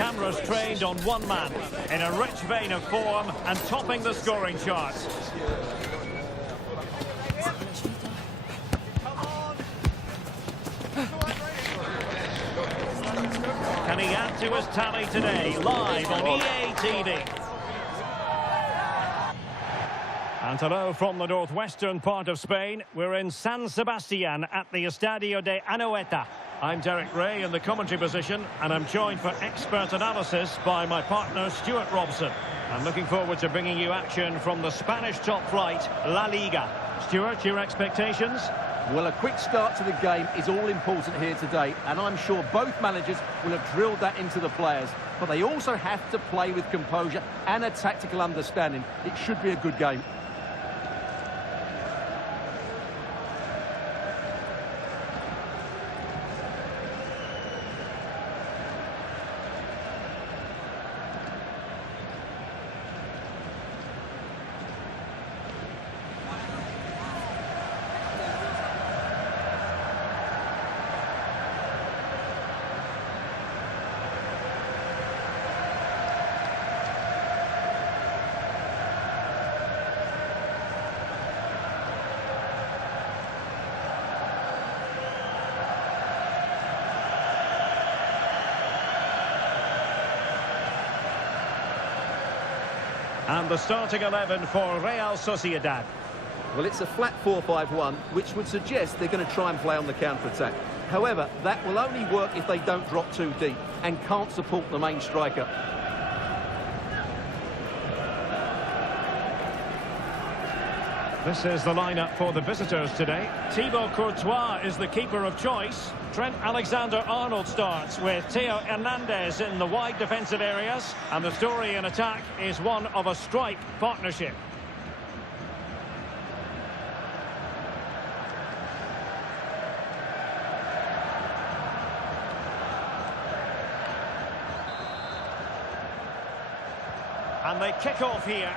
cameras trained on one man, in a rich vein of form and topping the scoring charts. Can he add to his tally today, live on EA TV? And hello from the northwestern part of Spain. We're in San Sebastian at the Estadio de Anoeta. I'm Derek Ray in the commentary position, and I'm joined for expert analysis by my partner Stuart Robson. I'm looking forward to bringing you action from the Spanish top flight, La Liga. Stuart, your expectations? Well, a quick start to the game is all important here today, and I'm sure both managers will have drilled that into the players. But they also have to play with composure and a tactical understanding. It should be a good game. And the starting 11 for Real Sociedad. Well, it's a flat 4-5-1, which would suggest they're going to try and play on the counter-attack. However, that will only work if they don't drop too deep and can't support the main striker. This is the lineup for the visitors today. Thibaut Courtois is the keeper of choice. Trent Alexander-Arnold starts with Theo Hernandez in the wide defensive areas. And the story in attack is one of a strike partnership. And they kick off here.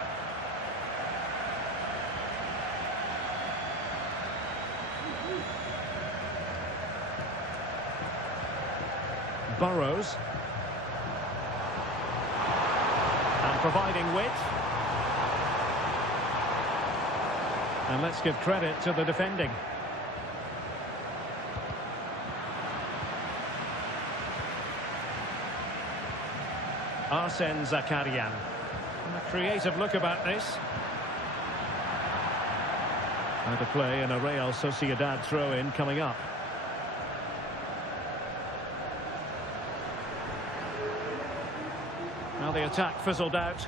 Burrows. And providing width. And let's give credit to the defending. Arsene Zakarian. And a creative look about this. Now to play in a Real Sociedad throw-in coming up. Now the attack fizzled out.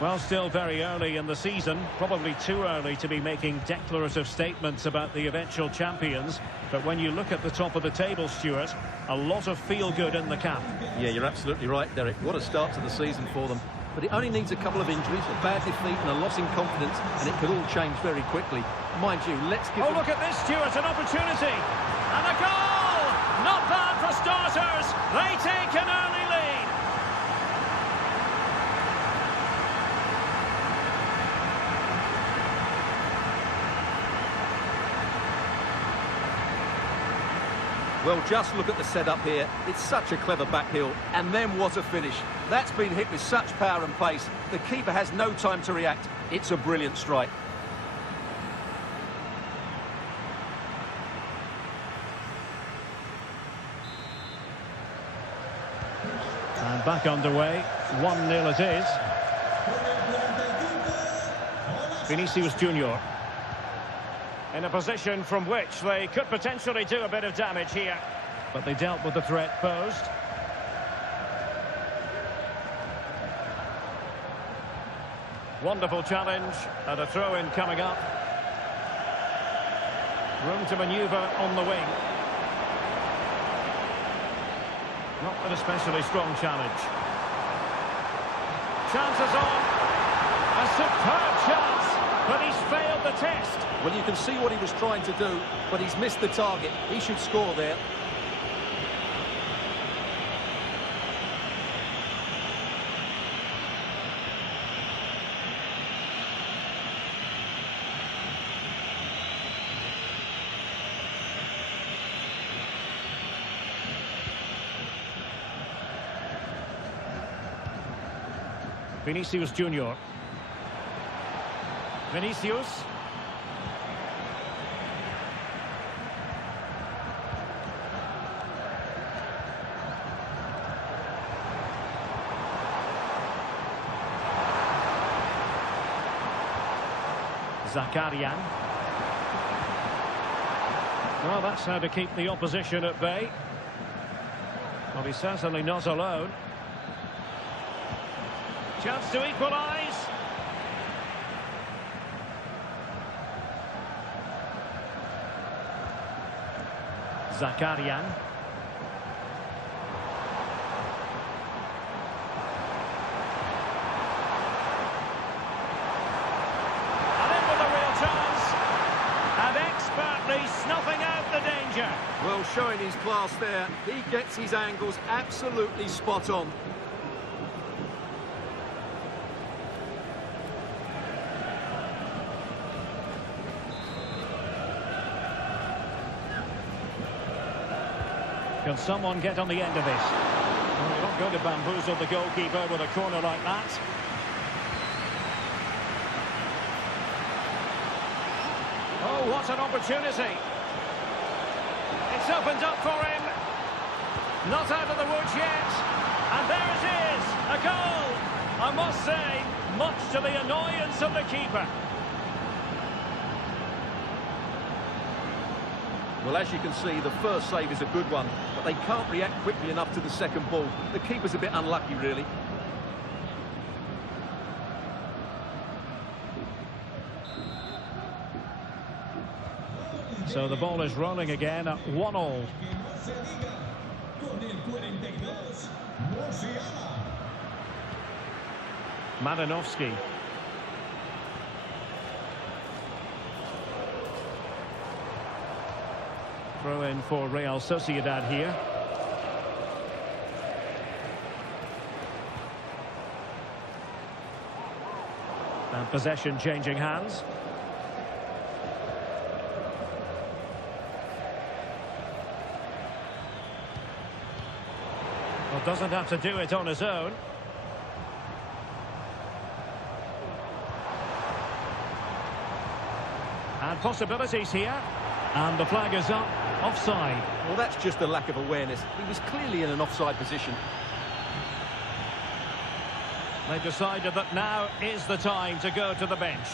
Well, still very early in the season. Probably too early to be making declarative statements about the eventual champions. But when you look at the top of the table, Stuart, a lot of feel-good in the camp. Yeah, you're absolutely right, Derek. What a start to the season for them. But it only needs a couple of injuries, a bad defeat and a loss in confidence, and it could all change very quickly. Mind you, let's give look at this, Stuart, an opportunity. And a goal! Not bad for starters. They take an early lead. Well, just look at the setup here. It's such a clever backheel. And then what a finish. That's been hit with such power and pace. The keeper has no time to react. It's a brilliant strike. And back underway. 1-0 it is. Vinicius Junior. In a position from which they could potentially do a bit of damage here. But they dealt with the threat posed. Wonderful challenge, and a throw-in coming up. Room to manoeuvre on the wing. Not an especially strong challenge. Chances on. A superb chance, but he's failed the test. Well, you can see what he was trying to do, but he's missed the target. He should score there. Vinicius Junior. Vinicius. Zakarian. Well, that's how to keep the opposition at bay. Well, he's certainly not alone. Chance to equalise. Zakarian. Expertly snuffing out the danger. Well, showing his class there. He gets his angles absolutely spot on. Can someone get on the end of this? Well, you're not going to bamboozle the goalkeeper with a corner like that. Oh, what an opportunity. It's opened up for him. Not out of the woods yet. And there it is, a goal. I must say, much to the annoyance of the keeper. Well, as you can see, the first save is a good one, but they can't react quickly enough to the second ball. The keeper's a bit unlucky, really. So the ball is rolling again at 1-1. Madanovsky. Throw in for Real Sociedad here. And possession changing hands. Well, doesn't have to do it on his own. And possibilities here. And the flag is up. Offside. Well, that's just a lack of awareness. He was clearly in an offside position. They decided that now is the time to go to the bench.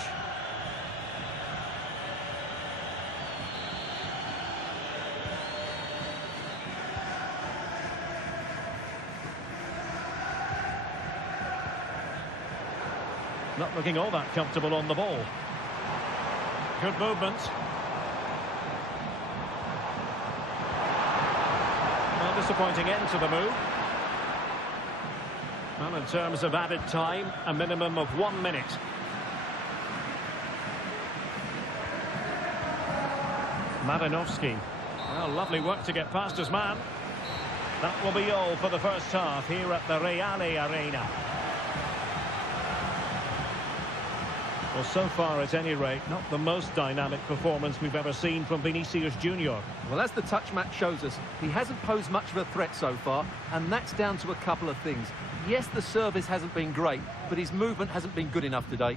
Not looking all that comfortable on the ball. Good movement. Well, disappointing end to the move. Well, in terms of added time, a minimum of 1 minute. Madanovsky. Well, lovely work to get past his man. That will be all for the first half here at the Reale Arena. Well, so far, at any rate, not the most dynamic performance we've ever seen from Vinicius Junior. Well, as the touch match shows us, he hasn't posed much of a threat so far, and that's down to a couple of things. Yes, the service hasn't been great, but his movement hasn't been good enough today.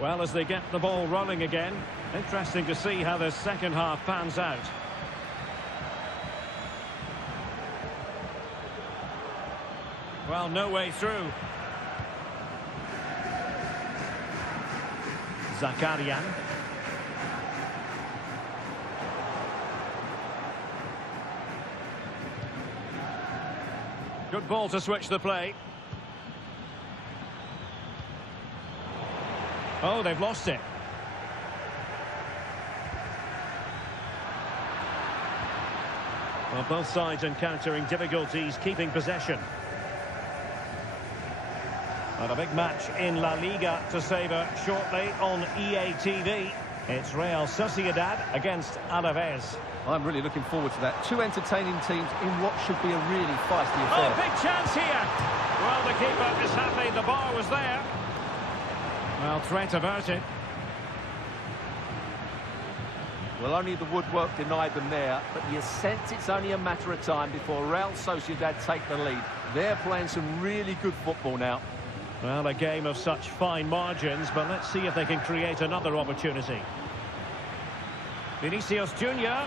Well, as they get the ball rolling again, interesting to see how this second half pans out. Well, no way through. Zakarian. Good ball to switch the play. Oh, they've lost it. Well, both sides encountering difficulties keeping possession. And a big match in La Liga to savour shortly on EA TV. It's Real Sociedad against Alaves. I'm really looking forward to that. Two entertaining teams in what should be a really feisty affair. Oh, big chance here. Well, the keeper is happy the bar was there. Well, threat averted. Well, only the woodwork denied them there, but you sense it's only a matter of time before Real Sociedad take the lead. They're playing some really good football now. Well, a game of such fine margins, but let's see if they can create another opportunity. Vinicius Junior.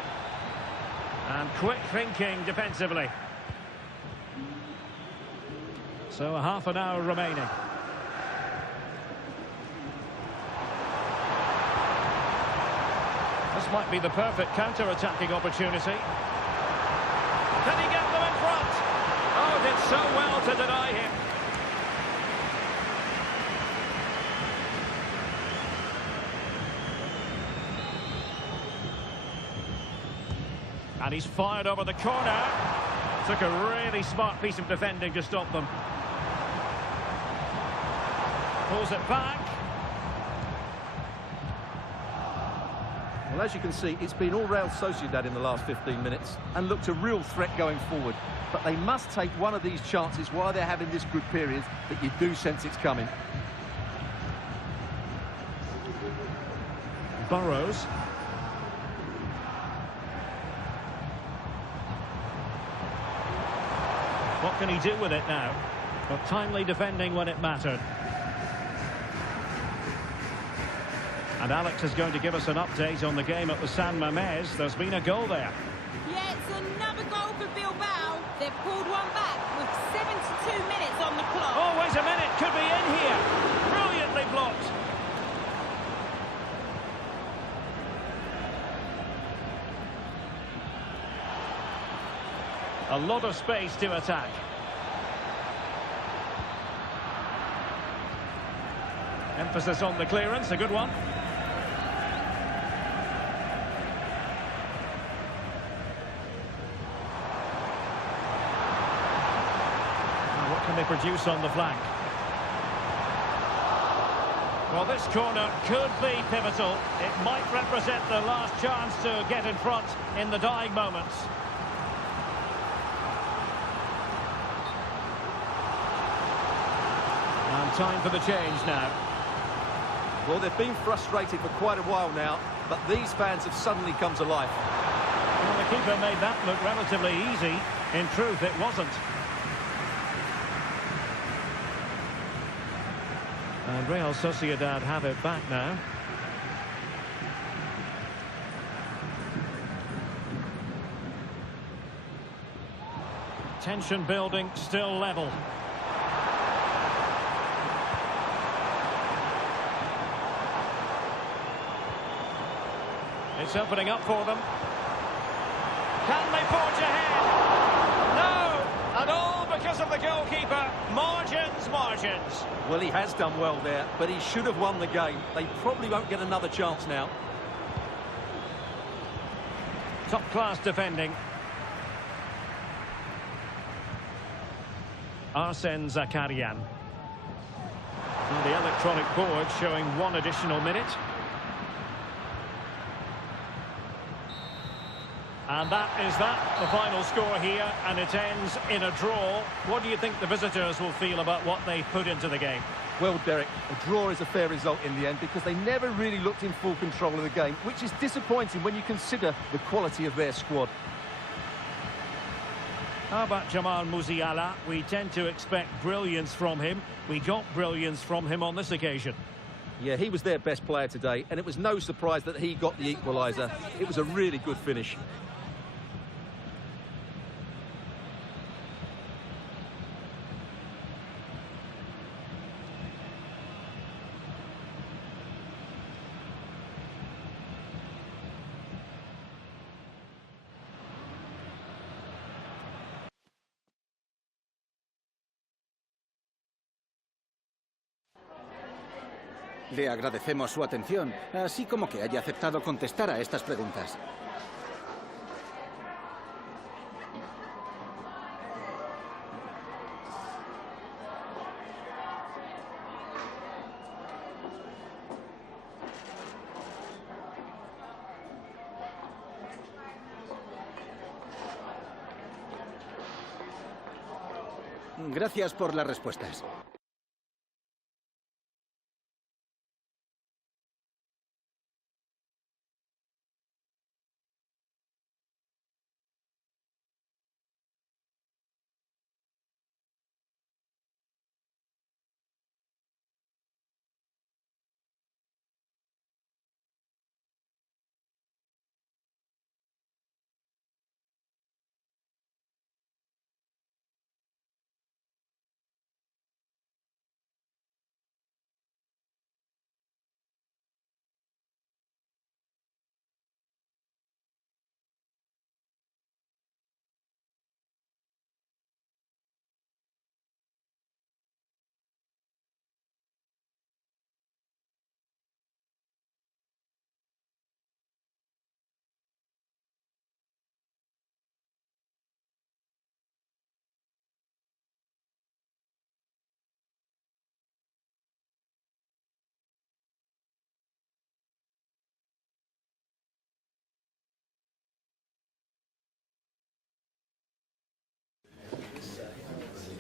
And quick thinking defensively. So a half an hour remaining. This might be the perfect counter-attacking opportunity. Can he get them in front? Oh, did so well to deny him. And he's fired over the corner. Took a really smart piece of defending to stop them. Pulls it back. Well, as you can see, it's been all Real Sociedad in the last 15 minutes and looked a real threat going forward. But they must take one of these chances while they're having this good period that you do sense it's coming. Burrows. What can he do with it now? But timely defending when it mattered. And Alex is going to give us an update on the game at the San Mamés. There's been a goal there. Yeah, it's another goal for Bilbao. They've pulled one back with 72 minutes on the clock. Oh, wait a minute. Could be in here. Brilliantly blocked. A lot of space to attack. Emphasis on the clearance, a good one. What can they produce on the flank? Well, this corner could be pivotal. It might represent the last chance to get in front in the dying moments. And time for the change now. Well, they've been frustrated for quite a while now, but these fans have suddenly come to life. Well, the keeper made that look relatively easy. In truth, it wasn't. And Real Sociedad have it back now. Tension building, still level. It's opening up for them. Can they forge ahead? No! And all because of the goalkeeper. Margins, margins. Well, he has done well there, but he should have won the game. They probably won't get another chance now. Top-class defending. Arsene Zakarian. And the electronic board showing one additional minute. And that is that, the final score here, and it ends in a draw. What do you think the visitors will feel about what they put into the game? Well, Derek, a draw is a fair result in the end because they never really looked in full control of the game, which is disappointing when you consider the quality of their squad. How about Jamal Musiala? We tend to expect brilliance from him. We got brilliance from him on this occasion. Yeah, he was their best player today, and it was no surprise that he got the equaliser. It was a really good finish. Le agradecemos su atención, así como que haya aceptado contestar a estas preguntas. Gracias por las respuestas.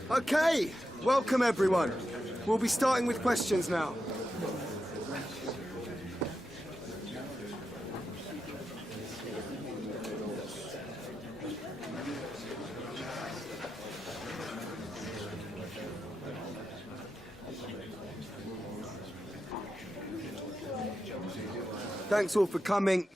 Okay, welcome everyone. We'll be starting with questions now. Thanks all for coming.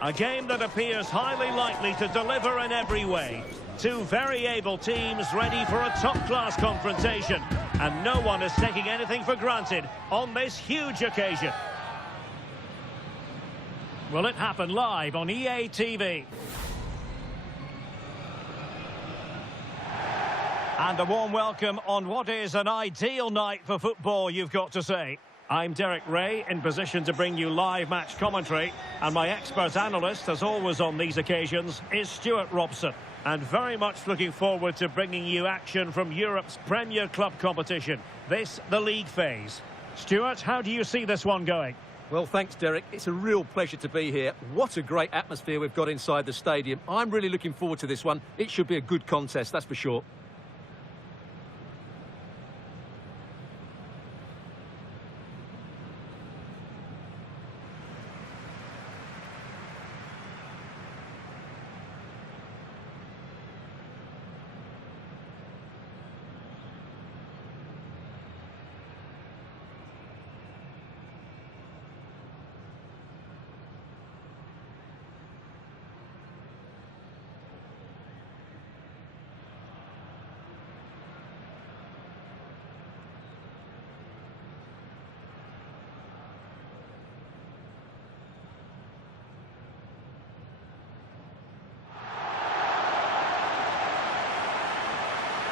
A game that appears highly likely to deliver in every way. Two very able teams ready for a top-class confrontation. And no one is taking anything for granted on this huge occasion. Will it happen live on EA TV? And a warm welcome on what is an ideal night for football, you've got to say. I'm Derek Ray, in position to bring you live match commentary, and my expert analyst, as always on these occasions, is Stuart Robson. And very much looking forward to bringing you action from Europe's Premier Club competition, this the league phase. Stuart, how do you see this one going? Well, thanks, Derek. It's a real pleasure to be here. What a great atmosphere we've got inside the stadium. I'm really looking forward to this one. It should be a good contest, that's for sure.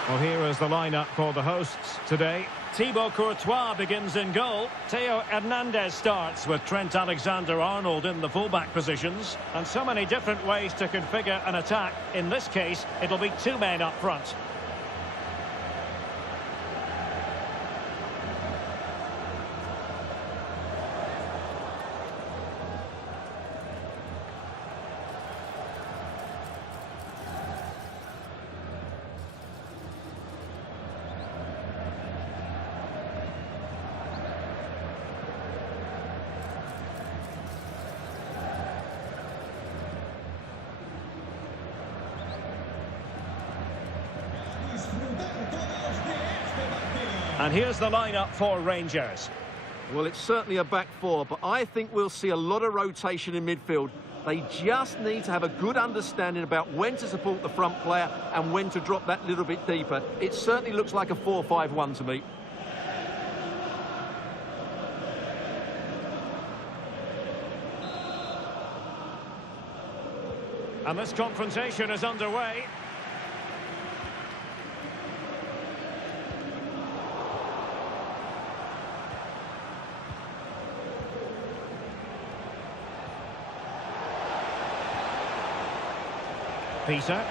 Well, here is the lineup for the hosts today. Thibaut Courtois begins in goal. Theo Hernandez starts with Trent Alexander-Arnold in the fullback positions. And so many different ways to configure an attack. In this case, it'll be two men up front. And here's the lineup for Rangers. Well, it's certainly a back four, but I think we'll see a lot of rotation in midfield. They just need to have a good understanding about when to support the front player and when to drop that little bit deeper. It certainly looks like a 4-5-1 to me. And this confrontation is underway. Peter.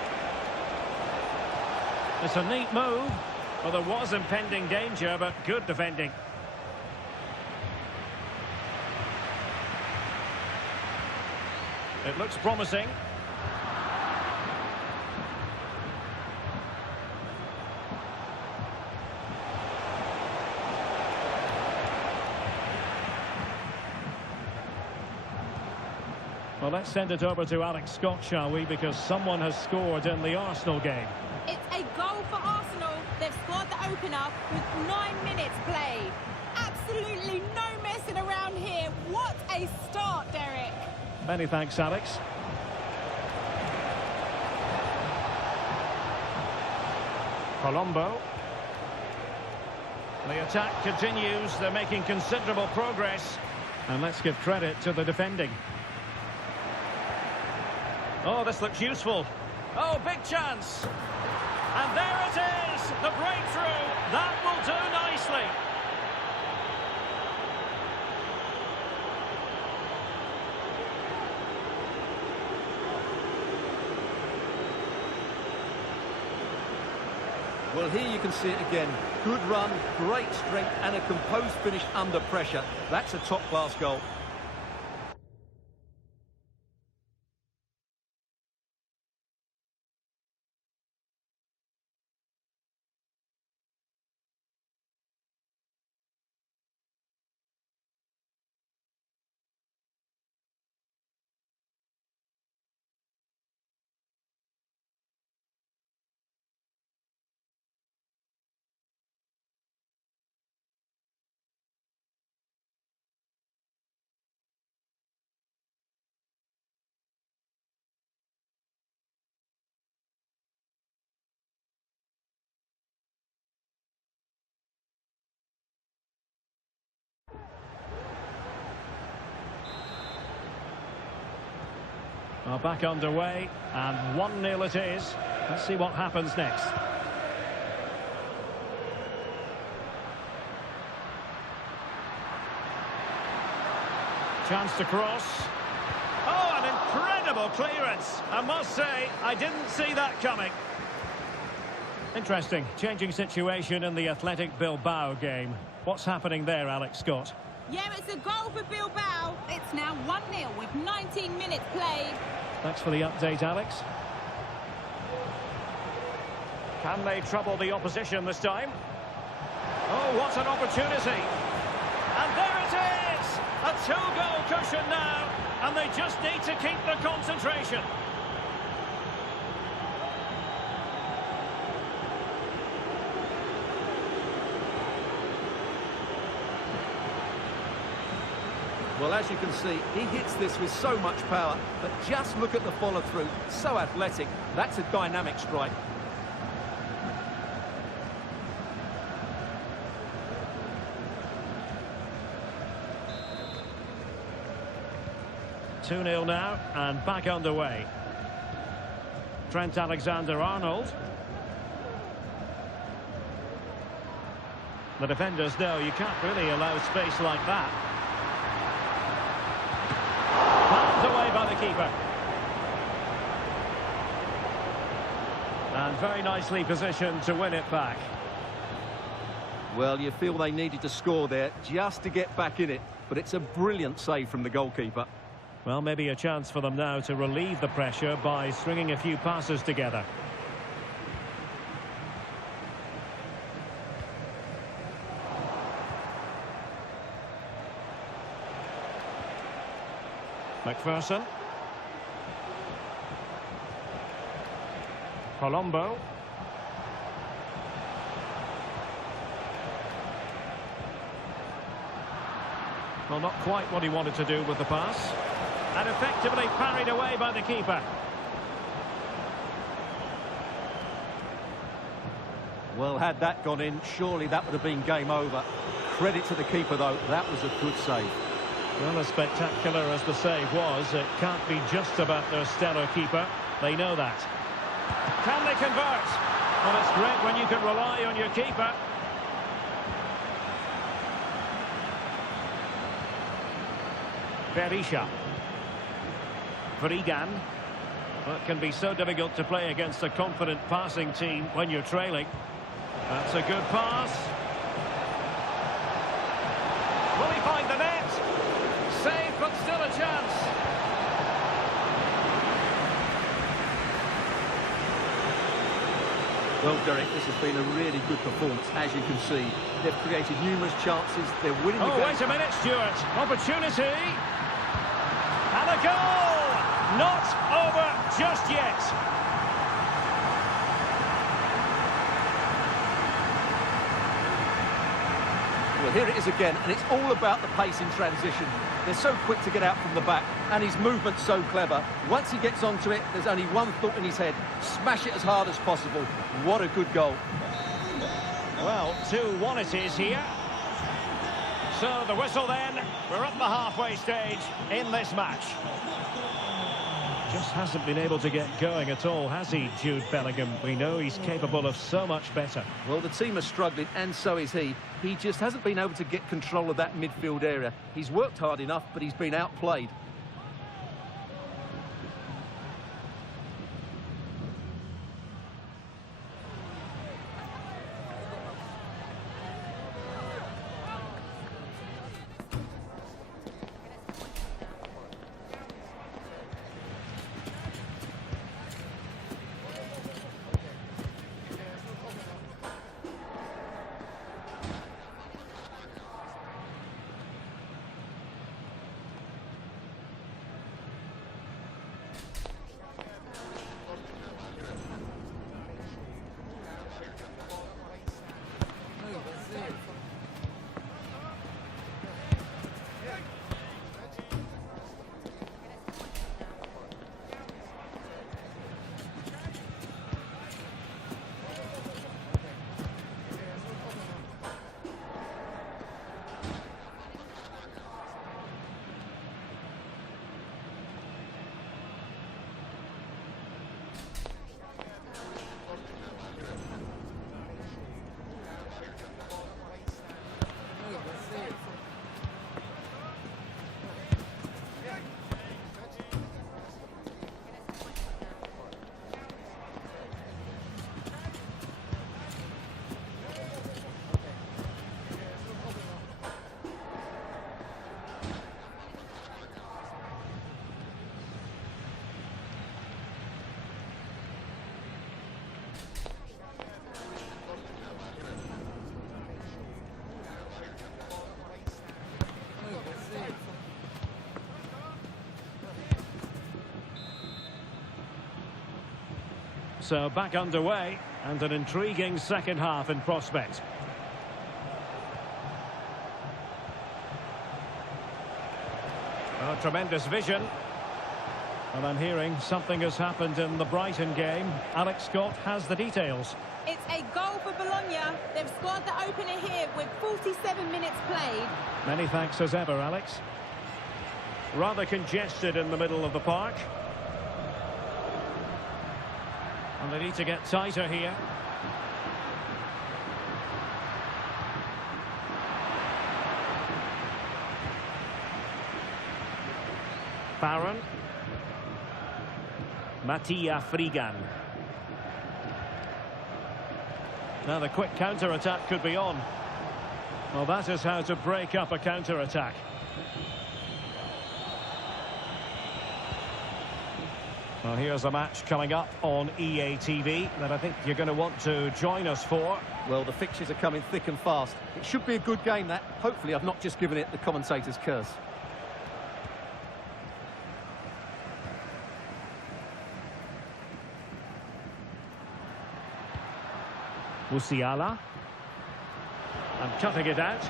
It's a neat move. Well, there was impending danger, but good defending. It looks promising. Well, let's send it over to Alex Scott, shall we? Because someone has scored in the Arsenal game. It's a goal for Arsenal. They've scored the opener with 9 minutes played. Absolutely no messing around here. What a start, Derek. Many thanks, Alex. Colombo. The attack continues. They're making considerable progress. And let's give credit to the defending. Oh, this looks useful. Oh, big chance. And there it is, the breakthrough. That will do nicely. Well, here you can see it again. Good run, great strength, and a composed finish under pressure. That's a top-class goal. Well, back underway, and 1-0 it is. Let's see what happens next. Chance to cross. Oh, an incredible clearance. I must say, I didn't see that coming. Interesting, changing situation in the Athletic Bilbao game. What's happening there, Alex Scott? Yeah, it's a goal for Bilbao. It's now 1-0 with 19 minutes played. Thanks for the update, Alex. Can they trouble the opposition this time? Oh, what an opportunity. And there it is! A 2-goal cushion now, and they just need to keep the concentration. Well, as you can see, he hits this with so much power, but just look at the follow-through. So athletic. That's a dynamic strike. Two-nil now, and back underway. Trent Alexander-Arnold. The defenders know you can't really allow space like that. Passed away by the keeper. And very nicely positioned to win it back. Well, you feel they needed to score there just to get back in it, but it's a brilliant save from the goalkeeper. Well, maybe a chance for them now to relieve the pressure by stringing a few passes together. McPherson. Colombo. Well, not quite what he wanted to do with the pass. And effectively parried away by the keeper. Well, had that gone in, surely that would have been game over. Credit to the keeper, though. That was a good save. Well, as spectacular as the save was, it can't be just about their stellar keeper. They know that. Can they convert? Well, it's great when you can rely on your keeper. Berisha. Vrigan. Well, it can be so difficult to play against a confident passing team when you're trailing. That's a good pass. Will he find the net? Save, but still a chance. Well, Derek, this has been a really good performance, as you can see. They've created numerous chances. They're winning the game. Oh, wait a minute, Stuart. Opportunity. And a goal! Not over just yet. Well, here it is again, and it's all about the pace in transition. They're so quick to get out from the back, and his movement's so clever. Once he gets onto it, there's only one thought in his head. Smash it as hard as possible. What a good goal. Well, 2-1 it is here. So the whistle then. We're at the halfway stage in this match. Just hasn't been able to get going at all, has he, Jude Bellingham? We know he's capable of so much better. Well, the team is struggling, and so is he. He just hasn't been able to get control of that midfield area. He's worked hard enough, but he's been outplayed. So back underway, and an intriguing second half in prospect. Oh, tremendous vision. And I'm hearing something has happened in the Brighton game. Alex Scott has the details. It's a goal for Bologna. They've scored the opener here with 47 minutes played. Many thanks as ever, Alex. Rather congested in the middle of the park. And they need to get tighter here. Farron. Mattia Frigan. Now the quick counter-attack could be on. Well, that is how to break up a counter-attack. Well, here's a match coming up on EA TV that I think you're going to want to join us for. Well, the fixtures are coming thick and fast. It should be a good game, that. Hopefully I've not just given it the commentator's curse. Musiala. And cutting it out.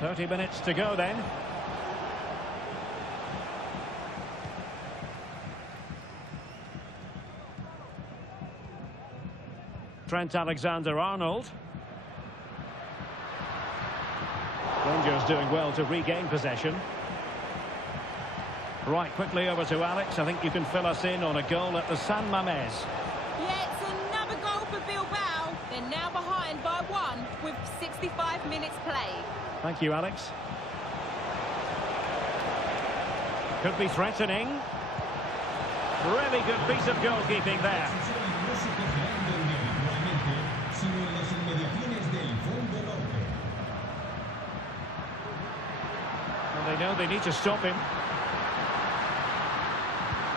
"30 minutes to go then. Trent Alexander-Arnold. Rangers doing well to regain possession. Right, quickly over to Alex. I think you can fill us in on a goal at the San Mamés. Yeah, it's another goal for Bilbao. They're now behind by 1 with 65 minutes played. Thank you, Alex. Could be threatening. Really good piece of goalkeeping there. And they know they need to stop him.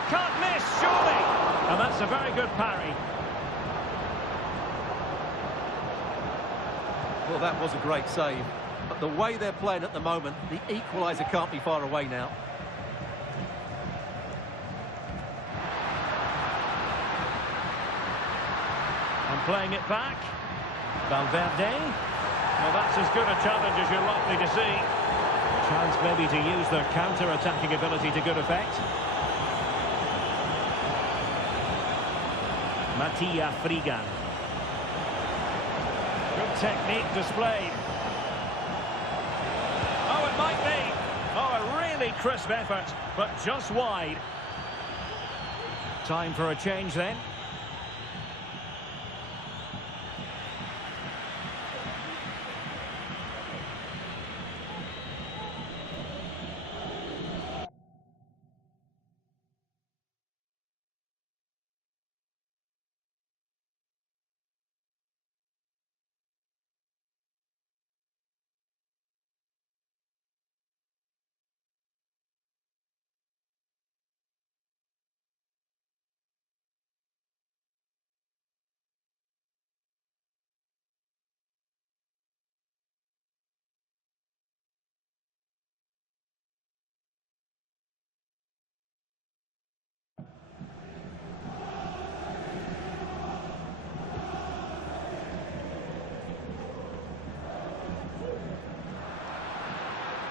Can't miss, surely! And that's a very good parry. Well, that was a great save. But the way they're playing at the moment, the equaliser can't be far away now. And playing it back. Valverde. Well, that's as good a challenge as you're likely to see. Chance maybe to use their counter-attacking ability to good effect. Mattia Frigan. Good technique displayed. Oh, it might be. Oh, a really crisp effort, but just wide. Time for a change then.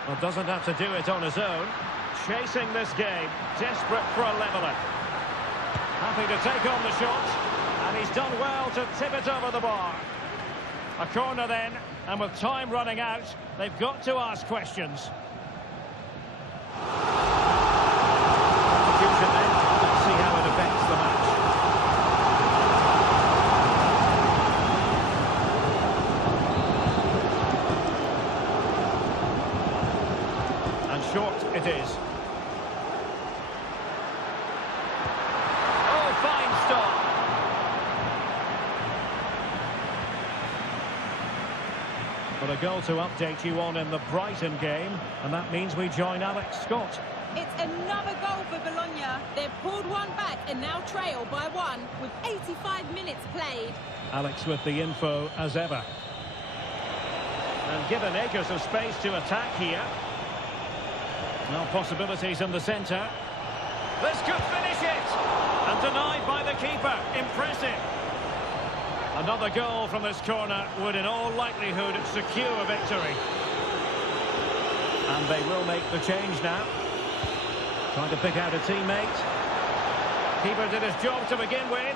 Well, doesn't have to do it on his own. Chasing this game, desperate for a leveller. Happy to take on the shot, and he's done well to tip it over the bar. A corner then, and with time running out, they've got to ask questions. Execution then, let's see how it affects the match. Short it is. Oh, fine stop. But a goal to update you on in the Brighton game, and that means we join Alex Scott. It's another goal for Bologna. They've pulled one back and now trail by 1 with 85 minutes played. Alex with the info as ever. And given acres of space to attack here. Now possibilities in the centre. This could finish it. And denied by the keeper. Impressive. Another goal from this corner would in all likelihood secure a victory. And they will make the change now. Trying to pick out a teammate. Keeper did his job to begin with.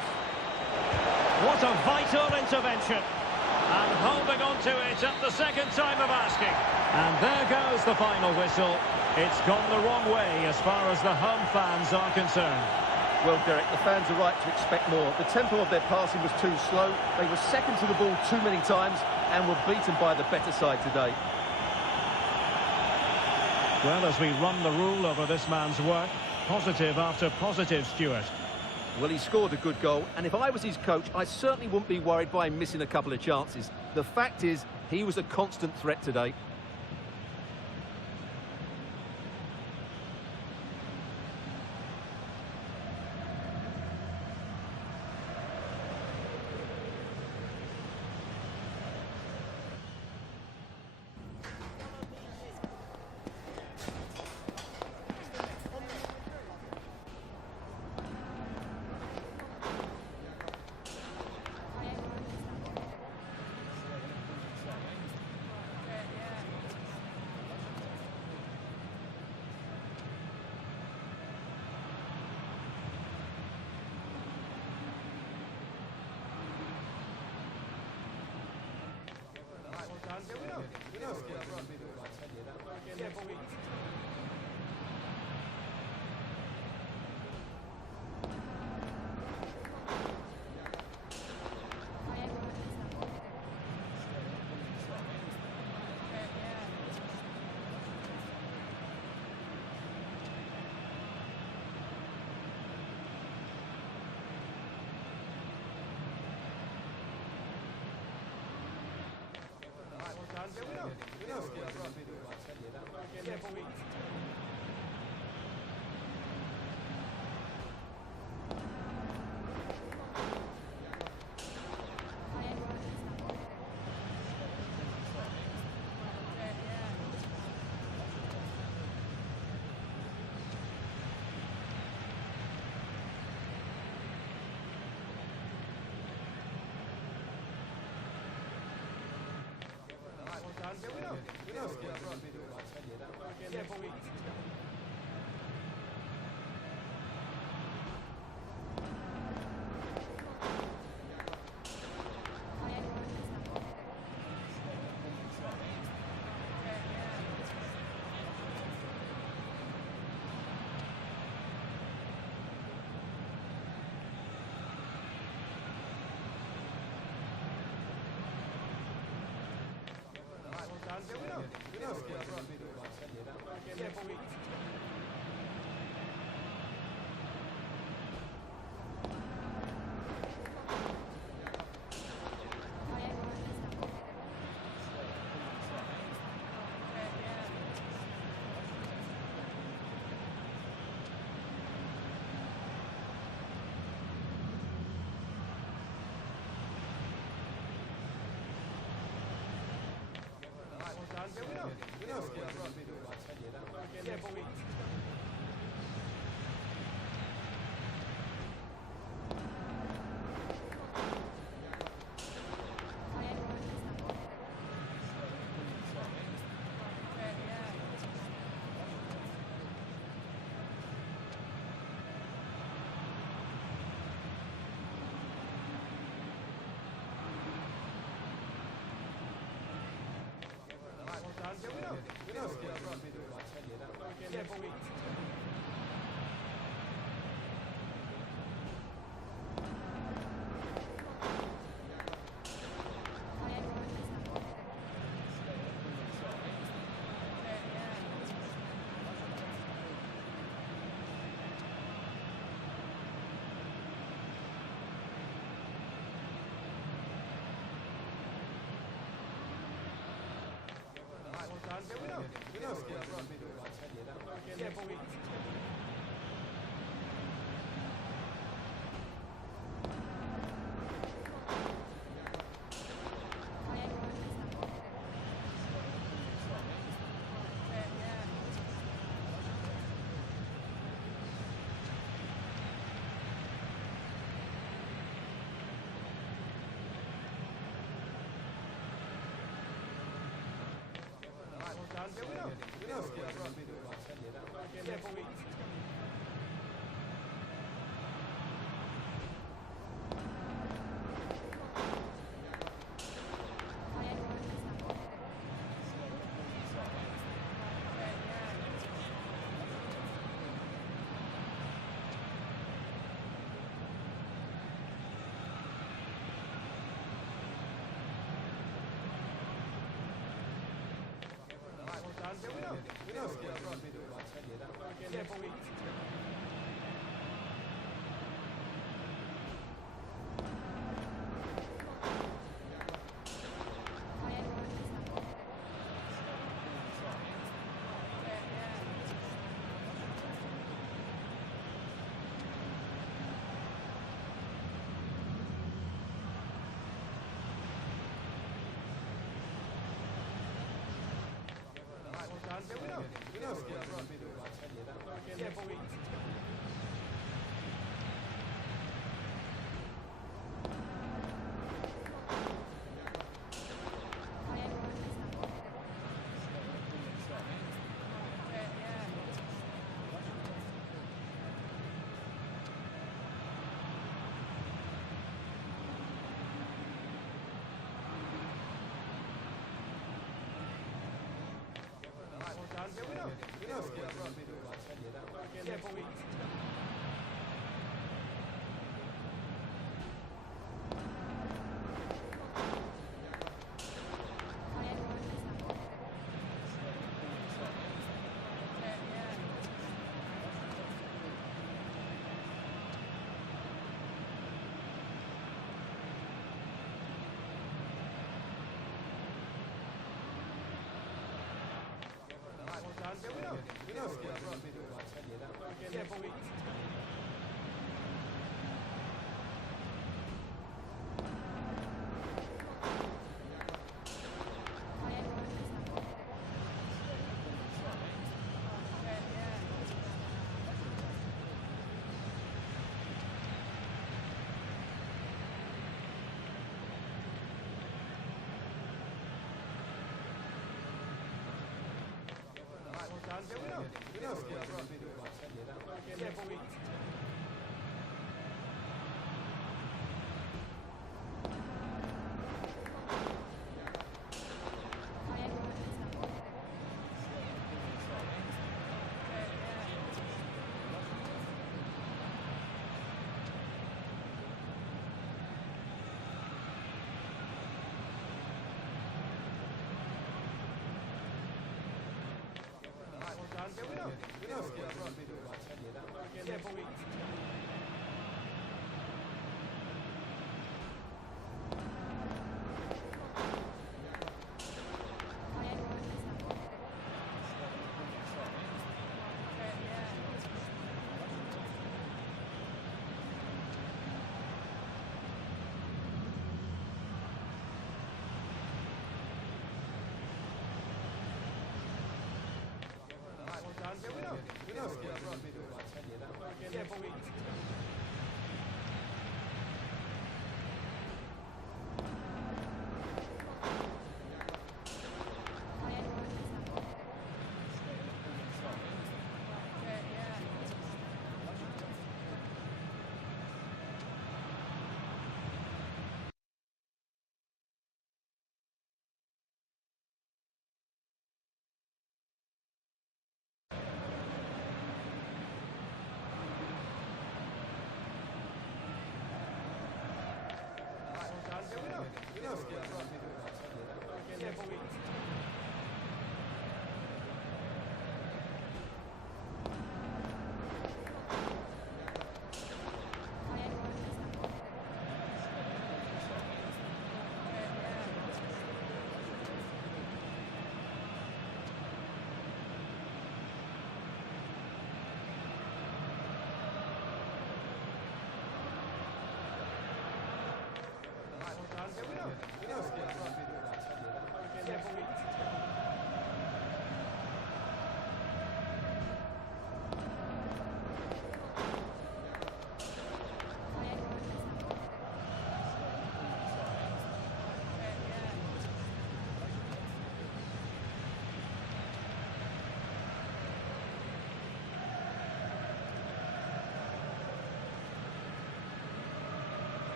What a vital intervention. And holding on to it at the second time of asking. And there goes the final whistle. It's gone the wrong way as far as the home fans are concerned. Well, Derek, the fans are right to expect more. The tempo of their passing was too slow. They were second to the ball too many times and were beaten by the better side today. Well, as we run the rule over this man's work, positive after positive, Stuart. Well, he scored a good goal, and if I was his coach, I certainly wouldn't be worried by him missing a couple of chances. The fact is, he was a constant threat today.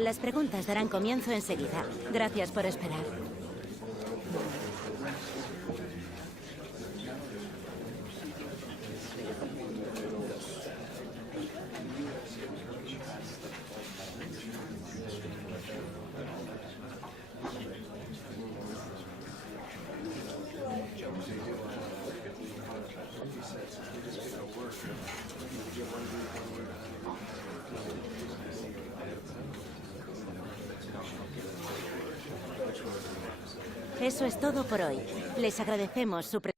Las preguntas darán comienzo enseguida. Gracias por esperar. Eso es todo por hoy. Les agradecemos su presencia.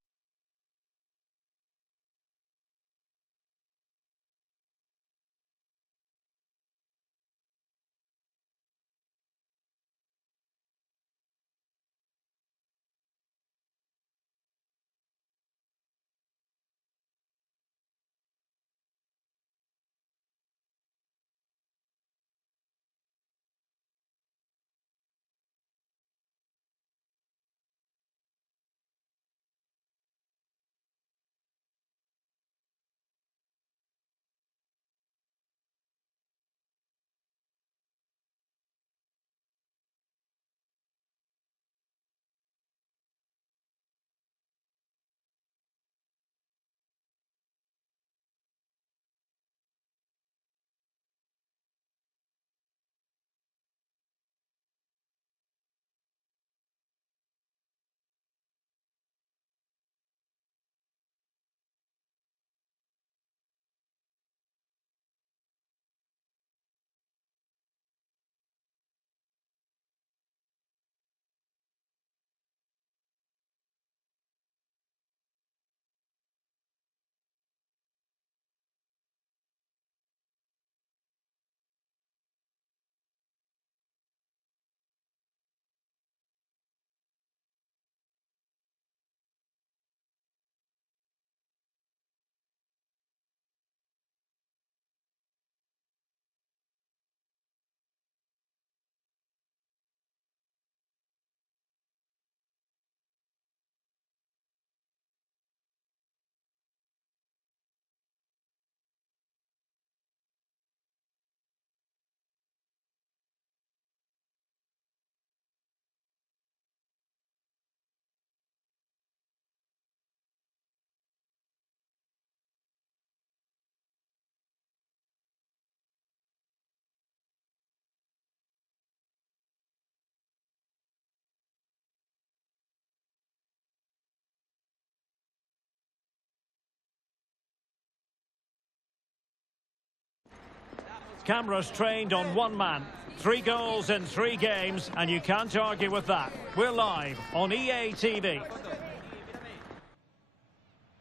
Cameras trained on one man. 3 goals in 3 games, and you can't argue with that. We're live on EA TV.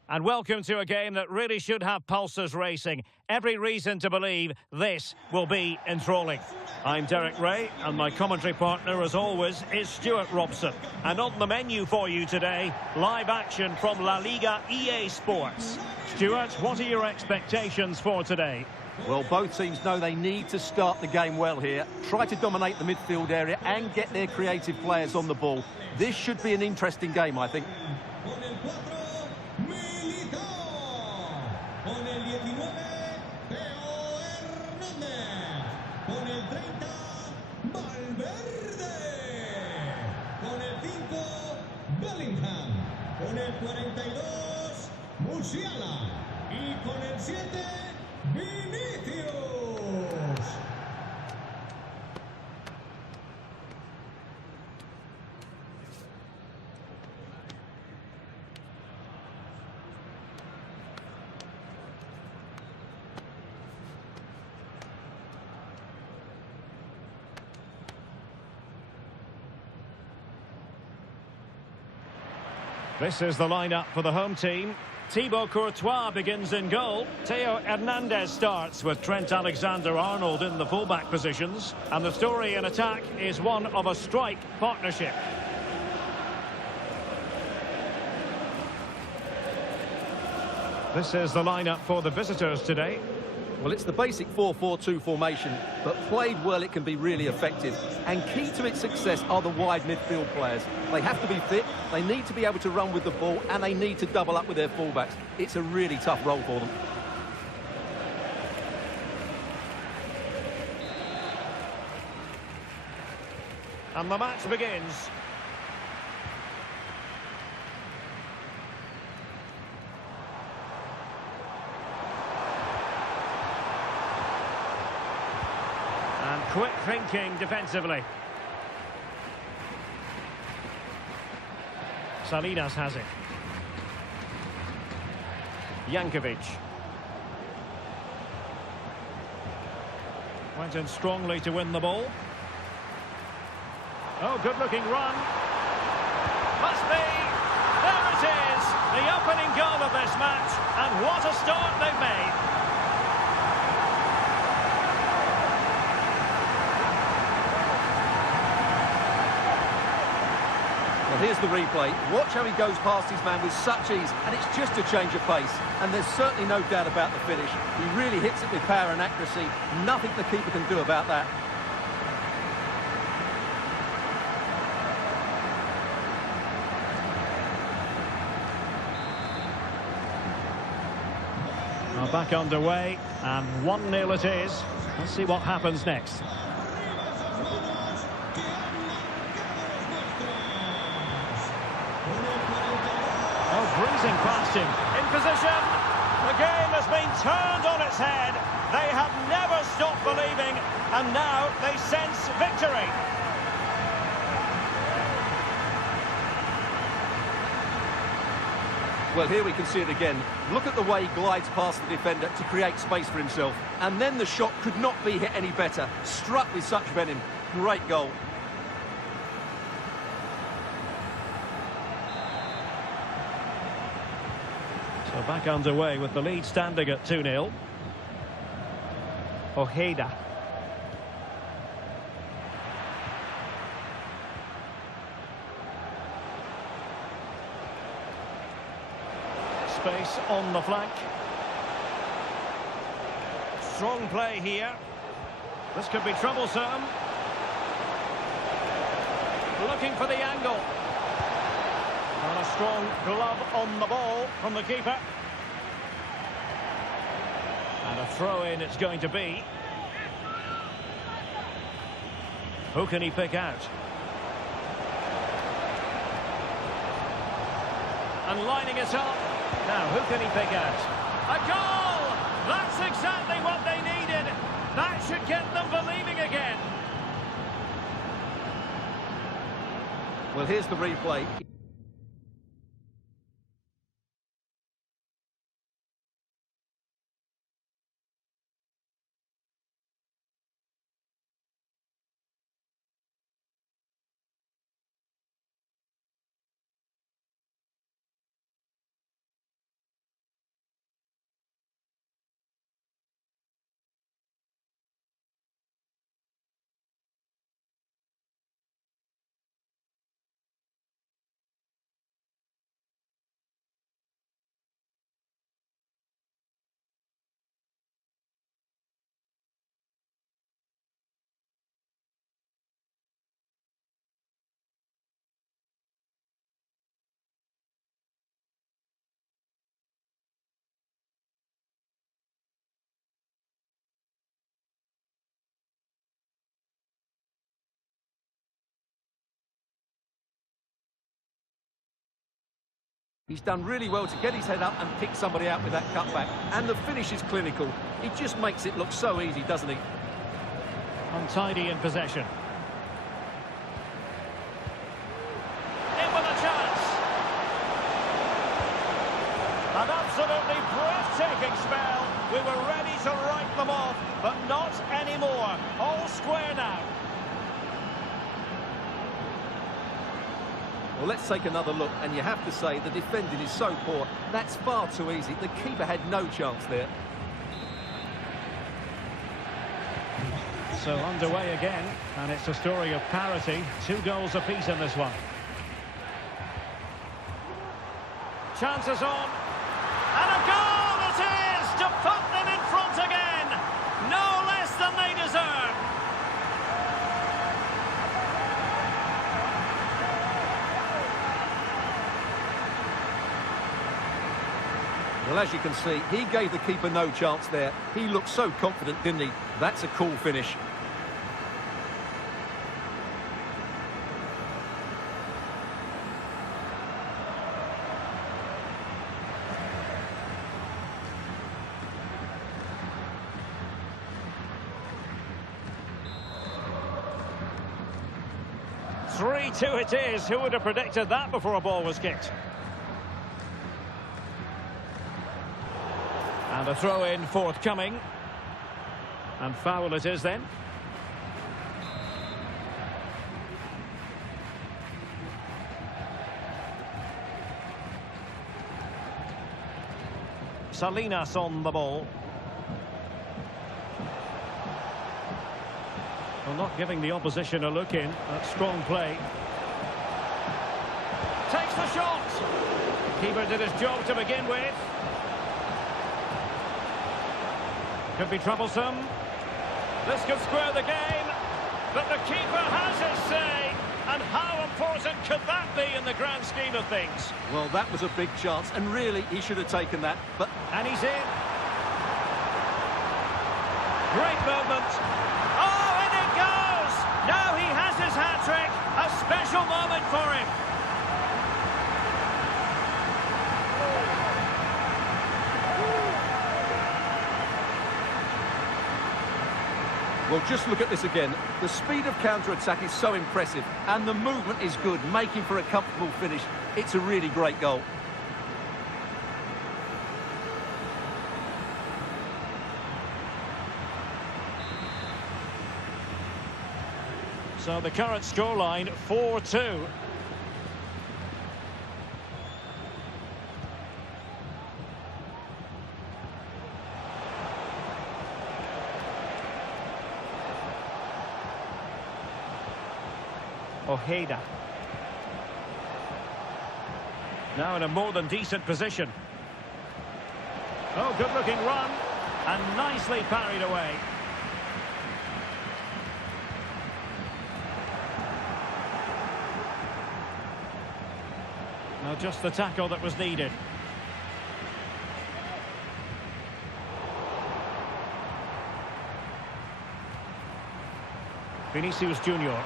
And welcome to a game that really should have pulses racing. Every reason to believe this will be enthralling. I'm Derek Ray, and my commentary partner, as always, is Stuart Robson. And on the menu for you today, live action from La-Liga EA Sports. Stuart, what are your expectations for today? Well, both teams know they need to start the game well here. Try to dominate the midfield area and get their creative players on the ball. This should be an interesting game, I think. Con el 42, Musiala. Y con el 7, Vinicius. This is the lineup for the home team. Thibaut Courtois begins in goal. Theo Hernandez starts with Trent Alexander-Arnold in the fullback positions. And the story in attack is one of a strike partnership. This is the lineup for the visitors today. Well, it's the basic 4-4-2 formation, but played well it can be really effective. And key to its success are the wide midfield players. They have to be fit, they need to be able to run with the ball, and they need to double up with their fullbacks. It's a really tough role for them. And the match begins. And quick thinking defensively. Salinas has it. Jankovic. Went in strongly to win the ball. Oh, good-looking run. Must be. There it is. The opening goal of this match. And what a start they've made. Well, here's the replay. Watch how he goes past his man with such ease, and it's just a change of pace. And there's certainly no doubt about the finish. He really hits it with power and accuracy. Nothing the keeper can do about that. Now back underway, and 1-0 it is. Let's see what happens next. Breezing past him, in position. The game has been turned on its head. They have never stopped believing, and now they sense victory. Well, here we can see it again. Look at the way he glides past the defender to create space for himself. And then the shot could not be hit any better. Struck with such venom. Great goal. So back underway with the lead standing at 2-0. Ojeda. Space on the flank. Strong play here. This could be troublesome. Looking for the angle. And a strong glove on the ball from the keeper. And a throw-in it's going to be. Who can he pick out? And lining it up. Now, who can he pick out? A goal! That's exactly what they needed. That should get them believing again. Well, here's the replay. He's done really well to get his head up and pick somebody out with that cutback. And the finish is clinical. He just makes it look so easy, doesn't he? Untidy in possession. In with a chance. An absolutely breathtaking spell. We were ready to write them off, but not anymore. All square now. Well, let's take another look, and you have to say the defending is so poor. That's far too easy. The keeper had no chance there. So underway again, and it's a story of parity. 2 goals apiece in this one. Chances on. And a goal it is to put them in front again. No less than they deserve. Well, as you can see, he gave the keeper no chance there. He looked so confident, didn't he? That's a cool finish. 3-2 it is. Who would have predicted that before a ball was kicked? And a throw-in forthcoming. And foul it is then. Salinas on the ball. Well, not giving the opposition a look in. That's strong play. Takes the shot. Keeper did his job to begin with. Could be troublesome. This could square the game. But the keeper has his say. And how important could that be in the grand scheme of things? Well, that was a big chance, and really, he should have taken that. And he's in. Great movement. Oh, and it goes! Now he has his hat-trick. A special moment for him. Well, just look at this again. The speed of counter-attack is so impressive, and the movement is good, making for a comfortable finish. It's a really great goal. So the current scoreline, 4-2. Ojeda. Now in a more than decent position. Oh, good-looking run. And nicely parried away. Now just the tackle that was needed. Vinicius Junior.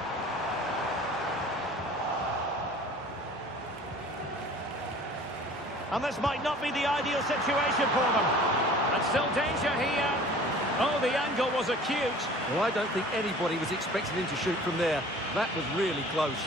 And this might not be the ideal situation for them. And still danger here. Oh, the angle was acute. Well, I don't think anybody was expecting him to shoot from there. That was really close.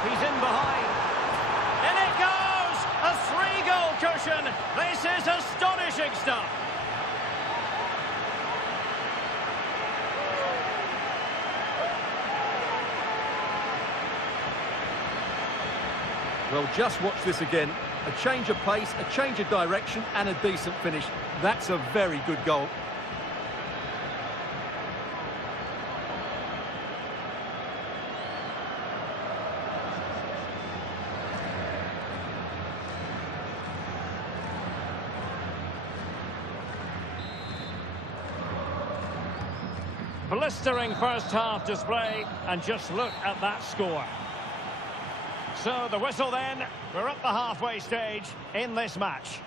He's in behind. In it goes! A 3-goal cushion. This is astonishing stuff. Well, just watch this again. A change of pace, a change of direction, and a decent finish. That's a very good goal. Blistering first half display, and just look at that score. So the whistle then, we're at the halfway stage in this match.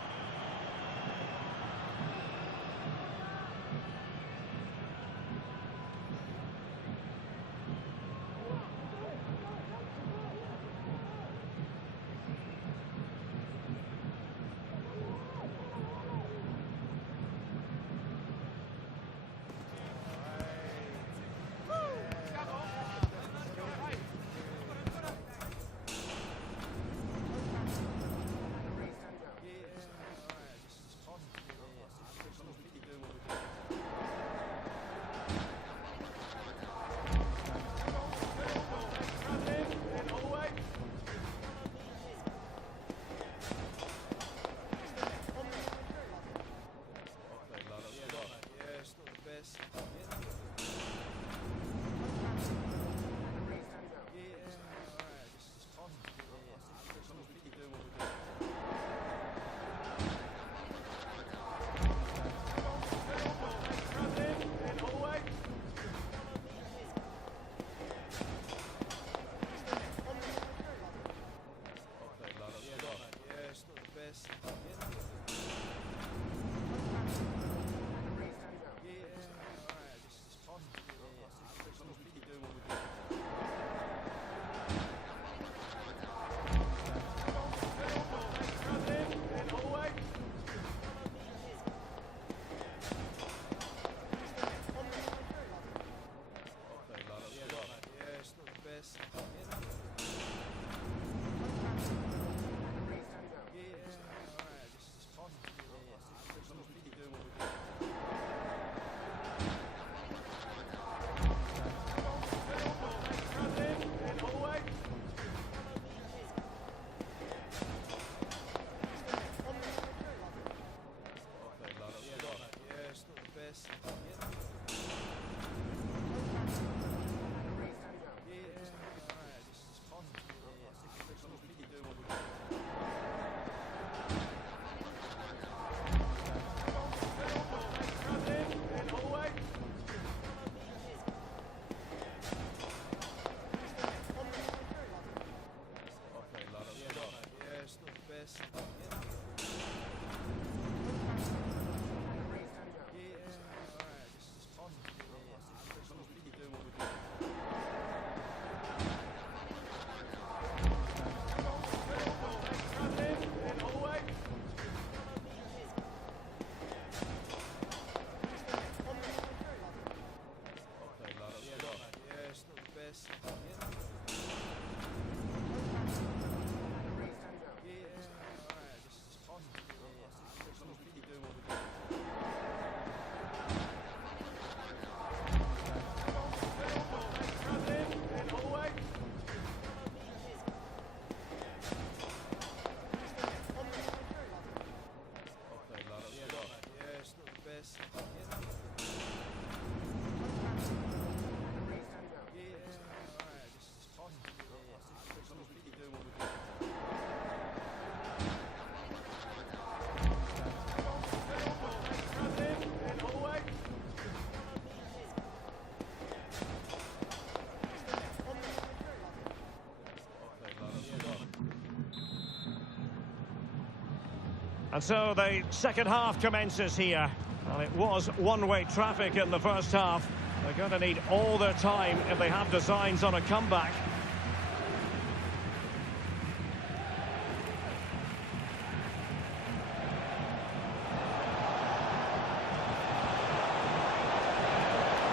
And so the second half commences here. Well, it was one-way traffic in the first half. They're going to need all their time if they have designs on a comeback.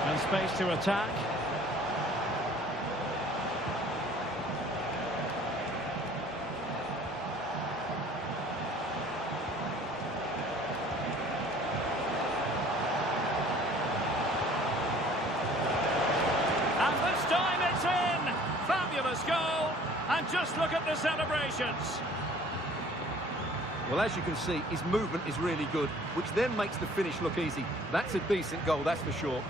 And space to attack. Goal, and just look at the celebrations. Well, as you can see, his movement is really good, which then makes the finish look easy. That's a decent goal, that's for sure.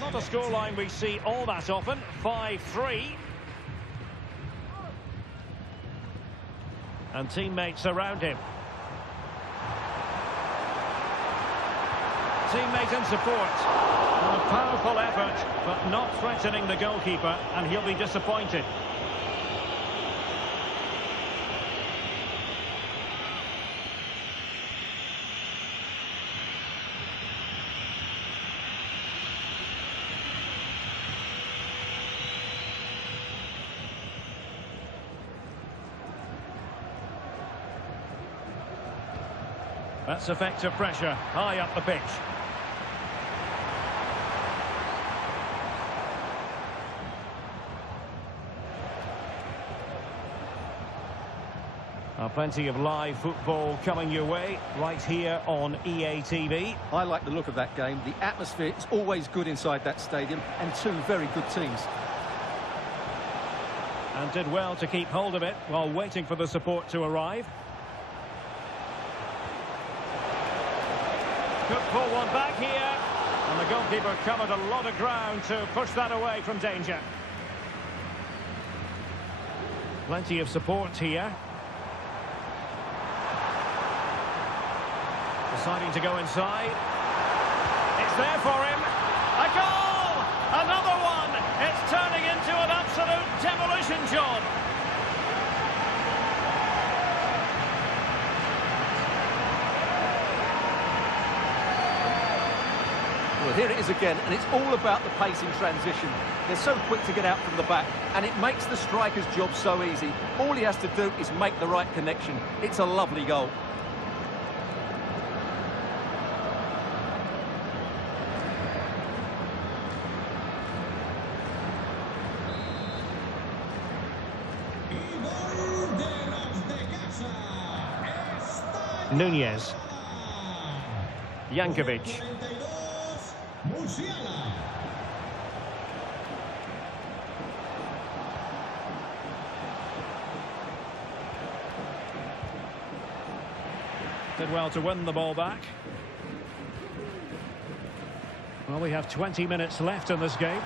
Not a scoreline we see all that often. 5-3. And teammates around him. Teammate and support. A powerful effort, but not threatening the goalkeeper, and he'll be disappointed. That's effective pressure, high up the pitch. Plenty of live football coming your way right here on EA TV. I like the look of that game. The atmosphere is always good inside that stadium, and two very good teams. And did well to keep hold of it while waiting for the support to arrive. Could pull one back here, and the goalkeeper covered a lot of ground to push that away from danger. Plenty of support here. Deciding to go inside. It's there for him. A goal! Another one! It's turning into an absolute demolition job. Well, here it is again, and it's all about the pace in transition. They're so quick to get out from the back, and it makes the striker's job so easy. All he has to do is make the right connection. It's a lovely goal. Nunez. Jankovic. Did well to win the ball back. Well, we have 20 minutes left in this game.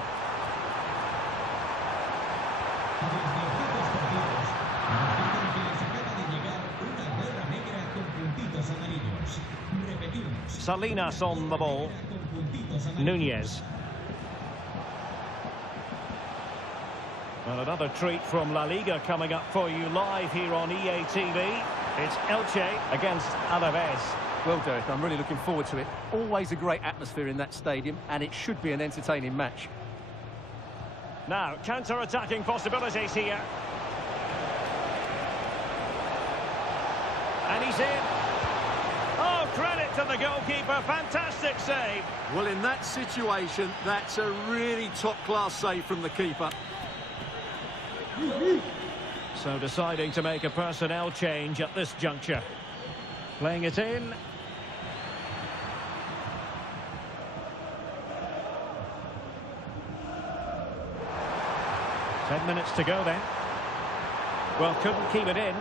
Salinas on the ball. Nunez. Well, another treat from La-Liga coming up for you live here on EA TV. It's Elche against Alaves. Well, Derek, I'm really looking forward to it. Always a great atmosphere in that stadium, and it should be an entertaining match. Now, counter-attacking possibilities here. And he's in. Oh, credit to the goalkeeper. Fantastic save. Well, in that situation, that's a really top-class save from the keeper. So deciding to make a personnel change at this juncture. Playing it in. Ten minutes to go then. Well, couldn't keep it in.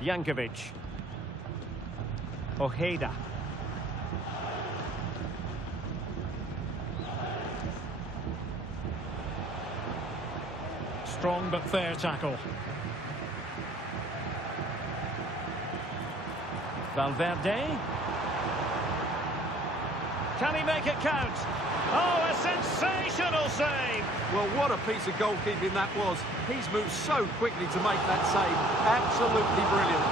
Jankovic. Ojeda. Strong but fair tackle. Valverde. Can he make it count? Oh, a sensational save! Well, what a piece of goalkeeping that was. He's moved so quickly to make that save. Absolutely brilliant.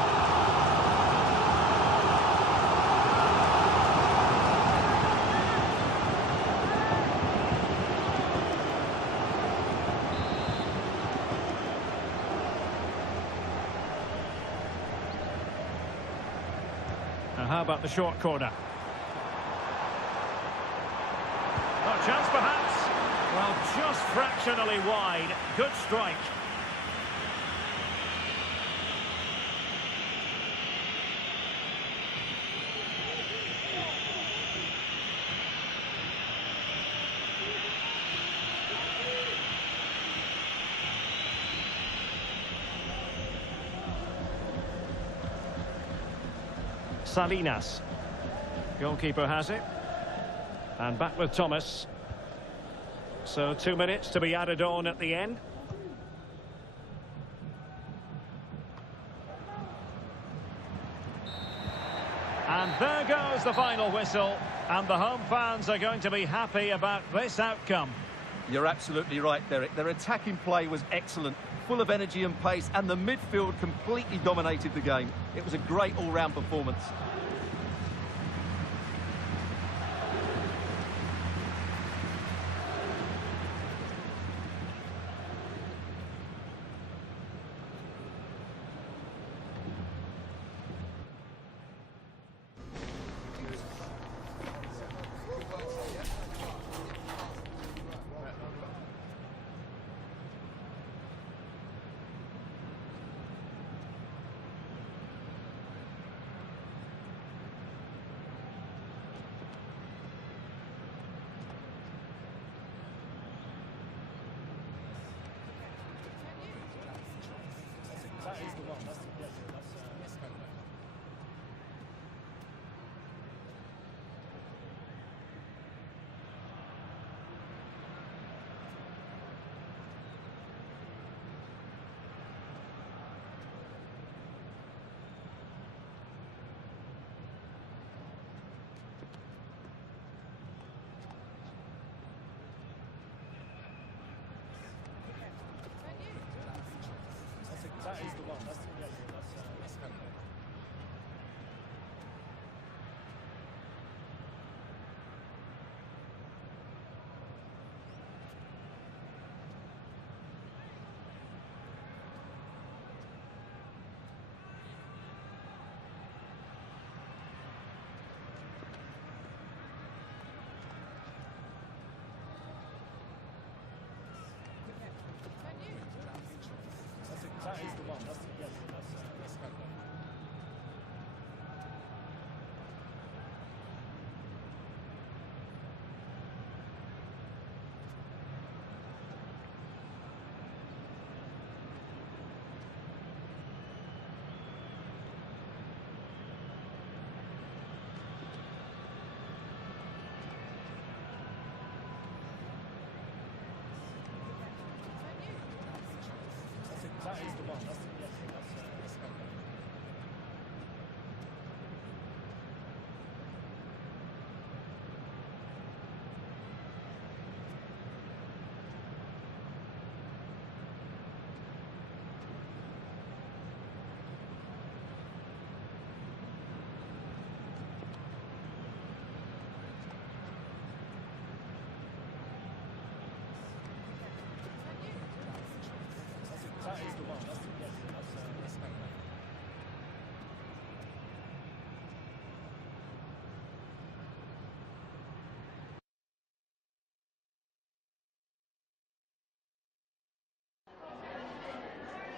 And how about the short corner? A chance perhaps. Well, just fractionally wide. Good strike. Salinas. Goalkeeper has it. And back with Thomas. So 2 minutes to be added on at the end. And there goes the final whistle. And the home fans are going to be happy about this outcome. You're absolutely right, Derek. Their attacking play was excellent, full of energy and pace, and the midfield completely dominated the game. It was a great all-round performance.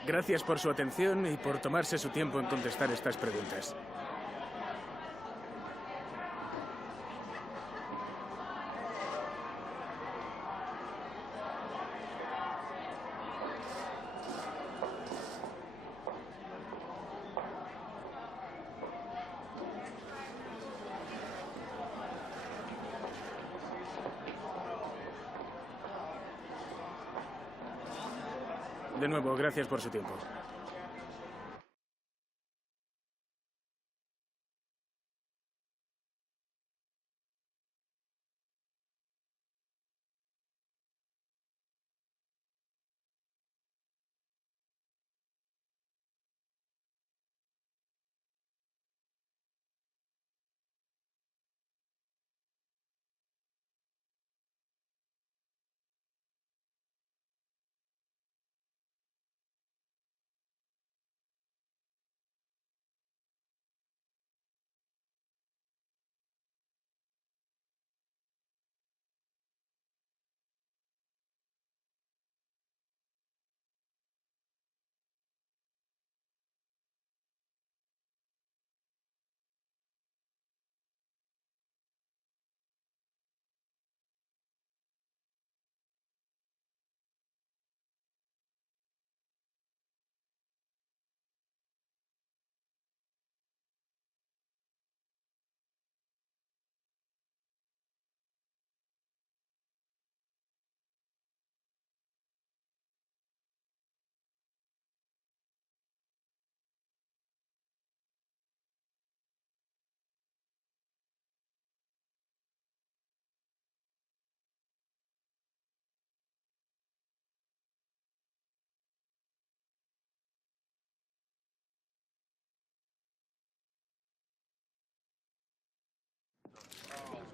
Gracias por su atención y por tomarse su tiempo en contestar estas preguntas. De nuevo, gracias por su tiempo.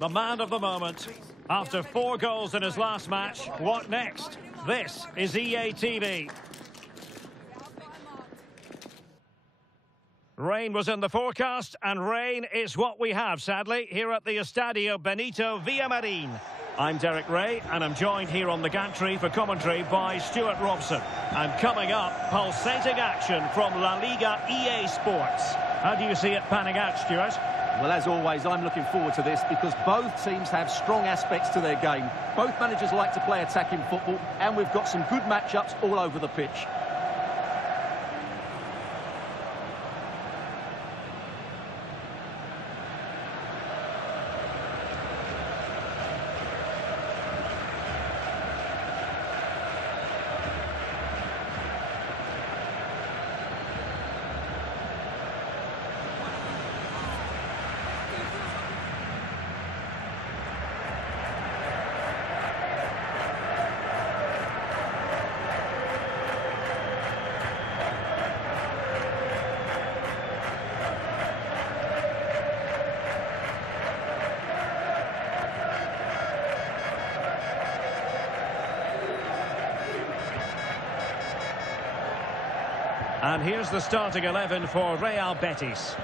The man of the moment. After 4 goals in his last match, what next? This is EA-TV. Rain was in the forecast, and rain is what we have, sadly, here at the Estadio Benito Villamarin. I'm Derek Ray, and I'm joined here on the gantry for commentary by Stuart Robson. And coming up, pulsating action from La-Liga EA Sports. How do you see it panning out, Stuart? Well, as always, I'm looking forward to this because both teams have strong aspects to their game. Both managers like to play attacking football, and we've got some good matchups all over the pitch. And here's the starting 11 for Real Betis.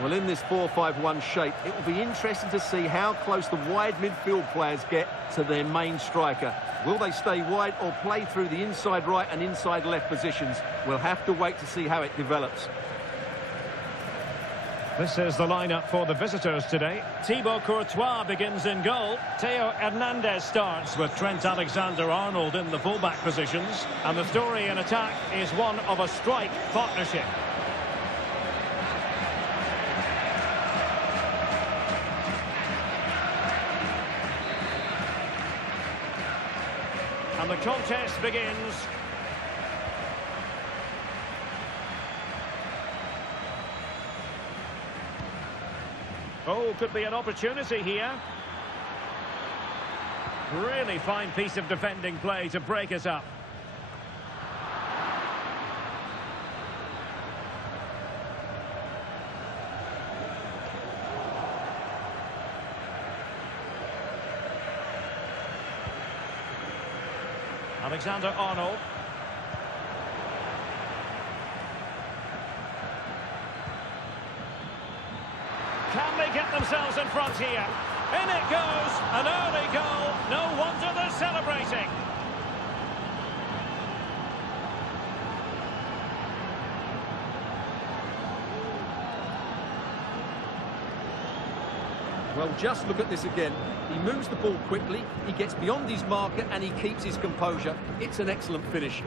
Well, in this 4-5-1 shape, it will be interesting to see how close the wide midfield players get to their main striker. Will they stay wide or play through the inside right and inside left positions? We'll have to wait to see how it develops. This is the lineup for the visitors today. Thibaut Courtois begins in goal. Theo Hernandez starts with Trent Alexander-Arnold in the fullback positions. And the story in attack is one of a strike partnership. And the contest begins. Oh, could be an opportunity here. Really fine piece of defending play to break it up. Alexander-Arnold. Can they get themselves in front here? In it goes, an early goal. No wonder they're celebrating. Well, just look at this again. He moves the ball quickly, he gets beyond his marker, and he keeps his composure. It's an excellent finish.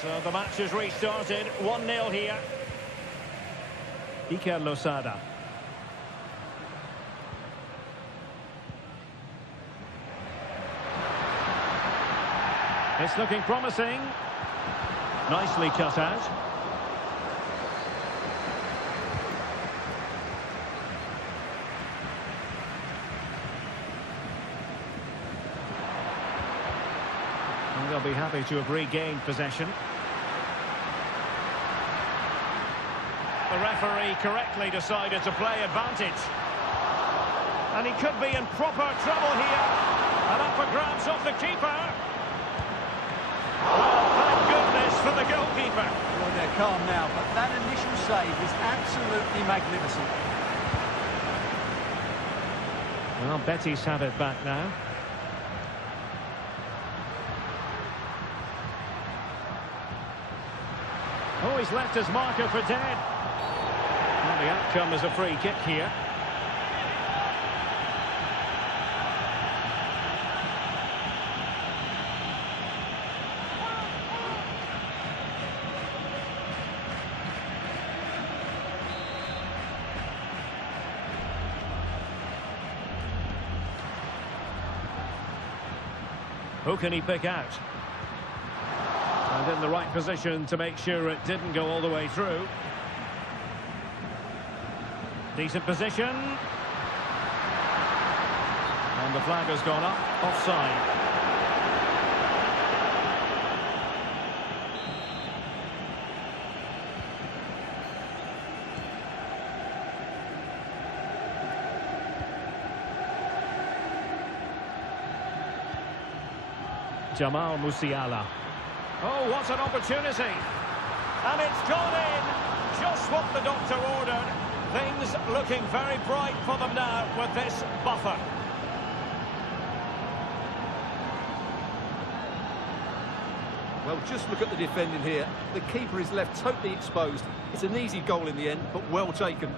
So the match has restarted. 1-0 here. Iker Losada. It's looking promising. Nicely cut out. And they'll be happy to have regained possession. The referee correctly decided to play advantage. And he could be in proper trouble here. And up for grabs off the keeper. Well, thank goodness for the goalkeeper. Well, they're calm now, but that initial save was absolutely magnificent. Well, Betis have it back now. Oh, he's left his marker for dead. And the outcome is a free kick here. Who can he pick out? And in the right position to make sure it didn't go all the way through. Decent position. And the flag has gone up. Offside. Jamal Musiala. Oh, what an opportunity. And it's gone in. Just what the doctor ordered. Things looking very bright for them now with this buffer. Well, just look at the defending here. The keeper is left totally exposed. It's an easy goal in the end, but well taken.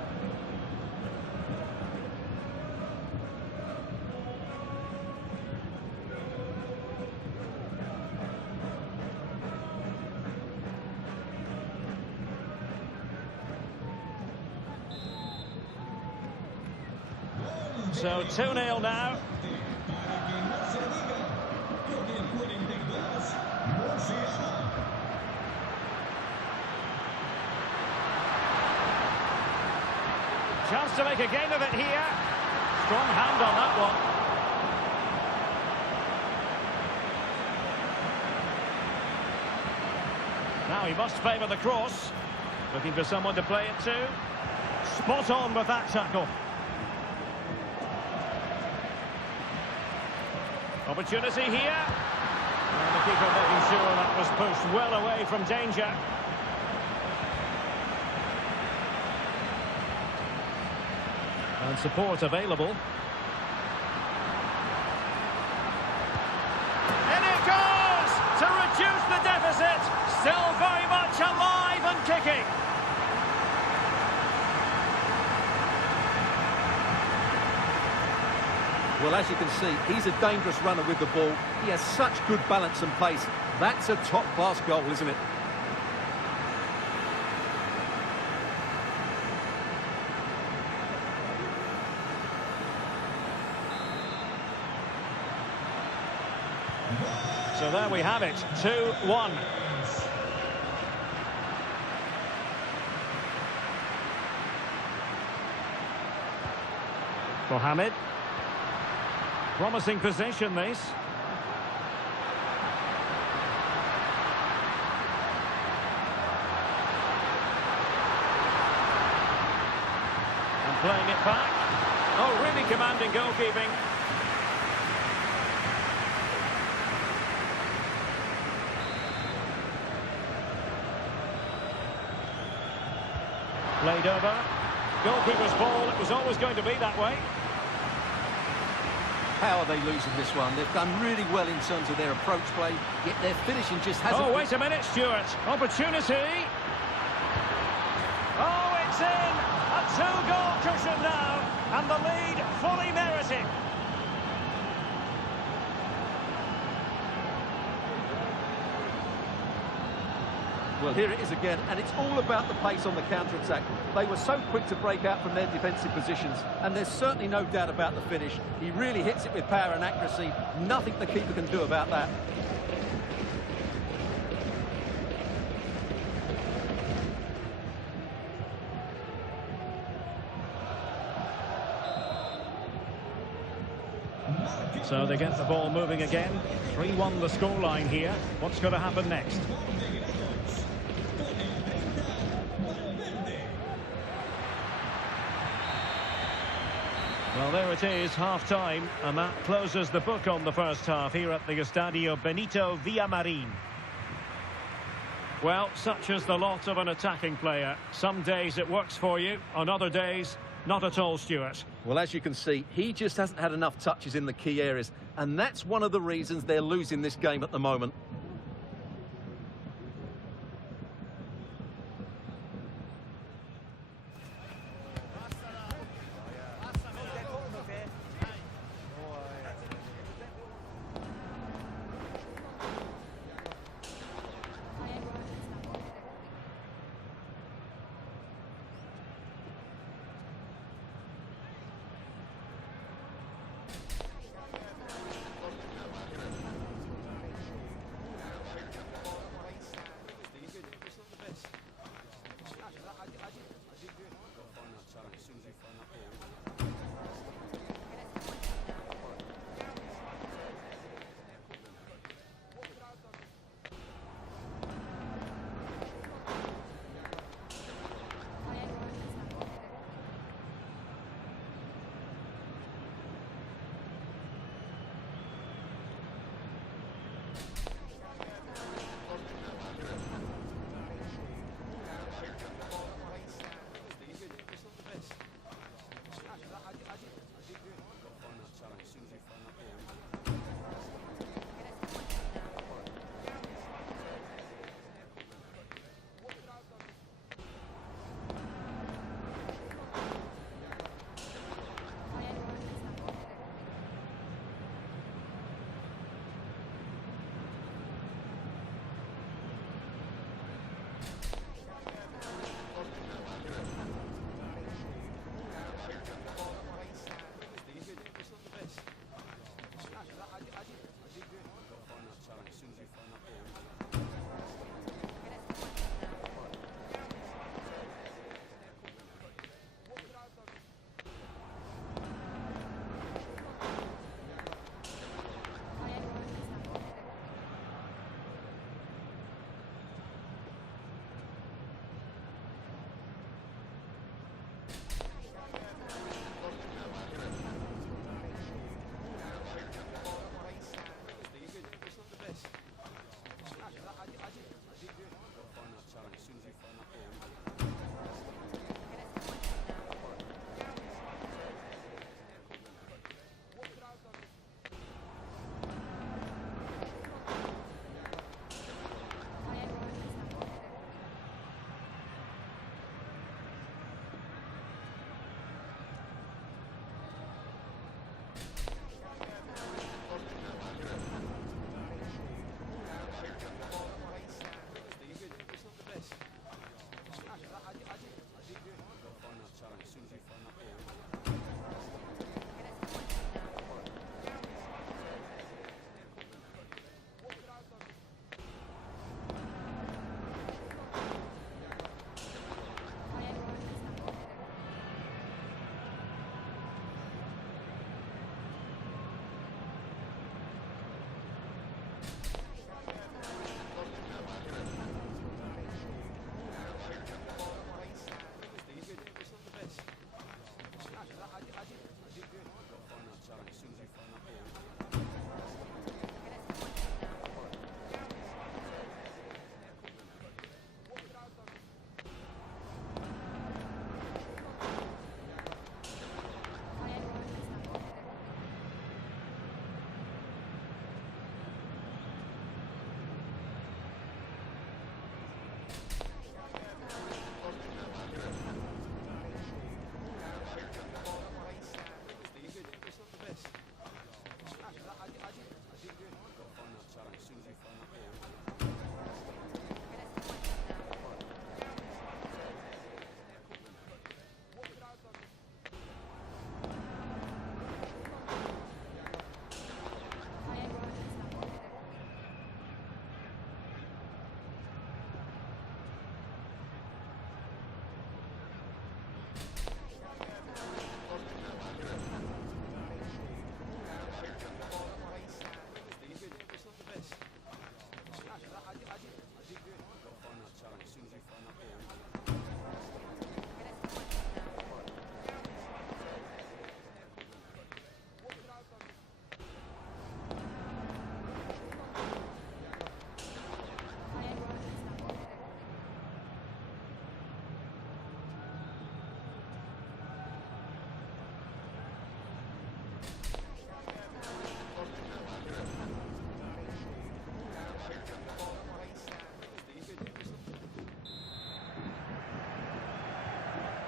So 2-0 now. Chance to make a game of it here. Strong hand on that one. Now he must favour the cross. Looking for someone to play it to. Spot on with that tackle. Opportunity here. And the keeper making sure that was pushed well away from danger. And support available. And it goes to reduce the deficit. Still very much alive and kicking. Well, as you can see, he's a dangerous runner with the ball. He has such good balance and pace. That's a top-class goal, isn't it? So there we have it, 2-1. Mohamed. Promising position, this. And playing it back. Oh, really commanding goalkeeping. Played over. Goalkeeper's ball. It was always going to be that way. How are they losing this one? They've done really well in terms of their approach play, yet their finishing just hasn't... Oh, wait a minute, Stuart. Opportunity. Oh, it's in. A two-goal cushion now. And the lead fully merited. Well, here it is again, and it's all about the pace on the counter-attack. They were so quick to break out from their defensive positions, and there's certainly no doubt about the finish. He really hits it with power and accuracy. Nothing the keeper can do about that. So they get the ball moving again. 3-1 the scoreline here. What's going to happen next? Well, there it is, half-time, and that closes the book on the first half here at the Estadio Benito Villamarín. Well, such is the lot of an attacking player. Some days it works for you, on other days, not at all, Stuart. Well, as you can see, he just hasn't had enough touches in the key areas, and that's one of the reasons they're losing this game at the moment.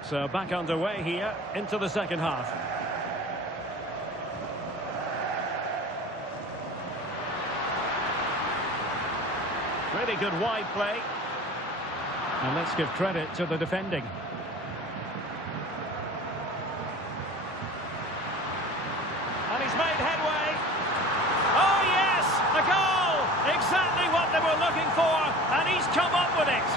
So back underway here into the second half. Really good wide play. And let's give credit to the defending. And he's made headway. Oh yes, a goal! Exactly what they were looking for, and he's come up with it.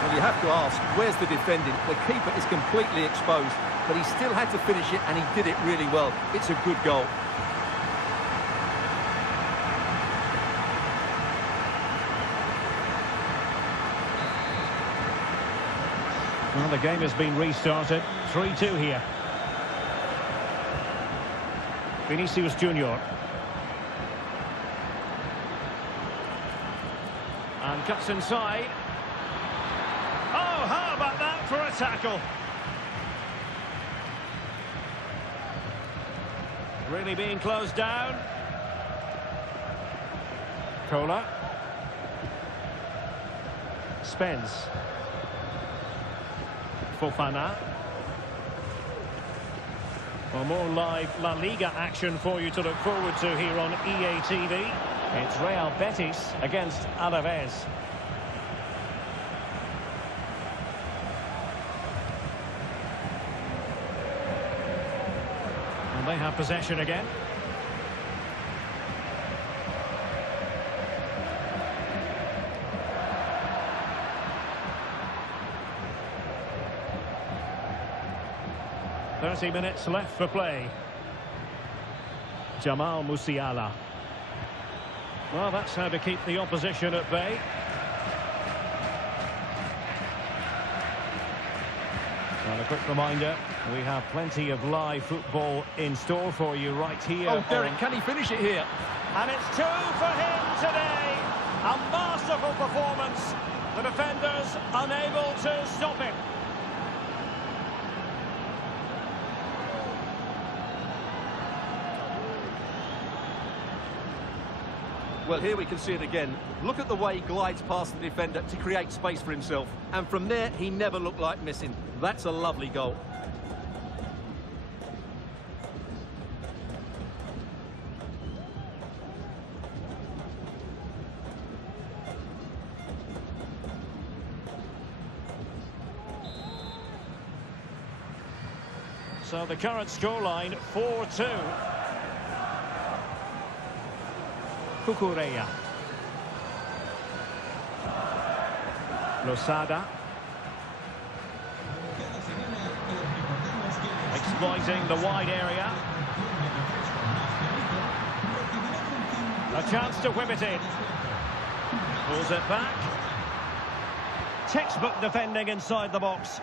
Well, you have to ask, where's the defending? The keeper is completely exposed, but he still had to finish it, and he did it really well. It's a good goal. Well, the game has been restarted. 3-2 here. Vinicius Junior. And cuts inside. Oh, how about that for a tackle? Really being closed down. Cola. Spence. Fofana. Well, more live La-Liga action for you to look forward to here on EA TV. It's Real Betis against Alaves. And they have possession again. .30 minutes left for play. Jamal Musiala. Well, that's how to keep the opposition at bay. Well, a quick reminder, we have plenty of live football in store for you right here. Oh, Derek, can he finish it here? And it's 2 for him today. A masterful performance. The defenders unable to stop him. Well, here we can see it again. Look at the way he glides past the defender to create space for himself. And from there, he never looked like missing. That's a lovely goal. So the current scoreline, 4-2. Cucurella. Losada. Exploiting the wide area. A chance to whip it in. Pulls it back. Textbook defending inside the box.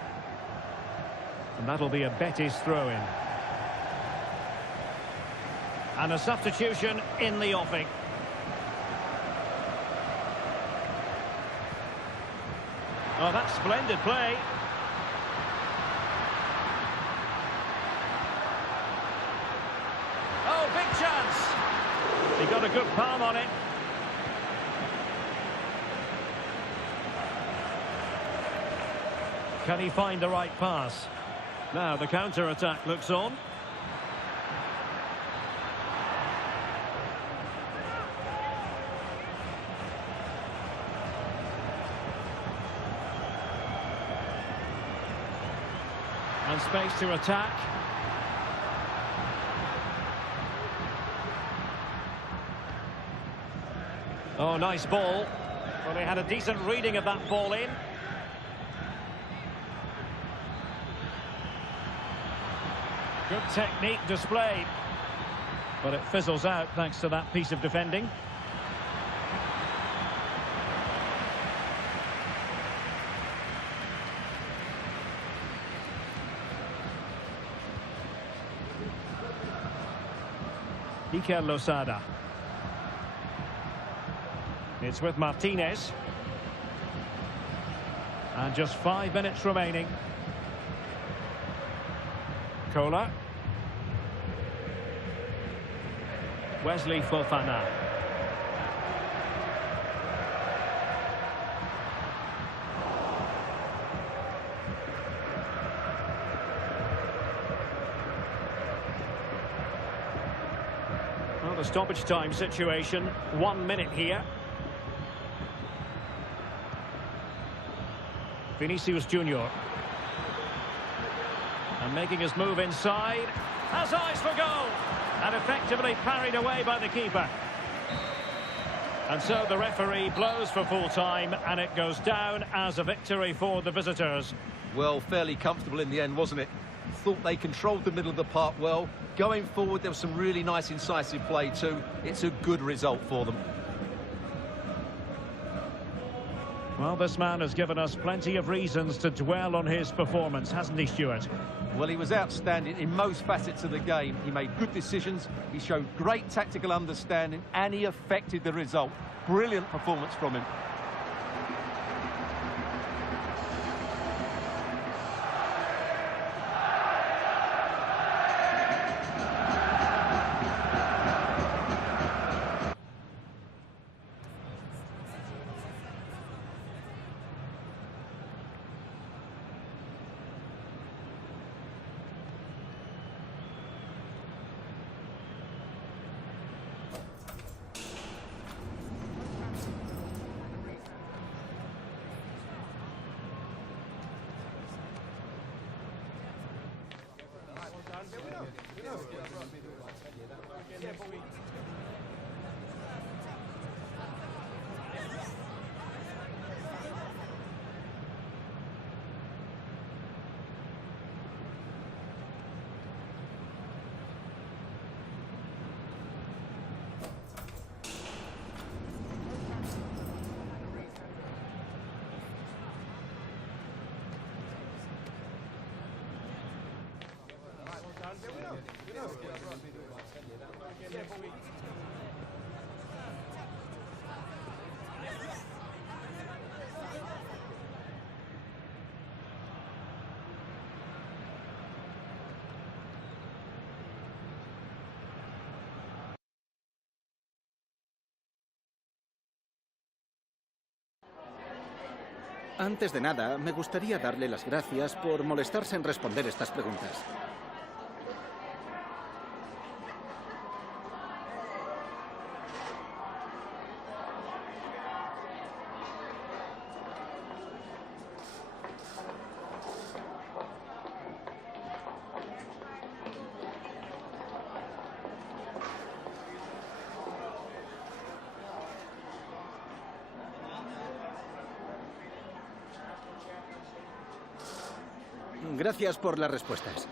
And that'll be a Betis throw-in. And a substitution in the offing. Oh, that's splendid play. Oh, big chance. He got a good palm on it. Can he find the right pass? Now the counter-attack looks on. And space to attack. Oh, nice ball. Well, they had a decent reading of that ball in. Good technique displayed. But it fizzles out thanks to that piece of defending. Iker Losada. It's with Martinez. And just 5 minutes remaining. Cola. Wesley Fofana. the stoppage time situation. 1 minute here. Vinicius Junior. And making his move inside. Has eyes for goal. And effectively parried away by the keeper. And so the referee blows for full time, and it goes down as a victory for the visitors. Well, fairly comfortable in the end, wasn't it? Thought they controlled the middle of the park well. Going forward, there was some really nice incisive play too. It's a good result for them. Well, this man has given us plenty of reasons to dwell on his performance, hasn't he, Stuart? Well, he was outstanding in most facets of the game. He made good decisions, he showed great tactical understanding, and he affected the result. Brilliant performance from him. Antes de nada, me gustaría darle las gracias por molestarse en responder estas preguntas. Gracias por las respuestas.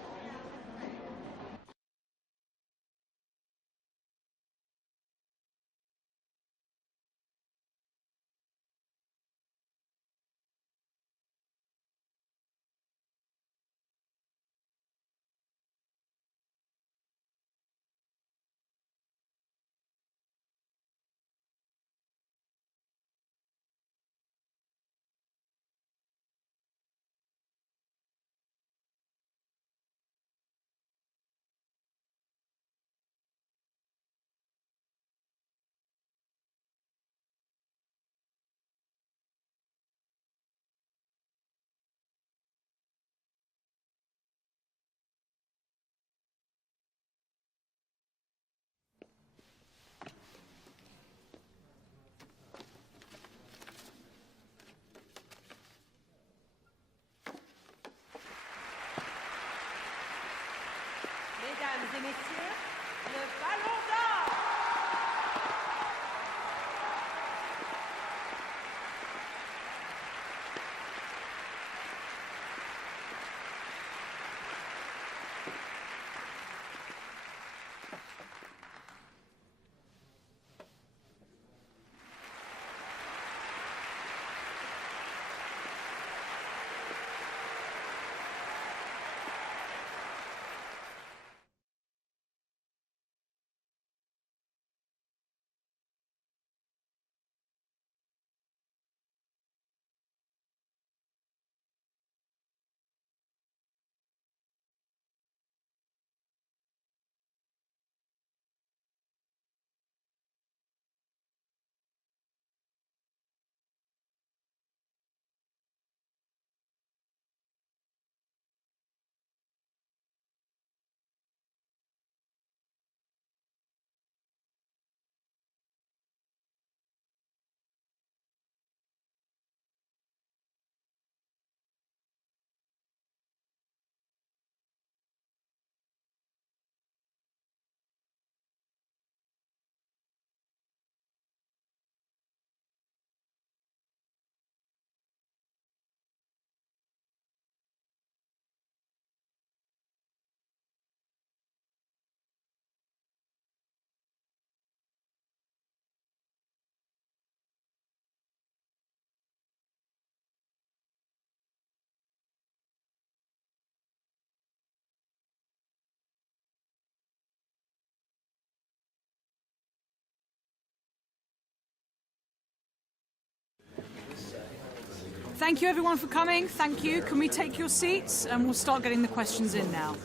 Thank you everyone for coming. Thank you. Can we take your seats and we'll start getting the questions in now.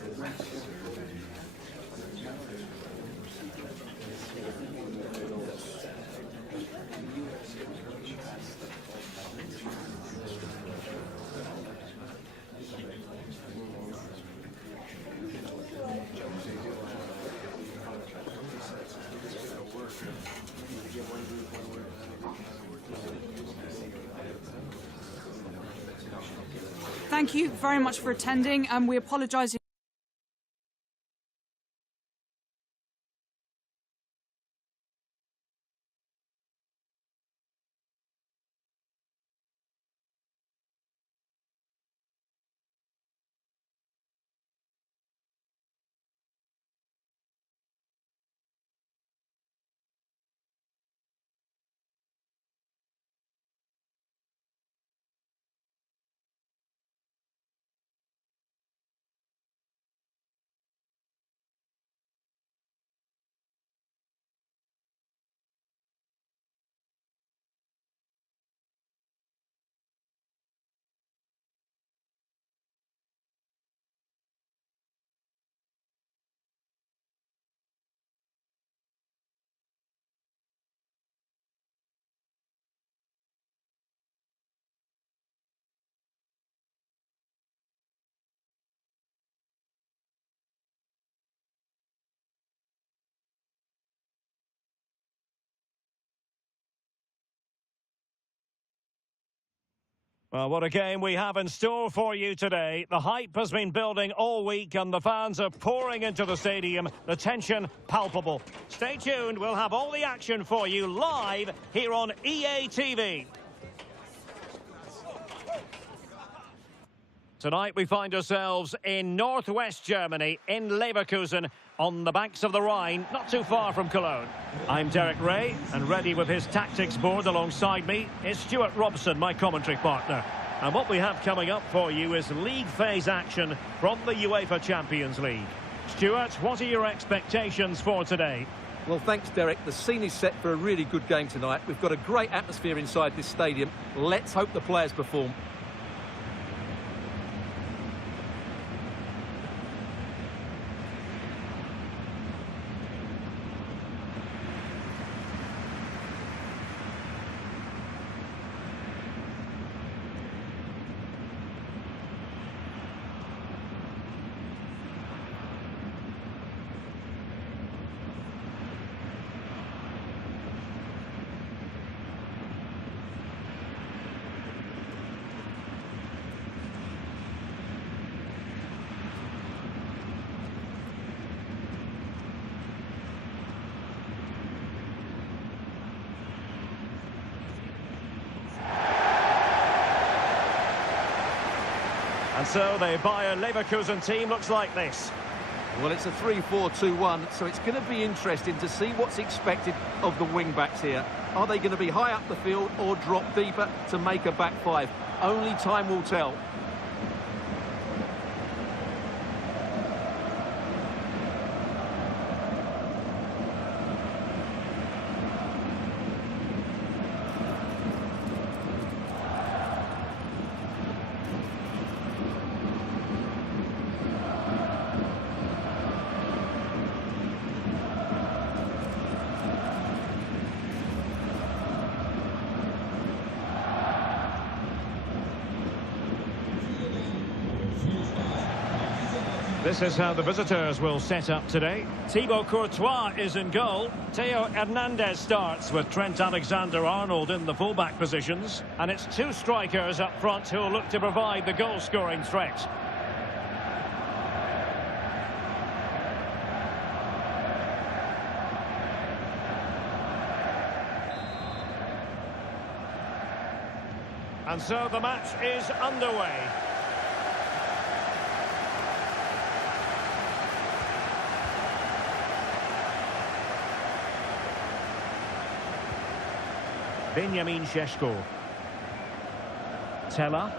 Thank you very much for attending, and we apologise. Well, what a game we have in store for you today. The hype has been building all week and the fans are pouring into the stadium. The tension palpable. Stay tuned, we'll have all the action for you live here on EA TV. Tonight we find ourselves in northwest Germany, in Leverkusen, on the banks of the Rhine, not too far from Cologne. I'm Derek Ray, and ready with his tactics board alongside me is Stuart Robson, my commentary partner. And what we have coming up for you is league phase action from the UEFA Champions League. Stuart, what are your expectations for today? Well, thanks, Derek. The scene is set for a really good game tonight. We've got a great atmosphere inside this stadium. Let's hope the players perform. And so the Bayer Leverkusen team looks like this. Well, it's a 3-4-2-1, so it's going to be interesting to see what's expected of the wing-backs here. Are they going to be high up the field or drop deeper to make a back five? Only time will tell. This is how the visitors will set up today. Thibaut Courtois is in goal. Theo Hernandez starts with Trent Alexander-Arnold in the fullback positions. And it's two strikers up front who will look to provide the goal-scoring threat. And so the match is underway. Benjamin Šeško. Teller.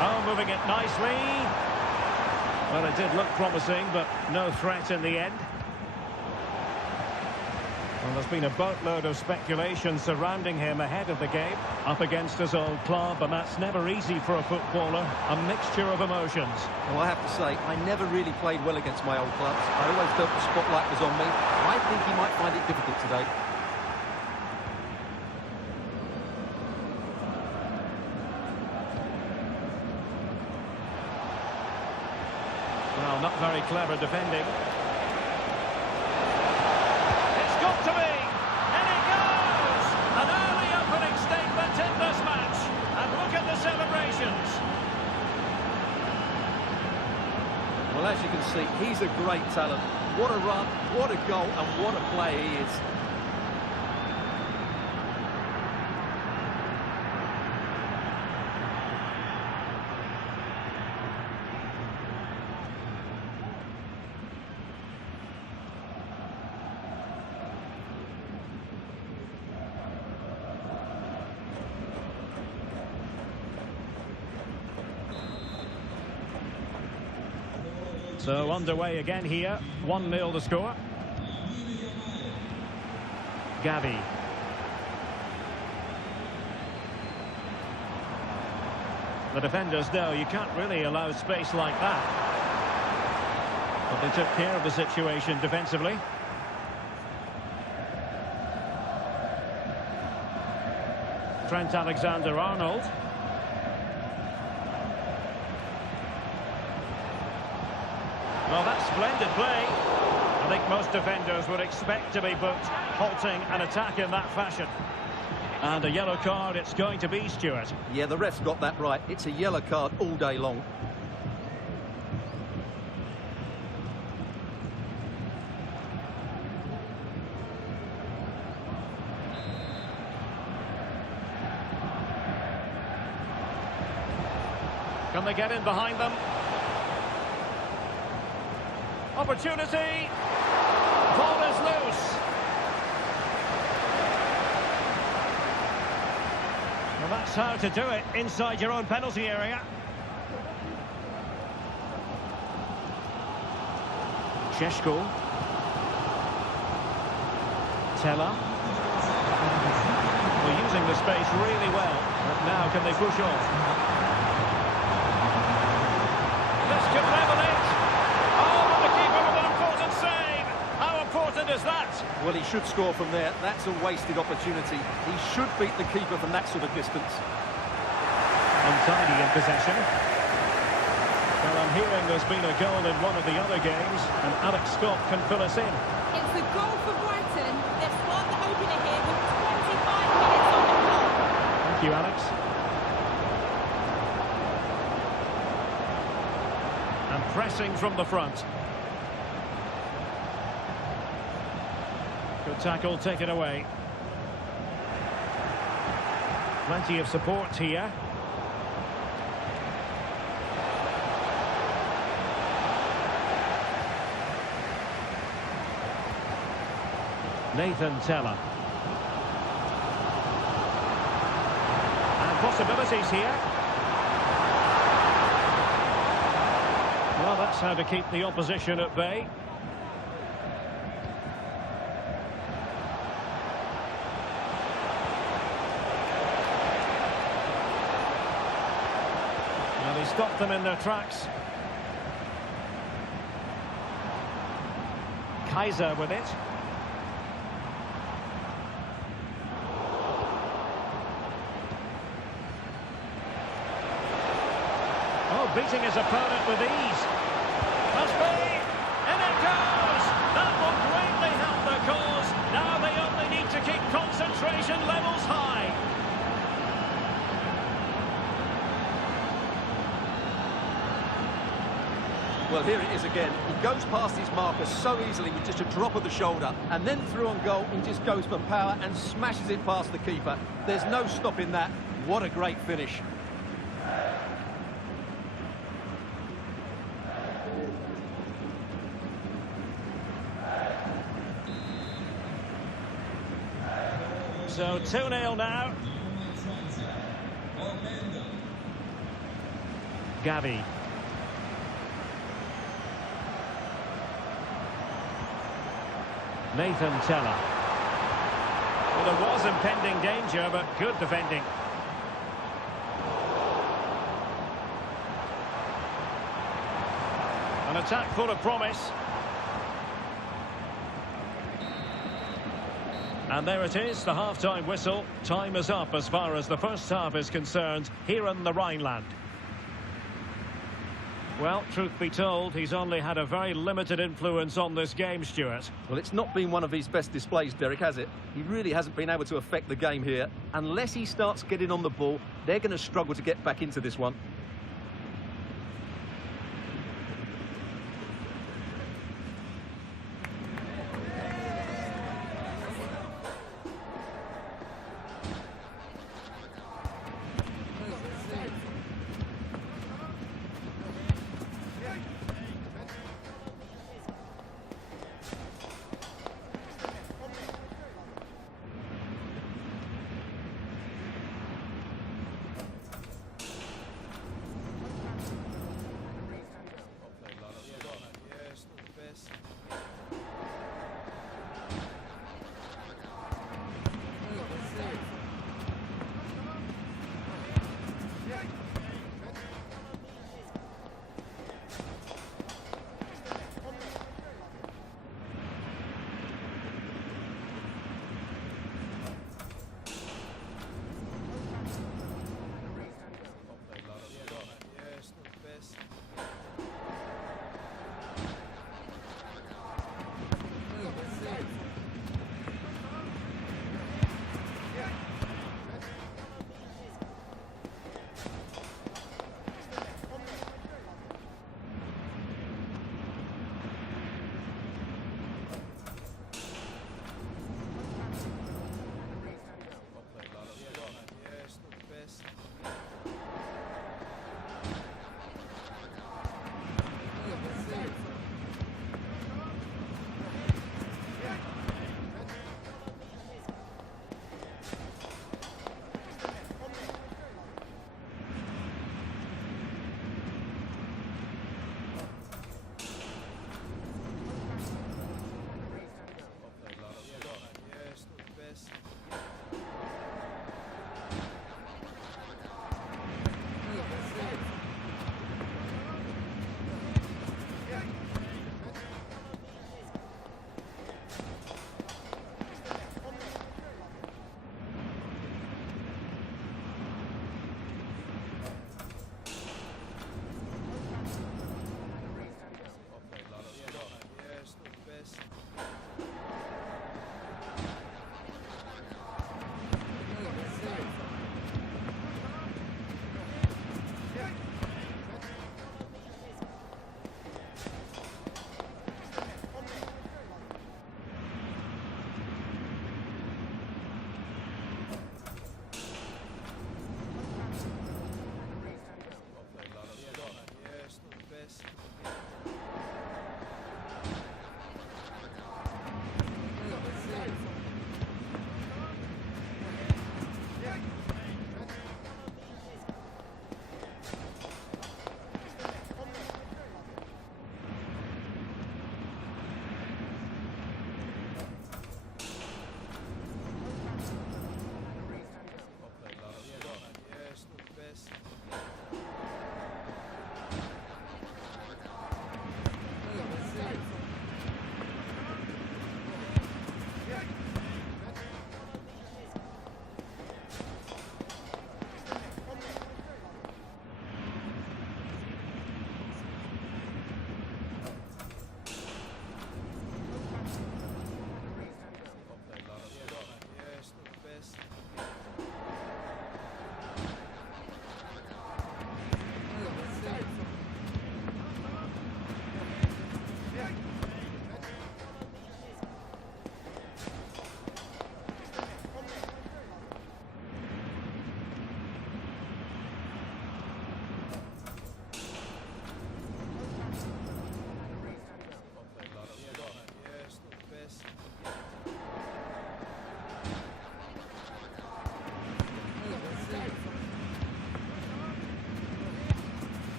Oh, moving it nicely. Well, it did look promising, but no threat in the end. Well, there's been a boatload of speculation surrounding him ahead of the game. Up against his old club, and that's never easy for a footballer. A mixture of emotions. Well, I have to say, I never really played well against my old clubs. I always felt the spotlight was on me. I think he might find it difficult today. Well, not very clever defending. It's got to be! And it goes! An early opening statement in this match. And look at the celebrations. Well, as you can see, he's a great talent. What a run, what a goal, and what a play he is. So underway again here. 1-0 the score. Gavi. The defenders know you can't really allow space like that. But they took care of the situation defensively. Trent Alexander-Arnold. Well, that's splendid play. I think most defenders would expect to be booked, halting an attack in that fashion. And a yellow card it's going to be, Stuart. Yeah, the ref's got that right. It's a yellow card all day long. Can they get in behind them? Opportunity. Ball is loose. Well, that's how to do it inside your own penalty area. Sheshko. Tella. We're using the space really well. But now can they push on? This could level it. Is that? Well, he should score from there. That's a wasted opportunity. He should beat the keeper from that sort of distance. Untidy in possession. Well, I'm hearing there's been a goal in one of the other games, and Alex Scott can fill us in. It's the goal for Brighton. They've scored the opener here with 25 minutes on the clock. Thank you, Alex. And pressing from the front. Good tackle taken away. Plenty of support here. Nathan Tella. And possibilities here. Well, that's how to keep the opposition at bay. Well, he stopped them in their tracks. Kaiser with it. Oh, beating his opponent with ease. Must be. In it goes. That will greatly help their cause. Now they only need to keep concentration levels high. Well, here it is again. He goes past his marker so easily with just a drop of the shoulder, and then through on goal, he just goes for power and smashes it past the keeper. There's no stopping that. What a great finish. So 2-0 now. Gavi. Nathan Tella. there was impending danger, but good defending. An attack full of promise. And there it is, the half-time whistle. Time is up as far as the first half is concerned here in the Rhineland. Well, truth be told, he's only had a very limited influence on this game, Stuart. Well, it's not been one of his best displays, Derek, has it? He really hasn't been able to affect the game here. Unless he starts getting on the ball, they're going to struggle to get back into this one.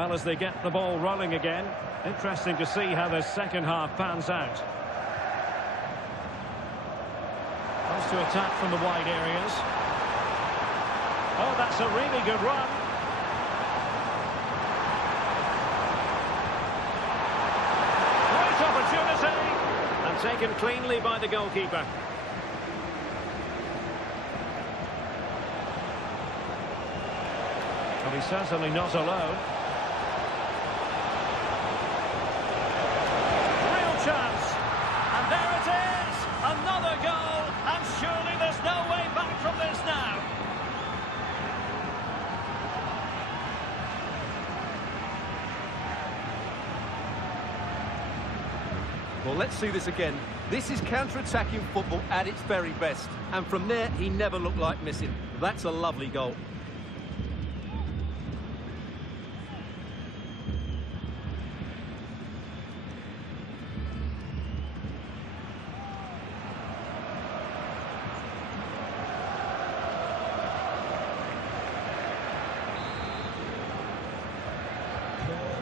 Well, as they get the ball rolling again, interesting to see how the second half pans out. Comes to attack from the wide areas. Oh, that's a really good run. Great opportunity. And taken cleanly by the goalkeeper. Well, he's certainly not alone. Real chance. And there it is. Another goal. And surely there's no way back from this now. Well, let's see this again. This is counter-attacking football at its very best. And from there, he never looked like missing. That's a lovely goal.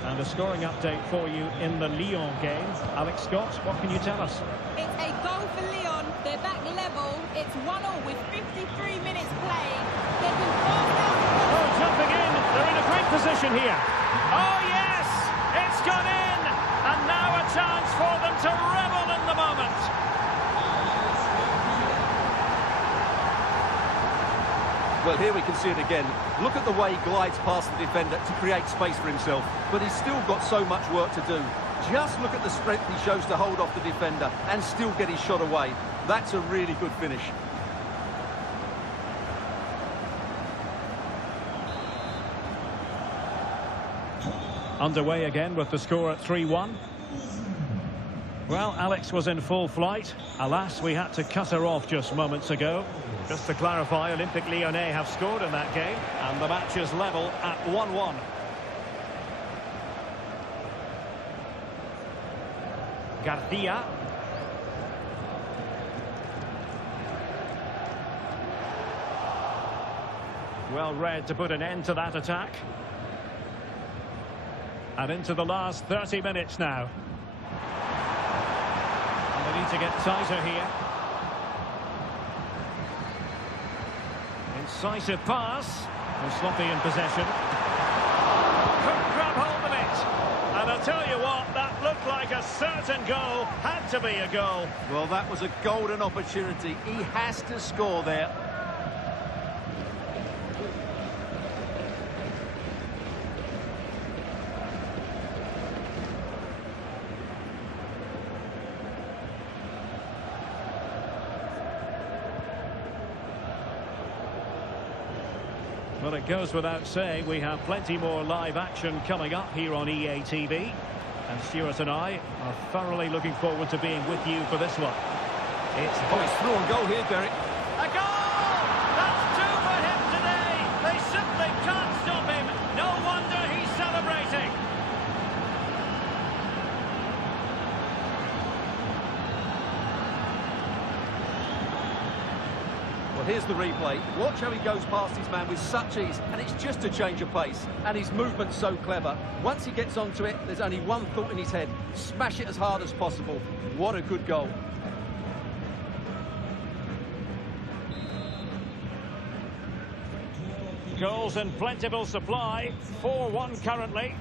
And a scoring update for you in the Lyon game. Alex Scott, what can you tell us? It's a goal for Lyon. They're back level. It's 1-1 with 53 minutes played. They've been forced out. Oh, jumping in. They're in a great position here. Oh, yes! It's gone in! And now a chance for them to revel in the moment. Well, here we can see it again. Look at the way he glides past the defender to create space for himself. But he's still got so much work to do. Just look at the strength he shows to hold off the defender and still get his shot away. That's a really good finish. Underway again with the score at 3-1. Well, Alex was in full flight. Alas, we had to cut her off just moments ago. Just to clarify, Olympique Lyonnais have scored in that game, and the match is level at 1-1. Garcia. Well read to put an end to that attack. And into the last 30 minutes now. And they need to get tighter here. Incisive pass. And sloppy in possession. Couldn't grab hold of it. And I'll tell you what, that looked like a certain goal. Had to be a goal. Well, that was a golden opportunity. He has to score there. Well, it goes without saying, we have plenty more live action coming up here on EA TV. And Stuart and I are thoroughly looking forward to being with you for this one. It's through on goal here, Derek. a goal! That's two for him today! They simply can't stop him. No wonder he's celebrating. Well, here's the replay. Watch how he goes past his man with such ease, and it's just a change of pace. And his movement's so clever. Once he gets onto it, there's only one thought in his head. Smash it as hard as possible. What a good goal. Goals in plentiful supply. 4-1 currently.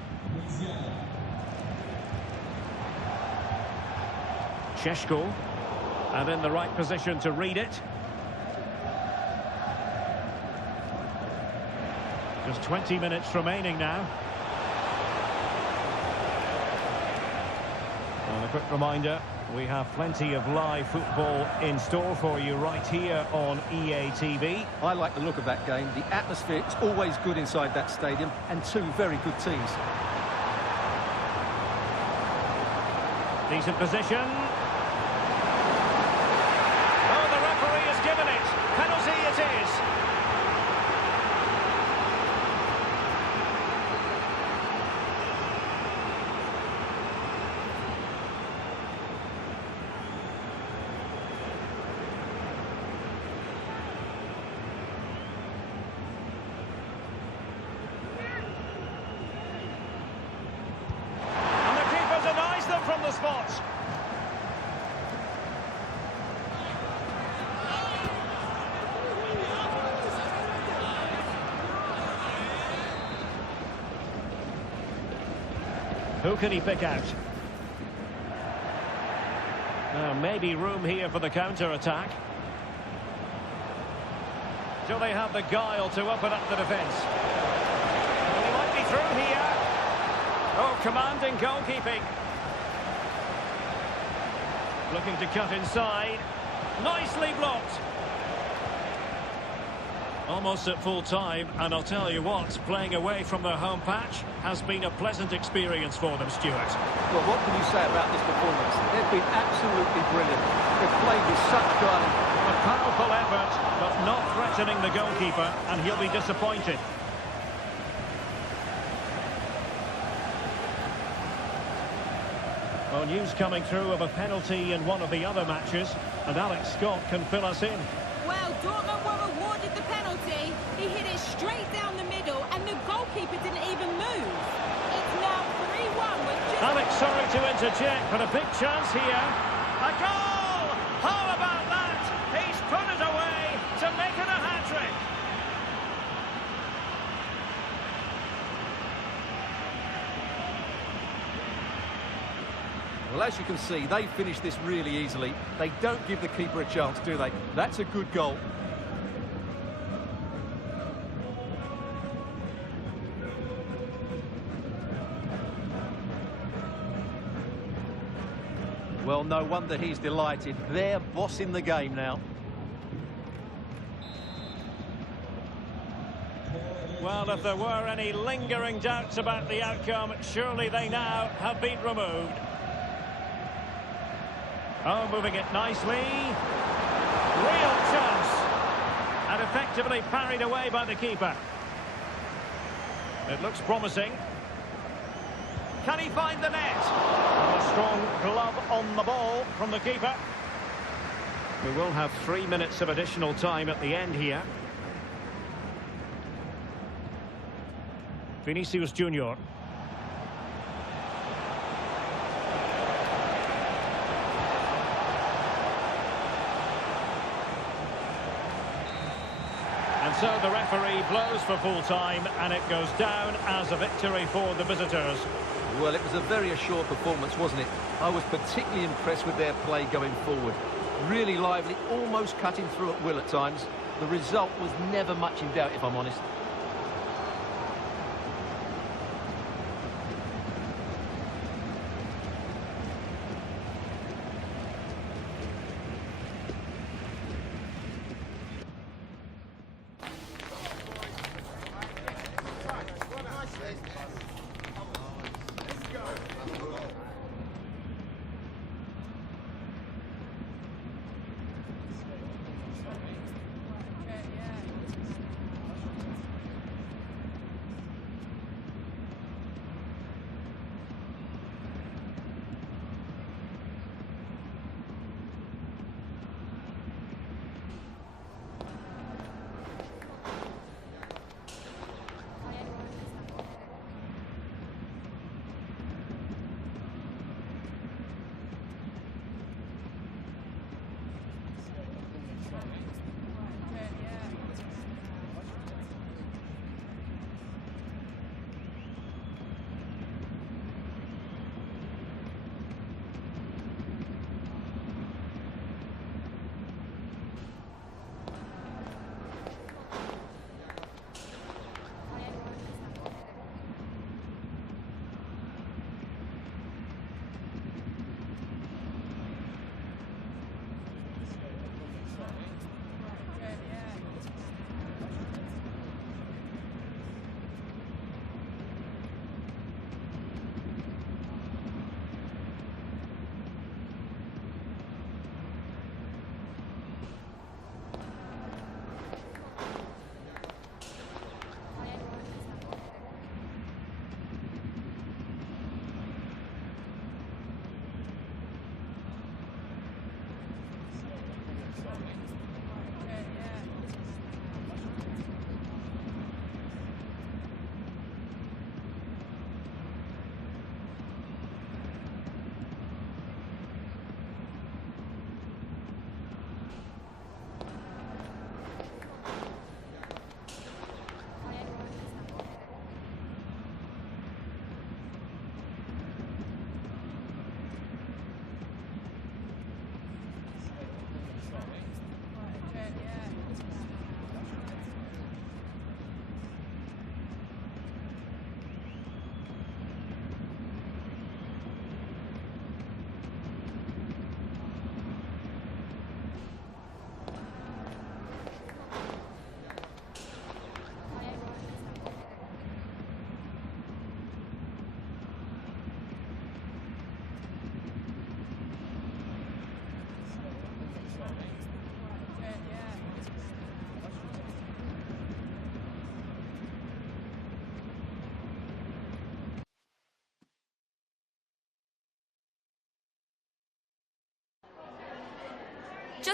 Šeško. And in the right position to read it. Just 20 minutes remaining now. And a quick reminder, we have plenty of live football in store for you right here on EA TV. I like the look of that game. The atmosphere is always good inside that stadium, and two very good teams. Decent position. Oh, the referee has given it. Penalty it is. Who can he pick out? Maybe room here for the counter-attack. Do they have the guile to open up the defence? He might be through here. Oh, commanding goalkeeping. Looking to cut inside. Nicely blocked. Almost at full time, and I'll tell you what, playing away from their home patch has been a pleasant experience for them, Stuart. Well, what can you say about this performance? They've been absolutely brilliant. They've played with such guile. A powerful effort, but not threatening the goalkeeper, and he'll be disappointed. Well, news coming through of a penalty in one of the other matches, and Alex Scott can fill us in. Well, Dortmund were awarded the penalty. He hit it straight down the middle, and the goalkeeper didn't even move. It's now 3-1 with just... Alex, sorry to interject, but a big chance here. A goal! How about that? He's put it away to make it a hat-trick. Well, as you can see, they finish this really easily. They don't give the keeper a chance, do they? That's a good goal. Well, no wonder he's delighted. They're bossing the game now. Well, if there were any lingering doubts about the outcome, surely they now have been removed. Oh, moving it nicely. Real chance. And effectively parried away by the keeper. It looks promising. Can he find the net? And a strong glove on the ball from the keeper. We will have 3 minutes of additional time at the end here. Vinicius Junior. And so the referee blows for full time, and it goes down as a victory for the visitors. Well, it was a very assured performance, wasn't it? I was particularly impressed with their play going forward. Really lively, almost cutting through at will at times. The result was never much in doubt, if I'm honest.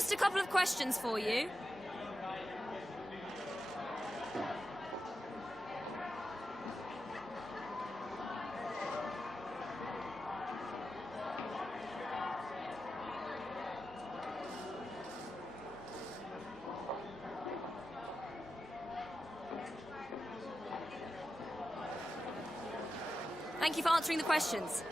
Just a couple of questions for you. Thank you for answering the questions.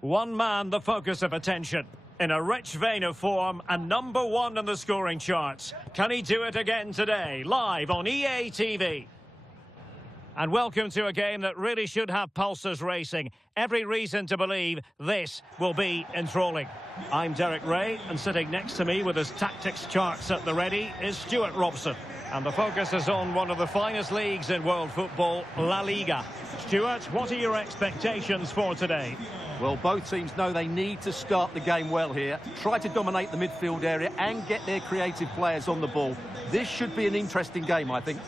One man the focus of attention. In a rich vein of form and #1 in the scoring charts. Can he do it again today? Live on EA TV. And welcome to a game that really should have pulses racing. Every reason to believe this will be enthralling. I'm Derek Ray, and sitting next to me with his tactics charts at the ready is Stuart Robson. And the focus is on one of the finest leagues in world football, La Liga. Stuart, what are your expectations for today? Well, both teams know they need to start the game well here. Try to dominate the midfield area and get their creative players on the ball. This should be an interesting game, I think.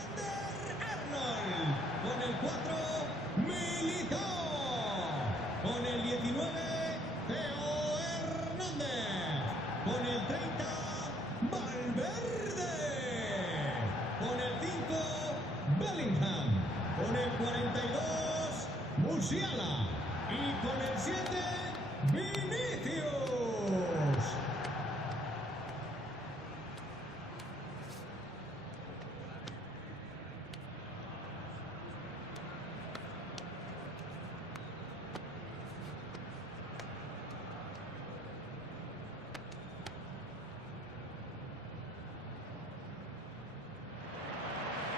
Con el 42, Musiala. Y con el 7, Vinicius.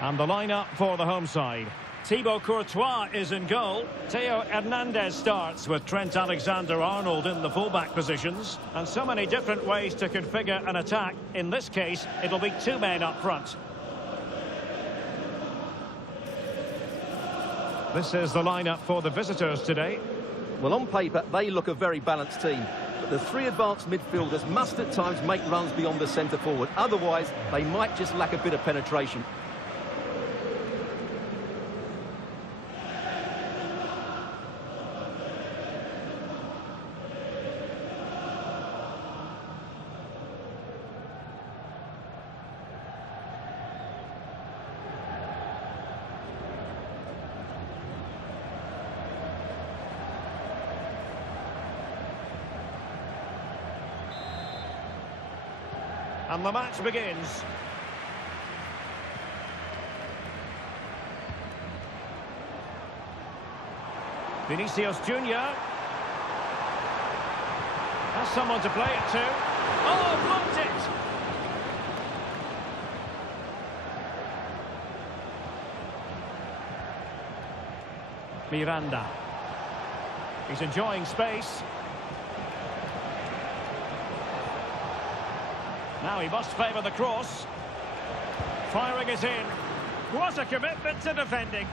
And the lineup for the home side. Thibaut Courtois is in goal. Theo Hernandez starts with Trent Alexander-Arnold in the fullback positions. And so many different ways to configure an attack. In this case, it'll be 2 men up front. This is the lineup for the visitors today. Well, on paper, they look a very balanced team. But the 3 advanced midfielders must at times make runs beyond the centre forward. Otherwise, they might just lack a bit of penetration. And the match begins. Vinicius Junior has someone to play it to. Oh, blocked it! Miranda. He's enjoying space. Now he must favour the cross. Firing it in. What a commitment to defending.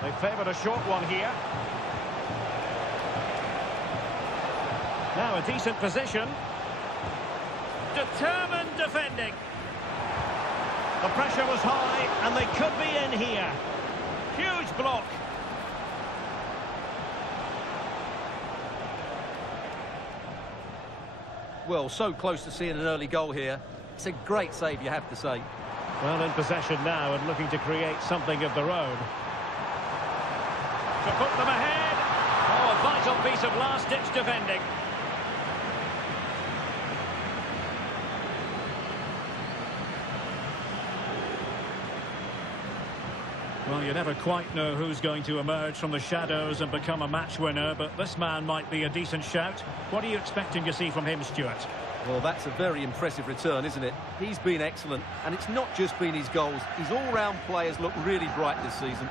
They favoured a short one here. Now a decent position. Determined defending. The pressure was high and they could be in here. Huge block. Well, so close to seeing an early goal here. It's a great save, you have to say. Well, in possession now and looking to create something of their own. To put them ahead. Oh, a vital piece of last-ditch defending. Well, you never quite know who's going to emerge from the shadows and become a match winner, but this man might be a decent shout. What are you expecting to see from him, Stuart? Well, that's a very impressive return, isn't it? He's been excellent, and it's not just been his goals. His all-round players look really bright this season.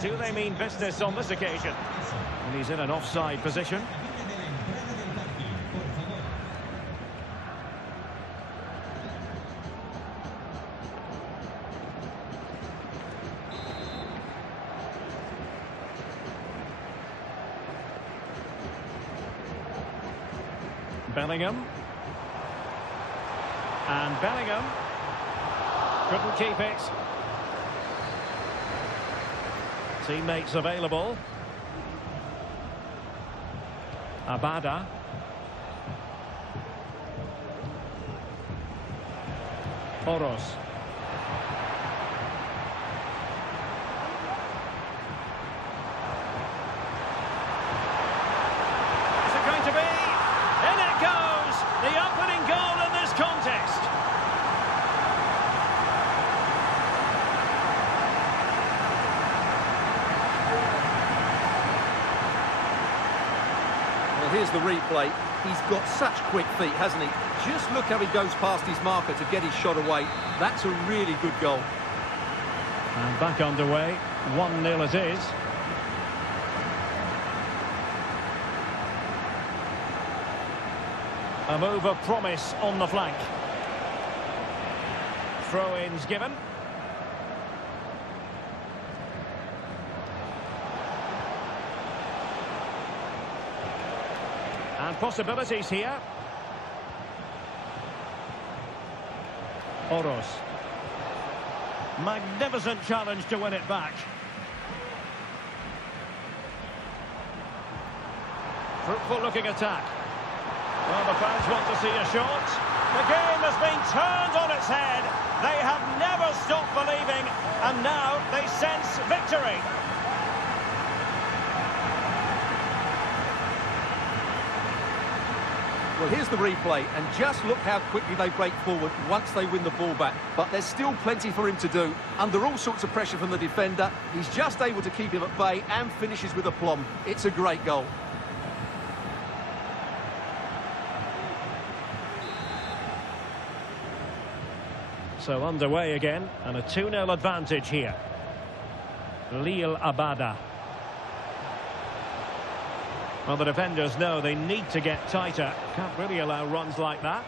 Do they mean business on this occasion? And he's in an offside position. Bellingham. And Bellingham couldn't keep it. Teammates available. Abada. Oros. Well, here's the replay. He's got such quick feet, hasn't he? Just look how he goes past his marker to get his shot away. That's a really good goal. And back underway, 1-0 it is. A move of promise on the flank. Throw-ins given. And possibilities here. Oros. Magnificent challenge to win it back. Fruitful looking attack. Well, the fans want to see a shot. The game has been turned on its head. They have never stopped believing, and now they sense victory. Well, here's the replay, and just look how quickly they break forward once they win the ball back. But there's still plenty for him to do. Under all sorts of pressure from the defender, he's just able to keep him at bay and finishes with aplomb. It's a great goal. So underway again, and a 2-0 advantage here. Lille Abada. Well, the defenders know they need to get tighter. Can't really allow runs like that.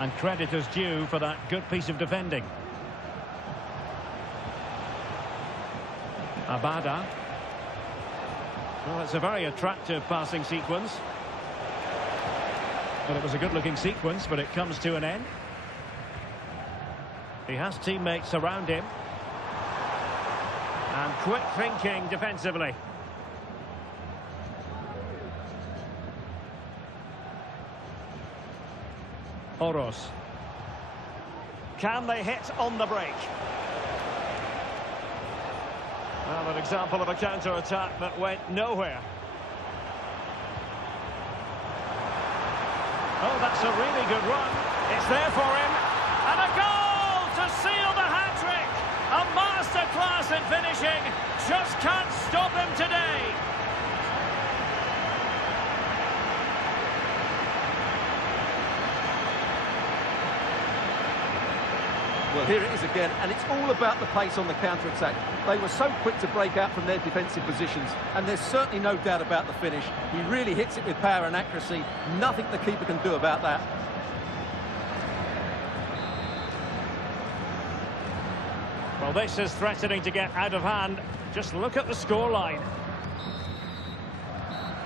And credit is due for that good piece of defending. Abada. Well, it's a very attractive passing sequence. Well, it was a good-looking sequence, but it comes to an end. He has teammates around him. And quick thinking defensively. Oros. Can they hit on the break? Well, an example of a counter-attack that went nowhere. Oh, that's a really good run. It's there for him. And a goal to seal the hat-trick. A masterclass in finishing. Just can't stop him today. Well, here it is again, and it's all about the pace on the counter-attack. They were so quick to break out from their defensive positions, and there's certainly no doubt about the finish. He really hits it with power and accuracy. Nothing the keeper can do about that. Well, this is threatening to get out of hand. Just look at the scoreline.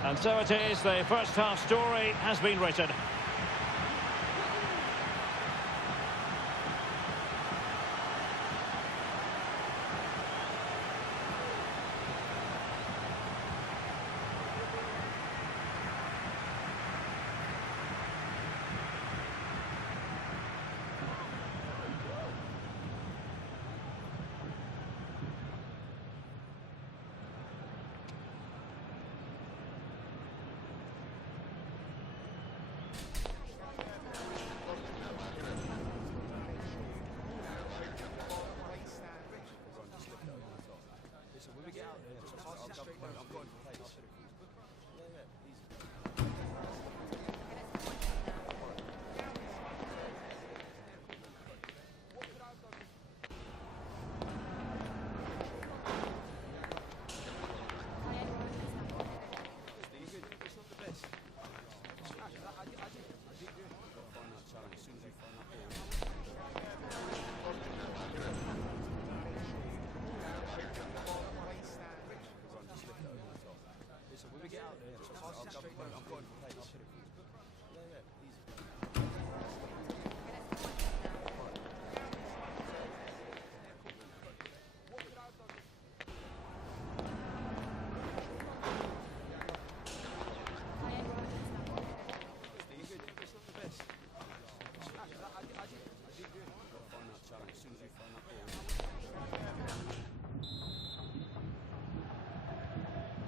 And so it is, the first half story has been written.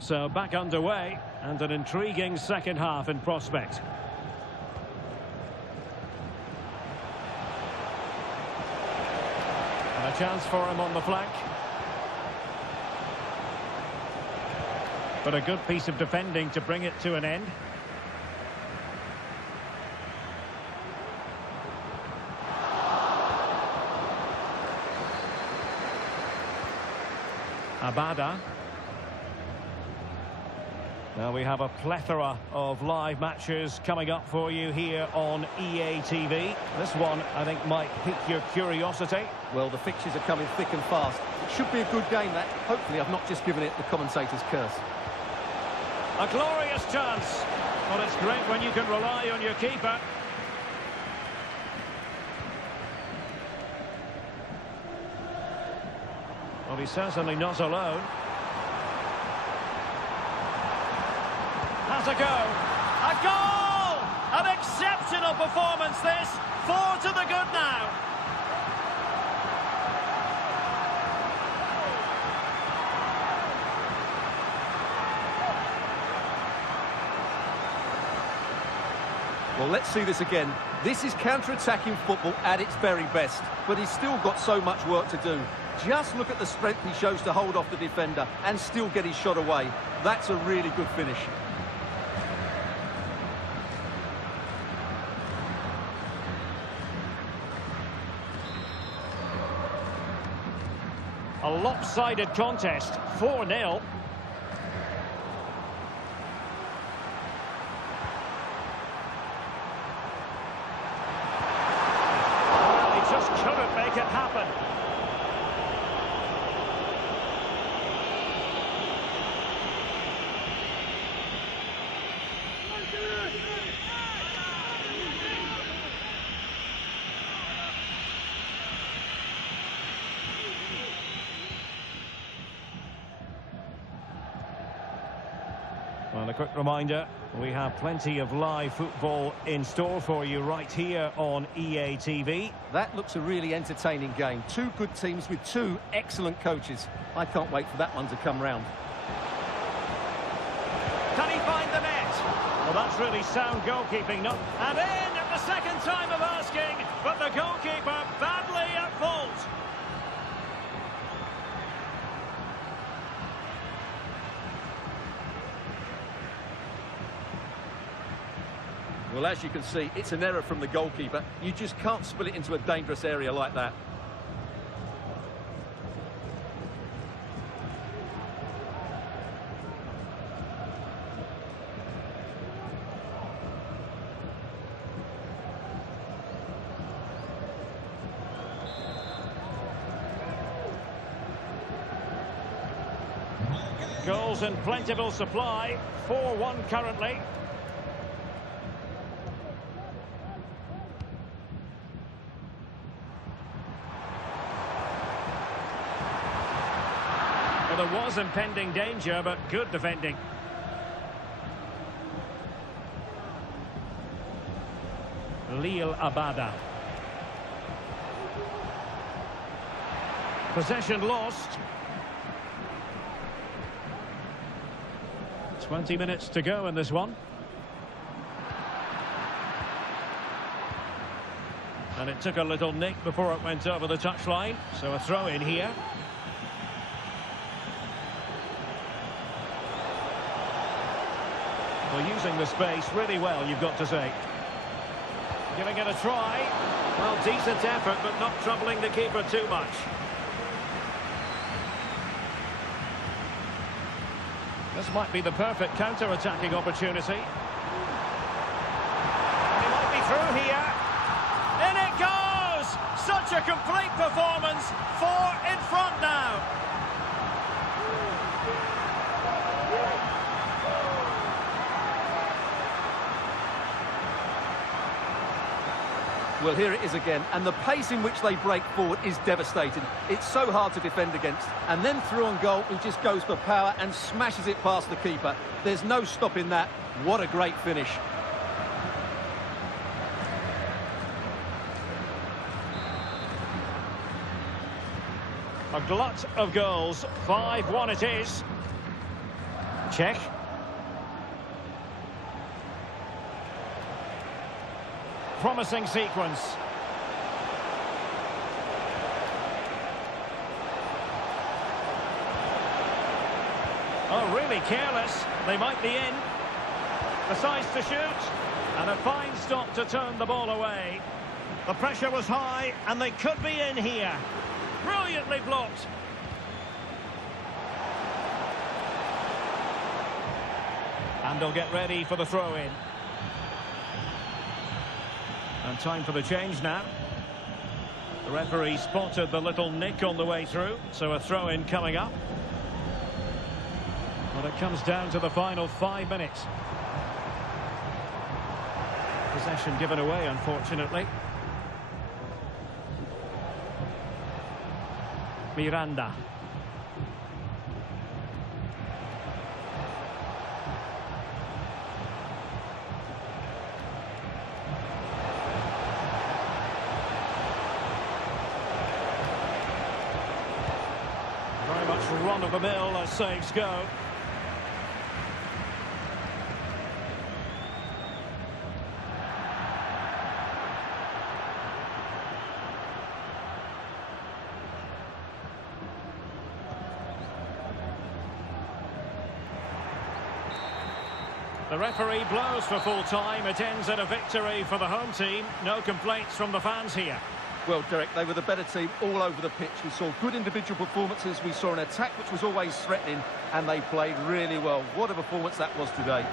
So back underway, and an intriguing second half in prospect. And a chance for him on the flank. But a good piece of defending to bring it to an end. Abada. Now we have a plethora of live matches coming up for you here on EA TV. This one, I think, might pique your curiosity. Well, the fixtures are coming thick and fast. It should be a good game, that. Hopefully I've not just given it the commentator's curse. A glorious chance. Well, it's great when you can rely on your keeper. Well, he's certainly not alone. Has a go. A goal! An exceptional performance, this. 4 to the good now. Well, let's see this again. This is counter-attacking football at its very best, but he's still got so much work to do. Just look at the strength he shows to hold off the defender and still get his shot away. That's a really good finish. A lopsided contest, 4-0. Well, he just couldn't make it happen. Well, a quick reminder, we have plenty of live football in store for you right here on EA TV. That looks a really entertaining game. Two good teams with two excellent coaches. I can't wait for that one to come round. Can he find the net? Well, that's really sound goalkeeping. No, and in at the second time of asking, but the goalkeeper badly at fault. Well, as you can see, it's an error from the goalkeeper. You just can't spill it into a dangerous area like that. Goals in plentiful supply, 4-1 currently. Well, there was impending danger, but good defending. Abada. Possession lost. 20 minutes to go in this one. And it took a little nick before it went over the touchline, so a throw in here. Well, using the space really well, you've got to say. Giving it a try. Well, decent effort, but not troubling the keeper too much. This might be the perfect counter-attacking opportunity. He might be through here. In it goes! Such a complete performance. 4 in front now. Well, here it is again, and the pace in which they break forward is devastating. It's so hard to defend against. And then through on goal, he just goes for power and smashes it past the keeper. There's no stopping that. What a great finish. A glut of goals. 5-1 it is. Check. Promising sequence. Oh, really careless. They might be in. Decides to shoot. And a fine stop to turn the ball away. The pressure was high, and they could be in here. Brilliantly blocked. And they'll get ready for the throw-in. And time for the change now. The referee spotted the little nick on the way through, so a throw-in coming up. Well, it comes down to the final 5 minutes. Possession given away, unfortunately. Miranda. Very much run-of-the-mill as saves go. The referee blows for full time. It ends at a victory for the home team. No complaints from the fans here. Well, Derek, they were the better team all over the pitch. We saw good individual performances. We saw an attack which was always threatening, and they played really well. What a performance that was today.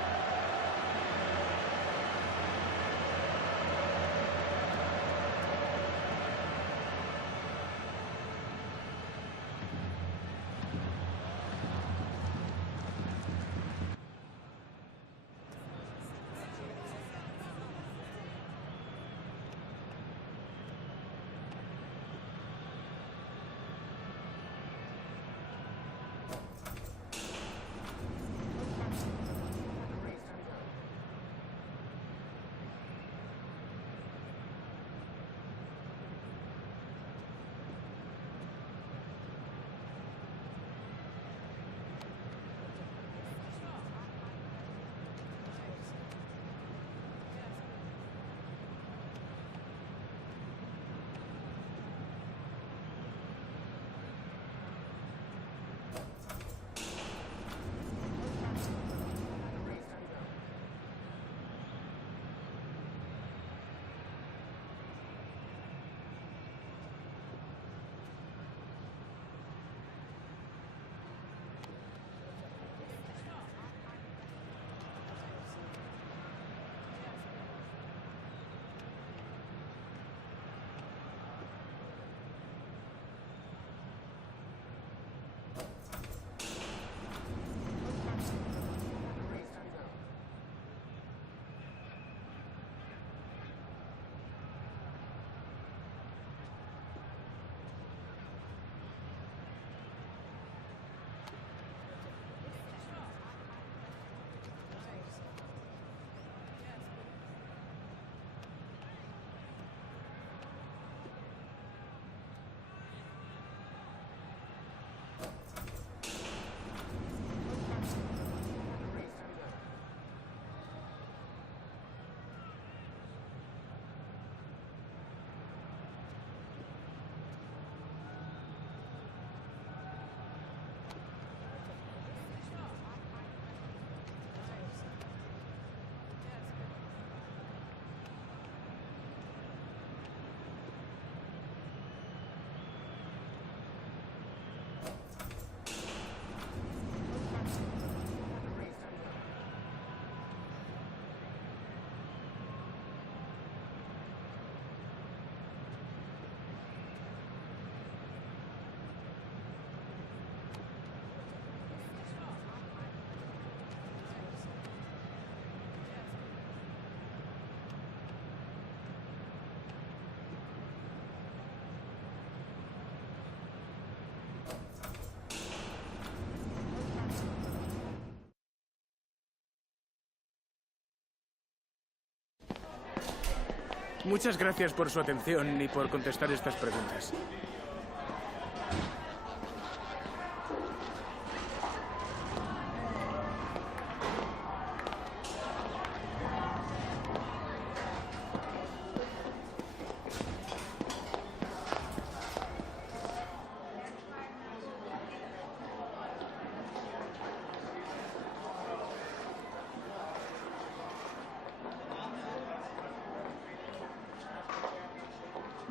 Muchas gracias por su atención y por contestar estas preguntas.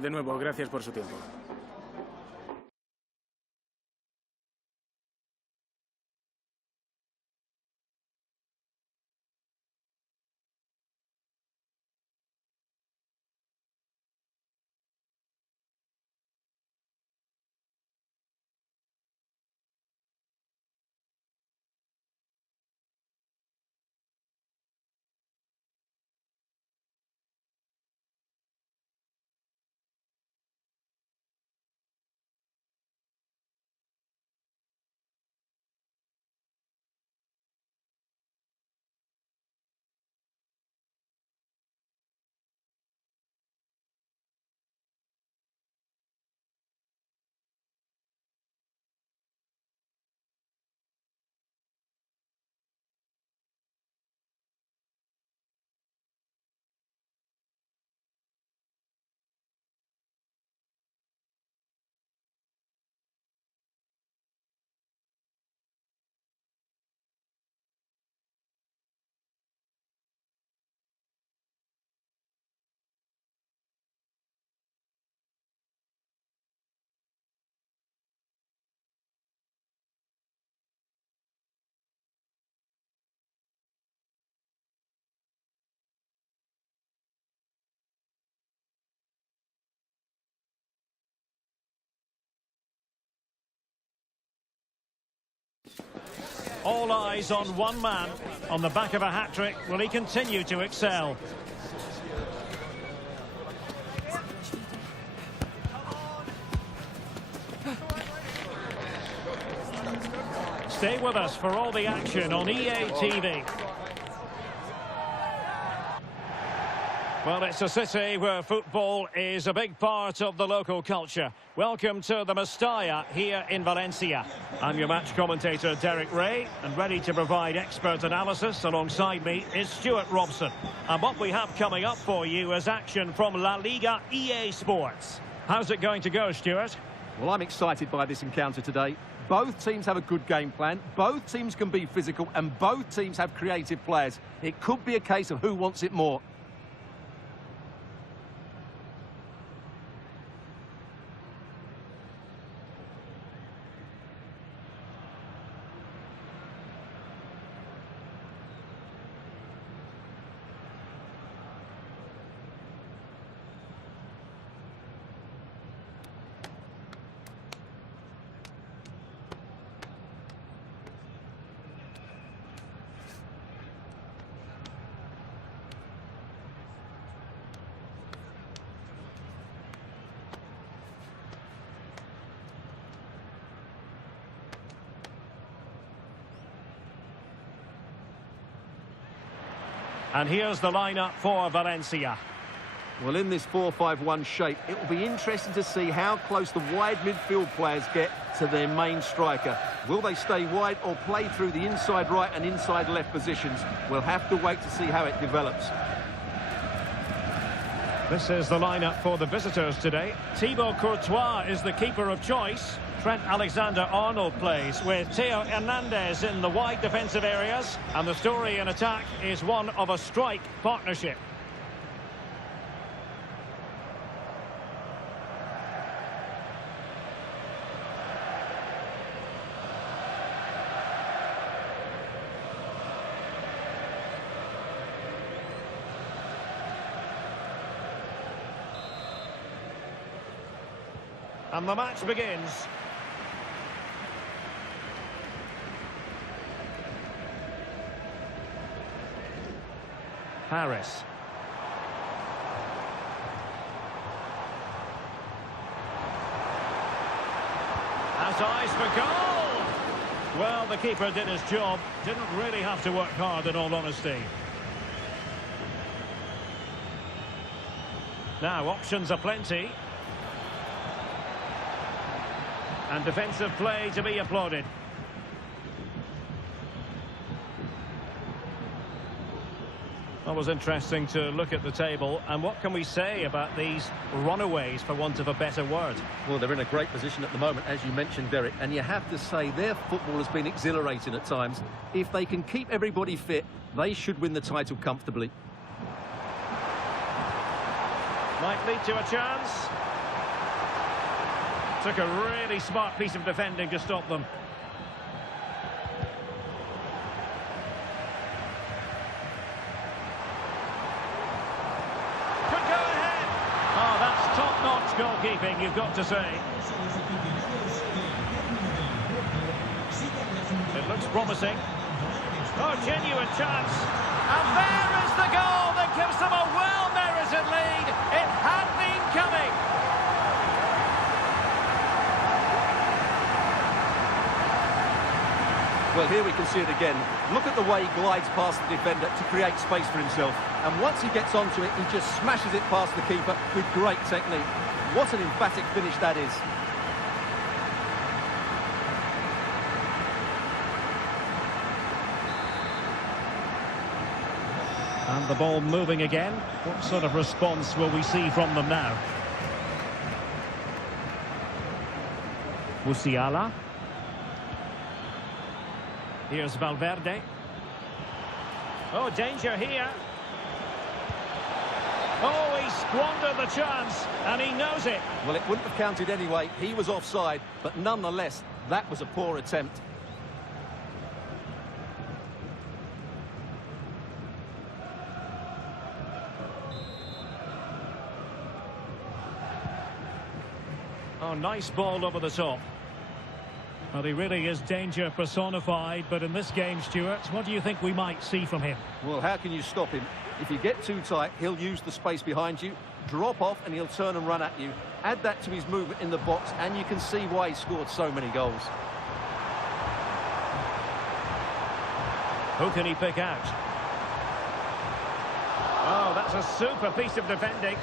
De nuevo, gracias por su tiempo. All eyes on one man. On the back of a hat-trick, will he continue to excel? Stay with us for all the action on EA TV. Well, it's a city where football is a big part of the local culture. Welcome to the Mestalla here in Valencia. I'm your match commentator, Derek Ray, and ready to provide expert analysis alongside me is Stuart Robson. And what we have coming up for you is action from La-Liga EA Sports. How's it going to go, Stuart? Well, I'm excited by this encounter today. Both teams have a good game plan, both teams can be physical, and both teams have creative players. It could be a case of who wants it more. And here's the lineup for Valencia. Well, in this 4-5-1 shape, it will be interesting to see how close the wide midfield players get to their main striker. Will they stay wide or play through the inside right and inside left positions? We'll have to wait to see how it develops. This is the lineup for the visitors today. Thibaut Courtois is the keeper of choice. Trent Alexander-Arnold plays with Theo Hernandez in the wide defensive areas. And the story in attack is one of a strike partnership. And the match begins. Harris. Has eyes for goal! Well, the keeper did his job. Didn't really have to work hard, in all honesty. Now, options are plenty. And defensive play to be applauded. That was interesting to look at the table. And what can we say about these runaways, for want of a better word? Well, they're in a great position at the moment, as you mentioned, Derek. And you have to say their football has been exhilarating at times. If they can keep everybody fit, they should win the title comfortably. Might lead to a chance. Took a really smart piece of defending to stop them. Could go ahead. Oh, that's top-notch goalkeeping, you've got to say. It looks promising. Oh, genuine chance. And there is the goal that gives them a well-merited lead. It had been coming. Well, here we can see it again. Look at the way he glides past the defender to create space for himself. And once he gets onto it, he just smashes it past the keeper with great technique. What an emphatic finish that is. And the ball moving again. What sort of response will we see from them now? Musiala. Here's Valverde. Oh, danger here. Oh, he squandered the chance, and he knows it. Well, it wouldn't have counted anyway. He was offside, but nonetheless, that was a poor attempt. Oh, nice ball over the top. Well, he really is danger personified, but in this game, Stuart, what do you think we might see from him? Well, how can you stop him? If you get too tight, he'll use the space behind you, drop off, and he'll turn and run at you. Add that to his movement in the box, and you can see why he scored so many goals. Who can he pick out? Oh, that's a super piece of defending.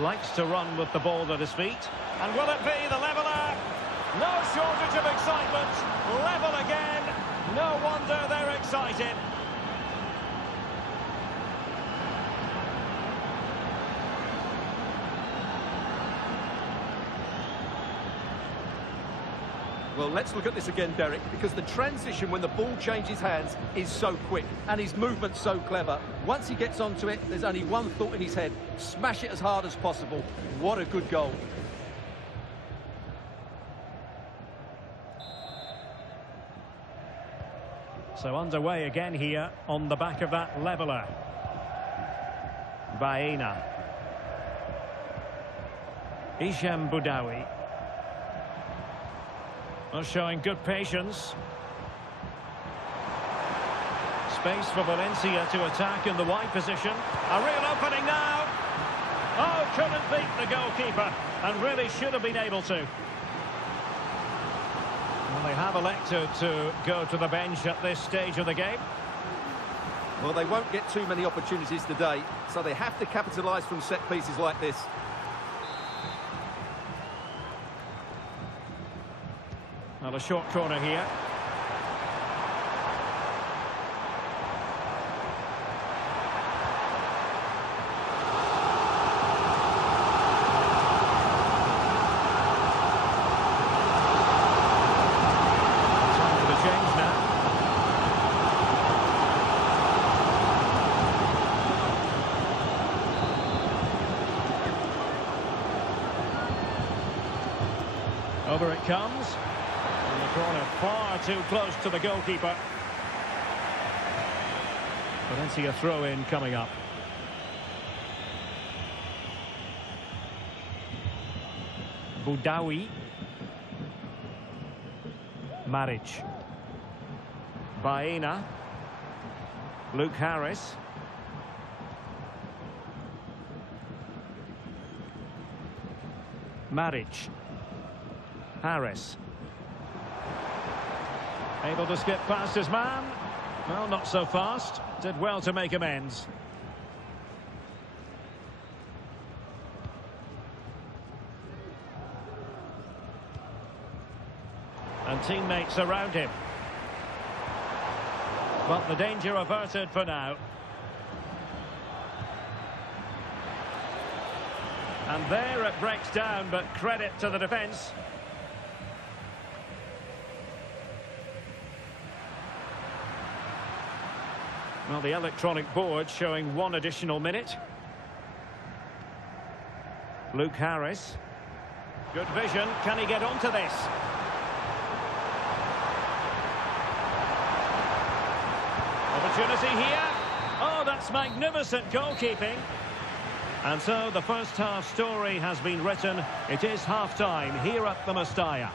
Likes to run with the ball at his feet. And will it be the leveller? No shortage of excitement. Level again. No wonder they're excited. Well, let's look at this again, Derek, because the transition when the ball changes hands is so quick and his movement's so clever. Once he gets onto it, there's only one thought in his head: smash it as hard as possible. What a good goal. So underway again here on the back of that leveller. Baena. Hisham Boudaoui. Well, showing good patience. Space for Valencia to attack in the wide position. A real opening now. Oh, couldn't beat the goalkeeper, and really should have been able to. Well, they have elected to go to the bench at this stage of the game. Well, they won't get too many opportunities today, so they have to capitalise from set pieces like this. Well, a short corner here. Time for the change now. Over it comes. In the corner, far too close to the goalkeeper. Valencia throw-in coming up. Boudaoui. Maric. Baena. Luke Harris. Maric. Harris. Able to skip past his man. Well, not so fast. Did well to make amends. And teammates around him. But the danger averted for now. And there it breaks down, but credit to the defence. Well, the electronic board showing 1 additional minute. Luke Harris. Good vision. Can he get onto this? Opportunity here. Oh, that's magnificent goalkeeping. And so the first half story has been written. It is half-time here at the Mestalla.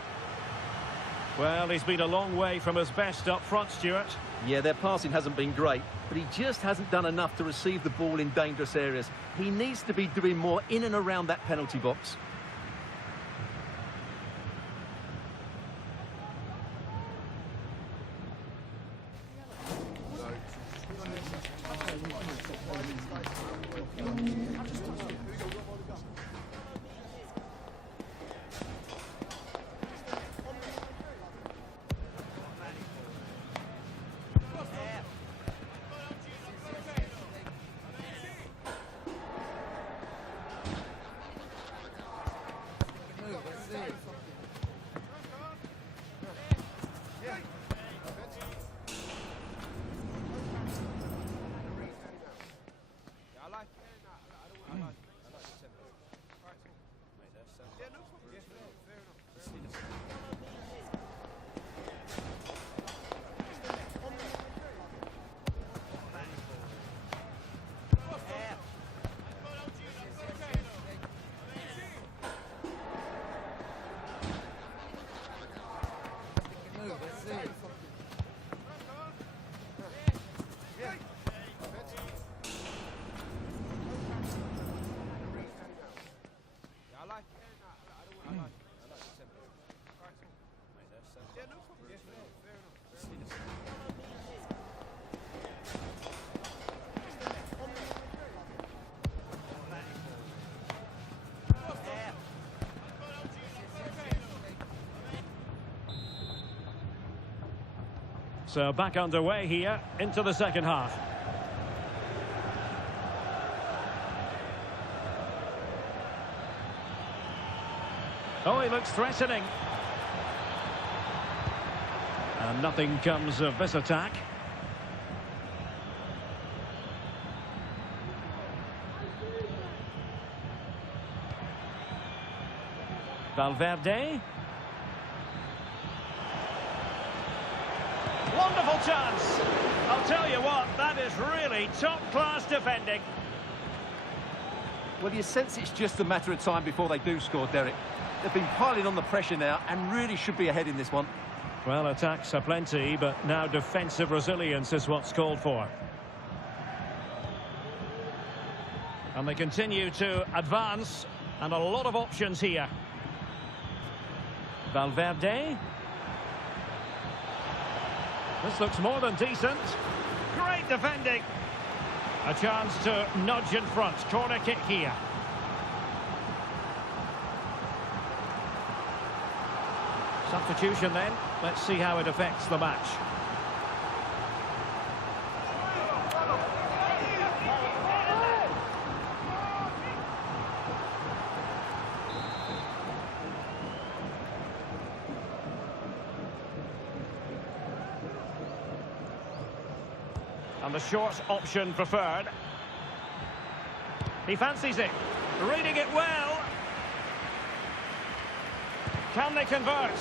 Well, he's been a long way from his best up front, Stuart. Yeah, their passing hasn't been great, but he just hasn't done enough to receive the ball in dangerous areas. He needs to be doing more in and around that penalty box. So back underway here into the second half. Oh, he looks threatening. And nothing comes of this attack. Valverde. Wonderful chance. I'll tell you what, that is really top-class defending. Well, you sense it's just a matter of time before they do score, Derek. They've been piling on the pressure now and really should be ahead in this one. Well, attacks are plenty, but now defensive resilience is what's called for. And they continue to advance, and a lot of options here. Valverde. This looks more than decent. Great defending. A chance to nudge in front. Corner kick here. Substitution then. Let's see how it affects the match. And the short option preferred. He fancies it. Reading it well. Can they convert?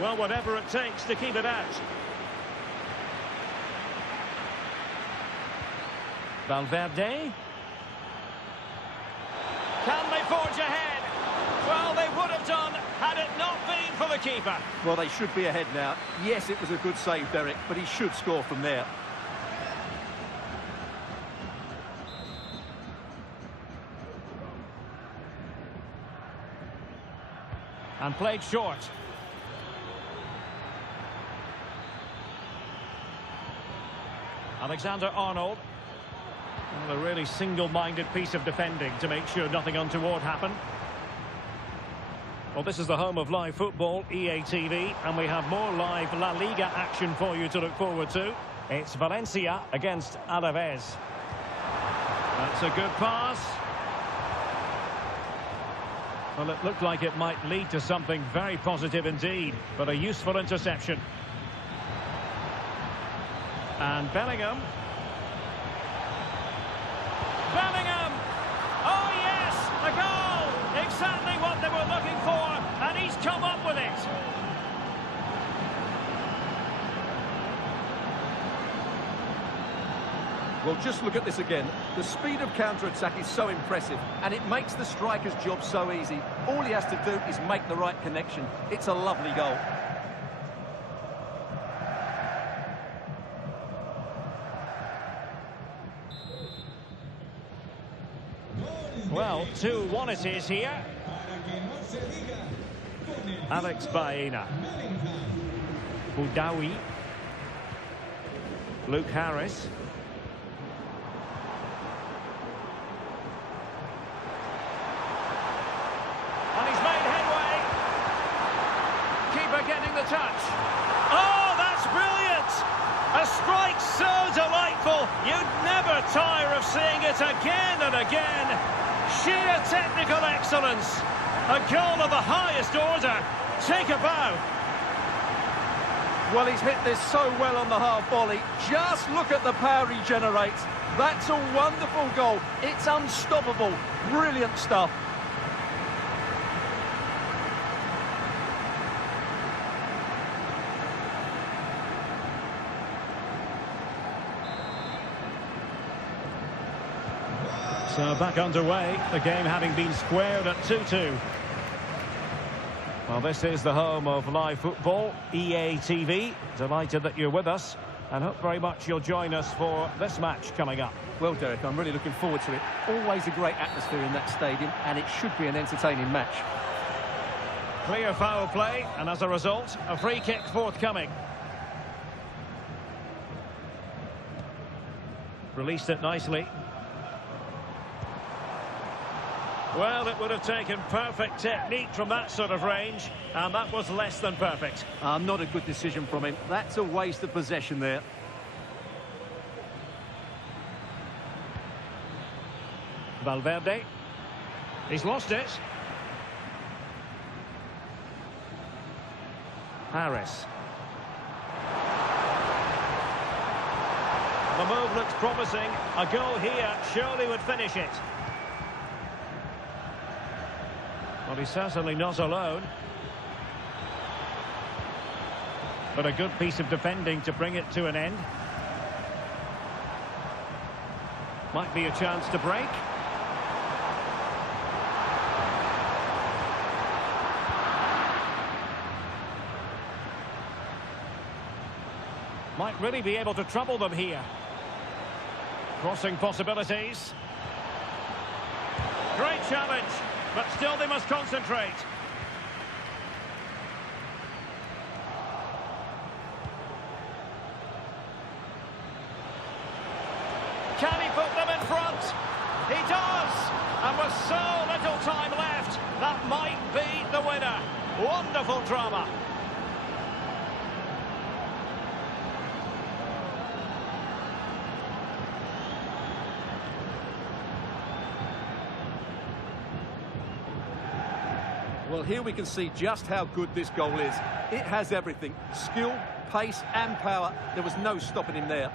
Well, whatever it takes to keep it out. Valverde. Can they forge ahead? Well, they would have done had it not been for the keeper. Well, they should be ahead now. Yes, it was a good save, Derek, but he should score from there. And played short. Alexander-Arnold. Well, a really single-minded piece of defending to make sure nothing untoward happened. Well, this is the home of live football, EA TV, and we have more live La-Liga action for you to look forward to. It's Valencia against Alaves. That's a good pass. Well, it looked like it might lead to something very positive indeed, but a useful interception. And Bellingham. Bellingham! Oh yes, a goal! Exactly what they were looking for, and he's come up with it. Well, just look at this again. The speed of counter-attack is so impressive, and it makes the striker's job so easy. All he has to do is make the right connection. It's a lovely goal. Well, 2-1 it is here. Alex Baena. Boudaoui. Luke Harris. And he's made headway. Keeper getting the touch. Oh, that's brilliant! A strike so delightful, you'd never tire of seeing it again and again. Sheer technical excellence. A goal of the highest order. Take a bow. Well, he's hit this so well on the half volley. Just look at the power he generates. That's a wonderful goal. It's unstoppable. Brilliant stuff. So back underway, the game having been squared at 2-2. Well, this is the home of live football, EA TV. Delighted that you're with us, and hope very much you'll join us for this match coming up. Well, Derek, I'm really looking forward to it. Always a great atmosphere in that stadium, and it should be an entertaining match. Clear foul play, and as a result, a free kick forthcoming. Released it nicely. Well, it would have taken perfect technique from that sort of range, and that was less than perfect. Not a good decision from him. That's a waste of possession there. Valverde. He's lost it. Harris. The move looks promising. A goal here surely would finish it. Well, he's certainly not alone. But a good piece of defending to bring it to an end. Might be a chance to break. Might really be able to trouble them here. Crossing possibilities. Great challenge. But still they must concentrate. Can he put them in front? He does! And with so little time left, that might be the winner. Wonderful drama. Well, here we can see just how good this goal is. It has everything. Skill, pace and power. There was no stopping him there.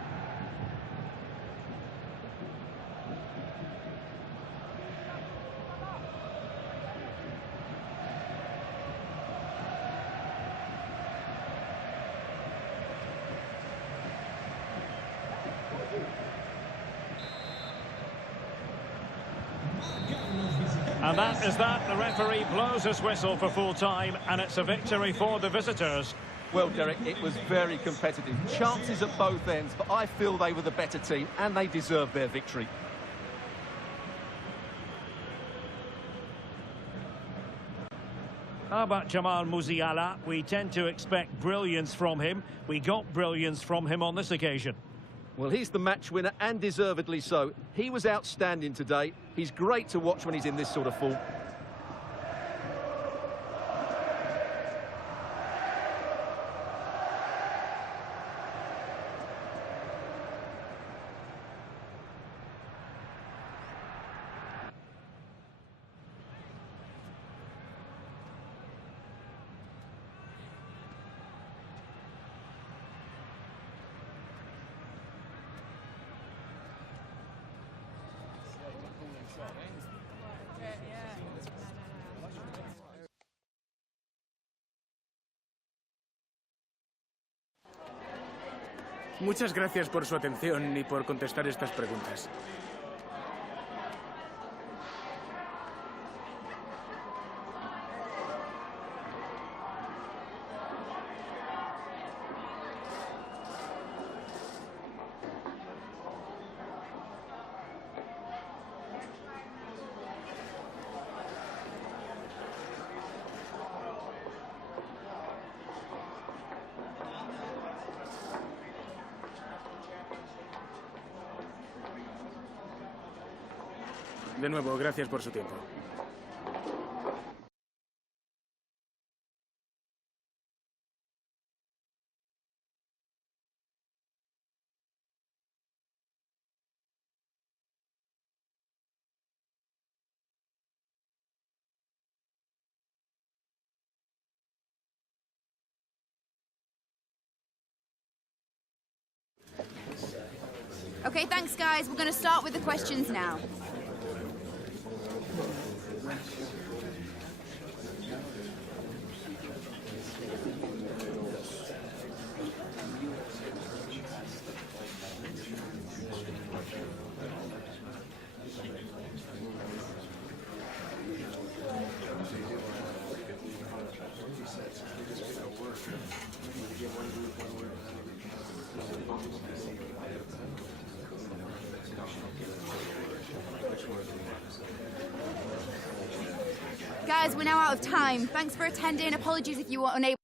And that is that. The referee blows his whistle for full time, and it's a victory for the visitors. Well, Derek, it was very competitive. Chances at both ends, but I feel they were the better team, and they deserved their victory. How about Jamal Musiala? We tend to expect brilliance from him. We got brilliance from him on this occasion. Well, he's the match winner, and deservedly so. He was outstanding today. He's great to watch when he's in this sort of form. Muchas gracias por su atención y por contestar estas preguntas. De nuevo, gracias por su tiempo. Okay, thanks, guys. We're going to start with the questions now. Guys, we're now out of time. Thanks for attending. Apologies if you were unable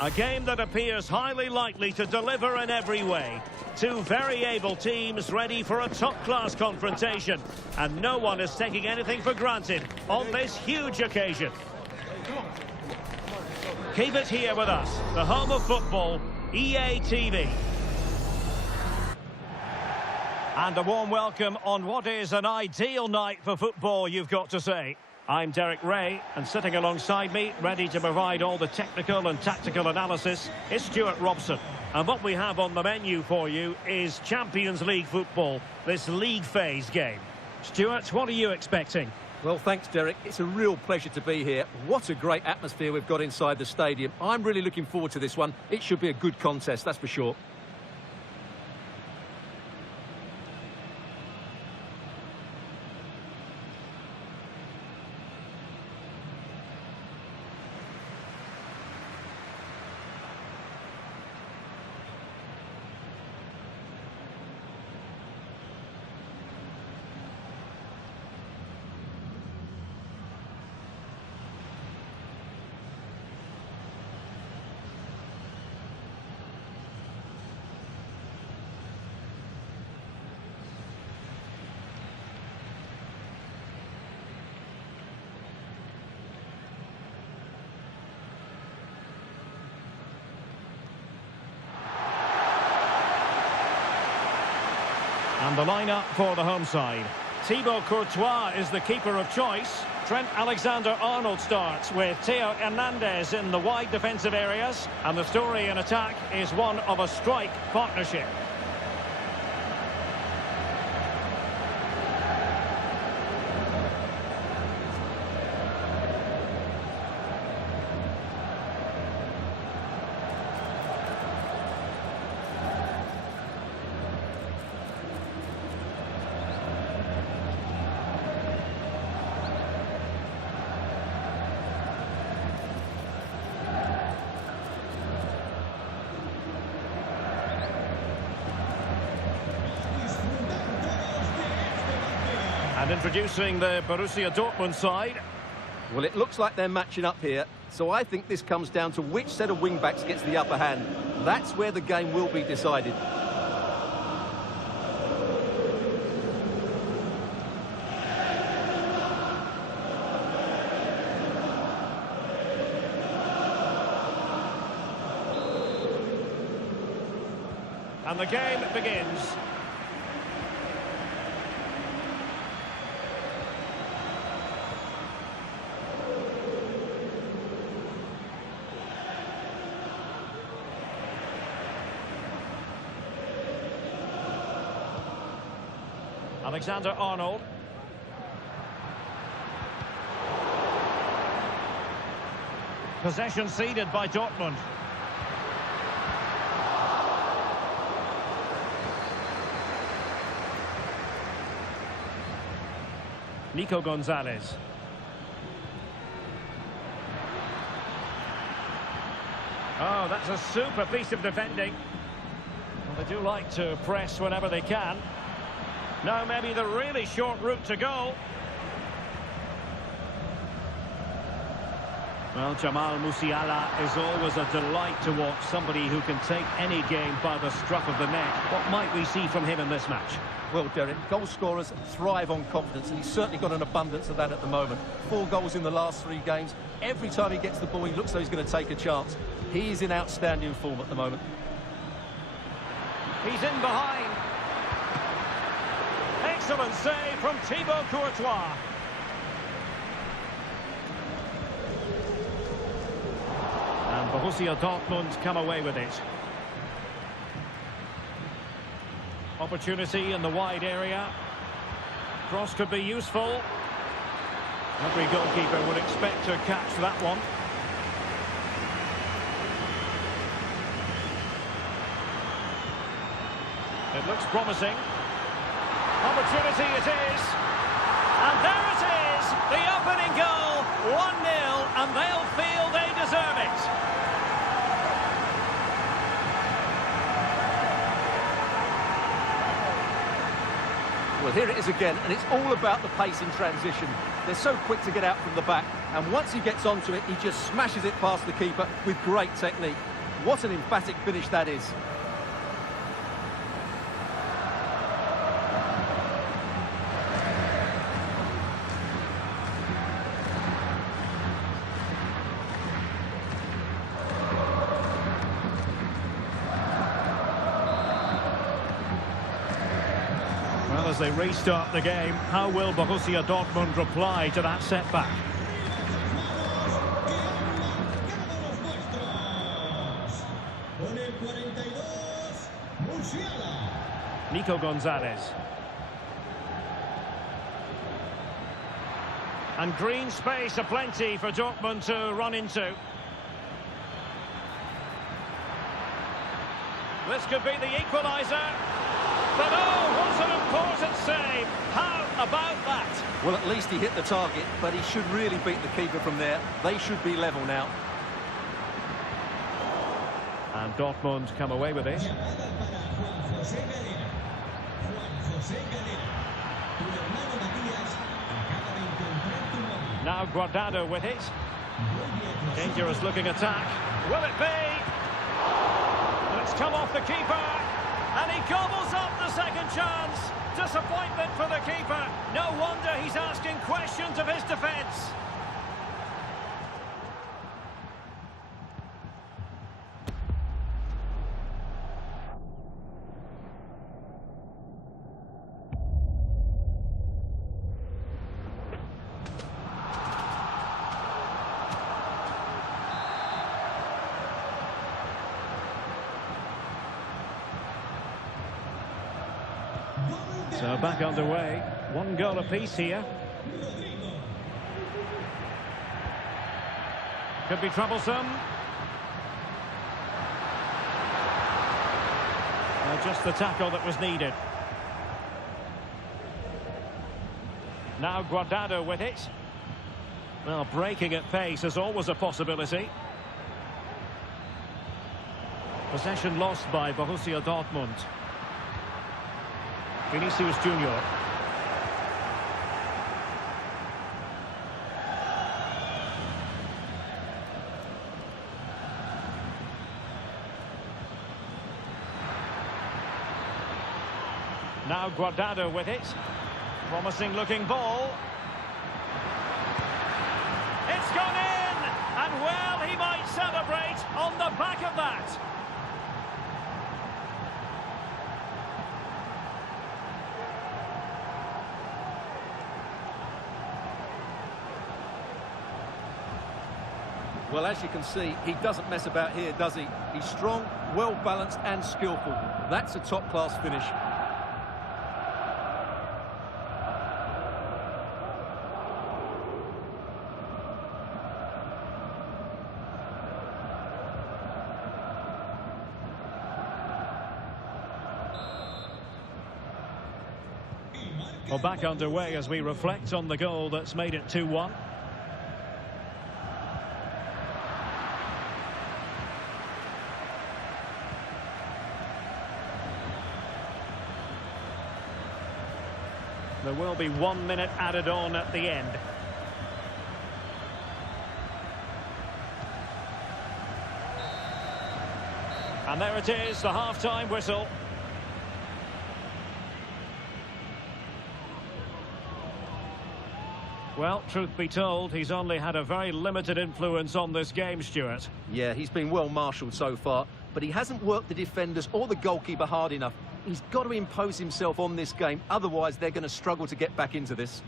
A game that appears highly likely to deliver in every way. Two very able teams ready for a top-class confrontation. And no one is taking anything for granted on this huge occasion. Keep it here with us, the home of football, EA TV. And a warm welcome on what is an ideal night for football, you've got to say. I'm Derek Ray, and sitting alongside me, ready to provide all the technical and tactical analysis, is Stuart Robson. And what we have on the menu for you is Champions League football, this league phase game. Stuart, what are you expecting? Well, thanks, Derek. It's a real pleasure to be here. What a great atmosphere we've got inside the stadium. I'm really looking forward to this one. It should be a good contest, that's for sure. And the lineup for the home side. Thibaut Courtois is the keeper of choice. Trent Alexander-Arnold starts with Theo Hernandez in the wide defensive areas. And the story in attack is one of a strike partnership. And introducing the Borussia Dortmund side. Well, it looks like they're matching up here, so I think this comes down to which set of wing-backs gets the upper hand. That's where the game will be decided. And the game begins. Alexander-Arnold. Possession ceded by Dortmund. Nico Gonzalez. Oh, that's a super piece of defending. Well, they do like to press whenever they can. Now maybe the really short route to go. Well, Jamal Musiala is always a delight to watch, somebody who can take any game by the scruff of the neck. What might we see from him in this match? Well, Derek, goal scorers thrive on confidence, and he's certainly got an abundance of that at the moment. 4 goals in the last 3 games. Every time he gets the ball, he looks like he's going to take a chance. He's in outstanding form at the moment. He's in behind. Excellent save from Thibaut Courtois. And Borussia Dortmund come away with it. Opportunity in the wide area. Cross could be useful. Every goalkeeper would expect to catch that one. It looks promising. Opportunity it is. And there it is, the opening goal, 1-0, and they'll feel they deserve it. Well, here it is again, and it's all about the pace in transition. They're so quick to get out from the back, and once he gets onto it, he just smashes it past the keeper with great technique. What an emphatic finish that is. Well, as they restart the game, how will Borussia Dortmund reply to that setback? Nico Gonzalez. And green space aplenty for Dortmund to run into. This could be the equaliser. But oh, what an important save. How about that? Well, at least he hit the target, but he should really beat the keeper from there. They should be level now. And Dortmund come away with it. Now Guardado with it. Dangerous looking attack. Will it be? And it's come off the keeper. And he gobbles up the second chance. Disappointment for the keeper. No wonder he's asking questions of his defence. So back underway, 1 goal apiece here. Could be troublesome. Just the tackle that was needed. Now Guardado with it. Well, breaking at pace is always a possibility. Possession lost by Borussia Dortmund. Vinicius Junior. Now Guardado with it. Promising looking ball. It's gone in! And well, he might celebrate on the back of that. Well, as you can see, he doesn't mess about here, does he? He's strong, well-balanced and skillful. That's a top-class finish. Well, back underway as we reflect on the goal that's made it 2-1. There will be 1 minute added on at the end. And there it is, the half-time whistle. Well, truth be told, he's only had a very limited influence on this game, Stuart. Yeah, he's been well marshalled so far, but he hasn't worked the defenders or the goalkeeper hard enough. He's got to impose himself on this game, otherwise they're going to struggle to get back into this.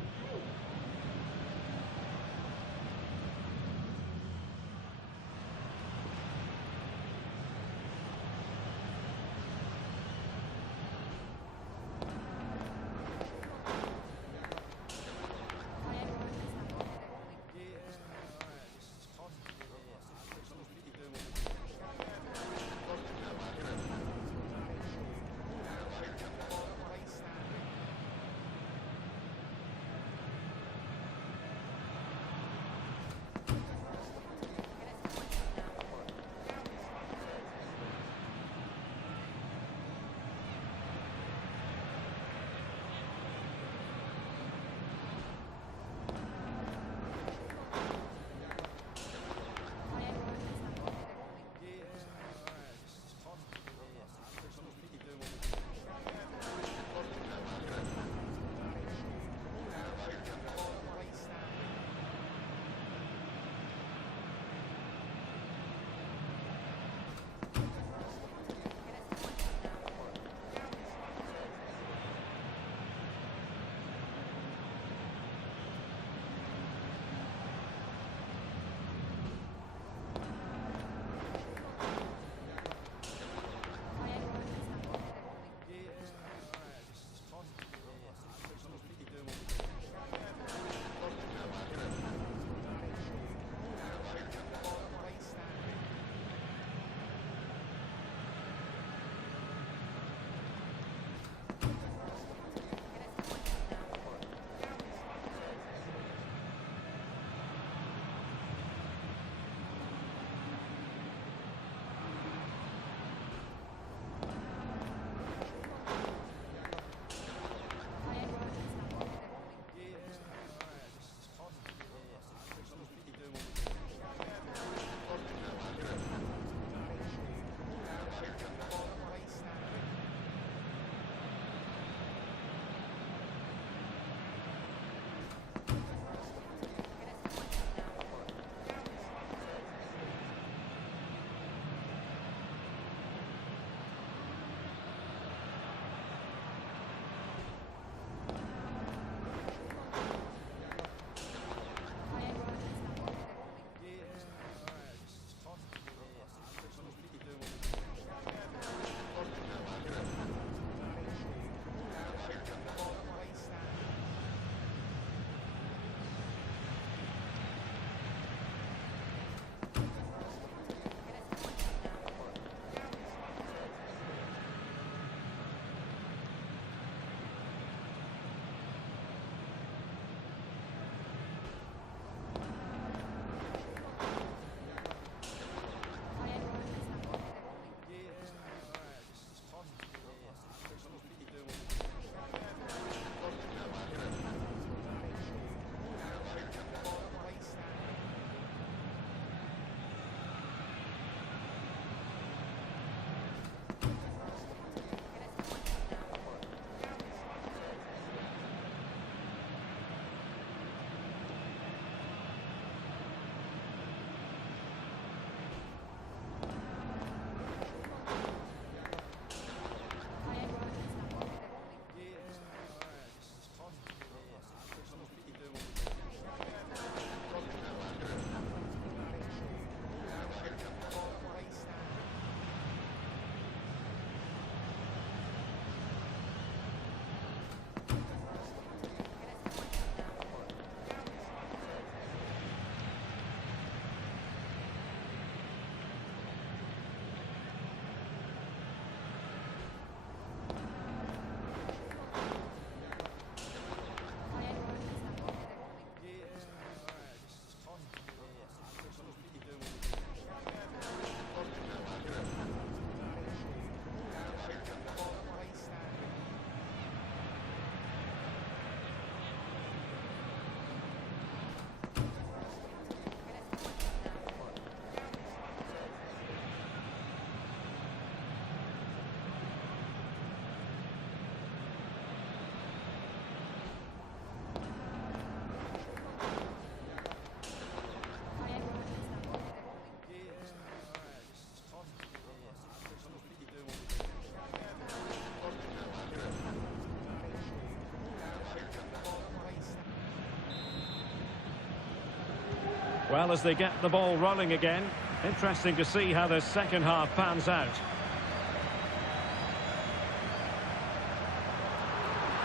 Well, as they get the ball rolling again, interesting to see how the second half pans out.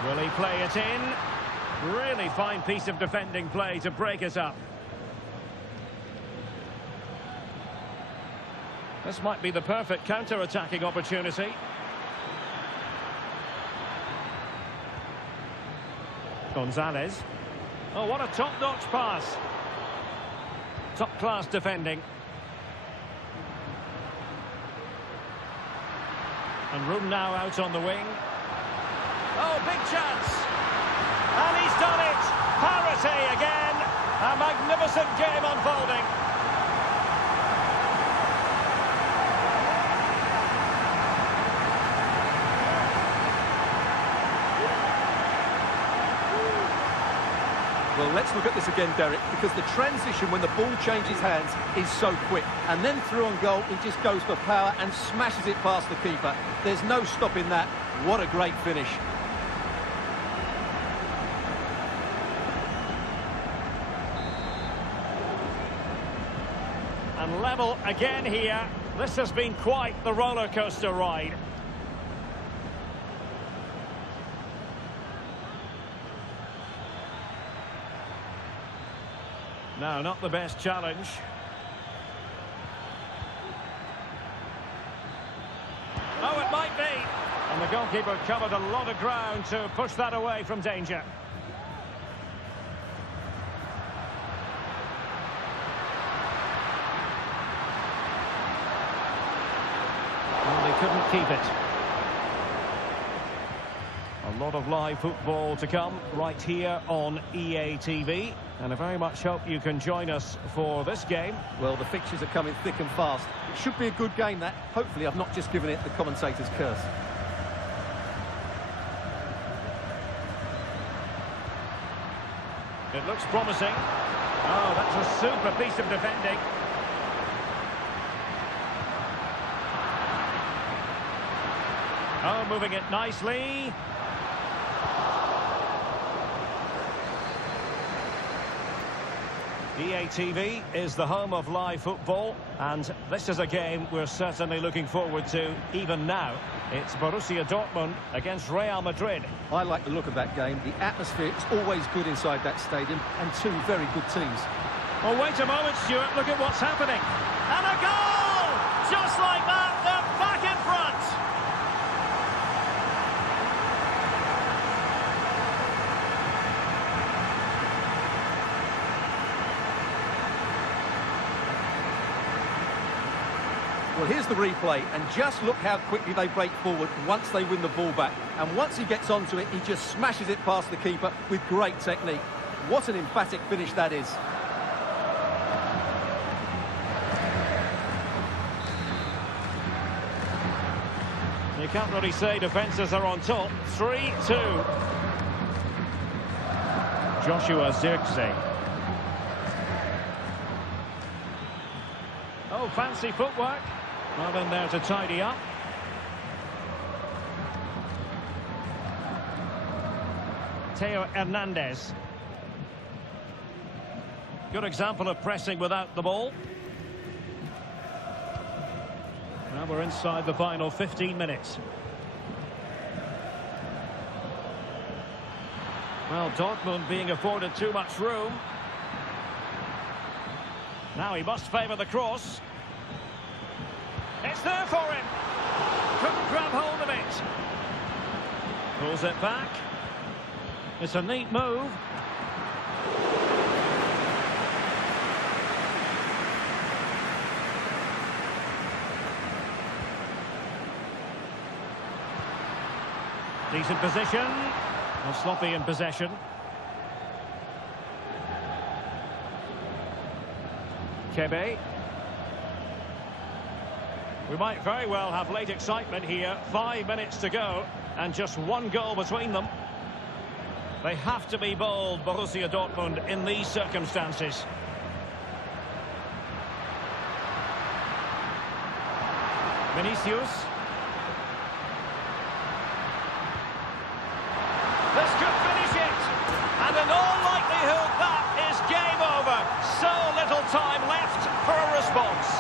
Will he play it in? Really fine piece of defending play to break it up. This might be the perfect counter-attacking opportunity. Gonzalez. Oh, what a top-notch pass. Top-class defending. And room now out on the wing. Oh, big chance. And he's done it. Parity again. A magnificent game unfolding. Well, let's look at this again, Derek, because the transition when the ball changes hands is so quick. And then through on goal, he just goes for power and smashes it past the keeper. There's no stopping that. What a great finish. And level again here. This has been quite the roller coaster ride. No, not the best challenge. Oh, it might be. And the goalkeeper covered a lot of ground to push that away from danger. Well, they couldn't keep it. A lot of live football to come right here on EA TV. And I very much hope you can join us for this game. Well, the fixtures are coming thick and fast. It should be a good game, that. Hopefully, I've not just given it the commentator's curse. It looks promising. Oh, that's a super piece of defending. Oh, moving it nicely. EA TV is the home of live football, and this is a game we're certainly looking forward to even now. It's Borussia Dortmund against Real Madrid. I like the look of that game. The atmosphere is always good inside that stadium, and two very good teams. Well, wait a moment, Stuart. Look at what's happening. And a goal! Just like that, they're back in front. Well, here's the replay, and just look how quickly they break forward once they win the ball back. And once he gets onto it, he just smashes it past the keeper with great technique. What an emphatic finish that is. You can't really say defences are on top. 3-2. Joshua Zirkzee. Oh, fancy footwork. Not in there to tidy up. Theo Hernandez. Good example of pressing without the ball. Now we're inside the final 15 minutes. Well, Dortmund being afforded too much room. Now he must favour the cross. It's there for him. Couldn't grab hold of it. Pulls it back. It's a neat move. Decent position. Well, sloppy in possession. Kebe. We might very well have late excitement here. 5 minutes to go and just one goal between them. They have to be bold, Borussia Dortmund, in these circumstances. Vinicius. This could finish it. And in all likelihood, that is game over. So little time left for a response.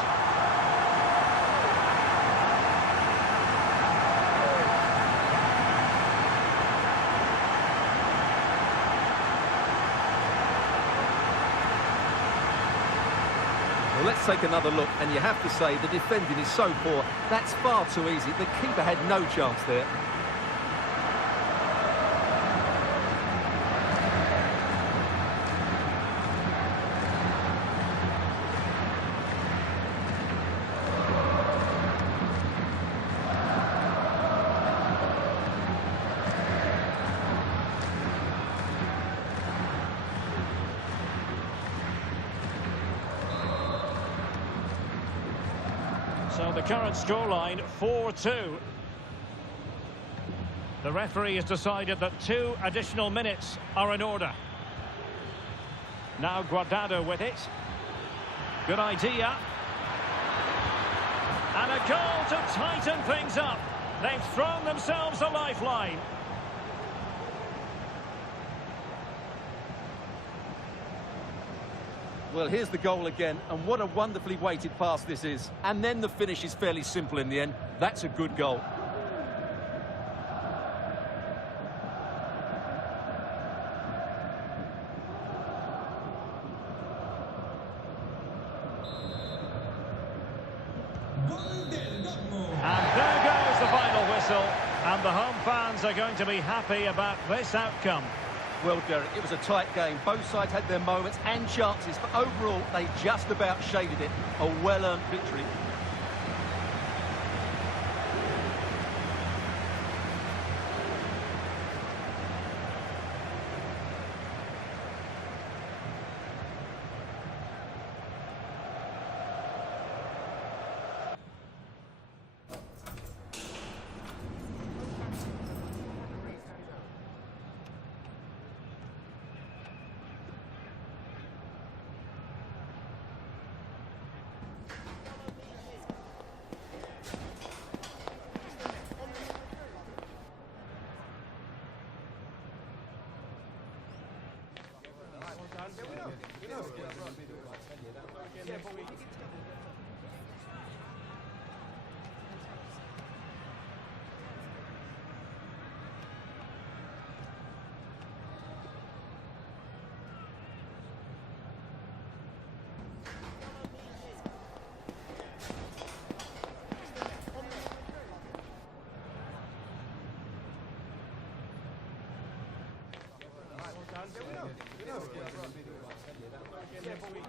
Well, let's take another look, and you have to say the defending is so poor. That's far too easy. The keeper had no chance there. So the current scoreline, 4-2. The referee has decided that 2 additional minutes are in order. Now Guardado with it. Good idea. And a goal to tighten things up. They've thrown themselves a lifeline. Well, here's the goal again, and what a wonderfully weighted pass this is. And then the finish is fairly simple in the end. That's a good goal. And there goes the final whistle. And the home fans are going to be happy about this outcome. Well, Derek, it was a tight game. Both sides had their moments and chances, but overall, they just about shaded it. A well-earned victory. Yeah, but we can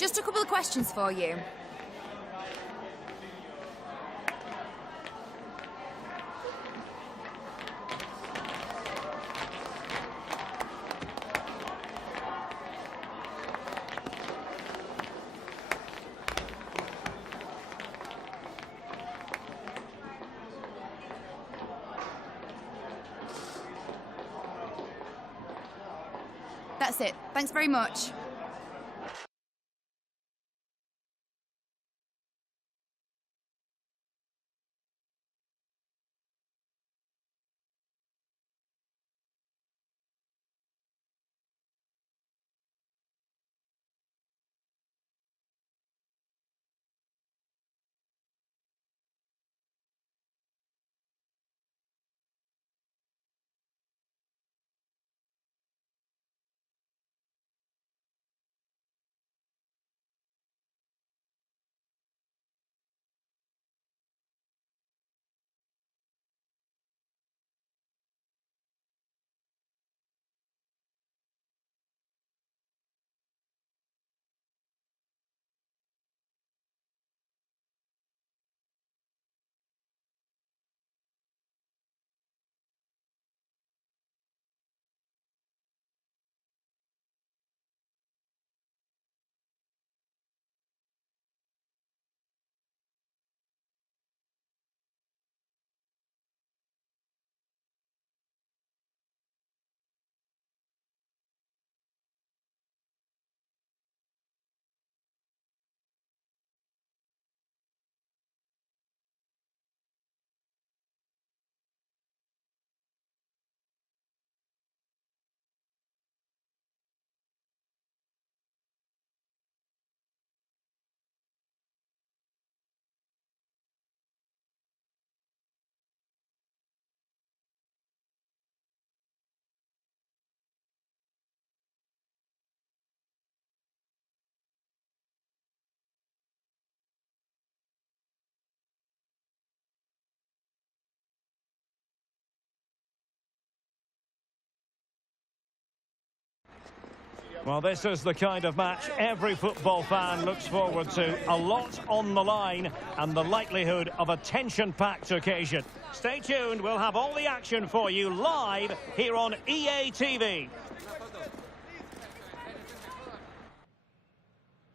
Just a couple of questions for you. That's it. Thanks very much. Well, this is the kind of match every football fan looks forward to. A lot on the line and the likelihood of a tension-packed occasion. Stay tuned, we'll have all the action for you live here on EA TV.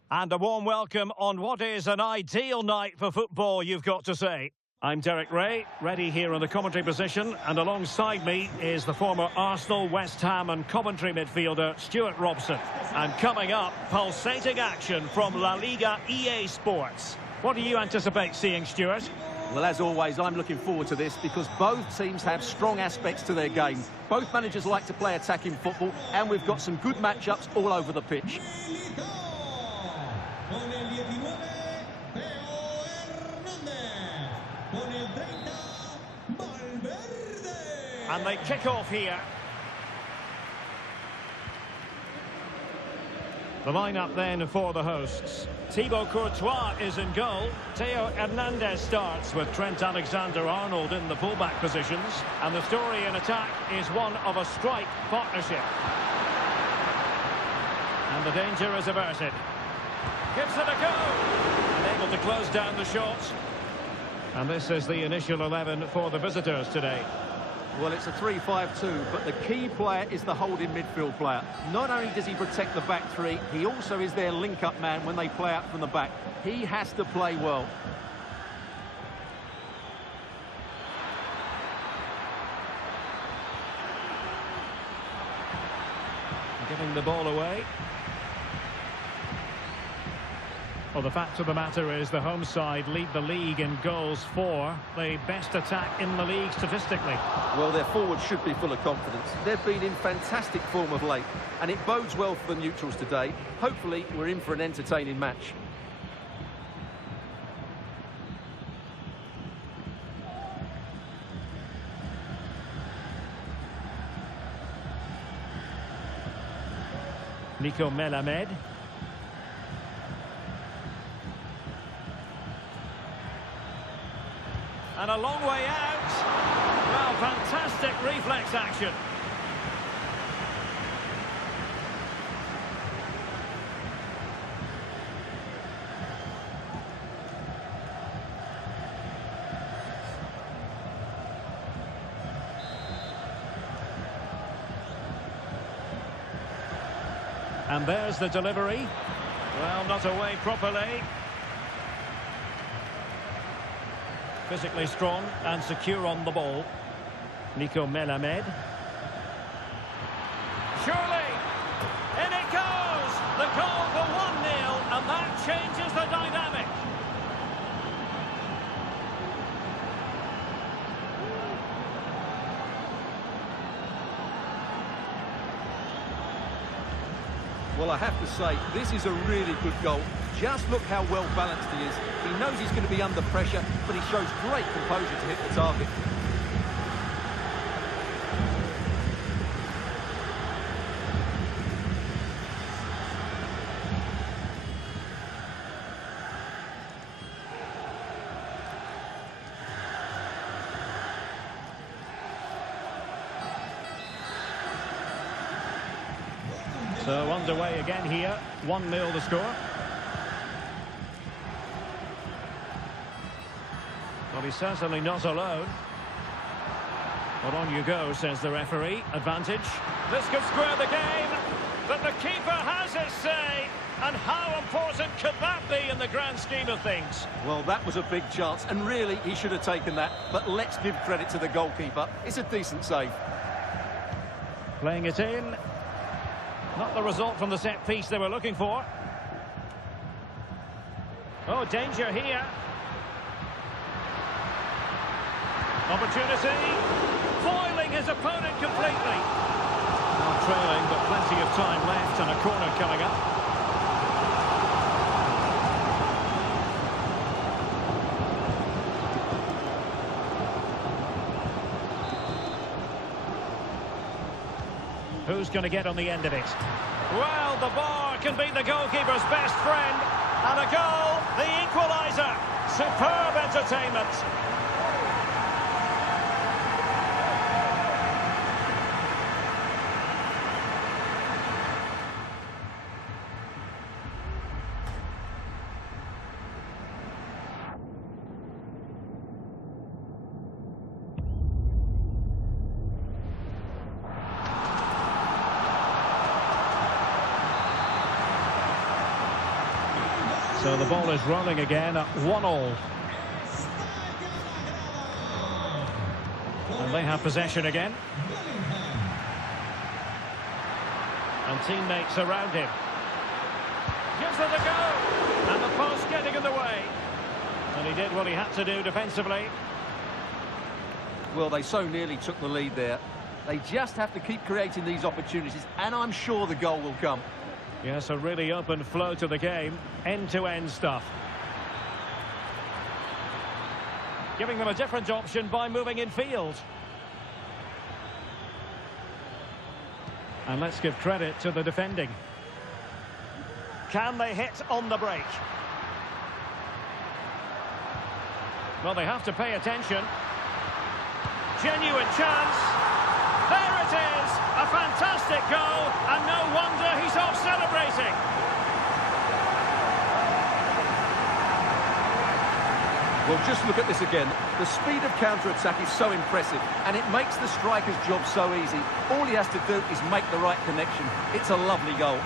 And a warm welcome on what is an ideal night for football, you've got to say. I'm Derek Ray, ready here in the commentary position, and alongside me is the former Arsenal, West Ham and Coventry midfielder Stuart Robson. And coming up, pulsating action from La-Liga EA Sports. What do you anticipate seeing, Stuart? Well, as always, I'm looking forward to this because both teams have strong aspects to their game. Both managers like to play attacking football, and we've got some good matchups all over the pitch. And they kick off here. The lineup then for the hosts. Thibaut Courtois is in goal. Theo Hernandez starts with Trent Alexander-Arnold in the fullback positions. And the story in attack is one of a strike partnership. And the danger is averted. Gives it a go. And able to close down the shot. And this is the initial 11 for the visitors today. Well, it's a 3-5-2, but the key player is the holding midfield player. Not only does he protect the back three, he also is their link-up man when they play out from the back. He has to play well. Giving the ball away. Well, the fact of the matter is the home side lead the league in goals for, the best attack in the league statistically. Well, their forwards should be full of confidence. They've been in fantastic form of late, and it bodes well for the neutrals today. Hopefully, we're in for an entertaining match. Nico Melamed. And a long way out. Well, fantastic reflex action. And there's the delivery. Well, not away properly. Physically strong and secure on the ball. Nico Melamed. Surely! In it goes! The goal for 1-0, and that changes the dynamic. Well, I have to say, this is a really good goal. Just look how well balanced he is. He knows he's going to be under pressure, but he shows great composure to hit the target. So underway again here, 1-0 the score. Well, he's certainly not alone. Well, on you go, says the referee. Advantage. This could square the game, but the keeper has his say. And how important could that be in the grand scheme of things? Well, that was a big chance, and really, he should have taken that. But let's give credit to the goalkeeper. It's a decent save. Playing it in. Not the result from the set piece they were looking for. Oh, danger here. Opportunity. Foiling his opponent completely. Not trailing, but plenty of time left and a corner coming up. Who's going to get on the end of it? Well, the bar can be the goalkeeper's best friend. And a goal, the equaliser. Superb entertainment. So the ball is rolling again at 1-1. And they have possession again. And teammates around him. Gives it a go. And the post getting in the way. And he did what he had to do defensively. Well, they so nearly took the lead there. They just have to keep creating these opportunities, and I'm sure the goal will come. Yes, a really open flow to the game. End-to-end stuff. Giving them a different option by moving in field. And let's give credit to the defending. Can they hit on the break? Well, they have to pay attention. Genuine chance. There it is. A fantastic goal. And no wonder he's off celebrating. Well, just look at this again. The speed of counter-attack is so impressive, and it makes the striker's job so easy. All he has to do is make the right connection. It's a lovely goal.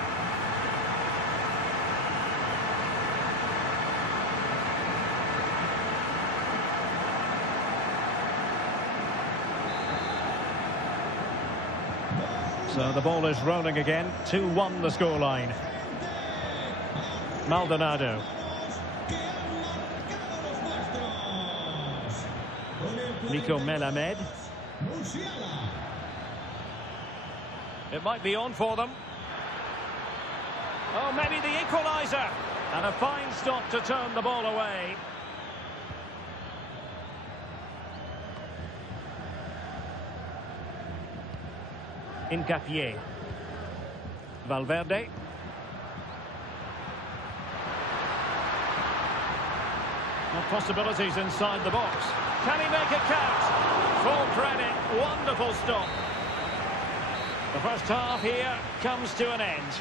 So the ball is rolling again. 2-1 the scoreline. Maldonado. Nico Melamed. It might be on for them. Oh, maybe the equaliser. And a fine stop to turn the ball away. Hincapié. Valverde. Not possibilities inside the box. Can he make it count? Full credit. Wonderful stop. The first half here comes to an end.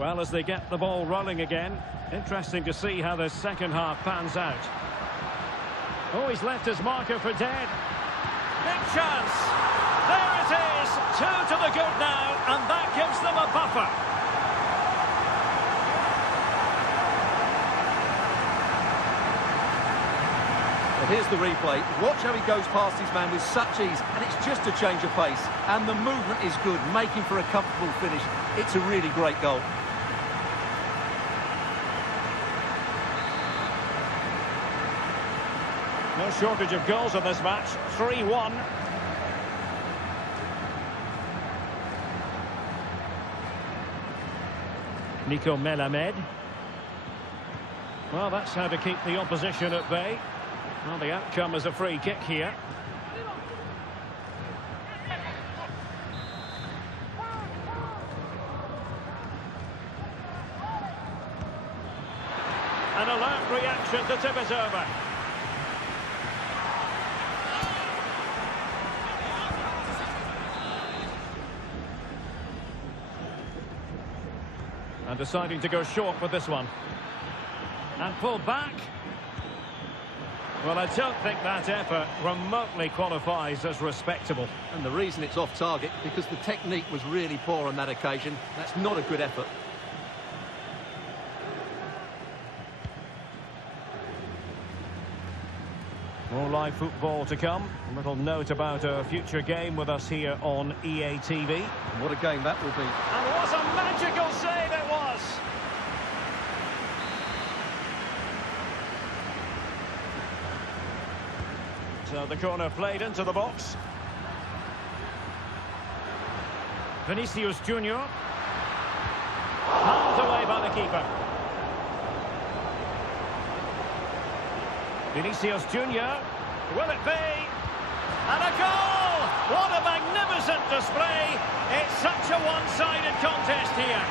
Well, as they get the ball rolling again, interesting to see how the second half pans out. Oh, he's left his marker for dead. Big chance. There it is. 2 to the good now, and that gives them a buffer. Well, here's the replay. Watch how he goes past his man with such ease, and it's just a change of pace. And the movement is good, making for a comfortable finish. It's a really great goal. No shortage of goals in this match. 3-1. Nico Melamed. Well, that's how to keep the opposition at bay. Well, the outcome is a free kick here. An alert reaction to tip it over. And deciding to go short with this one. And pull back. Well, I don't think that effort remotely qualifies as respectable. And the reason it's off target, because the technique was really poor on that occasion. That's not a good effort. More live football to come. A little note about a future game with us here on EA TV. What a game that will be. And what a magical save it was! So the corner played into the box. Vinicius Junior. Hand away by the keeper. Vinicius Junior. Will it be? And a goal! What a magnificent display! It's such a one-sided contest here.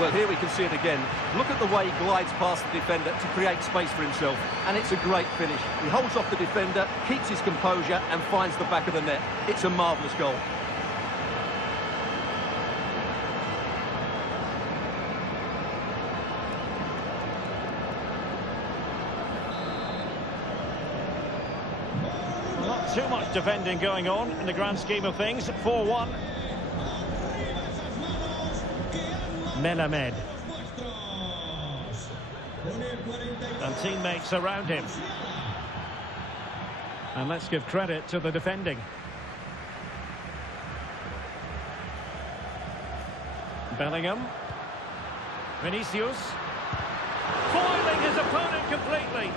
Well, here we can see it again. Look at the way he glides past the defender to create space for himself. And it's a great finish. He holds off the defender, keeps his composure and finds the back of the net. It's a marvellous goal. Not too much defending going on in the grand scheme of things. 4-1. Melamed. And teammates around him. And let's give credit to the defending. Bellingham. Vinicius. Foiling his opponent completely.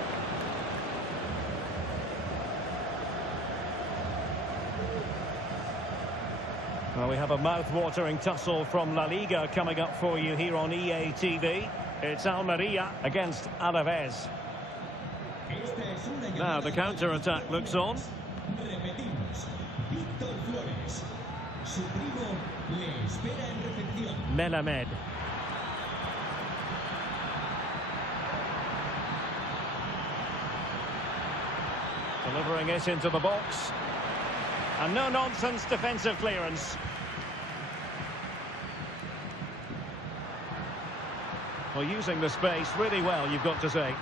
Well, we have a mouth-watering tussle from La-Liga coming up for you here on EA TV. It's Almeria against Alaves. Now the counter-attack looks on. Melamed. Delivering it into the box. And no-nonsense defensive clearance. Well, using the space really well, you've got to say.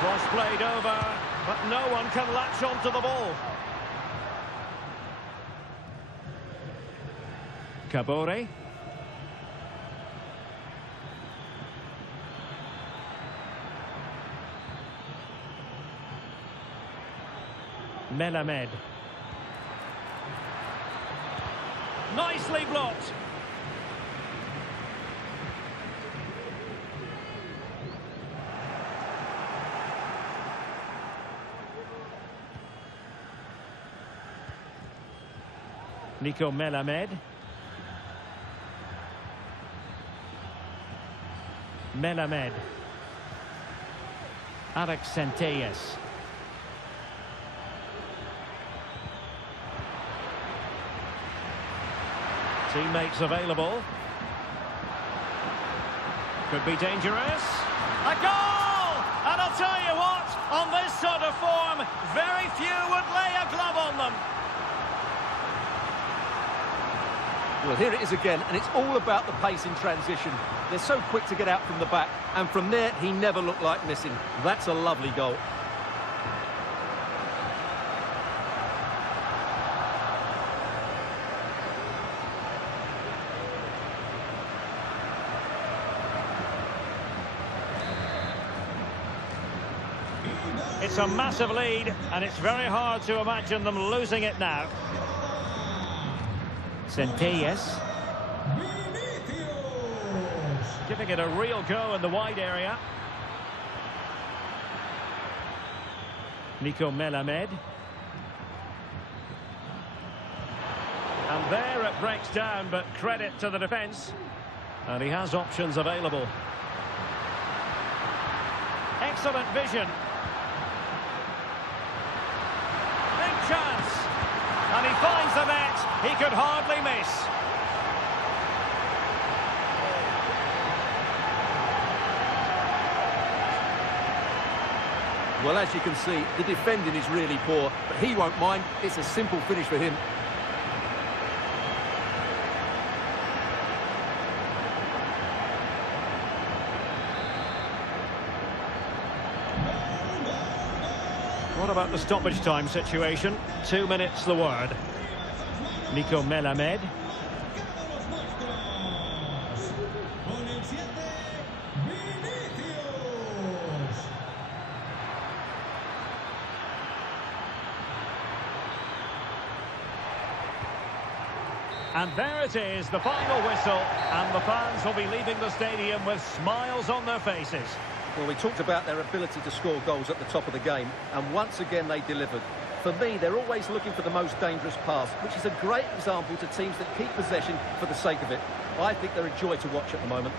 Cross played over, but no one can latch onto the ball. Cabore. Melamed. Nicely blocked. Nico Melamed. Melamed. Alex Centelles. Teammates available. Could be dangerous. A goal! And I'll tell you what, on this sort of form, very few would lay a glove on them. Well, here it is again, and it's all about the pace in transition. They're so quick to get out from the back, and from there, he never looked like missing. That's a lovely goal. It's a massive lead, and it's very hard to imagine them losing it now. Centelles. Giving it a real go in the wide area. Nico Melamed. And there it breaks down, but credit to the defence. And he has options available. Excellent vision. Big chance. And he finds the net. He could hardly miss. Well, as you can see, the defending is really poor, but he won't mind. It's a simple finish for him. What about the stoppage time situation? 2 minutes the word. Nico Melamed. And there it is, the final whistle, and the fans will be leaving the stadium with smiles on their faces. Well, we talked about their ability to score goals at the top of the game, and once again they delivered. For me, they're always looking for the most dangerous pass, which is a great example to teams that keep possession for the sake of it. I think they're a joy to watch at the moment.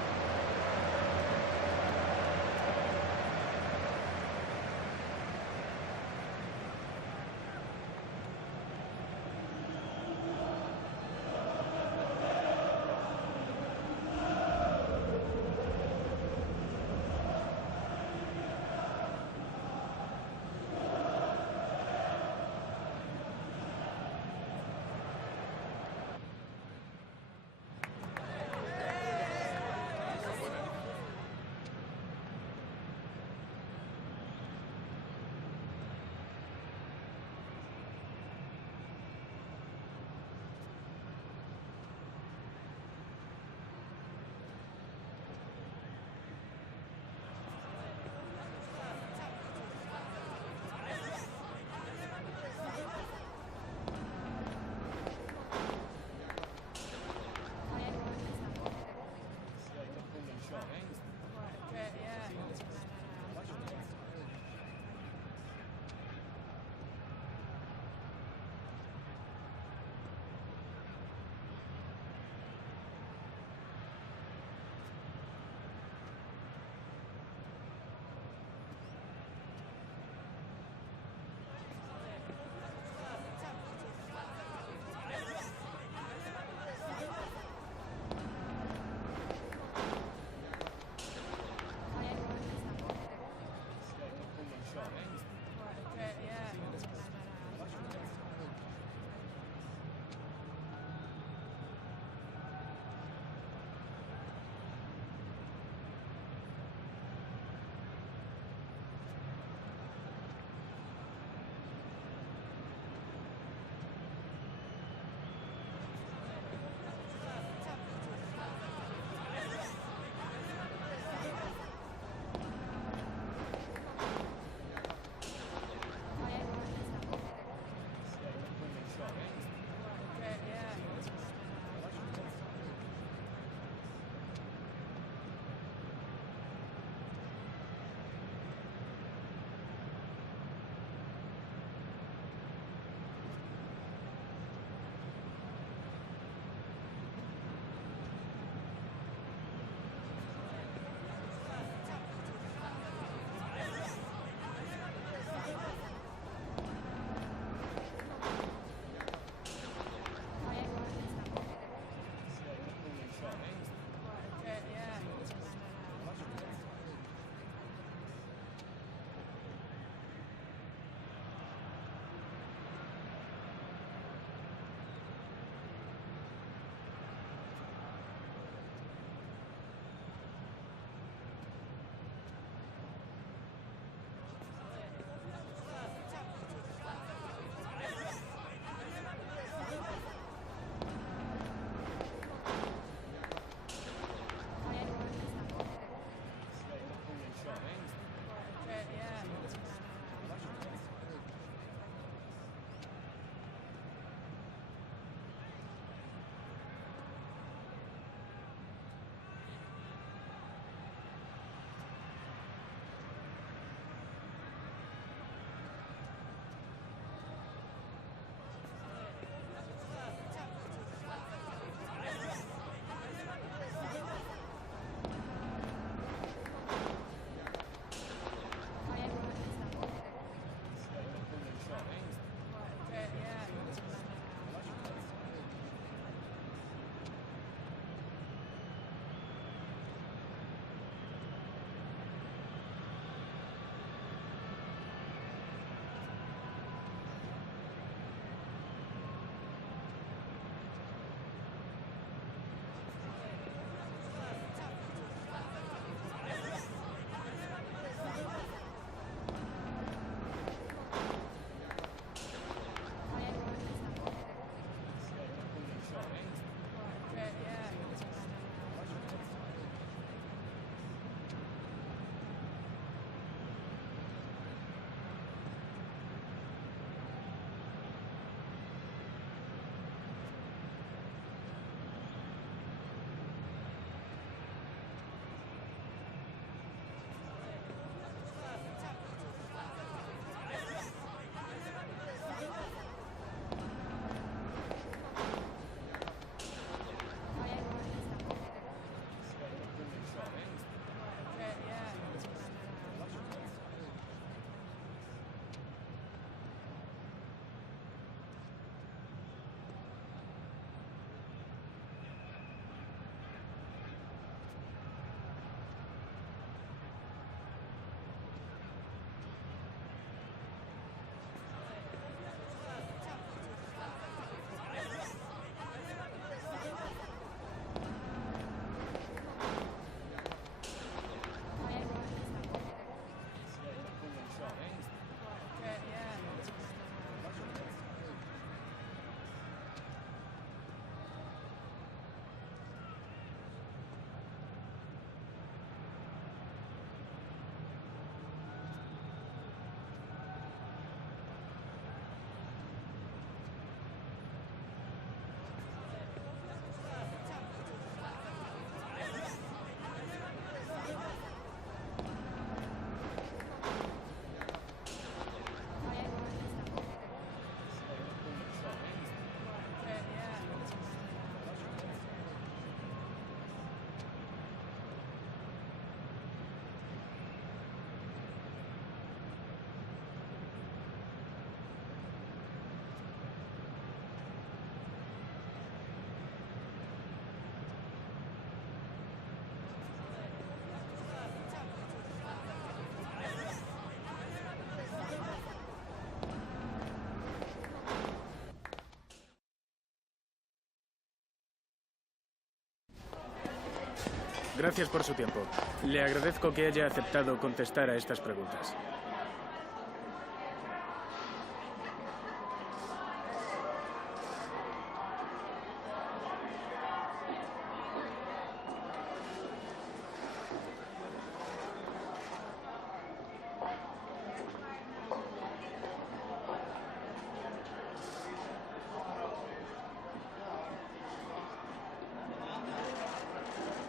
Gracias por su tiempo. Le agradezco que haya aceptado contestar a estas preguntas.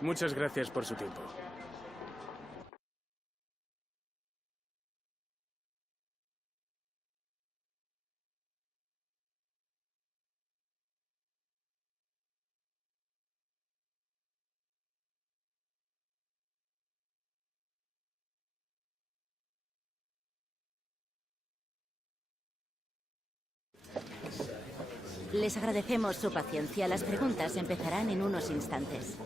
Muchas gracias por su tiempo. Les agradecemos su paciencia. Las preguntas empezarán en unos instantes.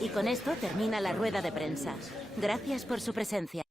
Y con esto termina la rueda de prensa. Gracias por su presencia.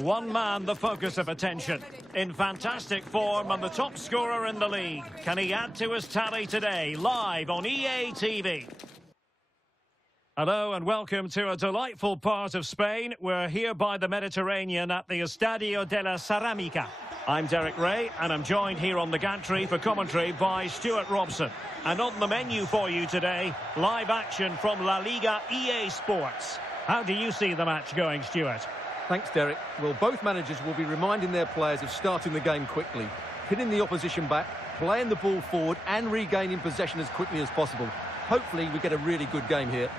One man the focus of attention. In fantastic form and the top scorer in the league. Can he add to his tally today? Live on EA TV. Hello and welcome to a delightful part of Spain. We're here by the Mediterranean at the Estadio de la Ceramica. I'm Derek Ray and I'm joined here on the gantry for commentary by Stuart Robson. And on the menu for you today, live action from La-Liga EA Sports. How do you see the match going, Stuart? Thanks, Derek. Well, both managers will be reminding their players of starting the game quickly, hitting the opposition back, playing the ball forward and regaining possession as quickly as possible. Hopefully we get a really good game here.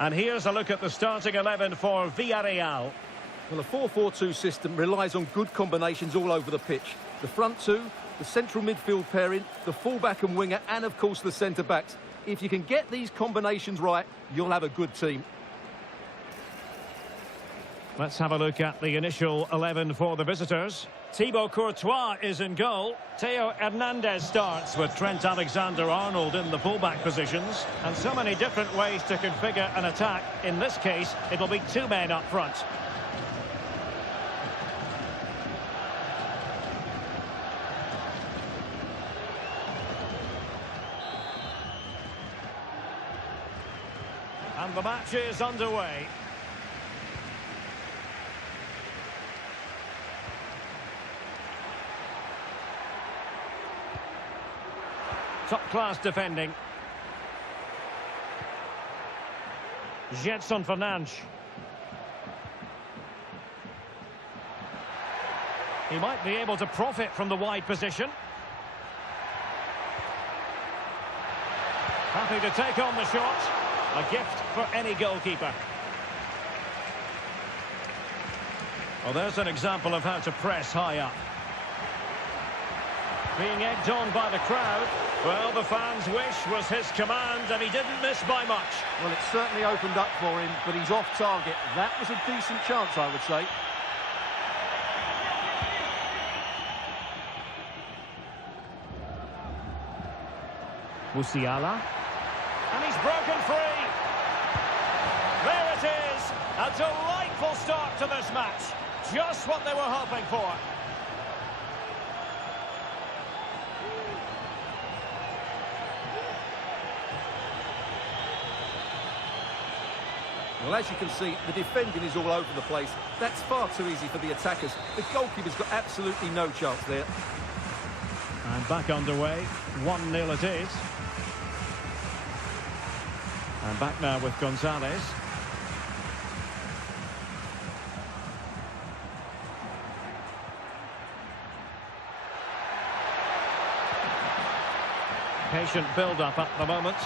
And here's a look at the starting 11 for Villarreal. Well, a 4-4-2 system relies on good combinations all over the pitch. The front two, the central midfield pairing, the fullback and winger, and of course the centre-backs. If you can get these combinations right, you'll have a good team. Let's have a look at the initial 11 for the visitors. Thibaut Courtois is in goal. Theo Hernandez starts with Trent Alexander-Arnold in the fullback positions. And so many different ways to configure an attack. In this case, it'll be two men up front. And the match is underway. Top-class defending. Gedson Fernandes. He might be able to profit from the wide position. Happy to take on the shot. A gift for any goalkeeper. Well, there's an example of how to press high up. Being egged on by the crowd. Well, the fans' wish was his command, and he didn't miss by much. Well, it certainly opened up for him, but he's off target. That was a decent chance, I would say. Musiala. And he's broken free. There it is. A delightful start to this match. Just what they were hoping for. Well, as you can see, the defending is all over the place. That's far too easy for the attackers. The goalkeeper's got absolutely no chance there. And back underway. 1-0 it is. And back now with Gonzalez. Patient build-up at the moment.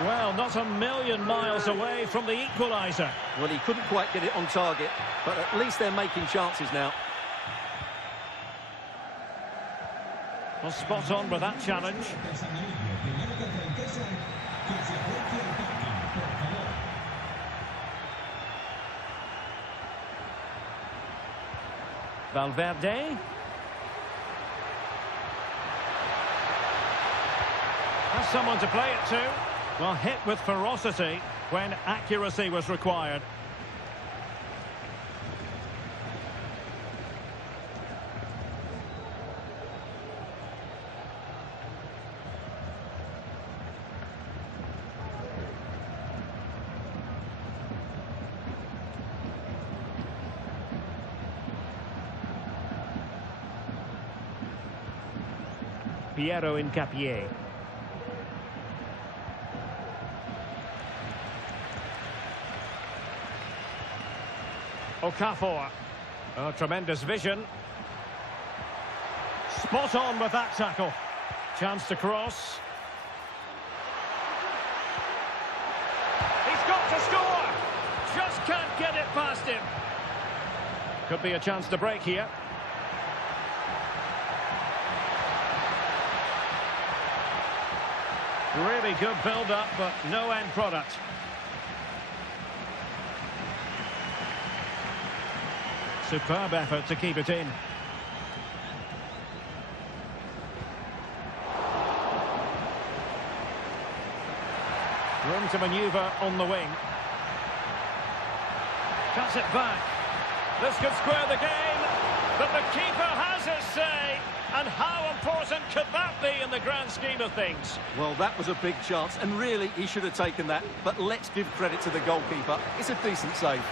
Well, not a million miles away from the equaliser. Well, he couldn't quite get it on target, but at least they're making chances now. Well, spot on with that challenge. Valverde. Has someone to play it to. Well, hit with ferocity when accuracy was required. Piero Incapié. Okafor. Oh, tremendous vision. Spot on with that tackle. Chance to cross. He's got to score! Just can't get it past him. Could be a chance to break here. Really good build-up, but no end product. Superb effort to keep it in. Room to manoeuvre on the wing. Cuts it back. This could square the game, but the keeper has his say. And how important could that be in the grand scheme of things? Well, that was a big chance, and really, he should have taken that. But let's give credit to the goalkeeper. It's a decent save.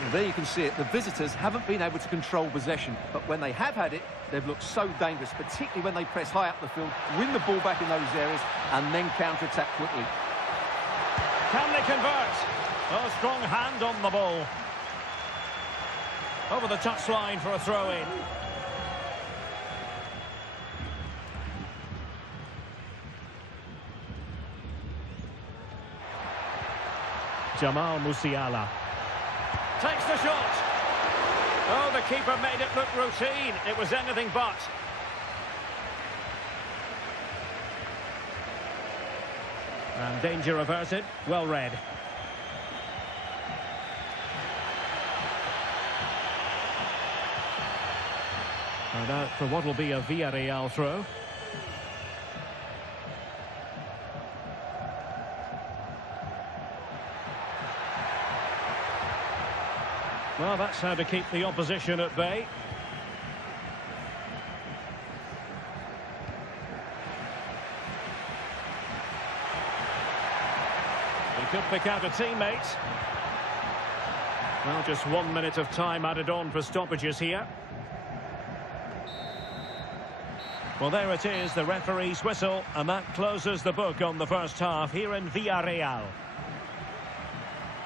Well, there you can see it. The visitors haven't been able to control possession, but when they have had it, they've looked so dangerous, particularly when they press high up the field, win the ball back in those areas, and then counter-attack quickly. Can they convert? Oh, strong hand on the ball. Over the touchline for a throw-in. Jamal Musiala. Takes the shot. Oh, the keeper made it look routine. It was anything but. And danger averted. Well read. And out for what will be a Villarreal throw. Well, that's how to keep the opposition at bay. He could pick out a teammate. Well, just 1 minute of time added on for stoppages here. Well, there it is, the referee's whistle, and that closes the book on the first half here in Villarreal.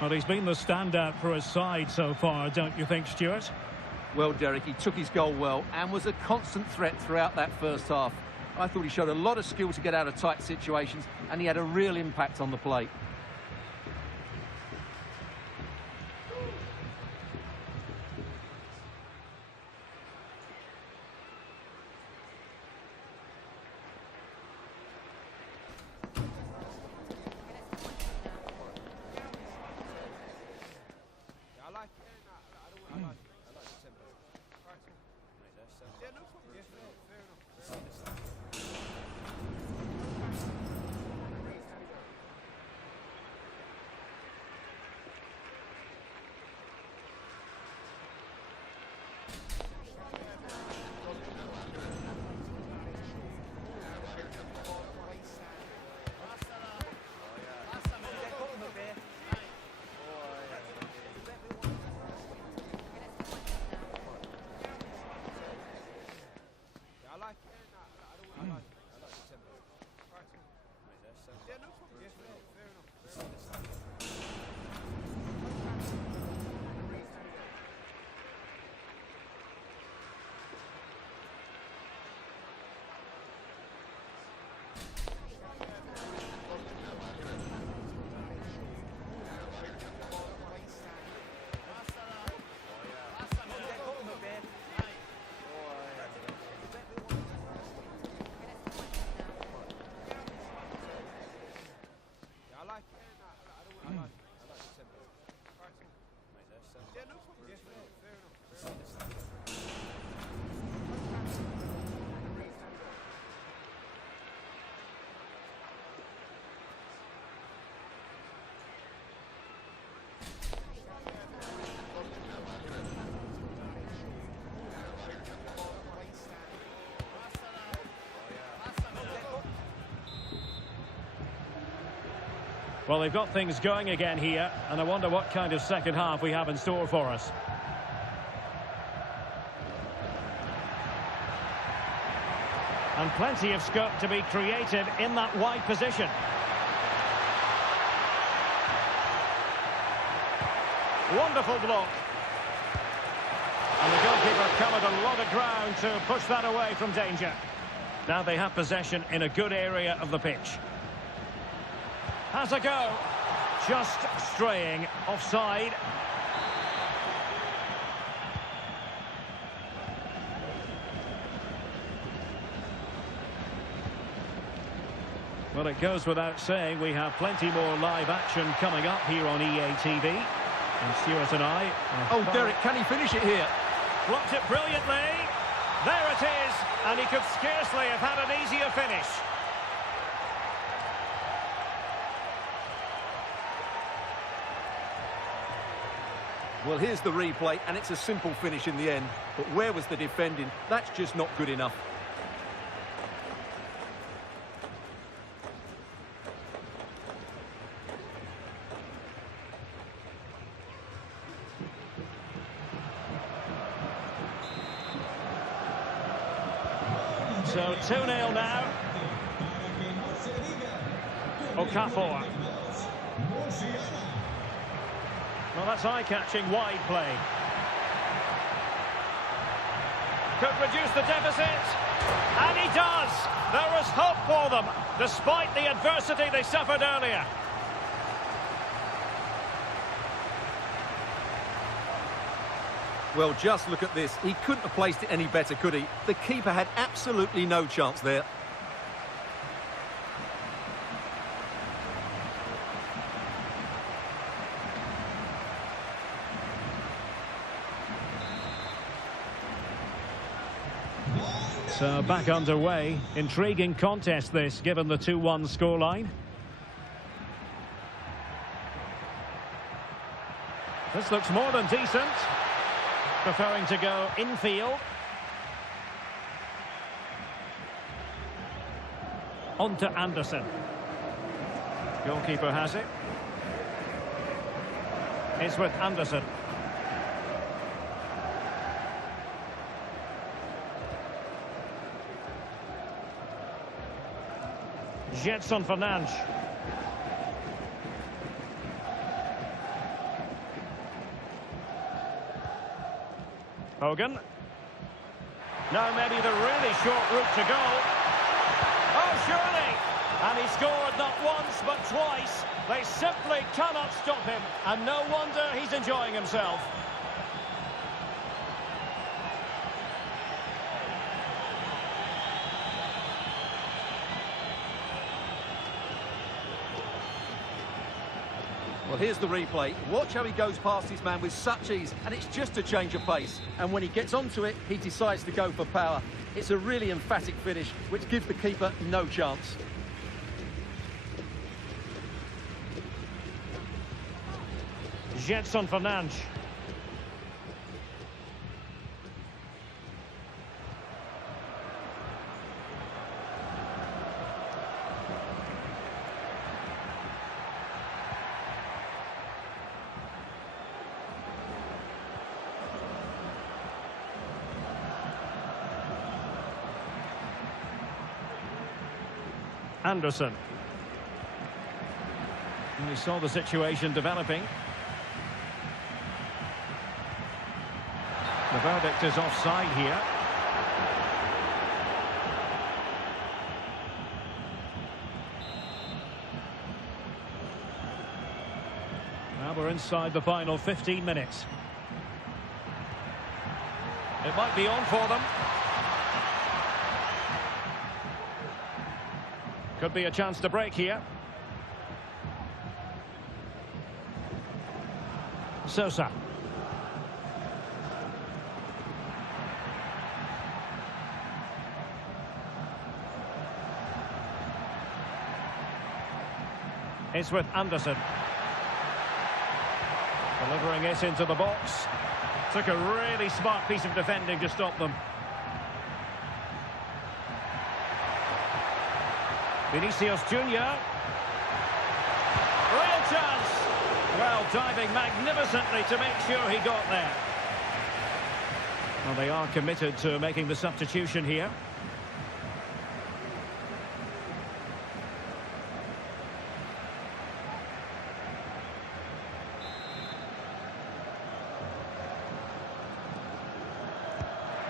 Well, he's been the standout for his side so far, don't you think, Stuart? Well, Derek, he took his goal well and was a constant threat throughout that first half. I thought he showed a lot of skill to get out of tight situations, and he had a real impact on the plate. Well, they've got things going again here, and I wonder what kind of second half we have in store for us. And plenty of scope to be created in that wide position. Wonderful block. And the goalkeeper covered a lot of ground to push that away from danger. Now they have possession in a good area of the pitch. Has a go. Just straying offside. Well, it goes without saying we have plenty more live action coming up here on EATV. And Stuart and I... Oh, Derek, can he finish it here? Blocked it brilliantly. There it is. And he could scarcely have had an easier finish. Well, here's the replay, and it's a simple finish in the end. But where was the defending? That's just not good enough. So 2-0 now. Okafor. Well, that's eye-catching wide play. Could reduce the deficit. And he does. There is hope for them, despite the adversity they suffered earlier. Well, just look at this. He couldn't have placed it any better, could he? The keeper had absolutely no chance there. So back underway. Intriguing contest this, given the 2-1 scoreline. This looks more than decent. Preferring to go infield. On to Anderson. Goalkeeper has it. It's with Anderson. Jetson Fernandes. Hogan. Now maybe the really short route to goal. Oh, surely! And he scored not once but twice. They simply cannot stop him. And no wonder he's enjoying himself. Well, here's the replay. Watch how he goes past his man with such ease, and it's just a change of pace. And when he gets onto it, he decides to go for power. It's a really emphatic finish, which gives the keeper no chance. Jetson Fernandes. Anderson. And we saw the situation developing. The verdict is offside here. Now we're inside the final 15 minutes. It might be on for them. Could be a chance to break here. Sosa. It's with Anderson. Delivering it into the box. Took a really smart piece of defending to stop them. Vinicius Junior. Real chance. Well, diving magnificently to make sure he got there. Well, they are committed to making the substitution here.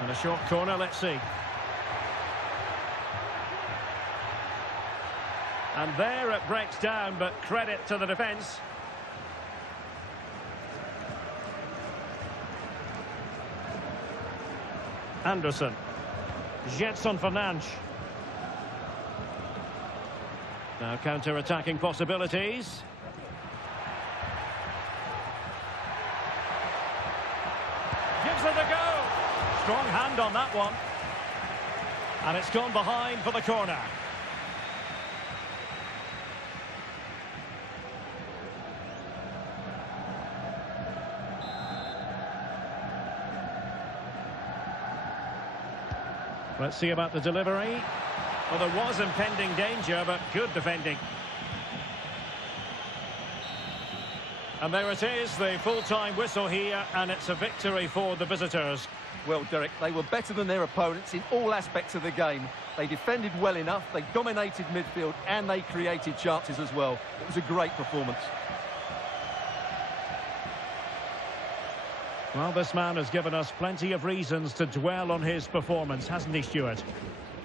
And a short corner, let's see. And there it breaks down, but credit to the defence. Anderson. Jetson Fernandes. Now counter-attacking possibilities. Gives it a go. Strong hand on that one. And it's gone behind for the corner. Let's see about the delivery. Well, there was impending danger, but good defending. And there it is, the full-time whistle here, and it's a victory for the visitors. Well, Derek, they were better than their opponents in all aspects of the game. They defended well enough, they dominated midfield, and they created chances as well. It was a great performance. Well, this man has given us plenty of reasons to dwell on his performance, hasn't he, Stuart?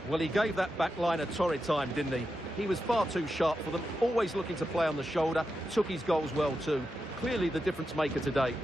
Well, he gave that back line a torrid time, didn't he? He was far too sharp for them, always looking to play on the shoulder, took his goals well too. Clearly the difference maker today.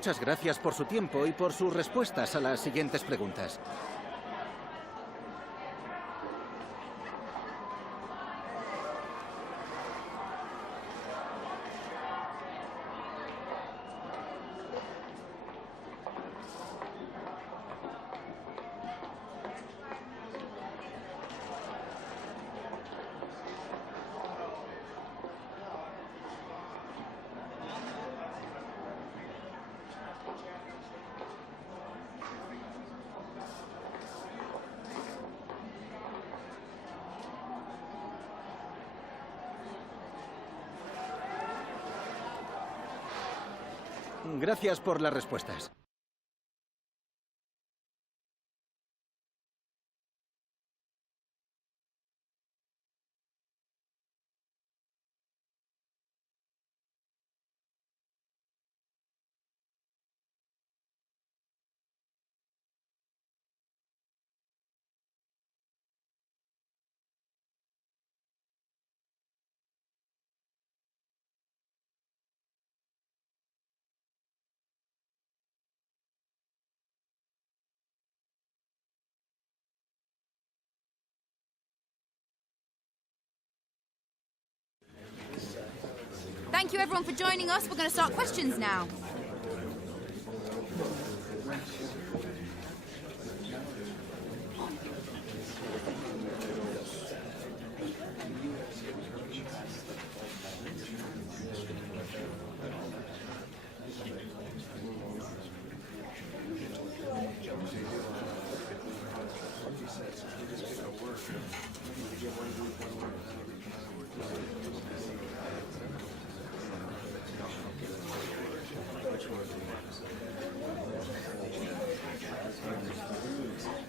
Muchas gracias por su tiempo y por sus respuestas a las siguientes preguntas. Gracias por las respuestas. Thank you everyone for joining us. We're going to start questions now.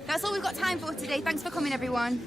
That's all we've got time for today. Thanks for coming, everyone.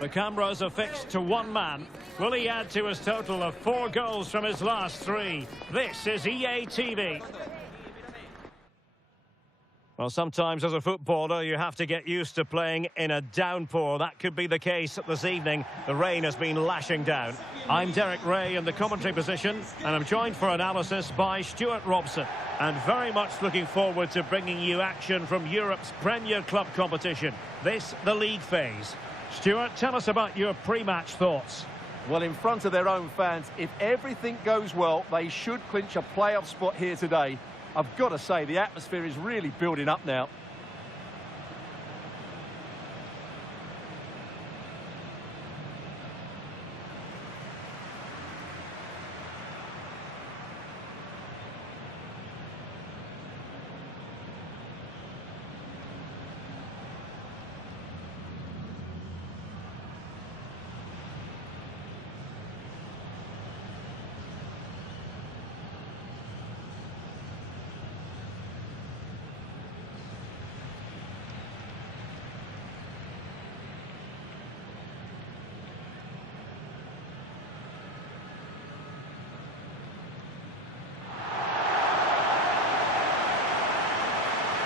The cameras are fixed to one man. Will he add to his total of 4 goals from his last 3? This is EA TV. Well, sometimes as a footballer, you have to get used to playing in a downpour. That could be the case this evening. The rain has been lashing down. I'm Derek Ray in the commentary position, and I'm joined for analysis by Stuart Robson. And very much looking forward to bringing you action from Europe's Premier Club competition. This, the league phase. Stuart, tell us about your pre-match thoughts. Well, in front of their own fans, if everything goes well, they should clinch a playoff spot here today. I've got to say, the atmosphere is really building up now.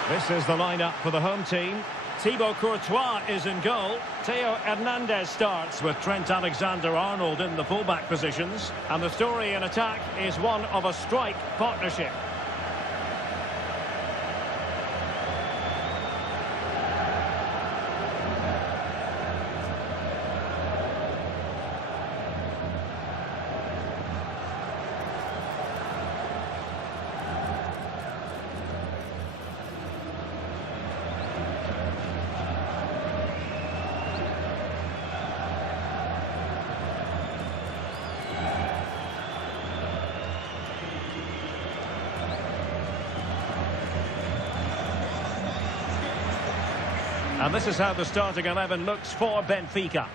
This is the lineup for the home team. Thibaut Courtois is in goal. Theo Hernandez starts with Trent Alexander-Arnold in the fullback positions. And the story in attack is one of a strike partnership. And this is how the starting 11 looks for Benfica.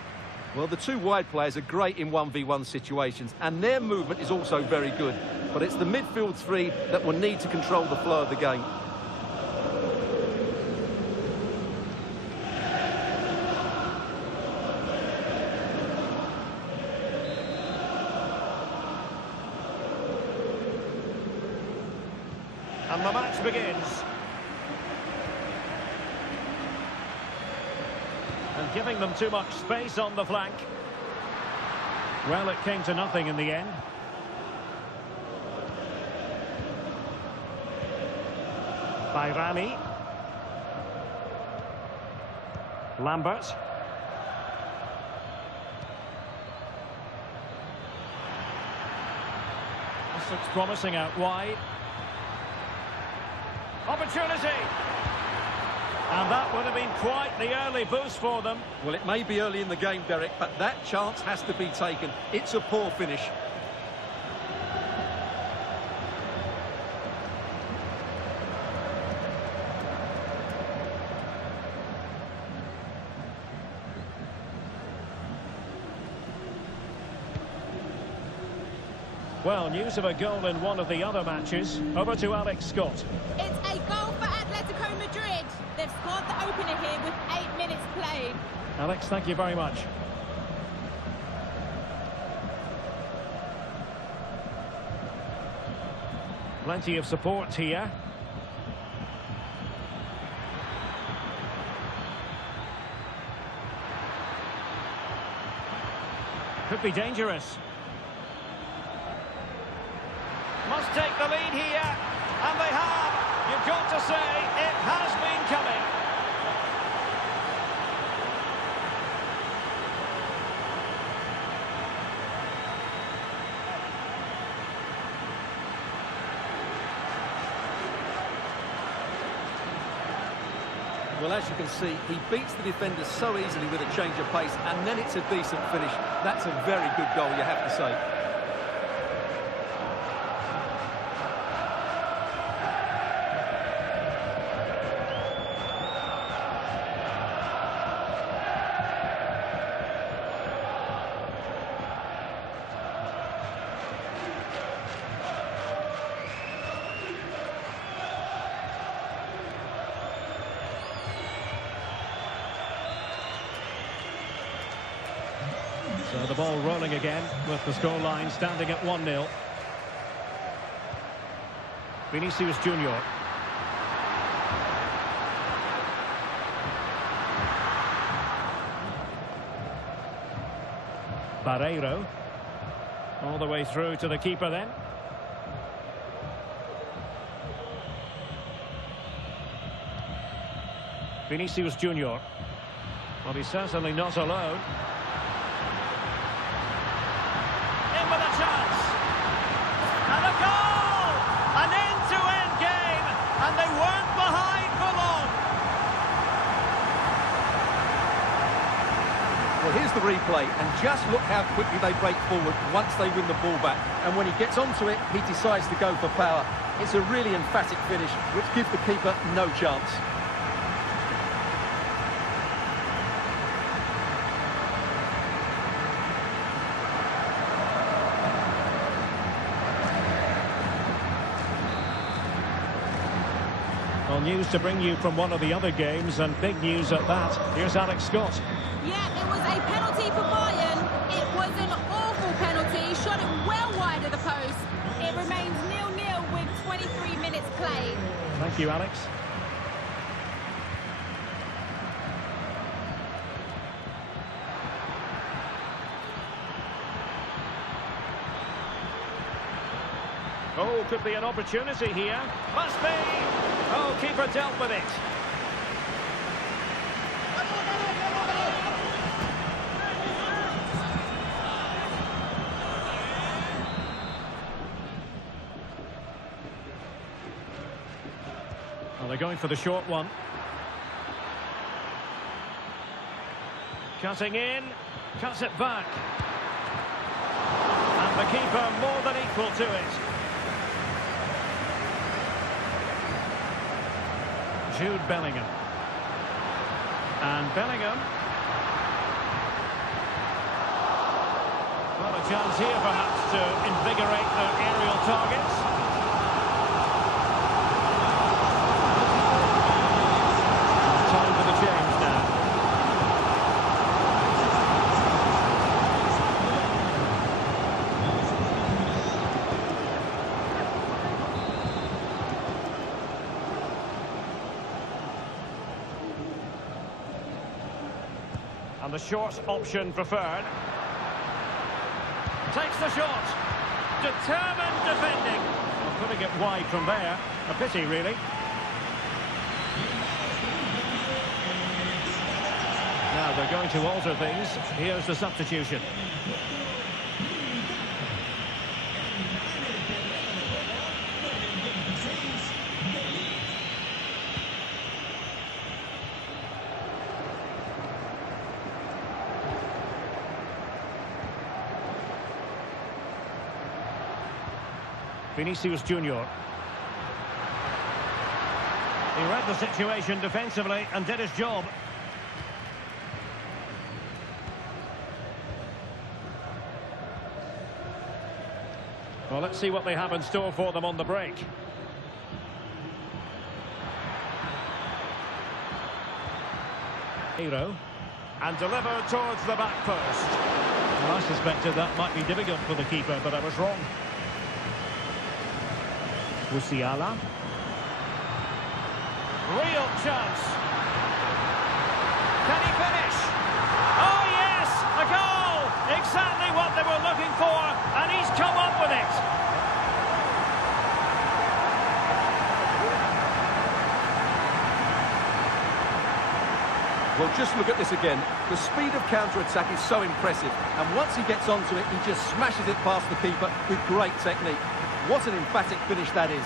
Well, the two wide players are great in 1v1 situations, and their movement is also very good. But it's the midfield three that will need to control the flow of the game. And the match begins. And giving them too much space on the flank. Well, it came to nothing in the end. Bayrami. Lambert. This looks promising out wide. Opportunity! And that would have been quite the early boost for them. Well, it may be early in the game, Derek, but that chance has to be taken. It's a poor finish. Well, news of a goal in one of the other matches. Over to Alex Scott. It's a goal for Atletico Madrid. They've scored the opener here with 8 minutes played. Alex, thank you very much. Plenty of support here. Could be dangerous. Must take the lead here, and they have. You've got to say, it has been coming. Well, as you can see, he beats the defender so easily with a change of pace, and then it's a decent finish. That's a very good goal, you have to say. So the ball rolling again with the scoreline standing at 1-0. Vinicius Junior. Barreiro. All the way through to the keeper then. Vinicius Junior. Well, he's certainly not alone. In with a chance. And a goal! An end-to-end game. And they weren't behind for long. Well, here's the replay, and just look how quickly they break forward once they win the ball back. And when he gets onto it, he decides to go for power. It's a really emphatic finish, which gives the keeper no chance. Well, news to bring you from one of the other games, and big news at that. Here's Alex Scott. Yeah, it was a penalty for Bayern. It was an awful penalty, shot it well wide of the post. It remains 0-0 with 23 minutes played. Thank you, Alex. Oh, could be an opportunity here. Must be. Oh, keeper dealt with it. Well, they're going for the short one. Cutting in, cuts it back. And the keeper more than equal to it. Jude Bellingham. And Bellingham. Well, a chance here perhaps to invigorate their aerial targets. Time for the change now. And the short option preferred. Takes the shot. Determined defending. Well, putting it wide from there. A pity, really. Now they're going to alter things. Here's the substitution. Vinicius Junior. He read the situation defensively and did his job. Well, let's see what they have in store for them on the break. Hero. And delivered towards the back post. Well, I suspected that might be difficult for the keeper, but I was wrong. Musiala. Real chance. Can he finish? Oh yes, a goal! Exactly what they were looking for, and he's come up with it. Well, just look at this again. The speed of counter-attack is so impressive, and once he gets onto it, he just smashes it past the keeper with great technique. What an emphatic finish that is.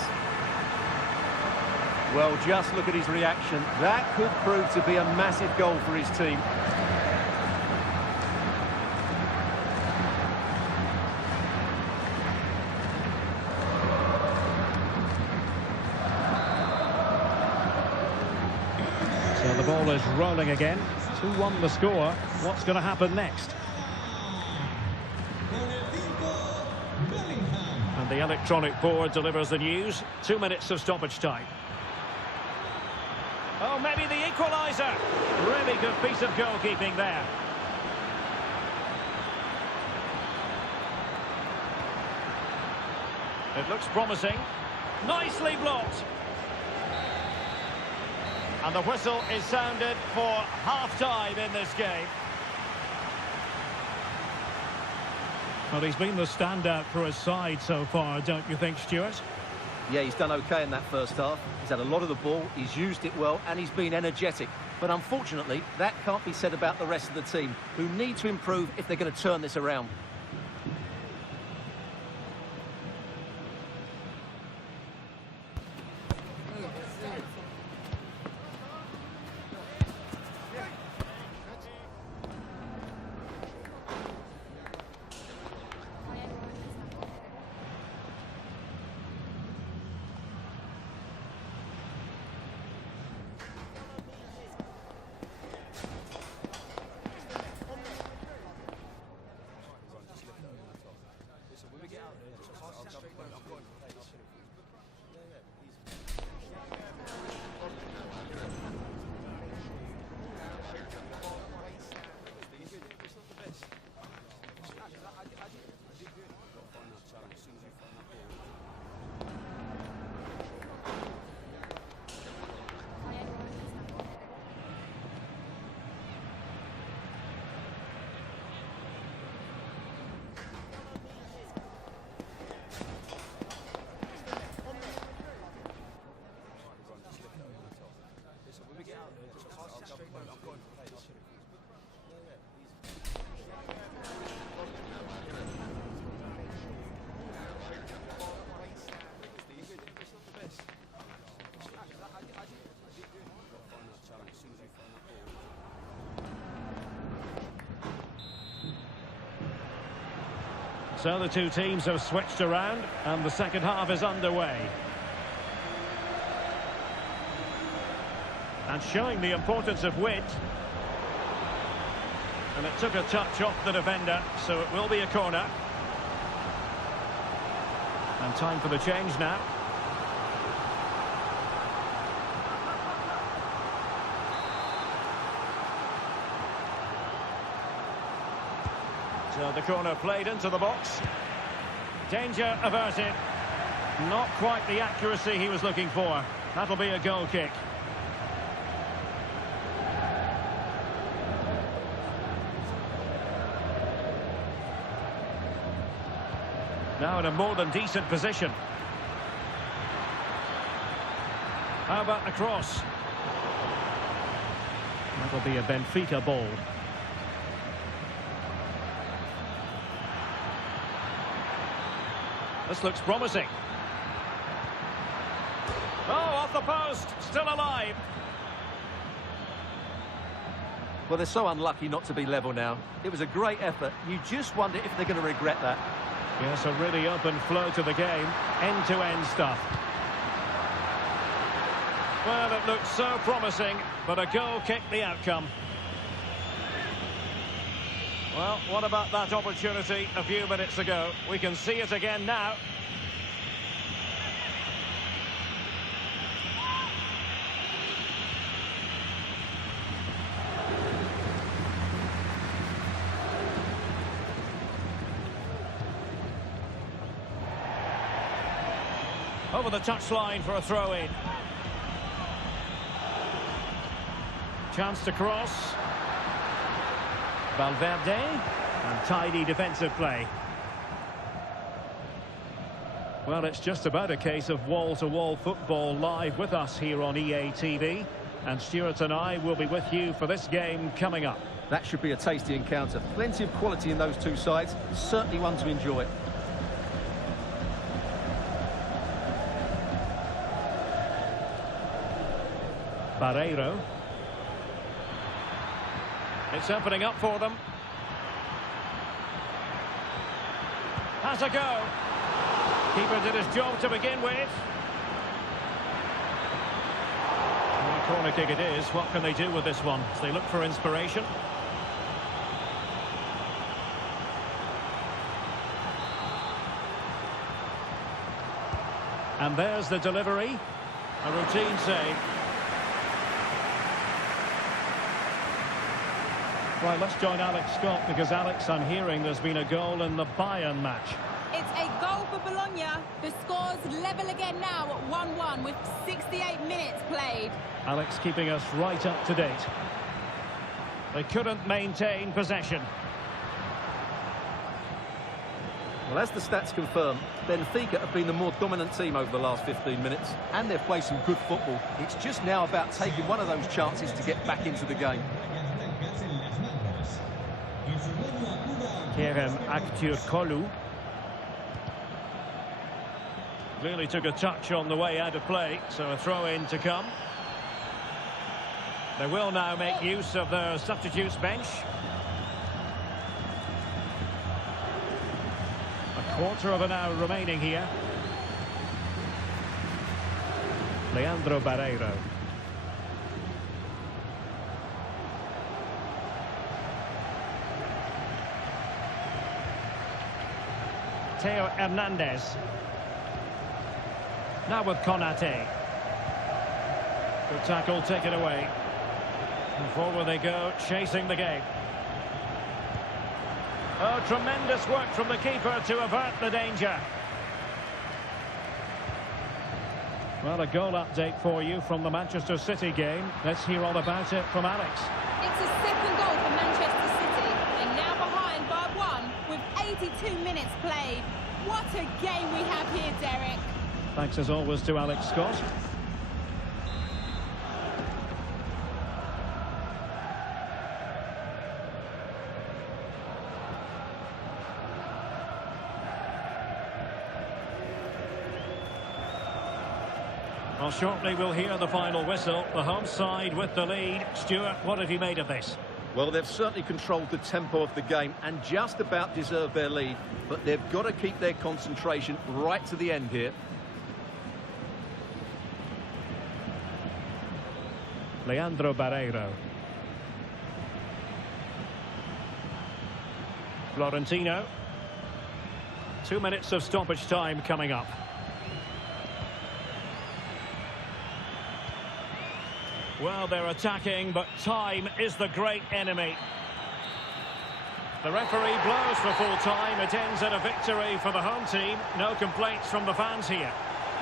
Well, just look at his reaction. That could prove to be a massive goal for his team. So the ball is rolling again. 2-1 the score. What's going to happen next? And the electronic board delivers the news. 2 minutes of stoppage time. Oh, maybe the equaliser. Really good piece of goalkeeping there. It looks promising. Nicely blocked. And the whistle is sounded for half-time in this game. Well, he's been the standout for his side so far, don't you think, Stuart? Yeah, he's done okay in that first half. He's had a lot of the ball, he's used it well, and he's been energetic. But unfortunately, that can't be said about the rest of the team, who need to improve if they're going to turn this around. So the two teams have switched around and the second half is underway. And showing the importance of width. And it took a touch off the defender, so it will be a corner. And time for the change now. So the corner played into the box. Danger averted. Not quite the accuracy he was looking for. That'll be a goal kick. Now in a more than decent position. How about a cross? That'll be a Benfica ball. This looks promising. Oh, off the post, still alive. Well, they're so unlucky not to be level now. It was a great effort. You just wonder if they're going to regret that. Yes, a really open flow to the game. End-to-end stuff. Well, it looked so promising, but a goal kicked the outcome. Well, what about that opportunity a few minutes ago? We can see it again now. Over the touchline for a throw-in. Chance to cross. Valverde, and tidy defensive play. Well, it's just about a case of wall-to-wall football live with us here on EA TV. And Stuart and I will be with you for this game coming up. That should be a tasty encounter. Plenty of quality in those two sides. Certainly one to enjoy. Barreiro. It's opening up for them. Has a go. Keeper did his job to begin with. And a corner kick it is. What can they do with this one? So they look for inspiration. And there's the delivery. A routine save. Right, let's join Alex Scott, because Alex, I'm hearing there's been a goal in the Bayern match. It's a goal for Bologna. The score's level again now at 1-1 with 68 minutes played. Alex keeping us right up to date. They couldn't maintain possession. Well, as the stats confirm, Benfica have been the more dominant team over the last 15 minutes, and they've played some good football. It's just now about taking one of those chances to get back into the game. Kerem Aktürkoğlu really took a touch on the way out of play, so a throw-in to come. They will now make use of their substitutes bench. A quarter of an hour remaining here. Leandro Barreiro. Theo Hernandez. Now with Konate. Good tackle taken away. And forward they go, chasing the game. Oh, tremendous work from the keeper to avert the danger. Well, a goal update for you from the Manchester City game. Let's hear all about it from Alex. It's a second goal for Manchester City. They're now behind by 1 with 82 minutes played. What a game we have here, Derek. Thanks as always to Alex Scott. Well, shortly we'll hear the final whistle. The home side with the lead. Stuart, what have you made of this? Well, they've certainly controlled the tempo of the game and just about deserved their lead, but they've got to keep their concentration right to the end here. Leandro Barreiro. Florentino. 2 minutes of stoppage time coming up. Well, they're attacking, but time is the great enemy. The referee blows for full time. It ends in a victory for the home team. No complaints from the fans here.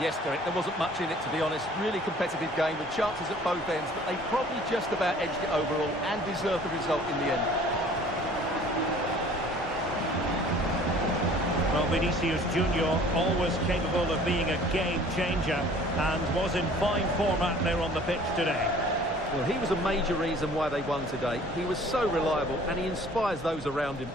Yes, Derek, there wasn't much in it, to be honest. Really competitive game with chances at both ends, but they probably just about edged it overall and deserved the result in the end. Well, Vinicius Junior, always capable of being a game changer, and was in fine format there on the pitch today. Well, he was a major reason why they won today. He was so reliable, and he inspires those around him.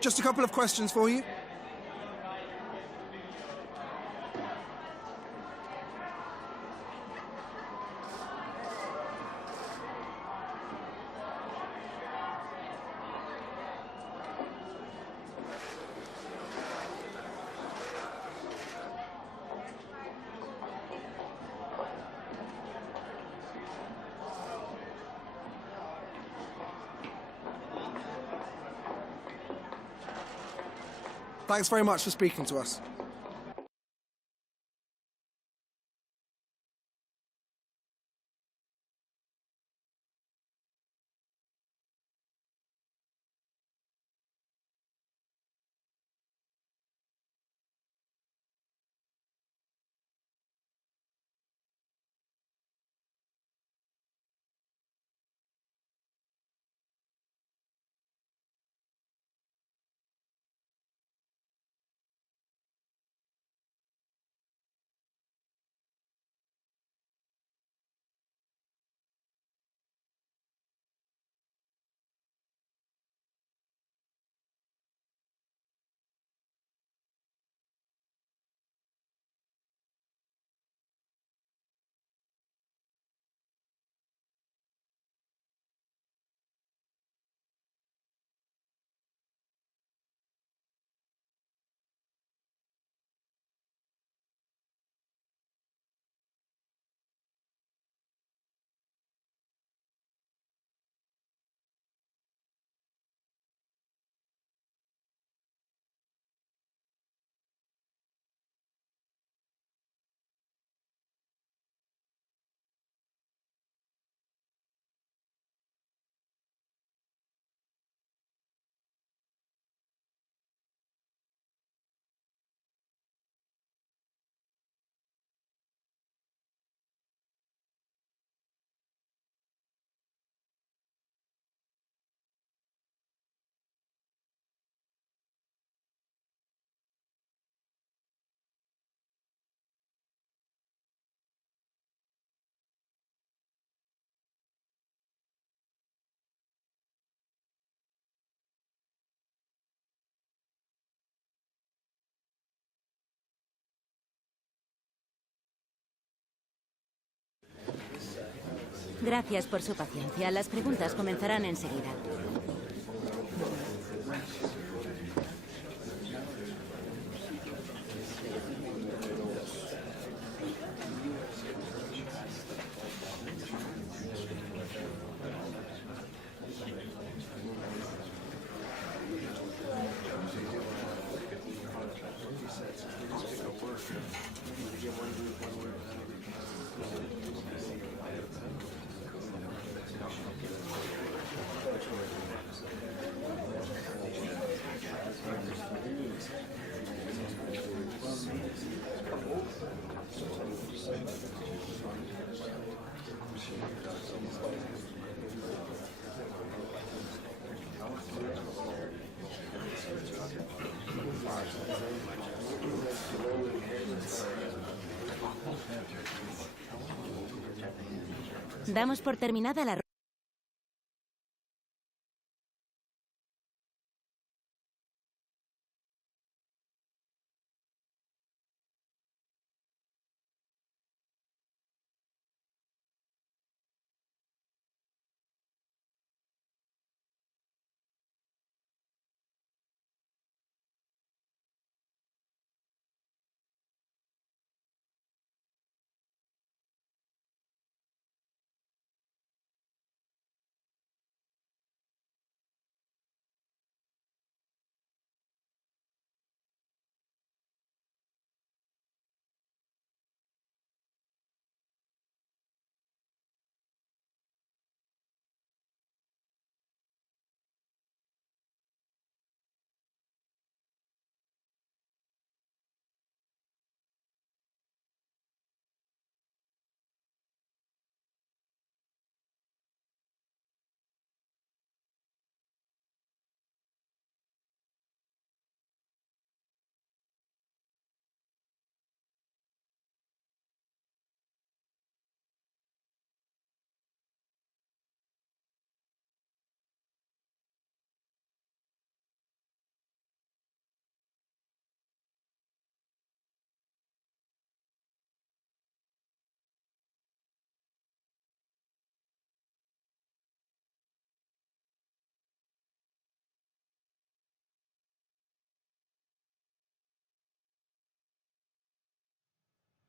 Just a couple of questions for you. Thanks very much for speaking to us. Gracias por su paciencia. Las preguntas comenzarán enseguida. Damos por terminada la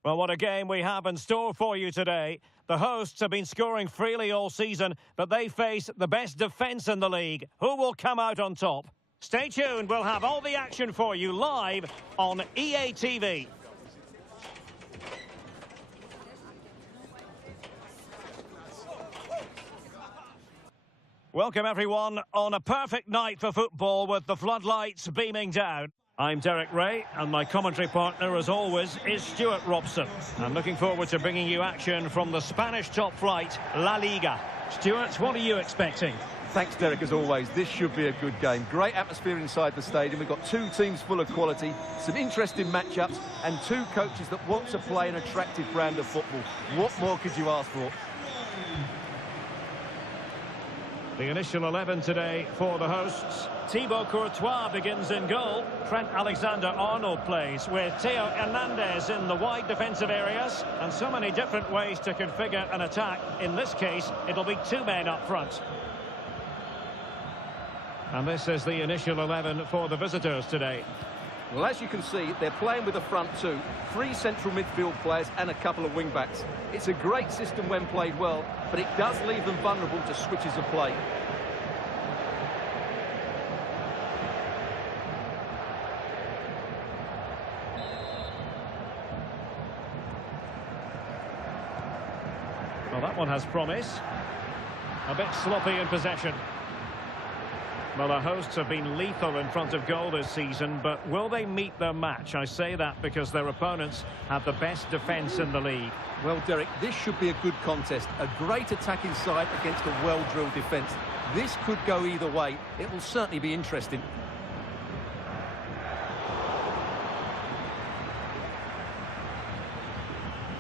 Well, what a game we have in store for you today. The hosts have been scoring freely all season, but they face the best defence in the league. Who will come out on top? Stay tuned. We'll have all the action for you live on EA TV. Welcome, everyone, on a perfect night for football with the floodlights beaming down. I'm Derek Ray, and my commentary partner, as always, is Stuart Robson. I'm looking forward to bringing you action from the Spanish top flight, La Liga. Stuart, what are you expecting? Thanks, Derek, as always. This should be a good game. Great atmosphere inside the stadium. We've got two teams full of quality, some interesting matchups, and two coaches that want to play an attractive brand of football. What more could you ask for? The initial 11 today for the hosts. Thibaut Courtois begins in goal. Trent Alexander-Arnold plays with Theo Hernandez in the wide defensive areas. And so many different ways to configure an attack. In this case, it'll be two men up front. And this is the initial 11 for the visitors today. Well, as you can see, they're playing with a front two, three central midfield players and a couple of wing-backs. It's a great system when played well, but it does leave them vulnerable to switches of play. Well, that one has promise. A bit sloppy in possession. Well, the hosts have been lethal in front of goal this season, but will they meet their match? I say that because their opponents have the best defence in the league. Well, Derek, this should be a good contest. A great attacking side against a well-drilled defence. This could go either way. It will certainly be interesting.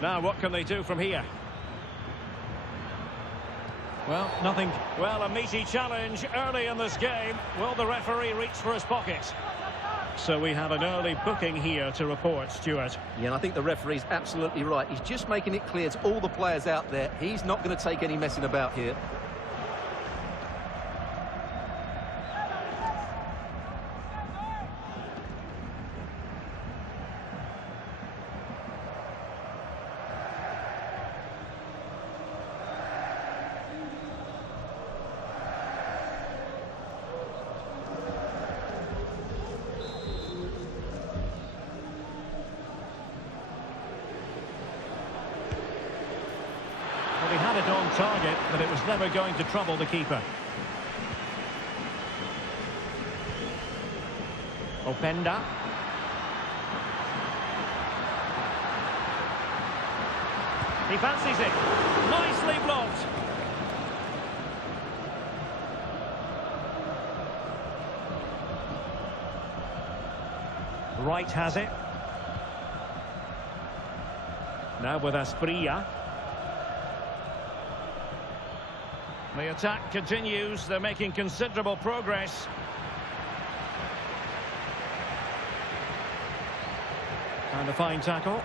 Now, what can they do from here? Well, nothing. Well, a meaty challenge early in this game. Will the referee reach for his pocket? So we have an early booking here to report, Stuart. Yeah, and I think the referee's absolutely right. He's just making it clear to all the players out there, he's not going to take any messing about here. He had it on target, but it was never going to trouble the keeper. Openda. He fancies it. Nicely blocked. Wright has it. Now with Asprilla. The attack continues. They're making considerable progress. And a fine tackle.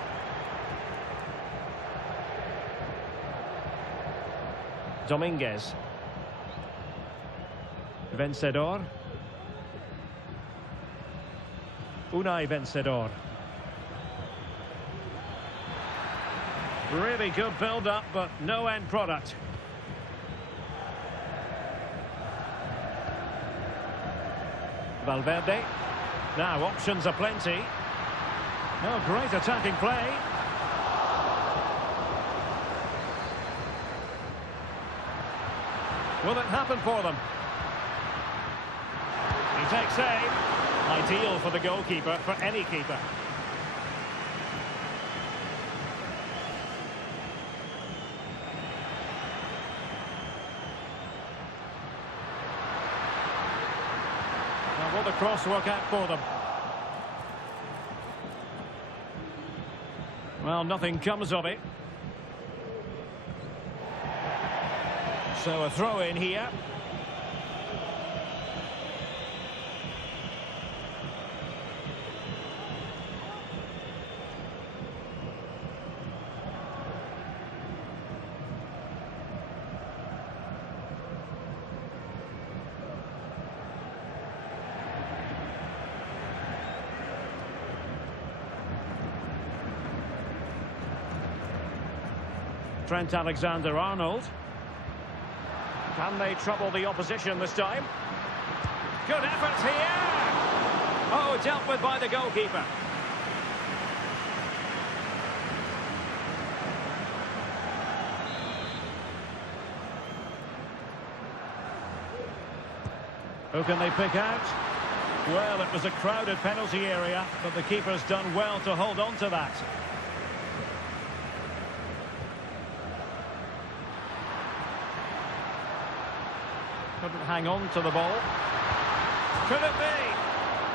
Dominguez. Vencedor. Unai Vencedor. Really good build-up, but no end product. Valverde. Now options are plenty. No, great attacking play. Will it happen for them? He takes aim. Ideal for the goalkeeper, for any keeper. Will the cross work out for them? Well, nothing comes of it. So a throw in here. Trent Alexander-Arnold. Can they trouble the opposition this time? Good effort here! Oh, dealt with by the goalkeeper. Who can they pick out? Well, it was a crowded penalty area, but the keeper's done well to hold on to that. Couldn't hang on to the ball. Could it be?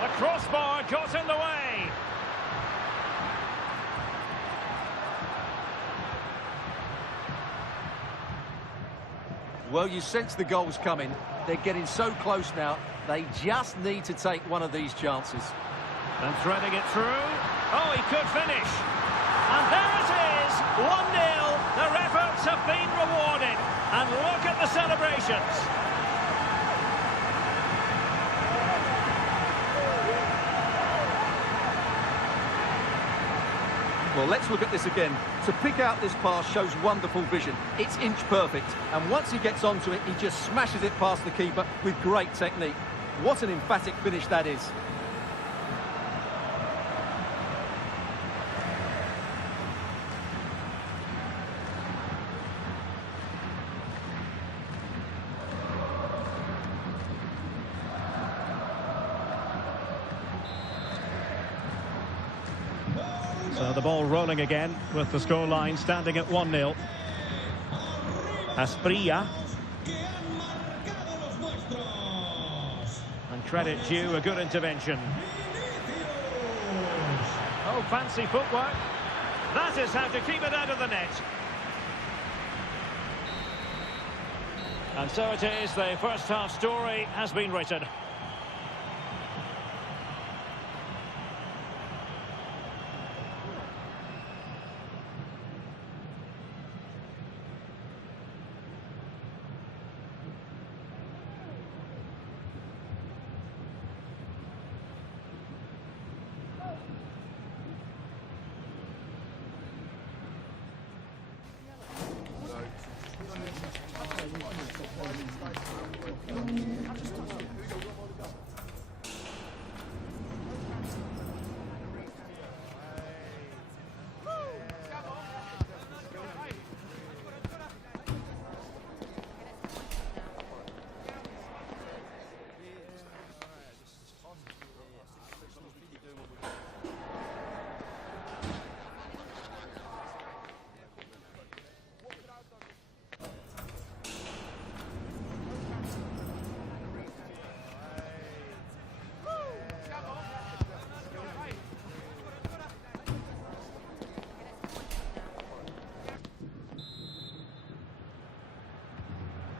The crossbar got in the way. Well, you sense the goal's coming. They're getting so close now. They just need to take one of these chances. And threading it through. Oh, he could finish. And there it is, 1-0. Their efforts have been rewarded. And look at the celebrations. Well, let's look at this again. To pick out this pass shows wonderful vision. It's inch perfect. And once he gets onto it, he just smashes it past the keeper with great technique. What an emphatic finish that is. So the ball rolling again with the scoreline standing at 1-0. Asprilla. And credit due, a good intervention. Oh, fancy footwork. That is how to keep it out of the net. And so it is, the first half story has been written.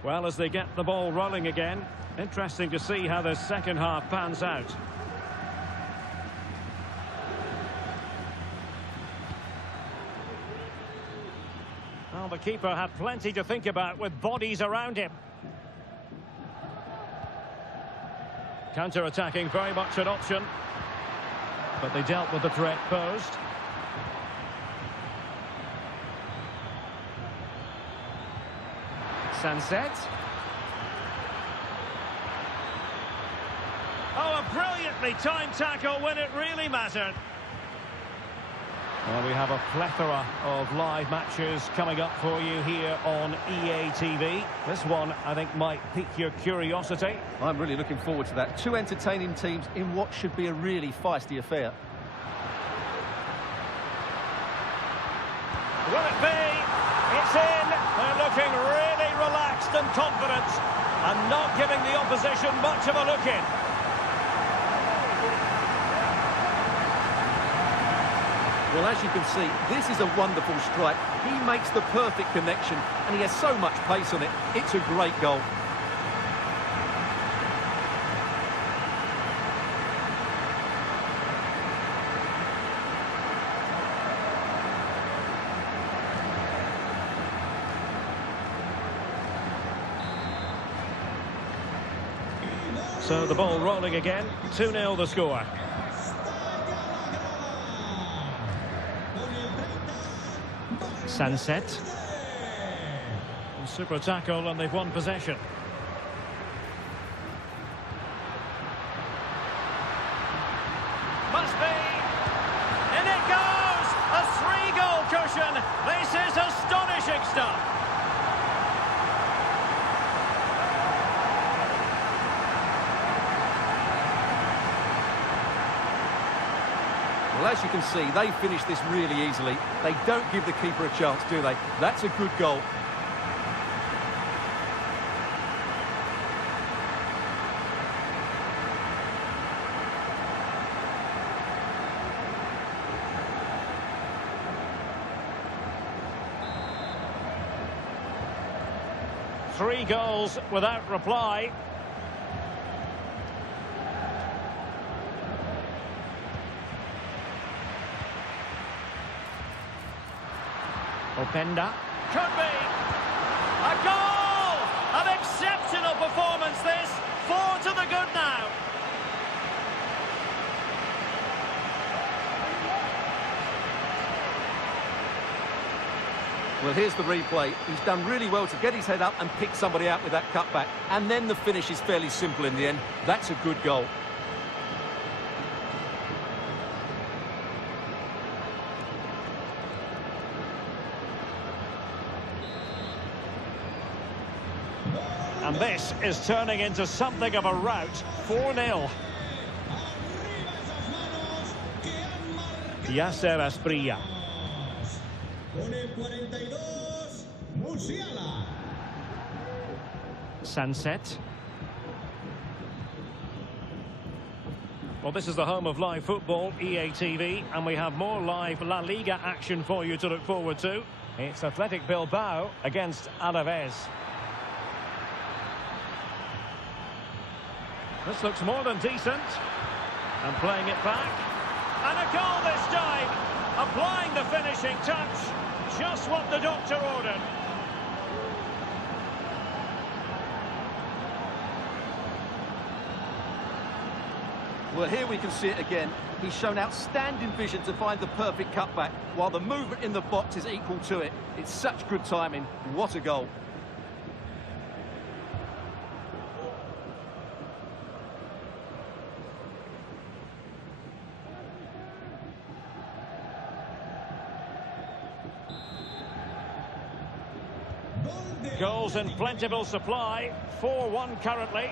Well, as they get the ball rolling again, interesting to see how the second half pans out. Well, the keeper had plenty to think about with bodies around him. Counter-attacking, very much an option. But they dealt with the threat posed. Sunset. Oh, a brilliantly timed tackle when it really mattered. Well, we have a plethora of live matches coming up for you here on EA TV. This one, I think, might pique your curiosity. I'm really looking forward to that. Two entertaining teams in what should be a really feisty affair. Will it be? It's in. They're looking really relaxed and confident and not giving the opposition much of a look in. Well, as you can see, this is a wonderful strike. He makes the perfect connection, and he has so much pace on it. It's a great goal. So the ball rolling again. 2-0 the score. Sunset. Super tackle and they've won possession. Must be. In it goes! A 3-goal cushion. This is astonishing stuff. Well, as you can see, they finish this really easily. They don't give the keeper a chance, do they? That's a good goal. Three goals without reply. Openda. Could be. A goal! An exceptional performance this. 4 to the good now. Well, here's the replay. He's done really well to get his head up and pick somebody out with that cutback. And then the finish is fairly simple in the end. That's a good goal. And this is turning into something of a rout. 4-0. Yasser Asprilla. Sunset. Well, this is the home of live football, EA TV, and we have more live La-Liga action for you to look forward to. It's Athletic Bilbao against Alaves. This looks more than decent. And playing it back. And a goal this time. Applying the finishing touch. Just what the doctor ordered. Well, here we can see it again. He's shown outstanding vision to find the perfect cutback, while the movement in the box is equal to it. It's such good timing. What a goal. Goals in plentiful supply. 4-1 currently.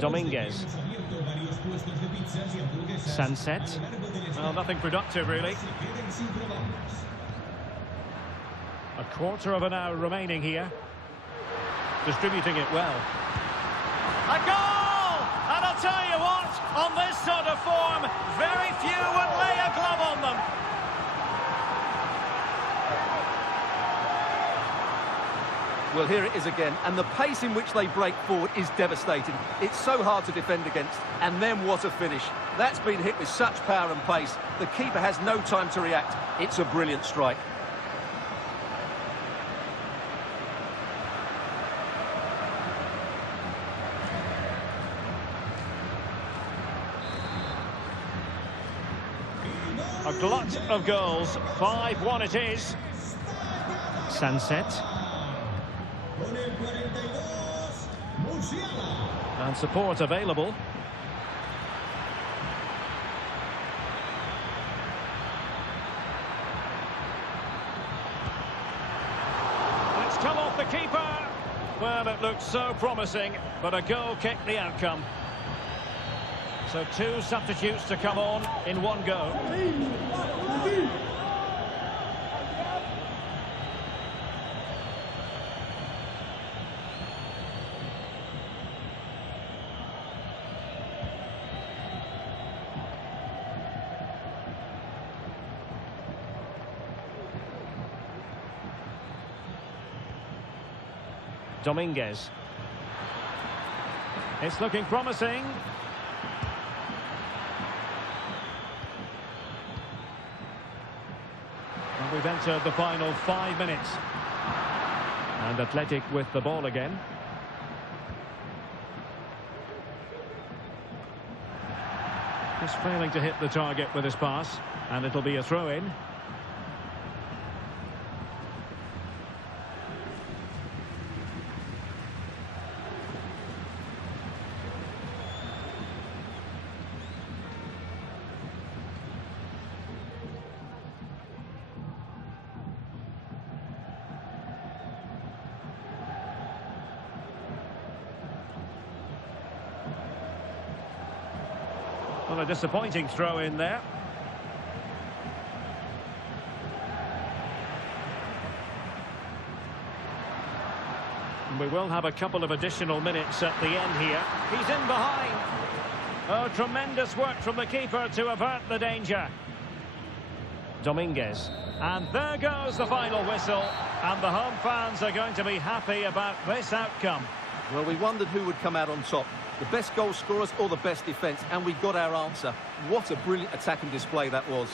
Dominguez. Sunset. Well, nothing productive, really. A quarter of an hour remaining here. Distributing it well. A goal! And I'll tell you what, on this sort of form, very few would lay a glove on them. Well, here it is again, and the pace in which they break forward is devastating. It's so hard to defend against, and then what a finish. That's been hit with such power and pace. The keeper has no time to react. It's a brilliant strike. A glut of goals, 5-1 it is. Sunset. And support available. It's come off the keeper. Well, it looked so promising, but a goal kicked the outcome. So 2 substitutes to come on in one go. Dominguez. It's looking promising. And we've entered the final 5 minutes. And Athletic with the ball again. Just failing to hit the target with his pass. And it'll be a throw-in. Well, a disappointing throw in there. And we will have a couple of additional minutes at the end here. He's in behind. Oh, tremendous work from the keeper to avert the danger. Dominguez. And there goes the final whistle. And the home fans are going to be happy about this outcome. Well, we wondered who would come out on top. The best goal scorers or the best defence, and we got our answer. What a brilliant attacking display that was.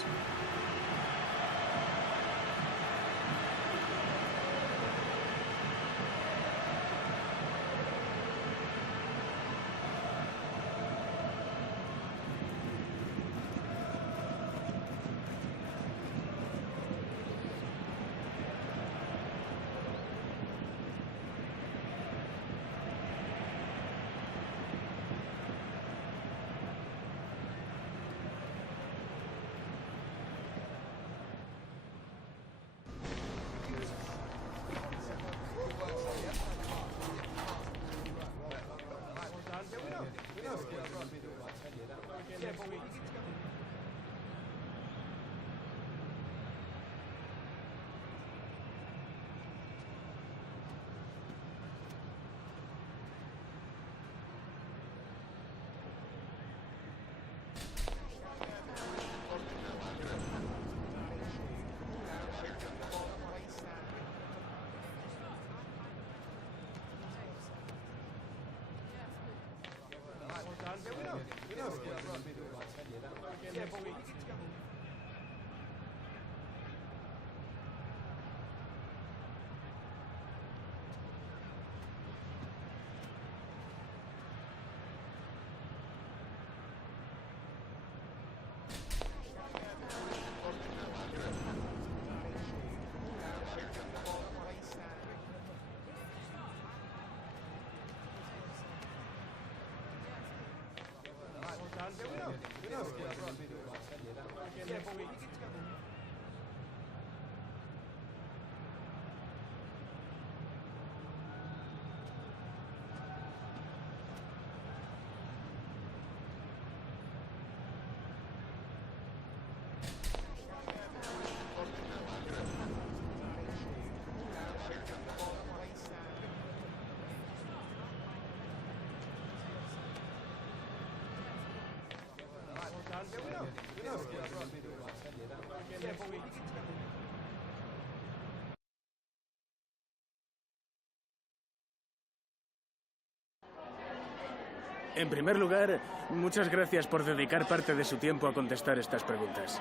En primer lugar, muchas gracias por dedicar parte de su tiempo a contestar estas preguntas.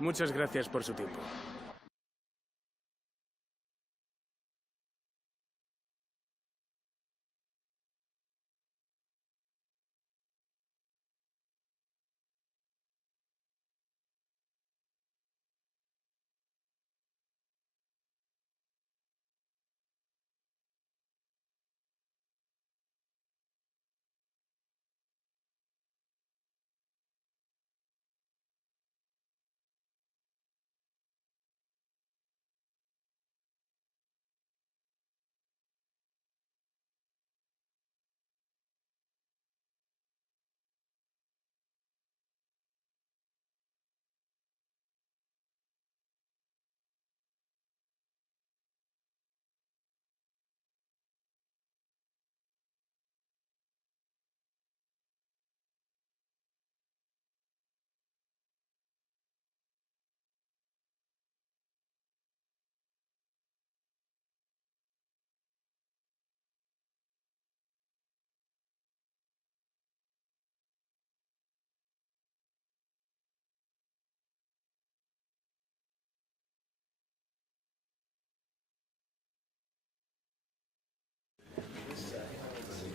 Muchas gracias por su tiempo.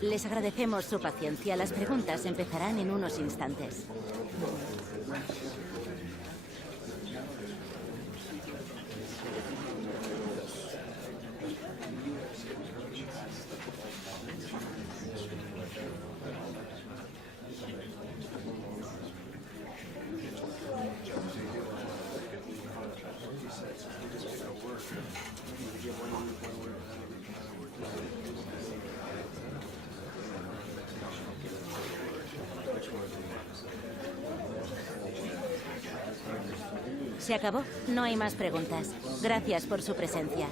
Les agradecemos su paciencia. Las preguntas empezarán en unos instantes. Se acabó. No hay más preguntas. Gracias por su presencia.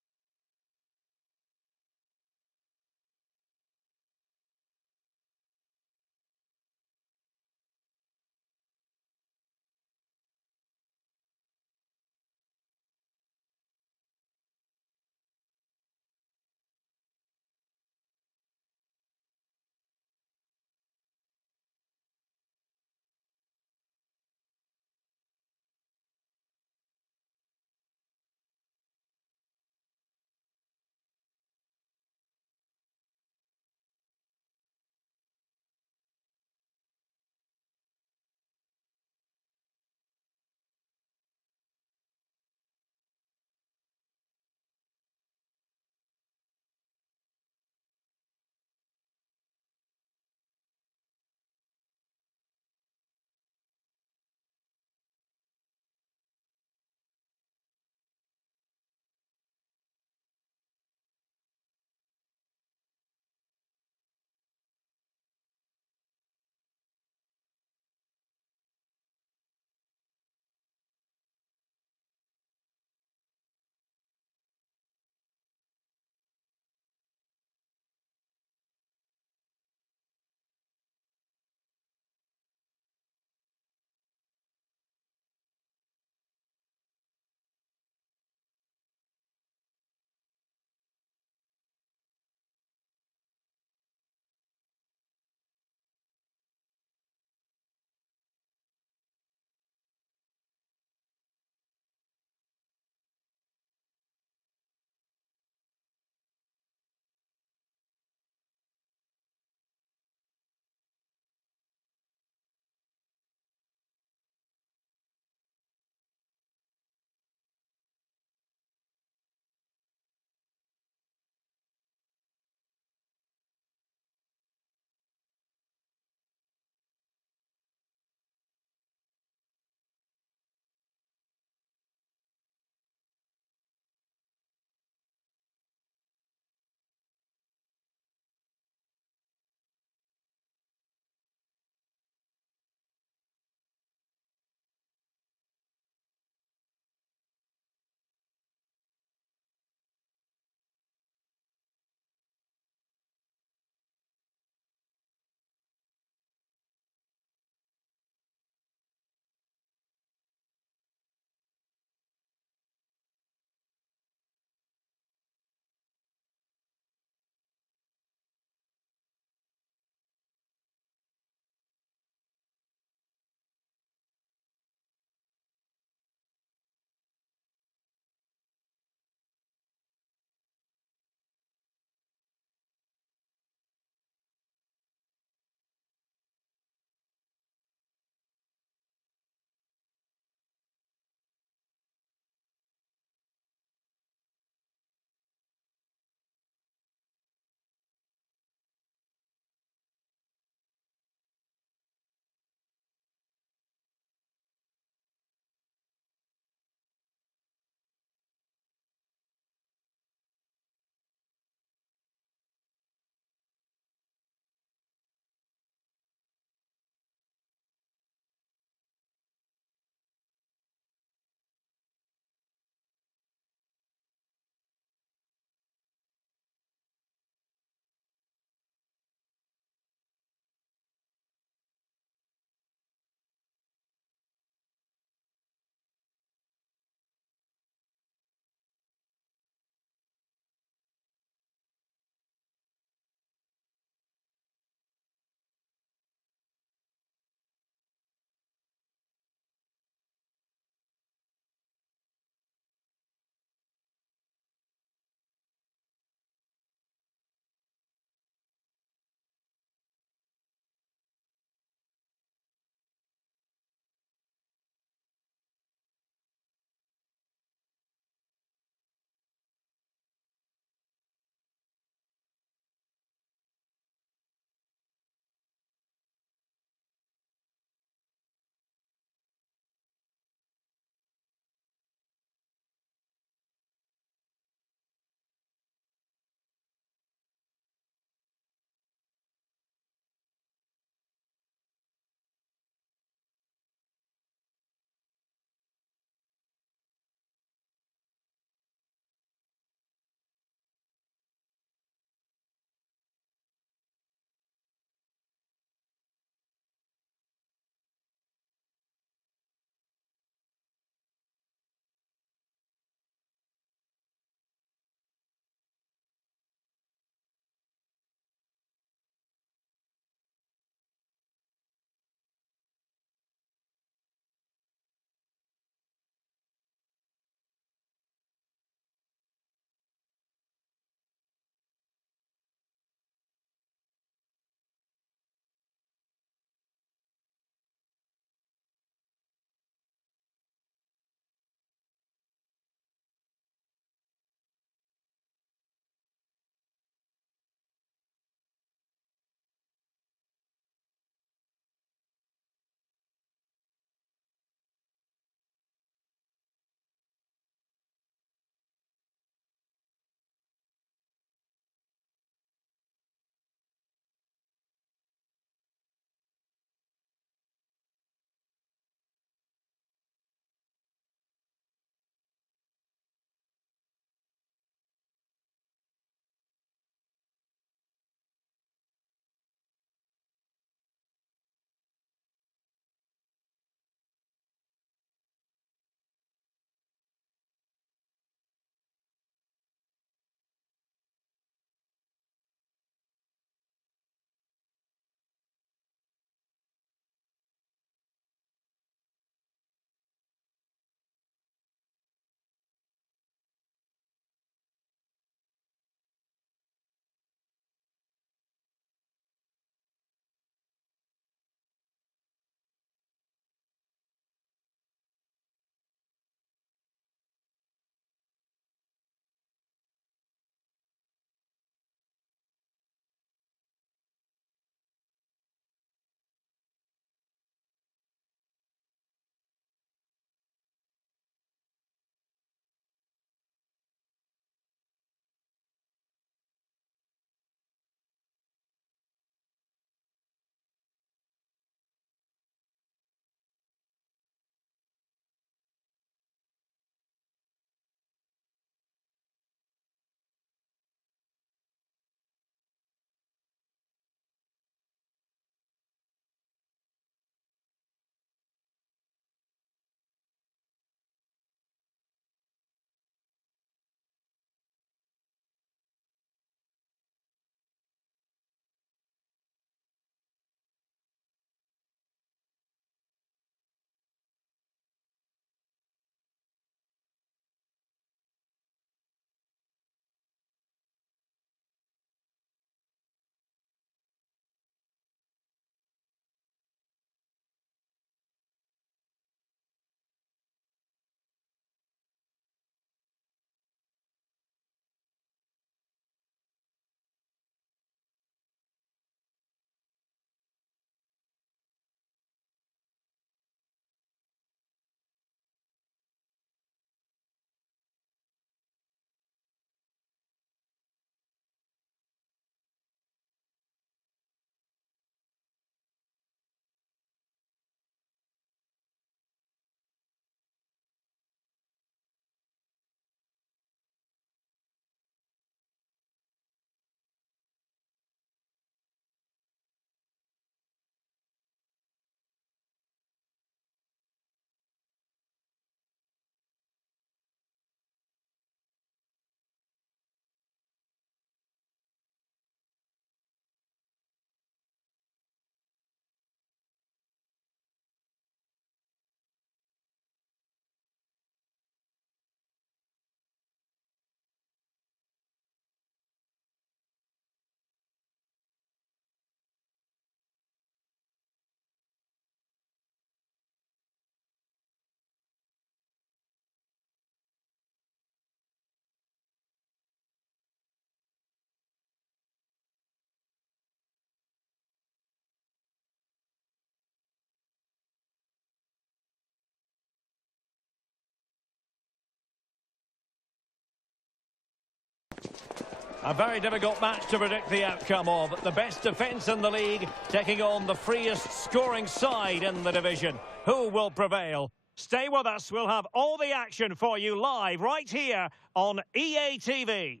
A very difficult match to predict the outcome of. The best defence in the league taking on the freest scoring side in the division. Who will prevail? Stay with us. We'll have all the action for you live right here on EA TV.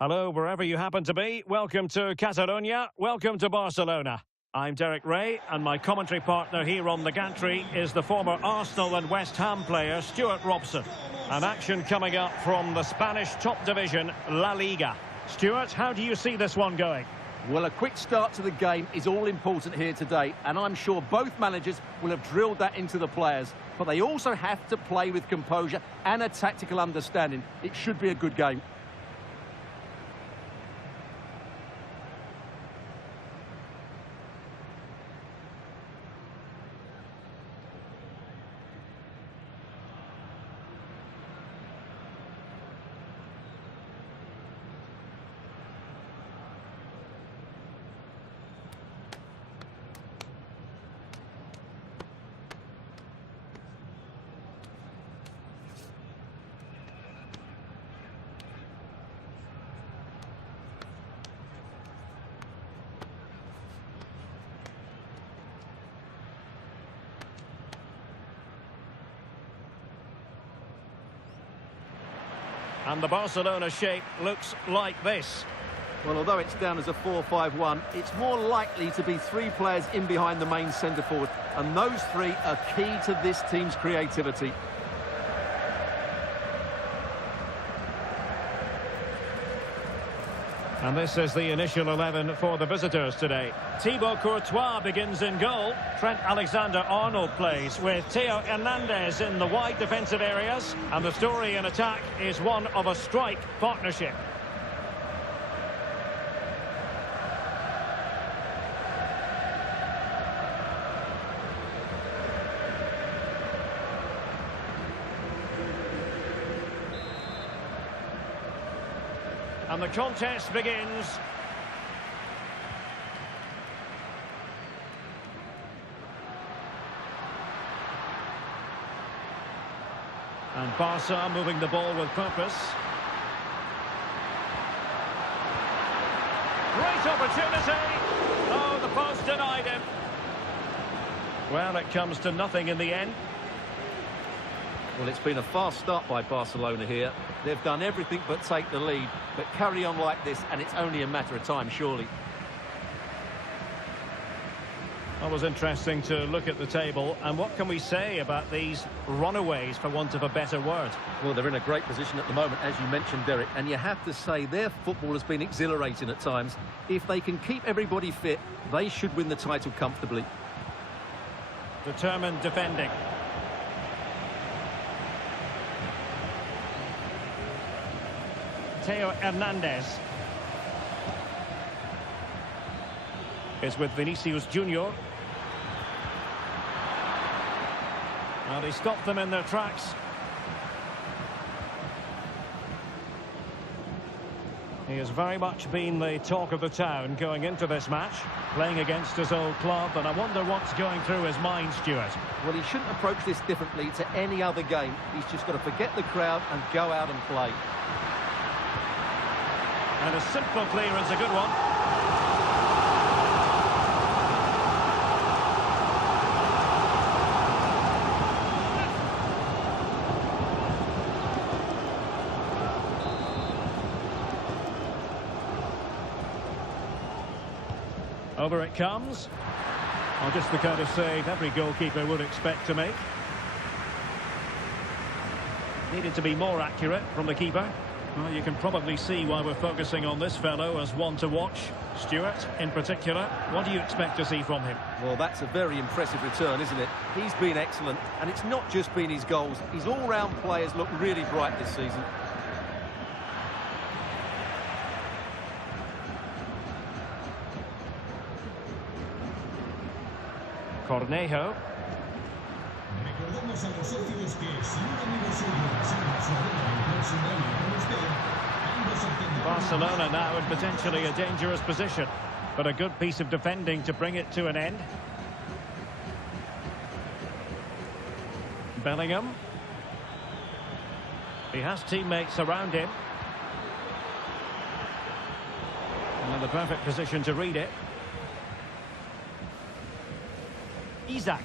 Hello, wherever you happen to be. Welcome to Catalonia. Welcome to Barcelona. I'm Derek Ray, and my commentary partner here on the gantry is the former Arsenal and West Ham player, Stuart Robson. An action coming up from the Spanish top division, La Liga. Stuart, how do you see this one going? Well, a quick start to the game is all important here today, and I'm sure both managers will have drilled that into the players. But they also have to play with composure and a tactical understanding. It should be a good game. And the Barcelona shape looks like this. Well, although it's down as a 4-5-1, it's more likely to be three players in behind the main centre forward. And those three are key to this team's creativity. And this is the initial 11 for the visitors today. Thibaut Courtois begins in goal. Trent Alexander-Arnold plays with Theo Hernandez in the wide defensive areas. And the story in attack is one of a strike partnership. And the contest begins. And Barca moving the ball with purpose. Great opportunity. Oh, the post denied him. Well, it comes to nothing in the end. Well, it's been a fast start by Barcelona here. They've done everything but take the lead. But carry on like this, and it's only a matter of time, surely. It was interesting to look at the table. And what can we say about these runaways, for want of a better word? Well, they're in a great position at the moment, as you mentioned, Derek. And you have to say their football has been exhilarating at times. If they can keep everybody fit, they should win the title comfortably. Determined defending. Theo Hernandez is with Vinicius Junior. Well, he stopped them in their tracks. He has very much been the talk of the town going into this match, playing against his old club, and I wonder what's going through his mind, Stuart. Well, he shouldn't approach this differently to any other game. He's just got to forget the crowd and go out and play. And a simple clearance, a good one. Over it comes. Oh, just the kind of save every goalkeeper would expect to make. Needed to be more accurate from the keeper. Well, you can probably see why we're focusing on this fellow as one to watch. Stuart, in particular, what do you expect to see from him? Well, that's a very impressive return, isn't it? He's been excellent, and it's not just been his goals. His all-round play has looked really bright this season. Cornejo. Recordamos a los socios que si un amigo suyo reserva su arena el próximo año con usted, ambos obtendrán... Barcelona now in potentially a dangerous position, but a good piece of defending to bring it to an end. Bellingham. He has teammates around him. And in the perfect position to read it. Isak.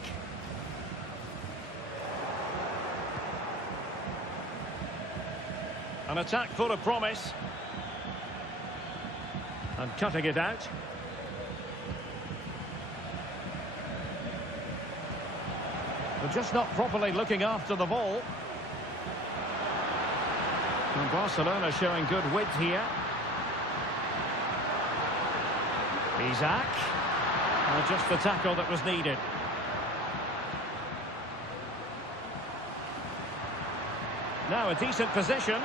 An attack full of promise. And cutting it out. They're just not properly looking after the ball. And Barcelona showing good width here. Isak. And just the tackle that was needed. Now a decent position.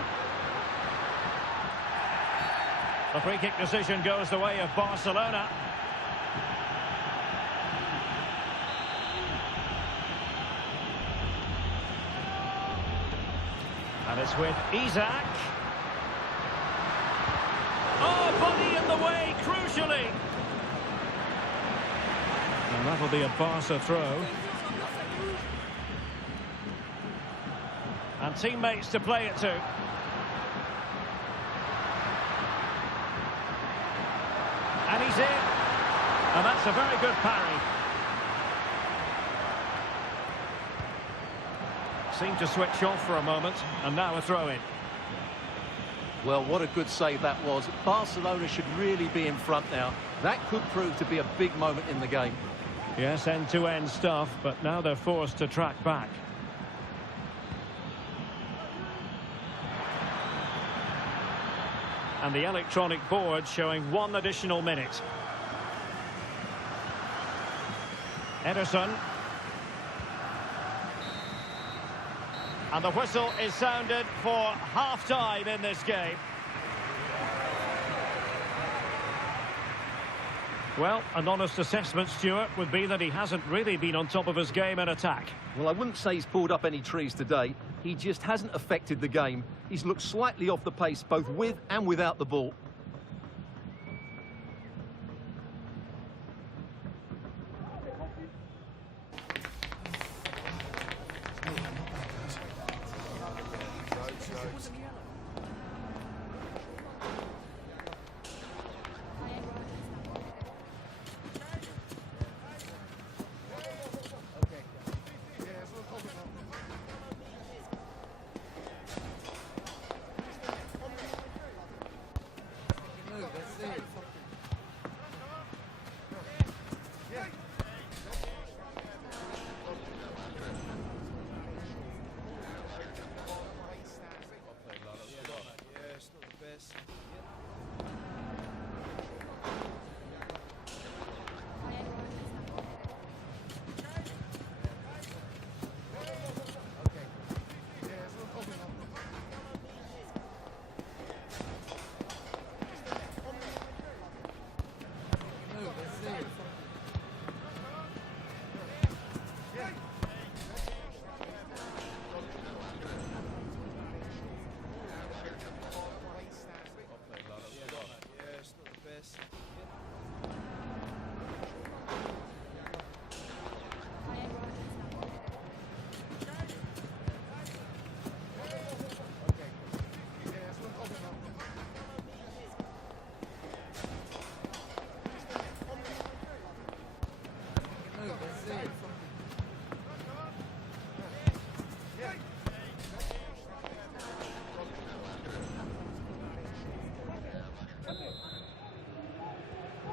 The free kick decision goes the way of Barcelona. And it's with Isak. Oh, body in the way, crucially. And that'll be a Barca throw. And teammates to play it to. And he's in. And that's a very good parry. Seemed to switch off for a moment, and now a throw-in. Well, what a good save that was. Barcelona should really be in front now. That could prove to be a big moment in the game. Yes, end-to-end stuff, but now they're forced to track back. And the electronic board showing 1 additional minute. Ederson. And the whistle is sounded for half-time in this game. Well, an honest assessment, Stuart, would be that he hasn't really been on top of his game in attack. Well, I wouldn't say he's pulled up any trees today. He just hasn't affected the game. He's looked slightly off the pace, both with and without the ball.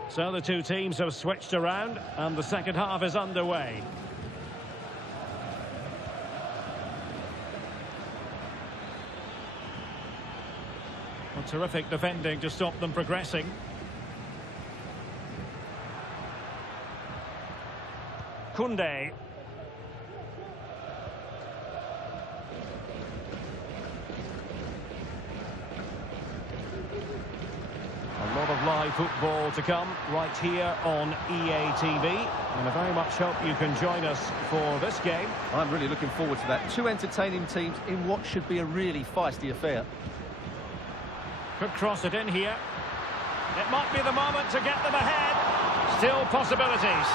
So the two teams have switched around and the second half is underway. Well, terrific defending to stop them progressing. Koundé. A lot of live football to come right here on EATV, and I very much hope you can join us for this game. I'm really looking forward to that. Two entertaining teams in what should be a really feisty affair. Could cross it in here. It might be the moment to get them ahead. Still possibilities.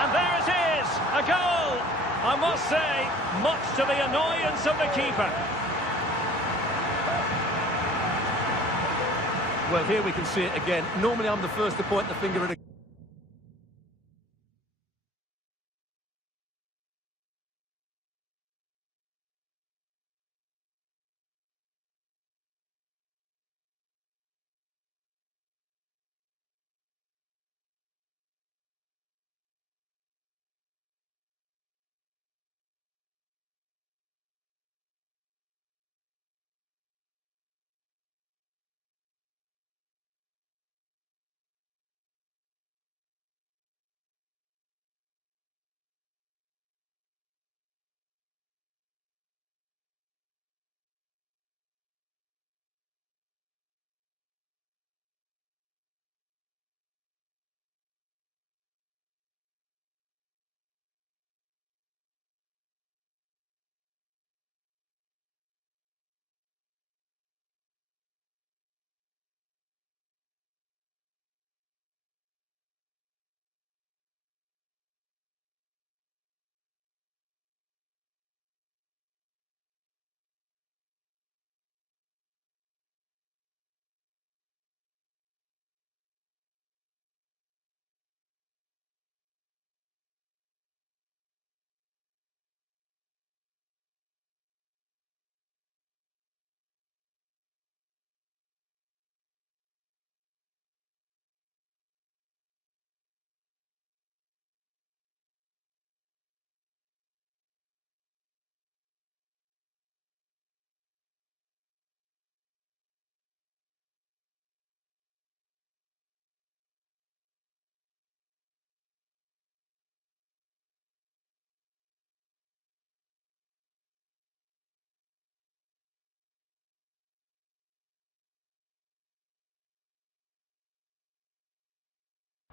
And there it is, a goal! I must say, much to the annoyance of the keeper. Well, here we can see it again. Normally I'm the first to point the finger at a...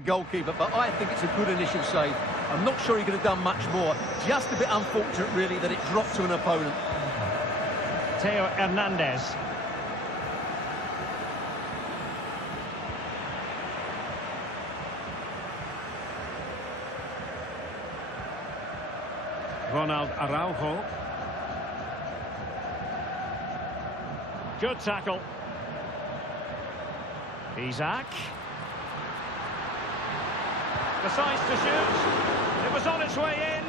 goalkeeper, but I think it's a good initial save. I'm not sure he could have done much more. Just a bit unfortunate, really, that it dropped to an opponent. Theo Hernandez. Ronald Araujo. Good tackle. Isaac. Decides to shoot. It was on its way in.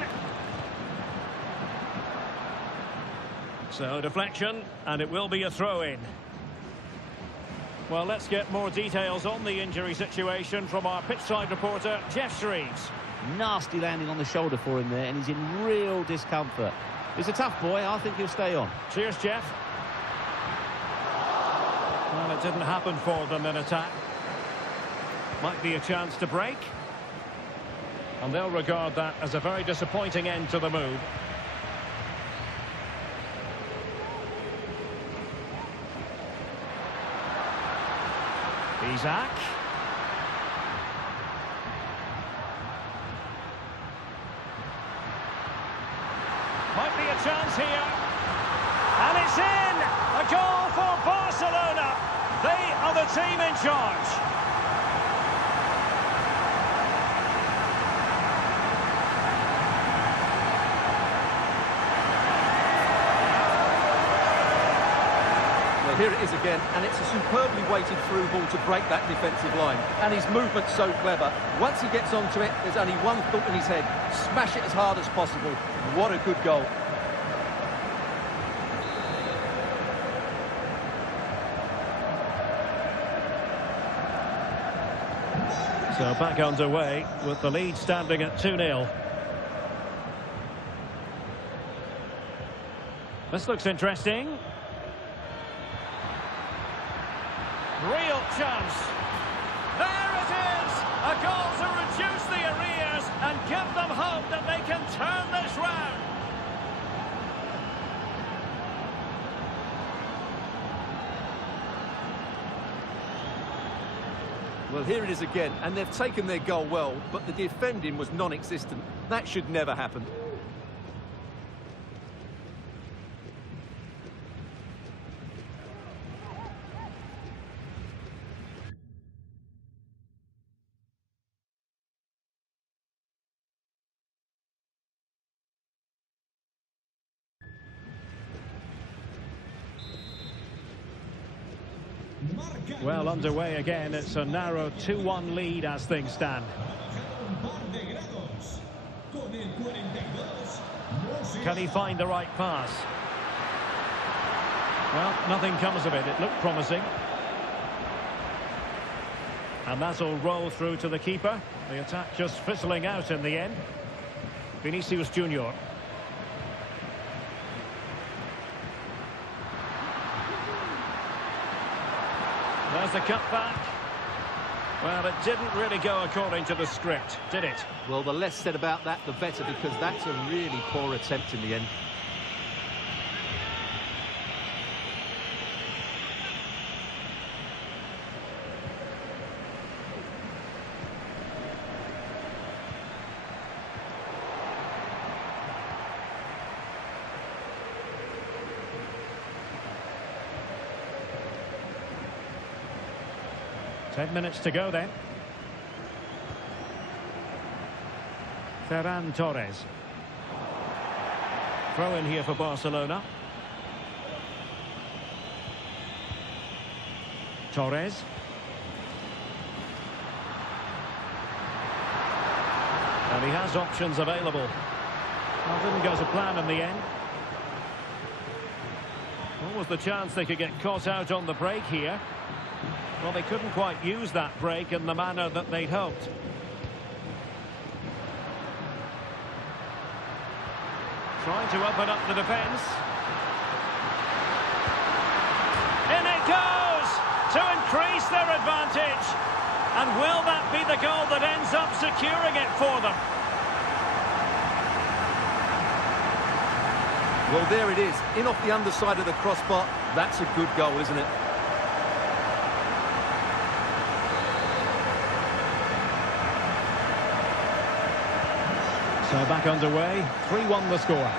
So deflection, and it will be a throw-in. Well, let's get more details on the injury situation from our pitchside reporter, Jeff Shreves. Nasty landing on the shoulder for him there, and he's in real discomfort. He's a tough boy. I think he'll stay on. Cheers, Jeff. Well, it didn't happen for them in attack. Might be a chance to break. And they'll regard that as a very disappointing end to the move. Isaac. Might be a chance here. And it's in! A goal for Barcelona. They are the team in charge. Here it is again, and it's a superbly weighted through ball to break that defensive line. And his movement's so clever. Once he gets onto it, there's only one thought in his head. Smash it as hard as possible. What a good goal. So back underway with the lead standing at 2-0. This looks interesting. Real chance. There it is! A goal to reduce the arrears and give them hope that they can turn this round. Well, here it is again, and they've taken their goal well, but the defending was non-existent. That should never happen. Well, underway again. It's a narrow 2-1 lead as things stand. Can he find the right pass? Well, nothing comes of it. It looked promising. And that'll roll through to the keeper. The attack just fizzling out in the end. Vinicius Junior. There's the cutback. Well, it didn't really go according to the script, did it? Well, the less said about that, the better, because that's a really poor attempt in the end. Ten minutes to go then. Ferran Torres. Throw in here for Barcelona. Torres. And he has options available. Well, didn't go to plan in the end. What was the chance they could get caught out on the break here? Well, they couldn't quite use that break in the manner that they'd hoped. Trying to open up the defence. In it goes to increase their advantage. And will that be the goal that ends up securing it for them? Well, there it is. In off the underside of the crossbar. That's a good goal, isn't it? So back underway, 3-1 the score.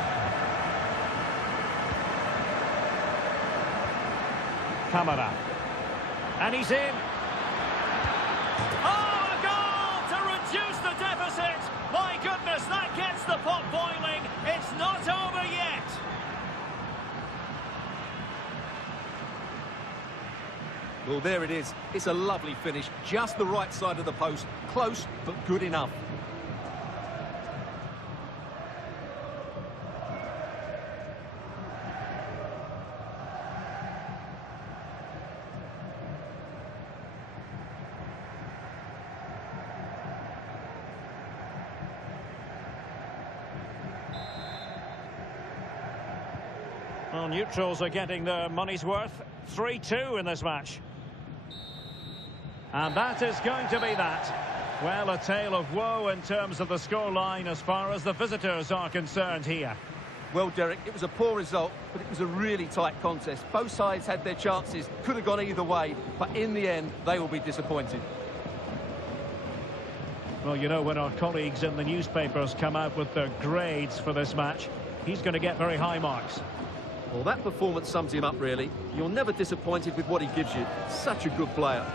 Camara. And he's in. Oh, a goal to reduce the deficit. My goodness, that gets the pot boiling. It's not over yet. Well, there it is. It's a lovely finish. Just the right side of the post. Close, but good enough. Well, neutrals are getting their money's worth. 3-2 in this match. And that is going to be that. Well, a tale of woe in terms of the scoreline as far as the visitors are concerned here. Well, Derek, it was a poor result, but it was a really tight contest. Both sides had their chances, could have gone either way, but in the end, they will be disappointed. Well, you know, when our colleagues in the newspapers come out with their grades for this match, he's going to get very high marks. Well, that performance sums him up, really. You're never disappointed with what he gives you. Such a good player.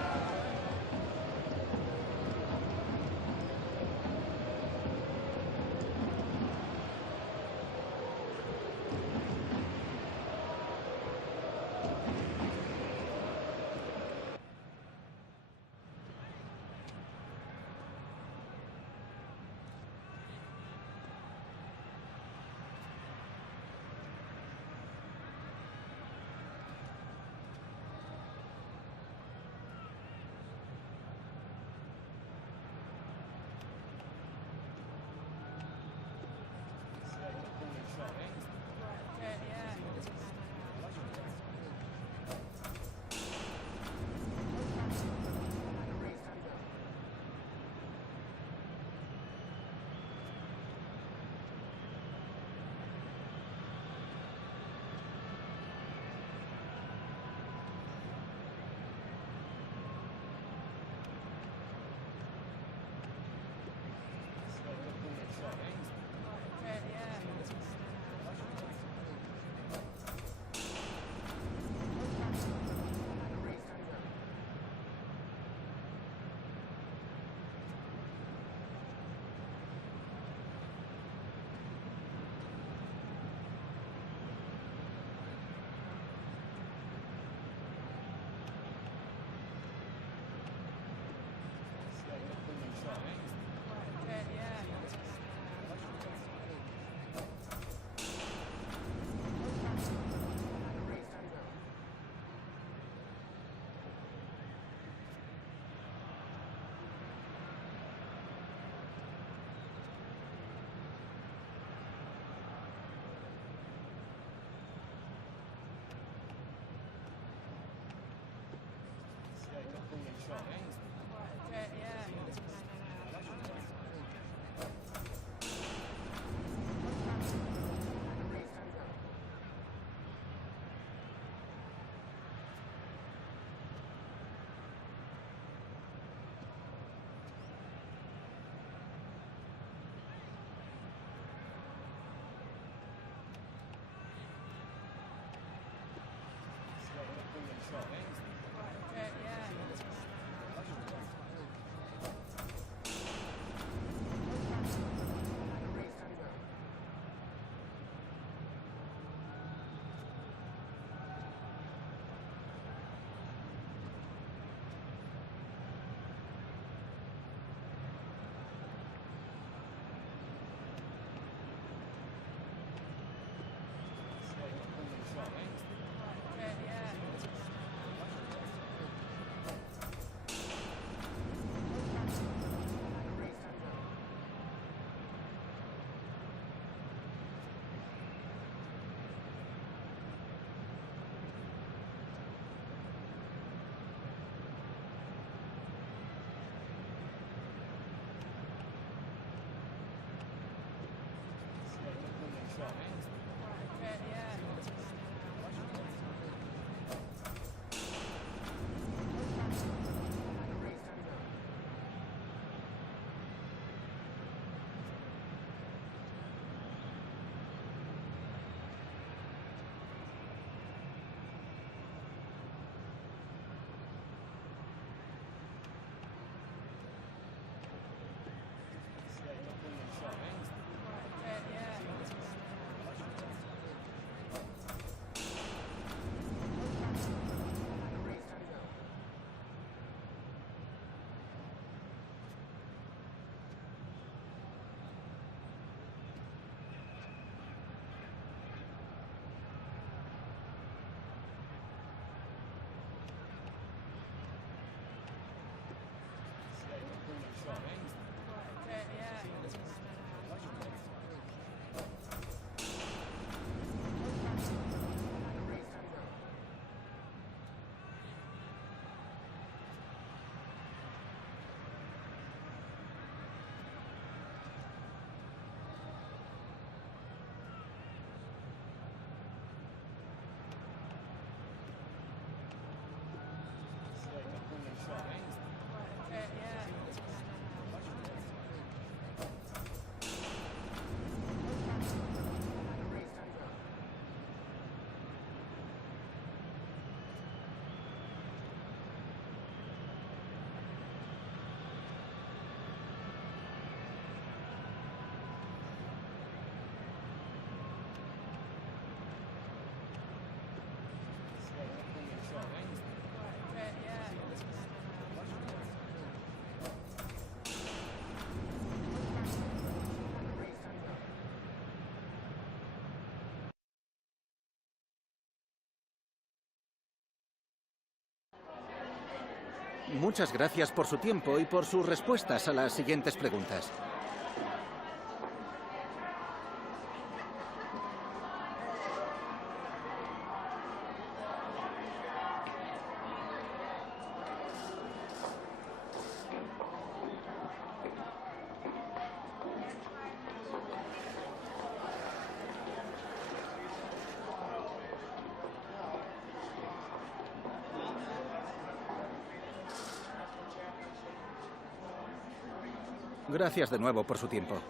Muchas gracias por su tiempo y por sus respuestas a las siguientes preguntas. Gracias de nuevo por su tiempo.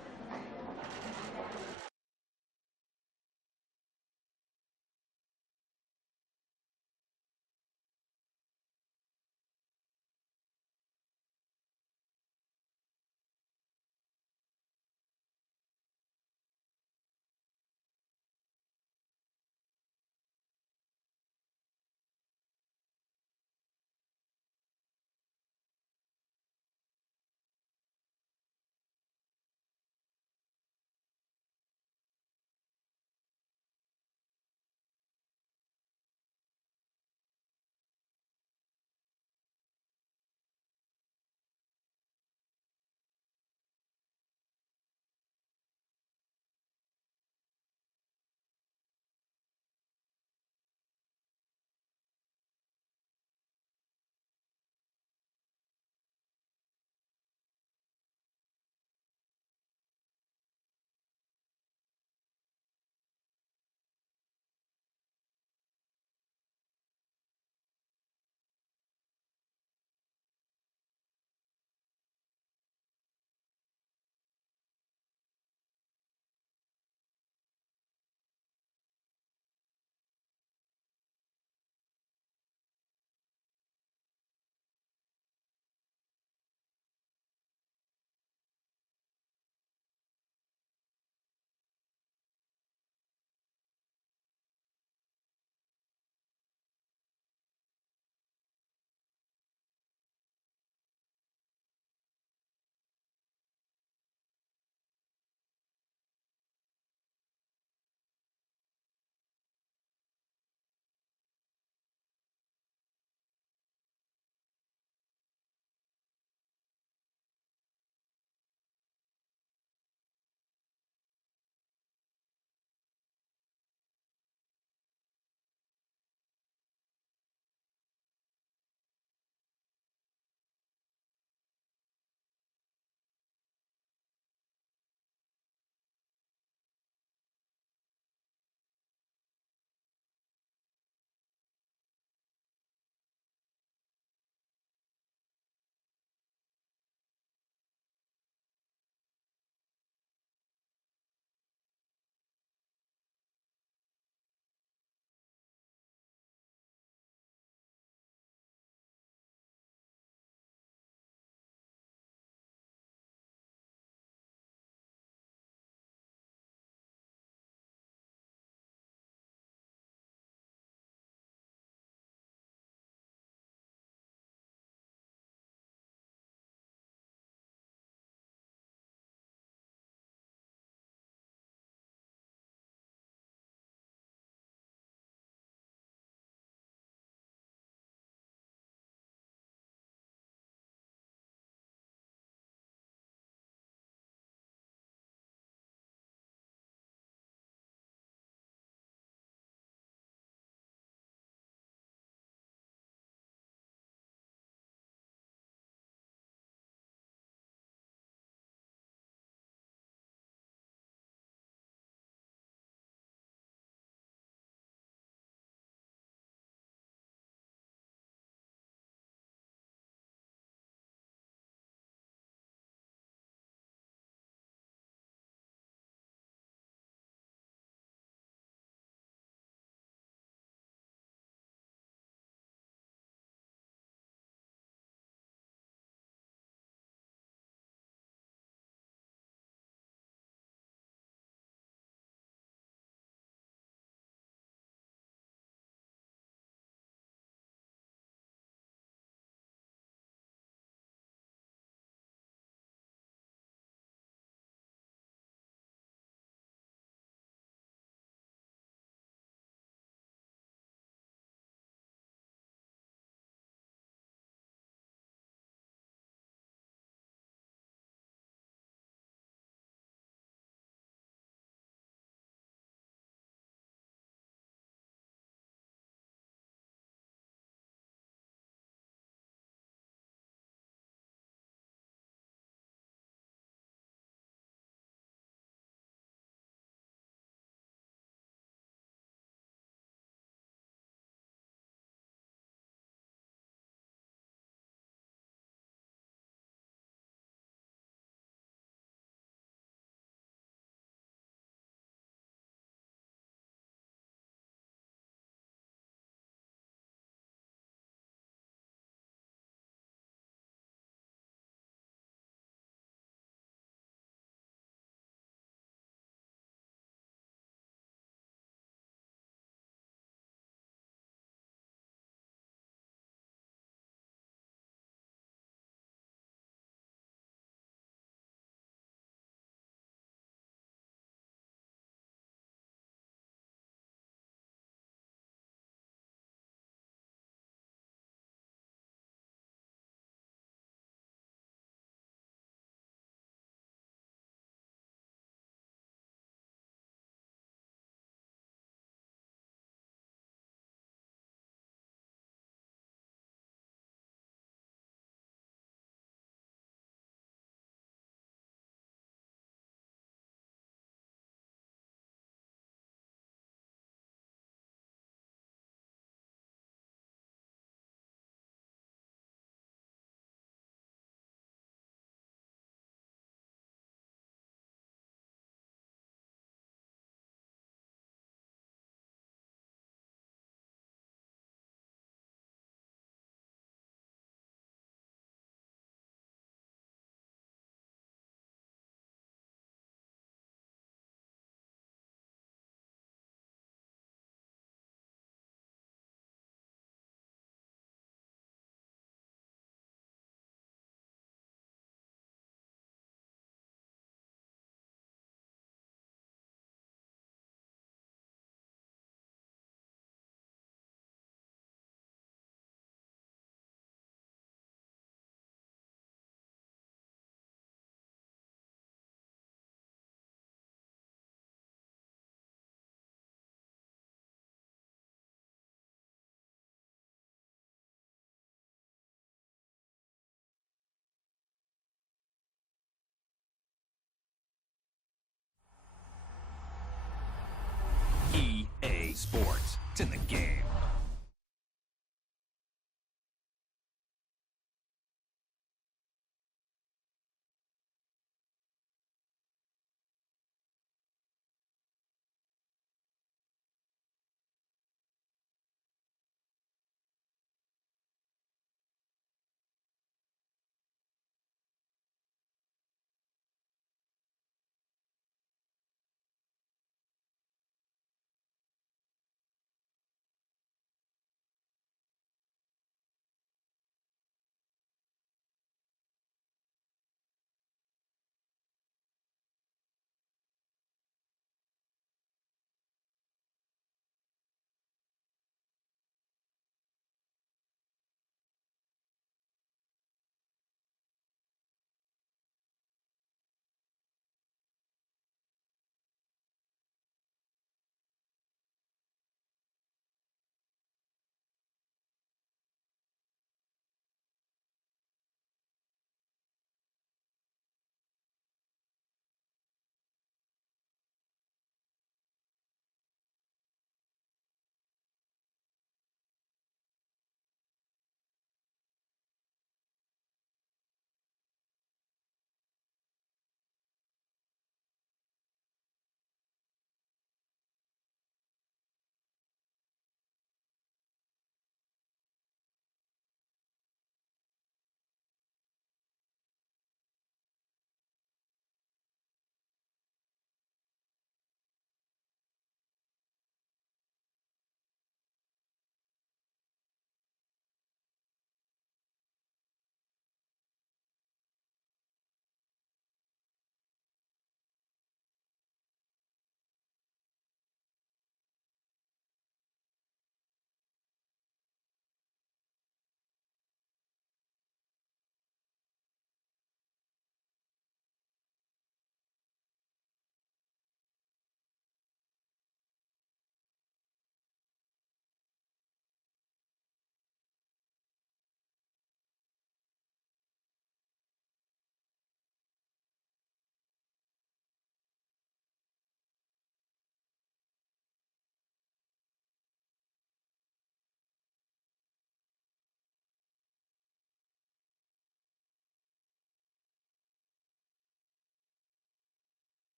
sports. It's in the game.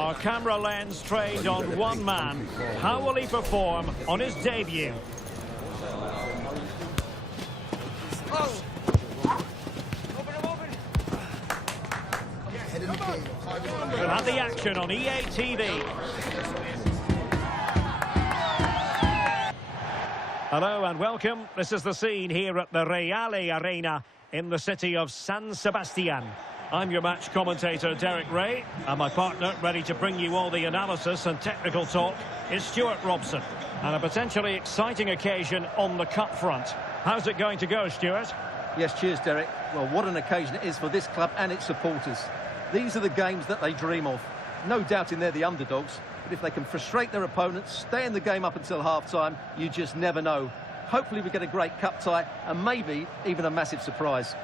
Our camera lens trained on one man. How will he perform on his debut? We'll have the action on EA TV. Hello and welcome. This is the scene here at the Reale Arena in the city of San Sebastian. I'm your match commentator, Derek Ray, and my partner, ready to bring you all the analysis and technical talk, is Stuart Robson. And a potentially exciting occasion on the cup front. How's it going to go, Stuart? Yes, cheers, Derek. Well, what an occasion it is for this club and its supporters. These are the games that they dream of. No doubting they're the underdogs, but if they can frustrate their opponents, stay in the game up until half-time, you just never know. Hopefully we get a great cup tie and maybe even a massive surprise.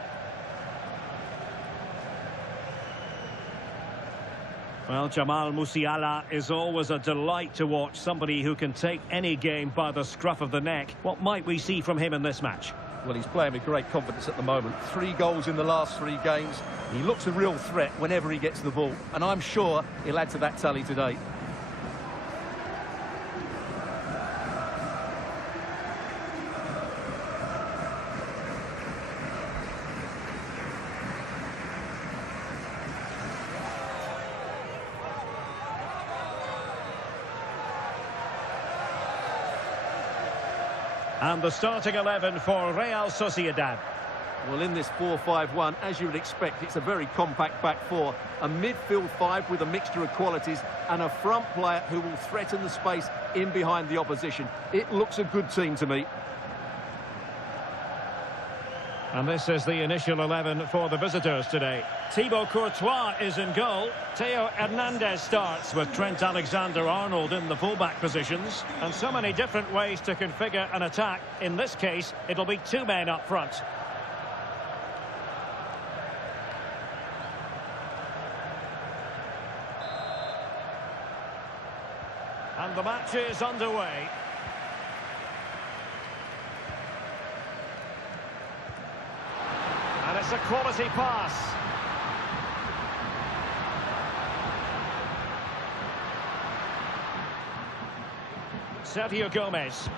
Well, Jamal Musiala is always a delight to watch, somebody who can take any game by the scruff of the neck. What might we see from him in this match? Well, he's playing with great confidence at the moment. 3 goals in the last 3 games. He looks a real threat whenever he gets the ball, and I'm sure he'll add to that tally today. And the starting 11 for Real Sociedad. Well, in this 4-5-1, as you would expect, it's a very compact back four. A midfield 5 with a mixture of qualities and a front player who will threaten the space in behind the opposition. It looks a good team to me. And this is the initial 11 for the visitors today. Thibaut Courtois is in goal. Theo Hernandez starts with Trent Alexander-Arnold in the fullback positions. And so many different ways to configure an attack. In this case, it'll be 2 men up front. And the match is underway. And it's a quality pass. Sergio Gomez.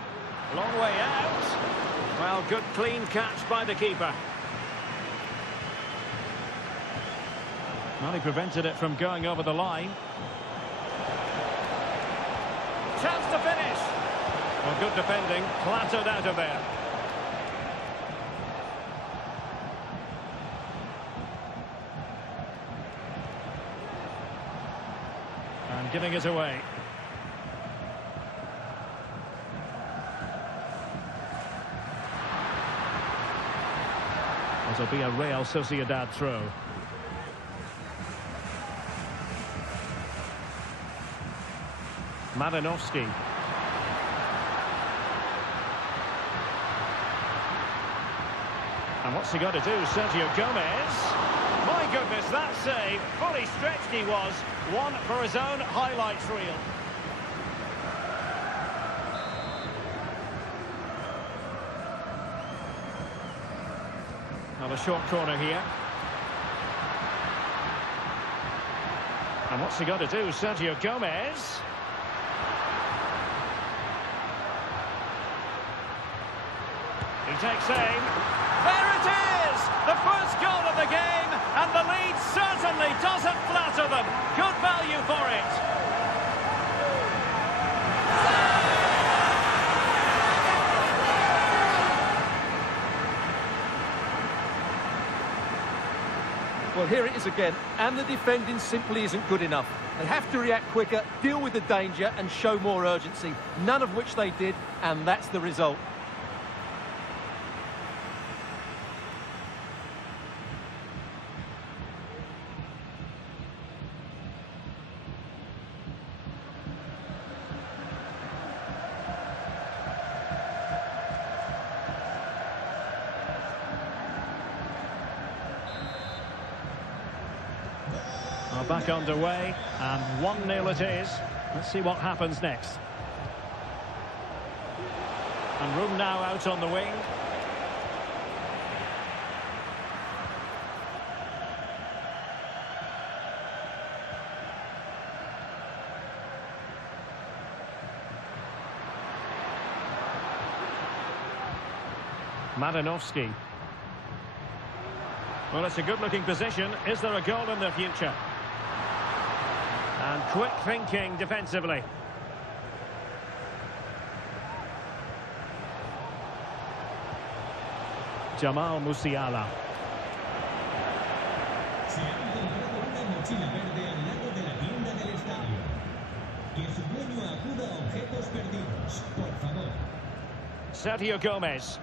Long way out. Well, good clean catch by the keeper. Well, he prevented it from going over the line. Chance to finish. Well, good defending, clattered out of there. And giving it away. It'll be a Real Sociedad throw. Madanovsky. And what's he got to do? Sergio Gomez. My goodness, that save. Fully stretched he was. One for his own highlights reel. Now the short corner here. And what's he got to do? Sergio Gomez. He takes aim. There it is! The first goal of the game, and the lead certainly doesn't flatter them. Good value for it. Well, here it is again, and the defending simply isn't good enough. They have to react quicker, deal with the danger, and show more urgency. None of which they did, and that's the result. Back underway, and 1-0 it is. Let's see what happens next. And room now out on the wing. Madanovsky. Well, it's a good-looking position. Is there a goal in the future? And quick thinking defensively. Jamal Musiala. Se ha encontrado una mochila verde al lado de la tienda del estadio. Que su dueño acuda a objetos perdidos, por favor. Sergio Gomez.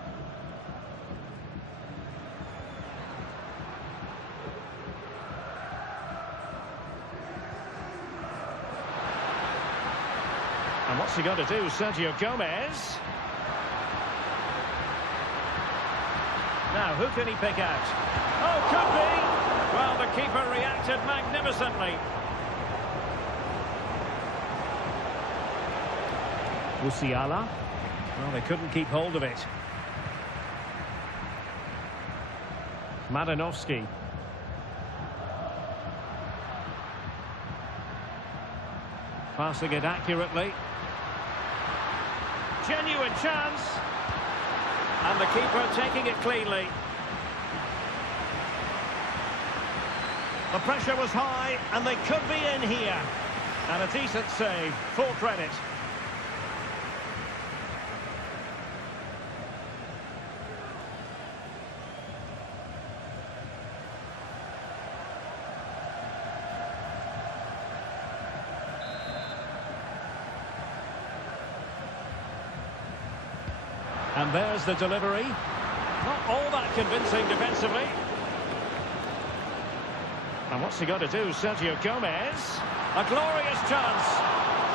And what's he going to do, Sergio Gomez? Now, who can he pick out? Oh, could be! Well, the keeper reacted magnificently. Musiala. Well, they couldn't keep hold of it. Madanovsky. Passing it accurately. Genuine chance. And the keeper taking it cleanly. The pressure was high, and they could be in here. And a decent save, full credit. And there's the delivery. Not all that convincing defensively. And what's he got to do, Sergio Gomez? A glorious chance.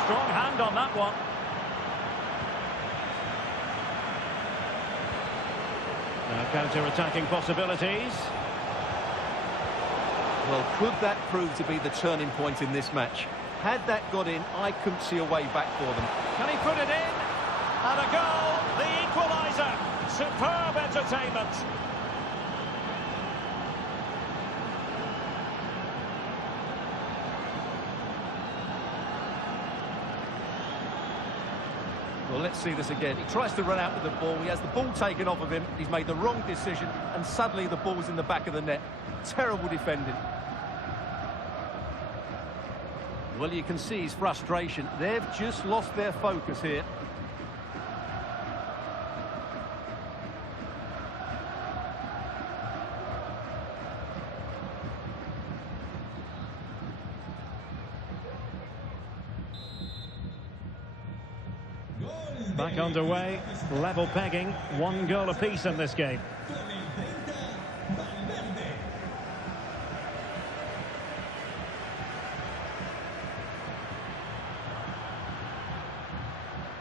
Strong hand on that one. Now counter-attacking possibilities. Well, could that prove to be the turning point in this match? Had that got in, I couldn't see a way back for them. Can he put it in? And a goal, the equaliser. Superb entertainment. Well, let's see this again. He tries to run out with the ball. He has the ball taken off of him. He's made the wrong decision, and suddenly the ball's in the back of the net. Terrible defending. Well, you can see his frustration. They've just lost their focus here. Back underway, level pegging, 1 goal apiece in this game.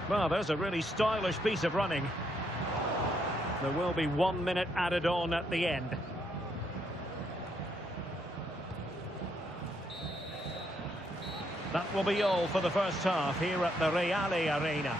Well, there's a really stylish piece of running. There will be 1 minute added on at the end. That will be all for the first half here at the Reale Arena.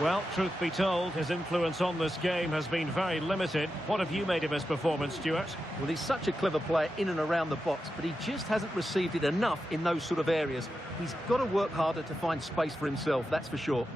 Well, truth be told, his influence on this game has been very limited. What have you made of his performance, Stuart? Well, he's such a clever player in and around the box, but he just hasn't received it enough in those sort of areas. He's got to work harder to find space for himself, that's for sure.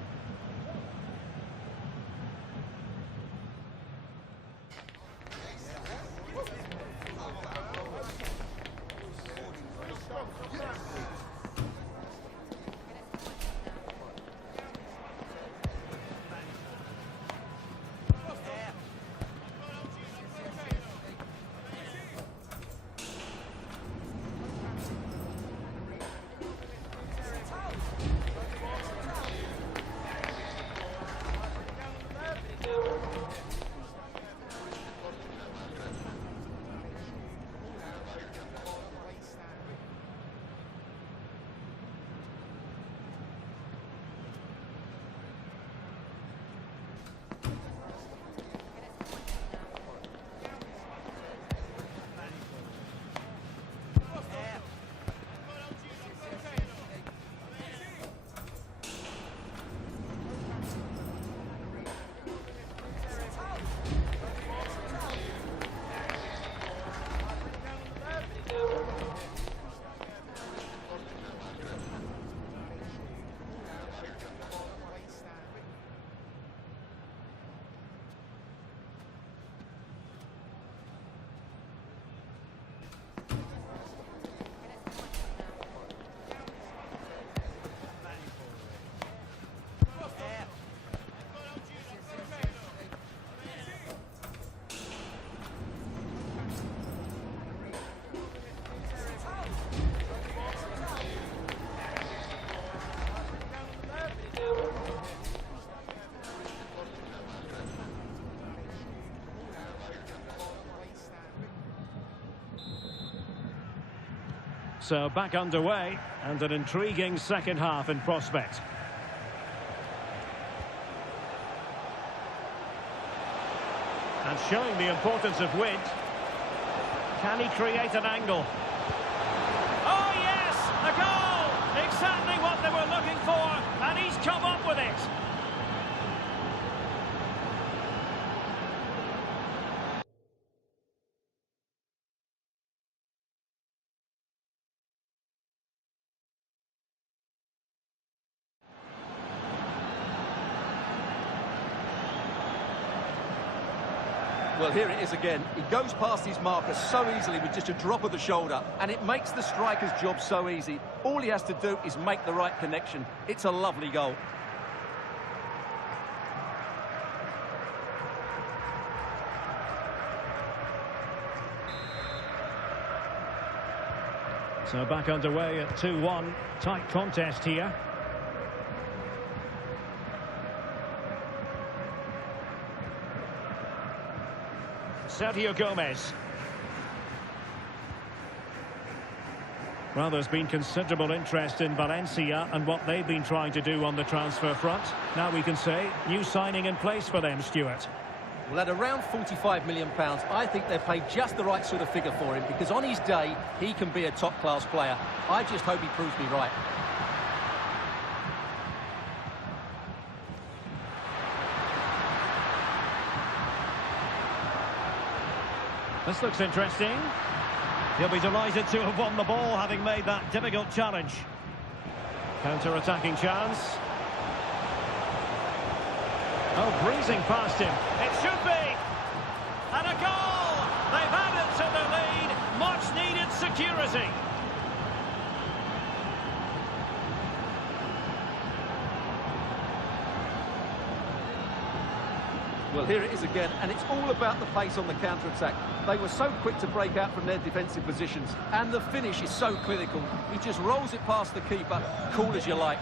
So back underway, and an intriguing second half in prospect. And showing the importance of width. Can he create an angle? Oh yes, a goal! Exactly what they were looking for, and he's come up with it. Well, here it is again. He goes past his marker so easily with just a drop of the shoulder, and it makes the striker's job so easy. All he has to do is make the right connection. It's a lovely goal. So back underway at 2-1. Tight contest here. Sergio Gomez. Well, there's been considerable interest in Valencia and what they've been trying to do on the transfer front. Now we can say, new signing in place for them, Stuart. Well, at around £45 million, I think they've paid just the right sort of figure for him, because on his day, he can be a top-class player. I just hope he proves me right. This looks interesting. He'll be delighted to have won the ball, having made that difficult challenge. Counter-attacking chance. Oh, breezing past him. It should be. And a goal! They've added to the lead. Much-needed security. Well, here it is again, and it's all about the pace on the counter-attack. They were so quick to break out from their defensive positions, and the finish is so clinical. He just rolls it past the keeper, cool as you like.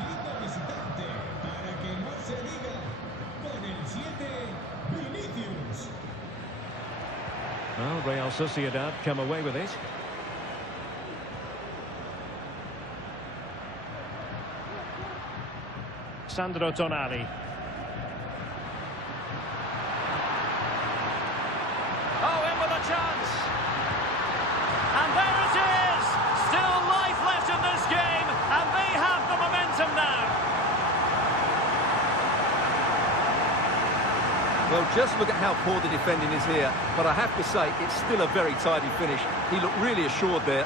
Well, Real Sociedad come away with it. Sandro Tonali. Oh, in with a chance. And there it is. Still life left in this game, and they have the momentum now. Well, just look at how poor the defending is here. But I have to say, it's still a very tidy finish. He looked really assured there.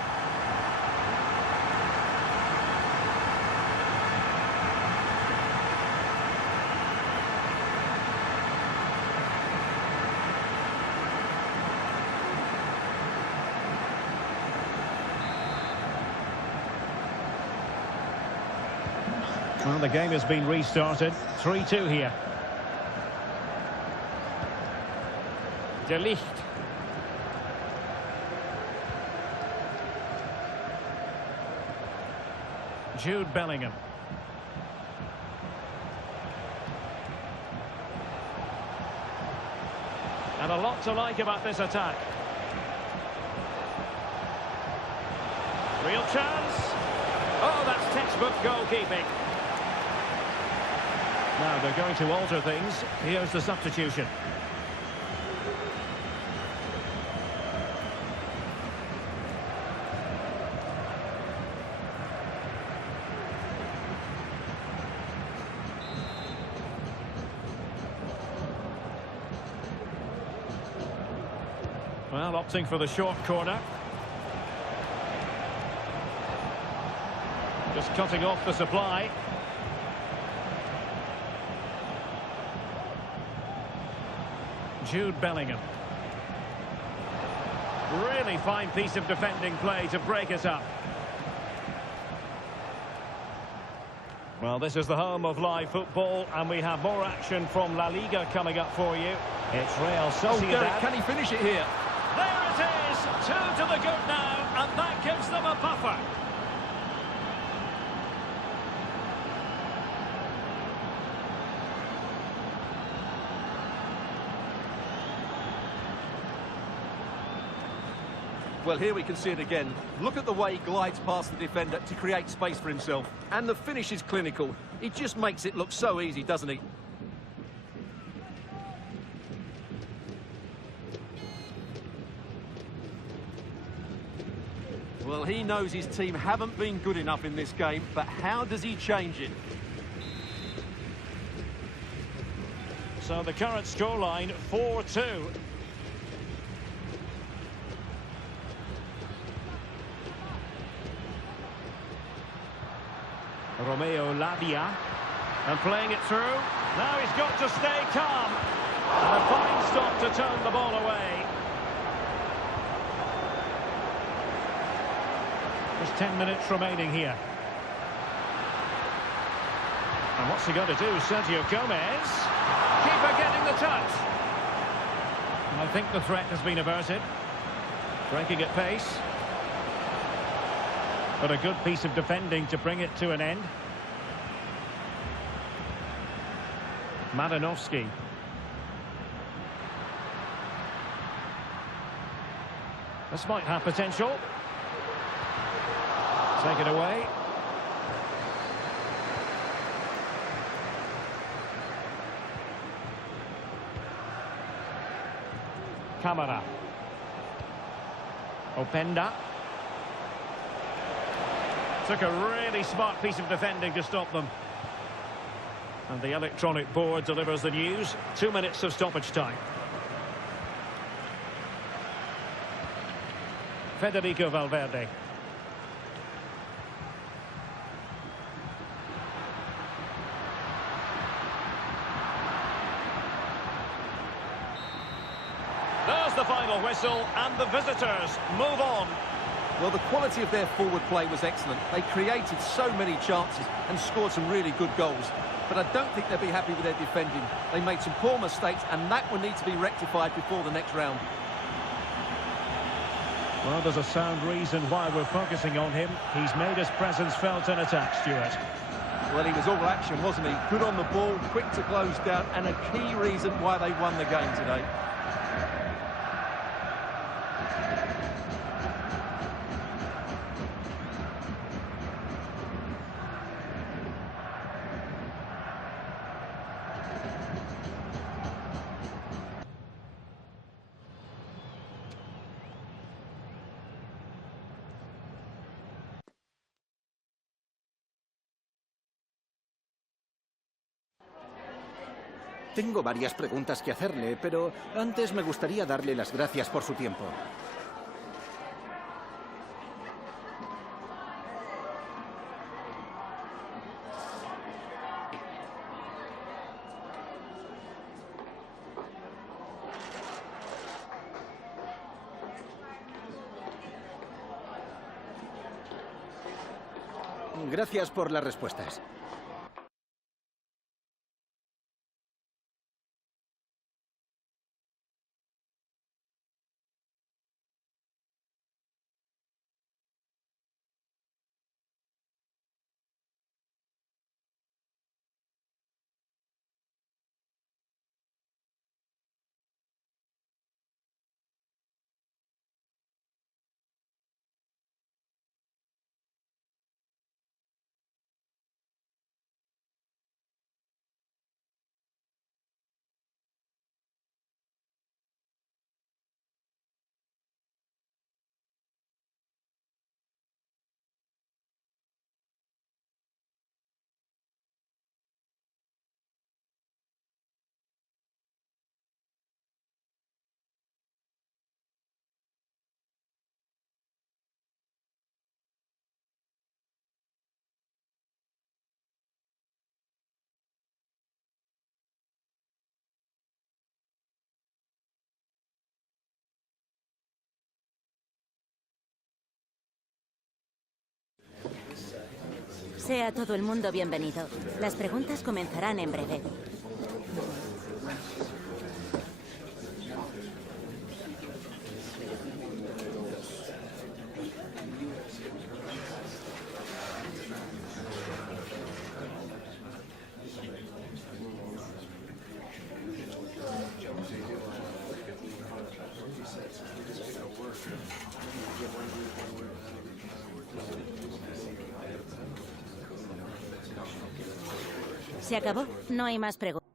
Well, the game has been restarted. 3-2 here. De Ligt. Jude Bellingham. And a lot to like about this attack. Real chance. Oh, that's textbook goalkeeping. Now they're going to alter things. Here's the substitution. Well, opting for the short corner. Just cutting off the supply. Jude Bellingham. Really fine piece of defending play to break it up. Well, this is the home of live football, and we have more action from La Liga coming up for you. It's Real Sociedad. Oh, Derek, can he finish it here? There it is! 2 to the good now, and that gives them a buffer. Well, here we can see it again. Look at the way he glides past the defender to create space for himself. And the finish is clinical. He just makes it look so easy, doesn't he? Well, he knows his team haven't been good enough in this game, but how does he change it? So the current scoreline, 4-2. Romeo Lavia, and playing it through. Now he's got to stay calm. And a fine stop to turn the ball away. There's 10 minutes remaining here. And what's he got to do? Sergio Gomez. Keeper getting the touch. And I think the threat has been averted. Breaking at pace. But a good piece of defending to bring it to an end. Madanovsky. This might have potential. Take it away. Camara. Openda. Took a really smart piece of defending to stop them. And the electronic board delivers the news. 2 minutes of stoppage time. Federico Valverde. There's the final whistle, and the visitors move on. Well, the quality of their forward play was excellent. They created so many chances and scored some really good goals. But I don't think they'll be happy with their defending. They made some poor mistakes, and that will need to be rectified before the next round. Well, there's a sound reason why we're focusing on him. He's made his presence felt in attack, Stuart. Well, he was all action, wasn't he? Good on the ball, quick to close down, and a key reason why they won the game today. Tengo varias preguntas que hacerle, pero antes me gustaría darle las gracias por su tiempo. Gracias por las respuestas. Sea todo el mundo bienvenido. Las preguntas comenzarán en breve. Se acabó. No hay más preguntas.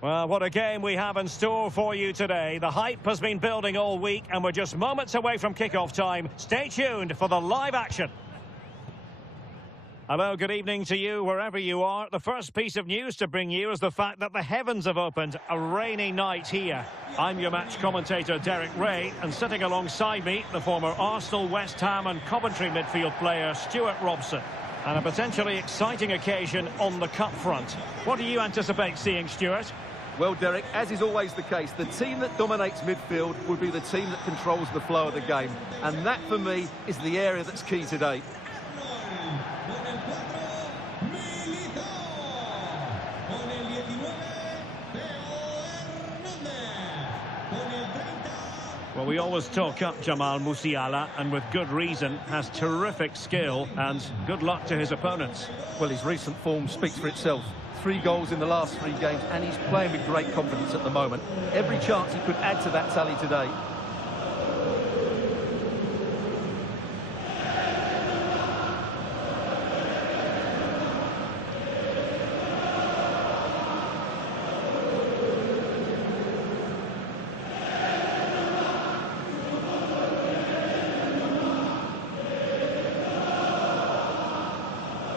Well, what a game we have in store for you today. The hype has been building all week and we're just moments away from kick-off time. Stay tuned for the live action. Hello, good evening to you wherever you are. The first piece of news to bring you is the fact that the heavens have opened. A rainy night here. I'm your match commentator Derek Ray, and sitting alongside me, the former Arsenal, West Ham and Coventry midfield player Stuart Robson. And a potentially exciting occasion on the cup front. What do you anticipate seeing, Stuart? Well, Derek, as is always the case, the team that dominates midfield will be the team that controls the flow of the game. And that, for me, is the area that's key today. Well, we always talk up Jamal Musiala, and with good reason, has terrific skill, and good luck to his opponents. Well, his recent form speaks for itself. 3 goals in the last 3 games, and he's playing with great confidence at the moment. Every chance he could add to that tally today.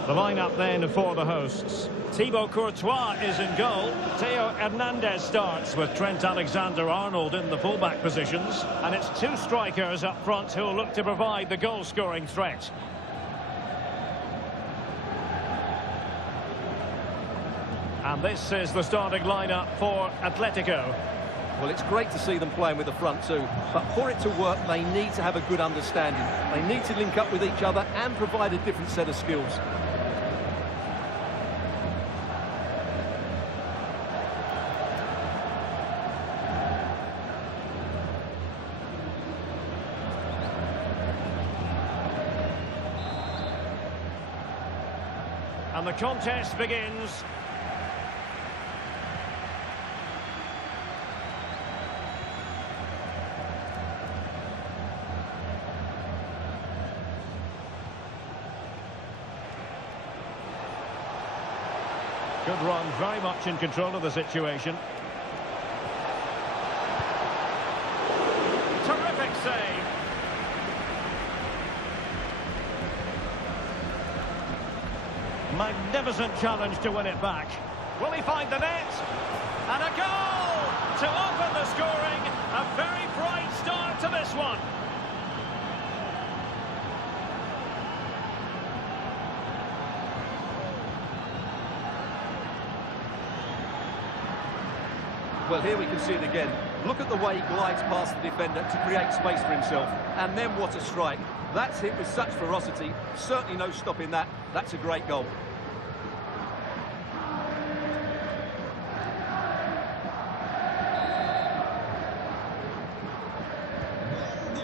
The line-up then for the hosts. Thibaut Courtois is in goal. Theo Hernandez starts with Trent Alexander-Arnold in the fullback positions. And it's 2 strikers up front who will look to provide the goal-scoring threat. And this is the starting lineup for Atletico. Well, it's great to see them playing with the front two, but for it to work, they need to have a good understanding. They need to link up with each other and provide a different set of skills. And the contest begins. Good run, very much in control of the situation. Terrific save. Magnificent challenge to win it back. Will he find the net? And a goal to open the scoring. A very bright start to this one. Well, here we can see it again. Look at the way he glides past the defender to create space for himself. And then what a strike. That's hit with such ferocity. Certainly no stopping that. That's a great goal.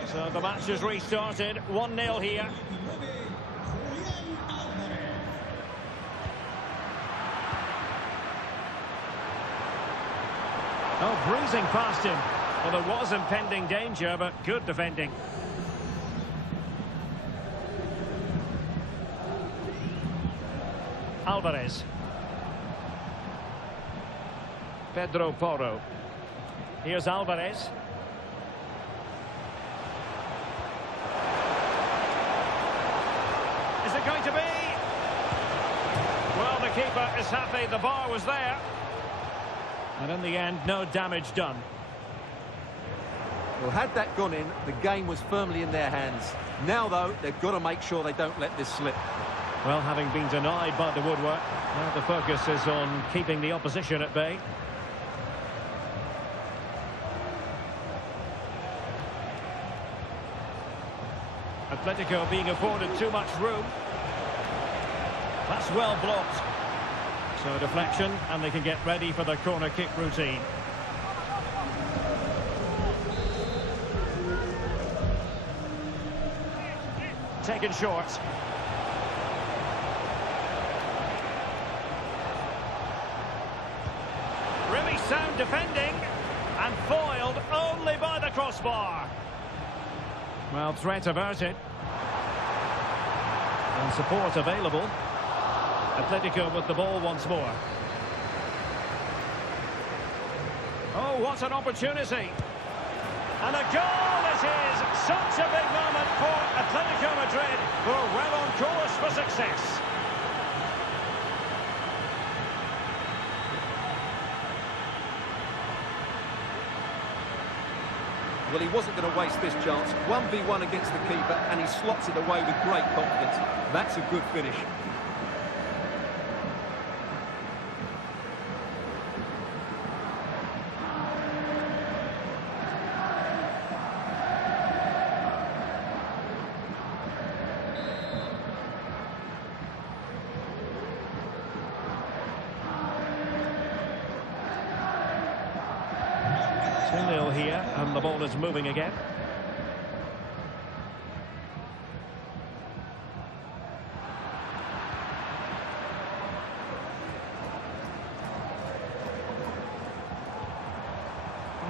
So the match has restarted. 1-0 here. Oh, breezing past him. Well, there was impending danger, but good defending. Alvarez. Pedro Porro. Here's Alvarez. Is it going to be? Well, the keeper is happy the bar was there. And in the end, no damage done. Well, had that gone in, the game was firmly in their hands. Now, though, they've got to make sure they don't let this slip. Well, having been denied by the woodwork, now the focus is on keeping the opposition at bay. Atletico being afforded too much room. That's well blocked. So deflection, and they can get ready for the corner kick routine. Taken short. Really sound defending, and foiled only by the crossbar. Well, threat averted. And support available. Atletico with the ball once more. Oh, what an opportunity. And a goal it is. Such a big moment for Atletico Madrid, who are well on course for success. Well, he wasn't going to waste this chance. 1v1 against the keeper, and he slots it away with great confidence. That's a good finish. Here, and the ball is moving again.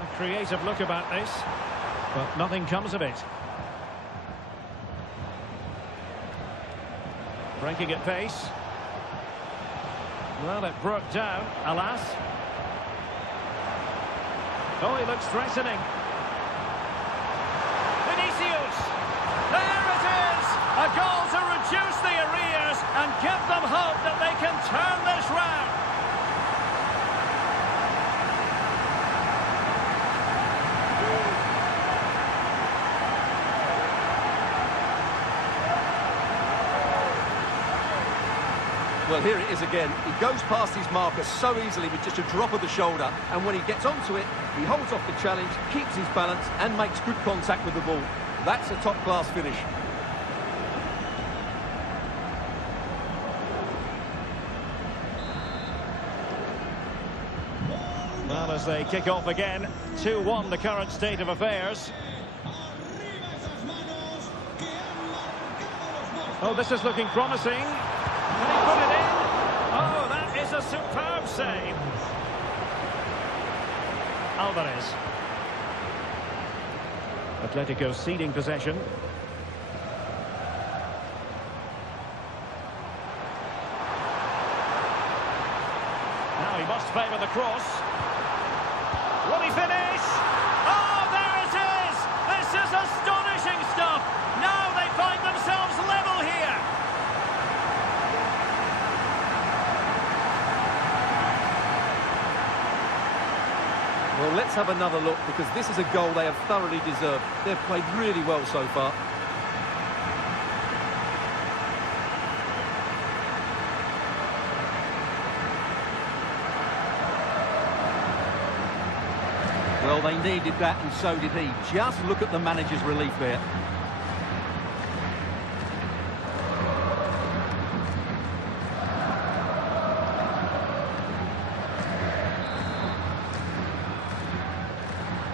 A creative look about this, but nothing comes of it. Breaking at pace. Well, it broke down, alas. Oh, he looks threatening. Vinicius! There it is! A goal to reduce the arrears and give them hope that they can turn this round. Well, here it is again. He goes past his marker so easily with just a drop of the shoulder, and when he gets onto it, he holds off the challenge, keeps his balance, and makes good contact with the ball. That's a top-class finish. Well, as they kick off again, 2-1 the current state of affairs. Oh, this is looking promising. Can he put it in? Oh, that is a superb save. Alvarez. Atletico ceding possession. Now he must favour the cross. Will he finish? Oh, there it is! This is astonishing stuff! Now they find themselves level here! Well, let's have another look, because this is a goal they have thoroughly deserved. They've played really well so far. Well, they needed that, and so did he. Just look at the manager's relief there.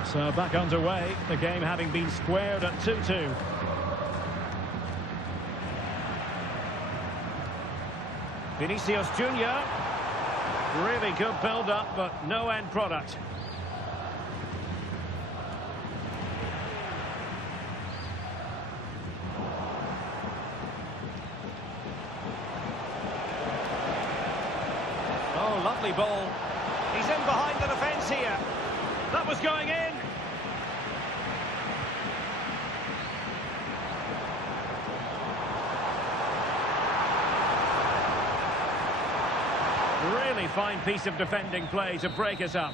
So back underway, the game having been squared at 2-2. Vinicius Junior. Really good build-up, but no end product. Oh, lovely ball. He's in behind the defence here. That was going in. Really fine piece of defending play to break it up.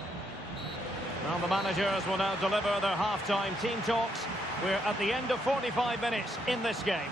Well, the managers will now deliver their half-time team talks. We're at the end of 45 minutes in this game.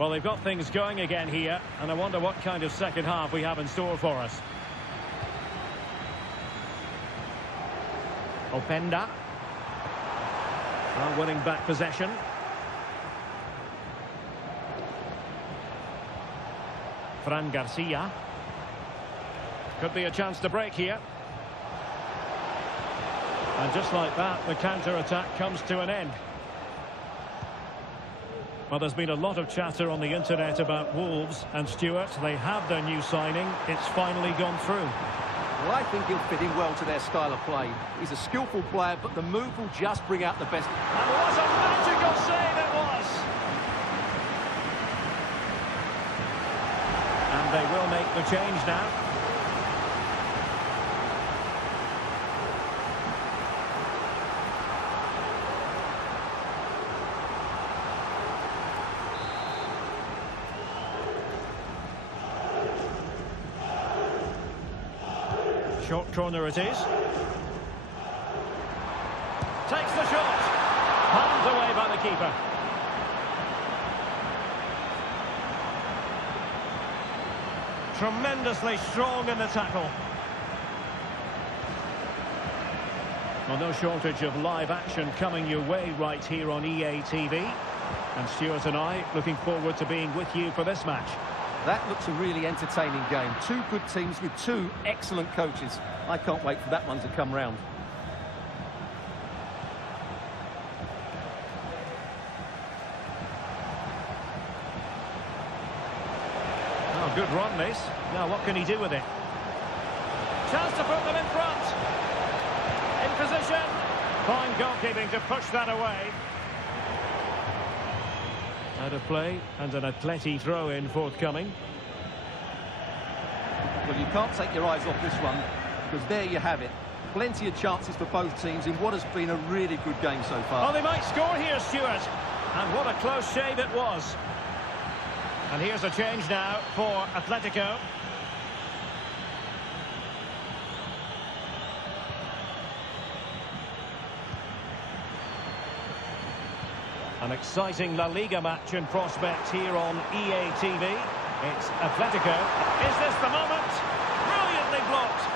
Well, they've got things going again here, and I wonder what kind of second half we have in store for us. Openda. Well, winning back possession. Fran Garcia. Could be a chance to break here. And just like that, the counter-attack comes to an end. Well, there's been a lot of chatter on the internet about Wolves, and Stuart, they have their new signing. It's finally gone through. Well, I think he'll fit in well to their style of play. He's a skillful player, but the move will just bring out the best. And what a magical save it was! And they will make the change now. Short corner it is. Takes the shot. Palmed away by the keeper. Tremendously strong in the tackle. Well, no shortage of live action coming your way right here on EA TV. And Stuart and I looking forward to being with you for this match. That looks a really entertaining game. Two good teams with two excellent coaches. I can't wait for that one to come round. Oh, good run, this. Now, what can he do with it? Chance to put them in front. In position. Fine goalkeeping to push that away. Out of play, and an Atleti throw-in forthcoming. Well, you can't take your eyes off this one, because there you have it. Plenty of chances for both teams in what has been a really good game so far. Oh, they might score here, Stuart. And what a close shave it was. And here's a change now for Atletico. An exciting La-Liga match in prospect here on EA TV. It's Atletico. Is this the moment? Brilliantly blocked.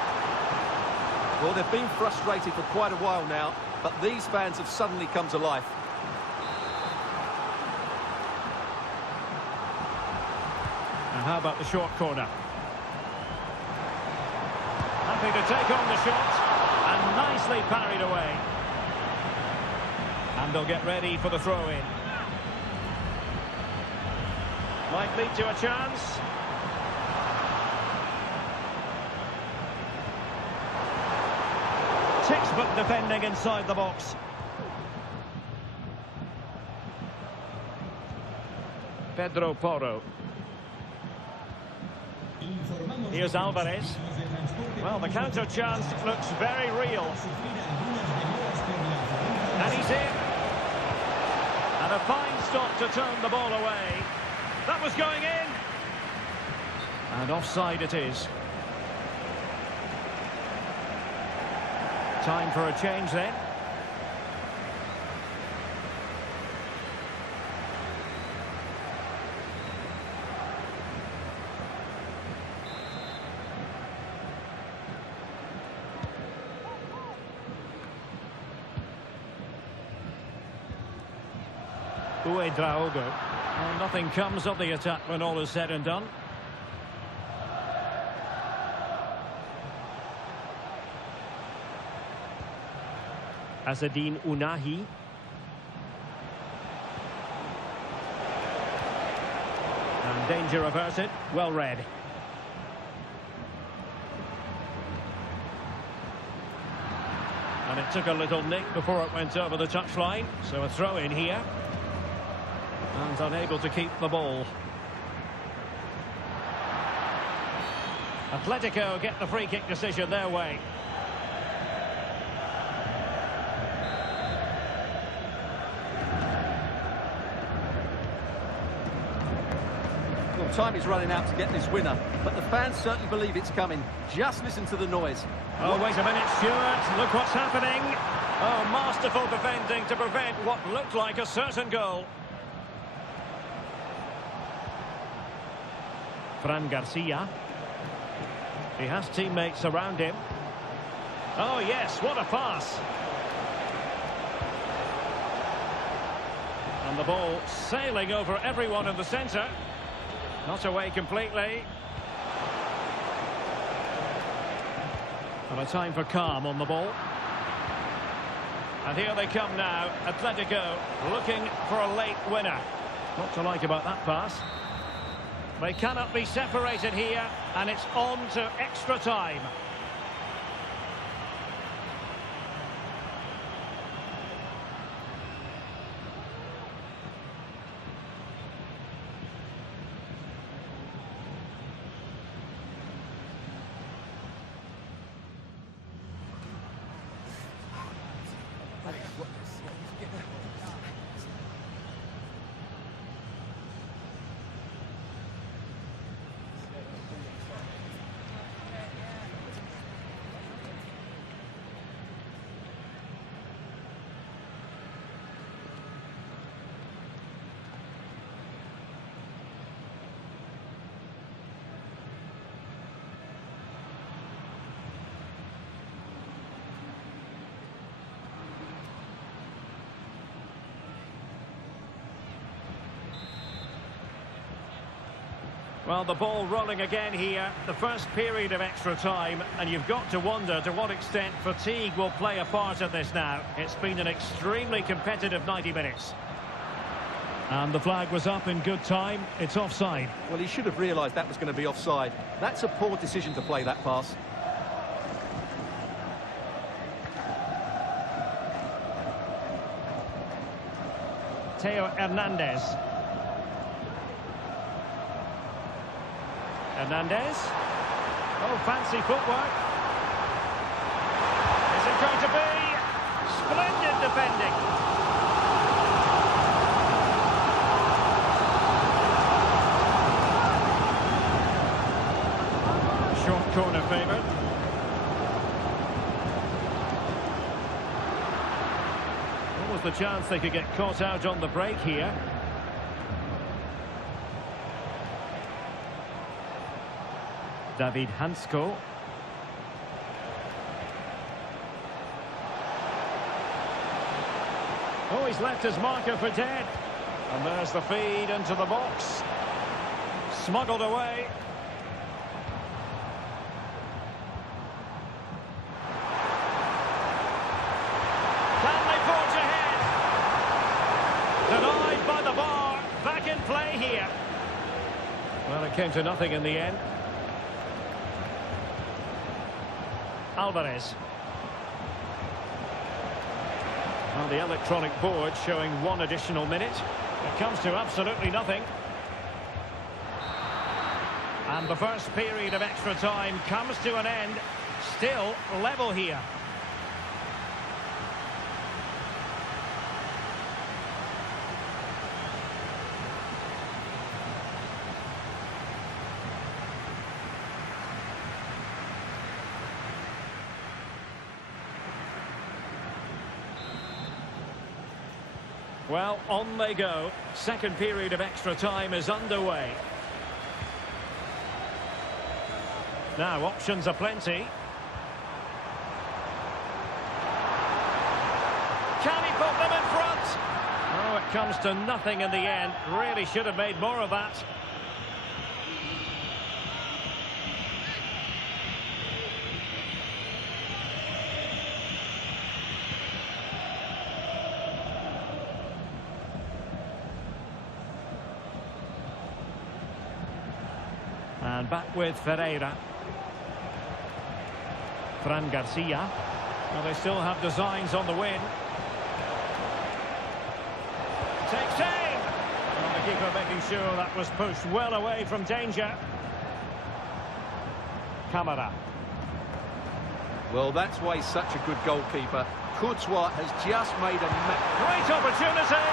Well, they've been frustrated for quite a while now, but these fans have suddenly come to life. And how about the short corner? Happy to take on the shot. And nicely parried away. And they'll get ready for the throw-in. Might lead to a chance. Textbook defending inside the box. Pedro Porro. Here's Alvarez. Well, the counter chance looks very real. And he's in. And a fine stop to turn the ball away. That was going in. And offside it is. Time for a change then. Uedraogo. Well, nothing comes of the attack when all is said and done. Azzedine Ounahi. And danger averted. Well read. And it took a little nick before it went over the touchline. So a throw in here. And unable to keep the ball. Atletico get the free kick decision their way. Well, time is running out to get this winner, but the fans certainly believe it's coming. Just listen to the noise. Oh, wait a minute, Stuart. Look what's happening. Oh, masterful defending to prevent what looked like a certain goal. Fran Garcia. He has teammates around him. Oh yes, what a pass. And the ball sailing over everyone in the centre. Not away completely. And a time for calm on the ball. And here they come now, Atletico looking for a late winner. What to like about that pass? They cannot be separated here, and it's on to extra time. Well, the ball rolling again here, the first period of extra time, and you've got to wonder to what extent fatigue will play a part in this now. It's been an extremely competitive 90 minutes. And the flag was up in good time. It's offside. Well, he should have realised that was going to be offside. That's a poor decision to play that pass. Theo Hernandez. Hernandez. Oh, fancy footwork. Is it going to be? Splendid defending. Short corner favoured. What was the chance they could get caught out on the break here? David Hansko. Oh, he's left his marker for dead. And there's the feed into the box. Smuggled away. Can they forge ahead? Denied by the bar. Back in play here. Well, it came to nothing in the end. Alvarez. Well, the electronic board showing one additional minute. It comes to absolutely nothing. And the first period of extra time comes to an end. Still level here. Well, on they go. Second period of extra time is underway. Now, options are plenty. Can he put them in front? Oh, it comes to nothing in the end. Really should have made more of that. And back with Ferreira. Fran Garcia. Well, they still have designs on the win. Takes aim! Well, the keeper making sure that was pushed well away from danger. Camara. Well, that's why he's such a good goalkeeper. Courtois has just made a great opportunity.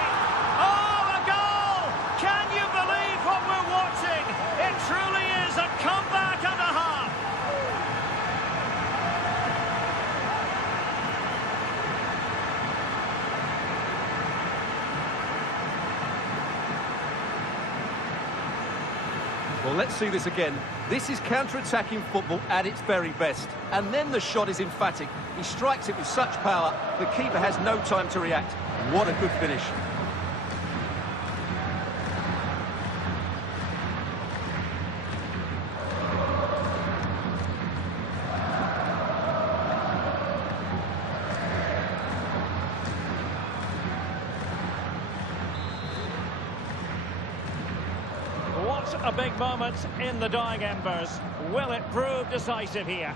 Oh, a goal! Can you believe what we're watching? It truly is a comeback and a half. Well, let's see this again. This is counter-attacking football at its very best. And then the shot is emphatic. He strikes it with such power, the keeper has no time to react. What a good finish. What a big moment in the dying embers. Will it prove decisive here?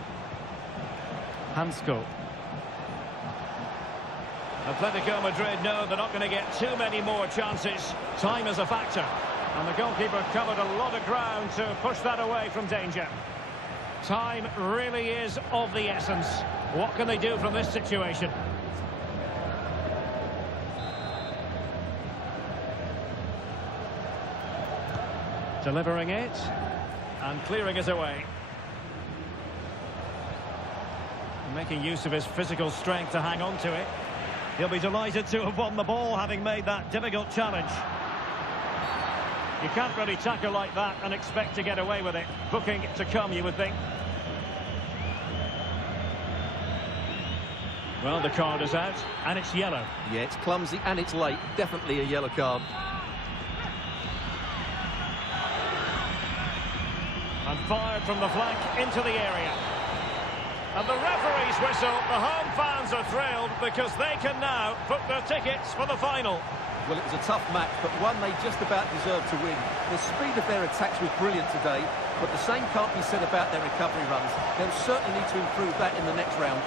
Hansko. Atletico Madrid know they're not going to get too many more chances. Time is a factor. And the goalkeeper covered a lot of ground to push that away from danger. Time really is of the essence. What can they do from this situation? Delivering it, and clearing it away. Making use of his physical strength to hang on to it. He'll be delighted to have won the ball, having made that difficult challenge. You can't really tackle like that and expect to get away with it. Booking to come, you would think. Well, the card is out, and it's yellow. Yeah, it's clumsy and it's late. Definitely a yellow card. And fired from the flank into the area. And the referee's whistle. The home fans are thrilled because they can now book their tickets for the final. Well, it was a tough match, but one they just about deserved to win. The speed of their attacks was brilliant today, but the same can't be said about their recovery runs. They'll certainly need to improve that in the next round.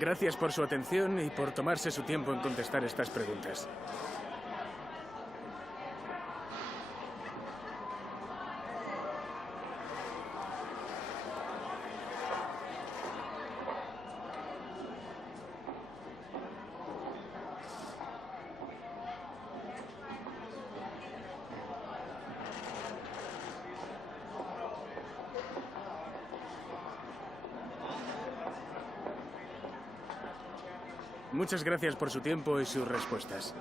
Gracias por su atención y por tomarse su tiempo en contestar estas preguntas. Muchas gracias por su tiempo y sus respuestas.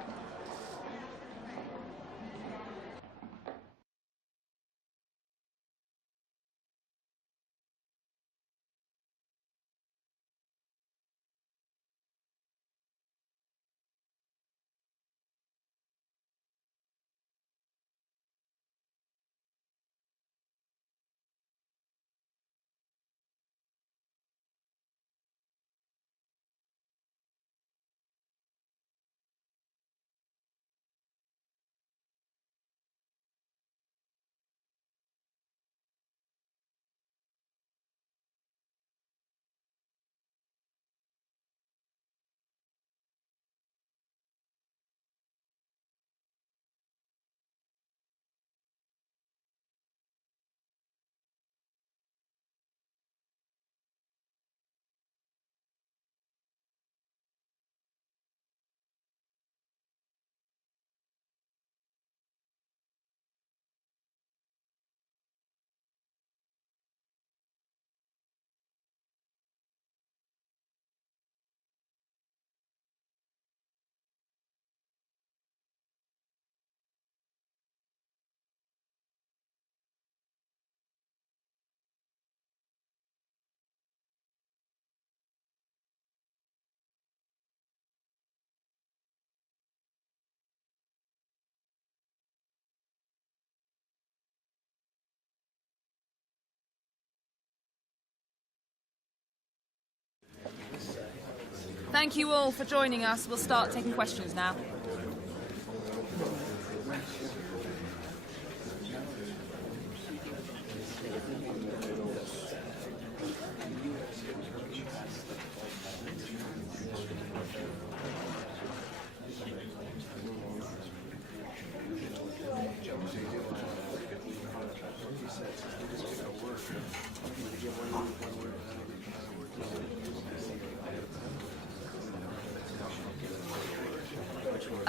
Thank you all for joining us. We'll start taking questions now.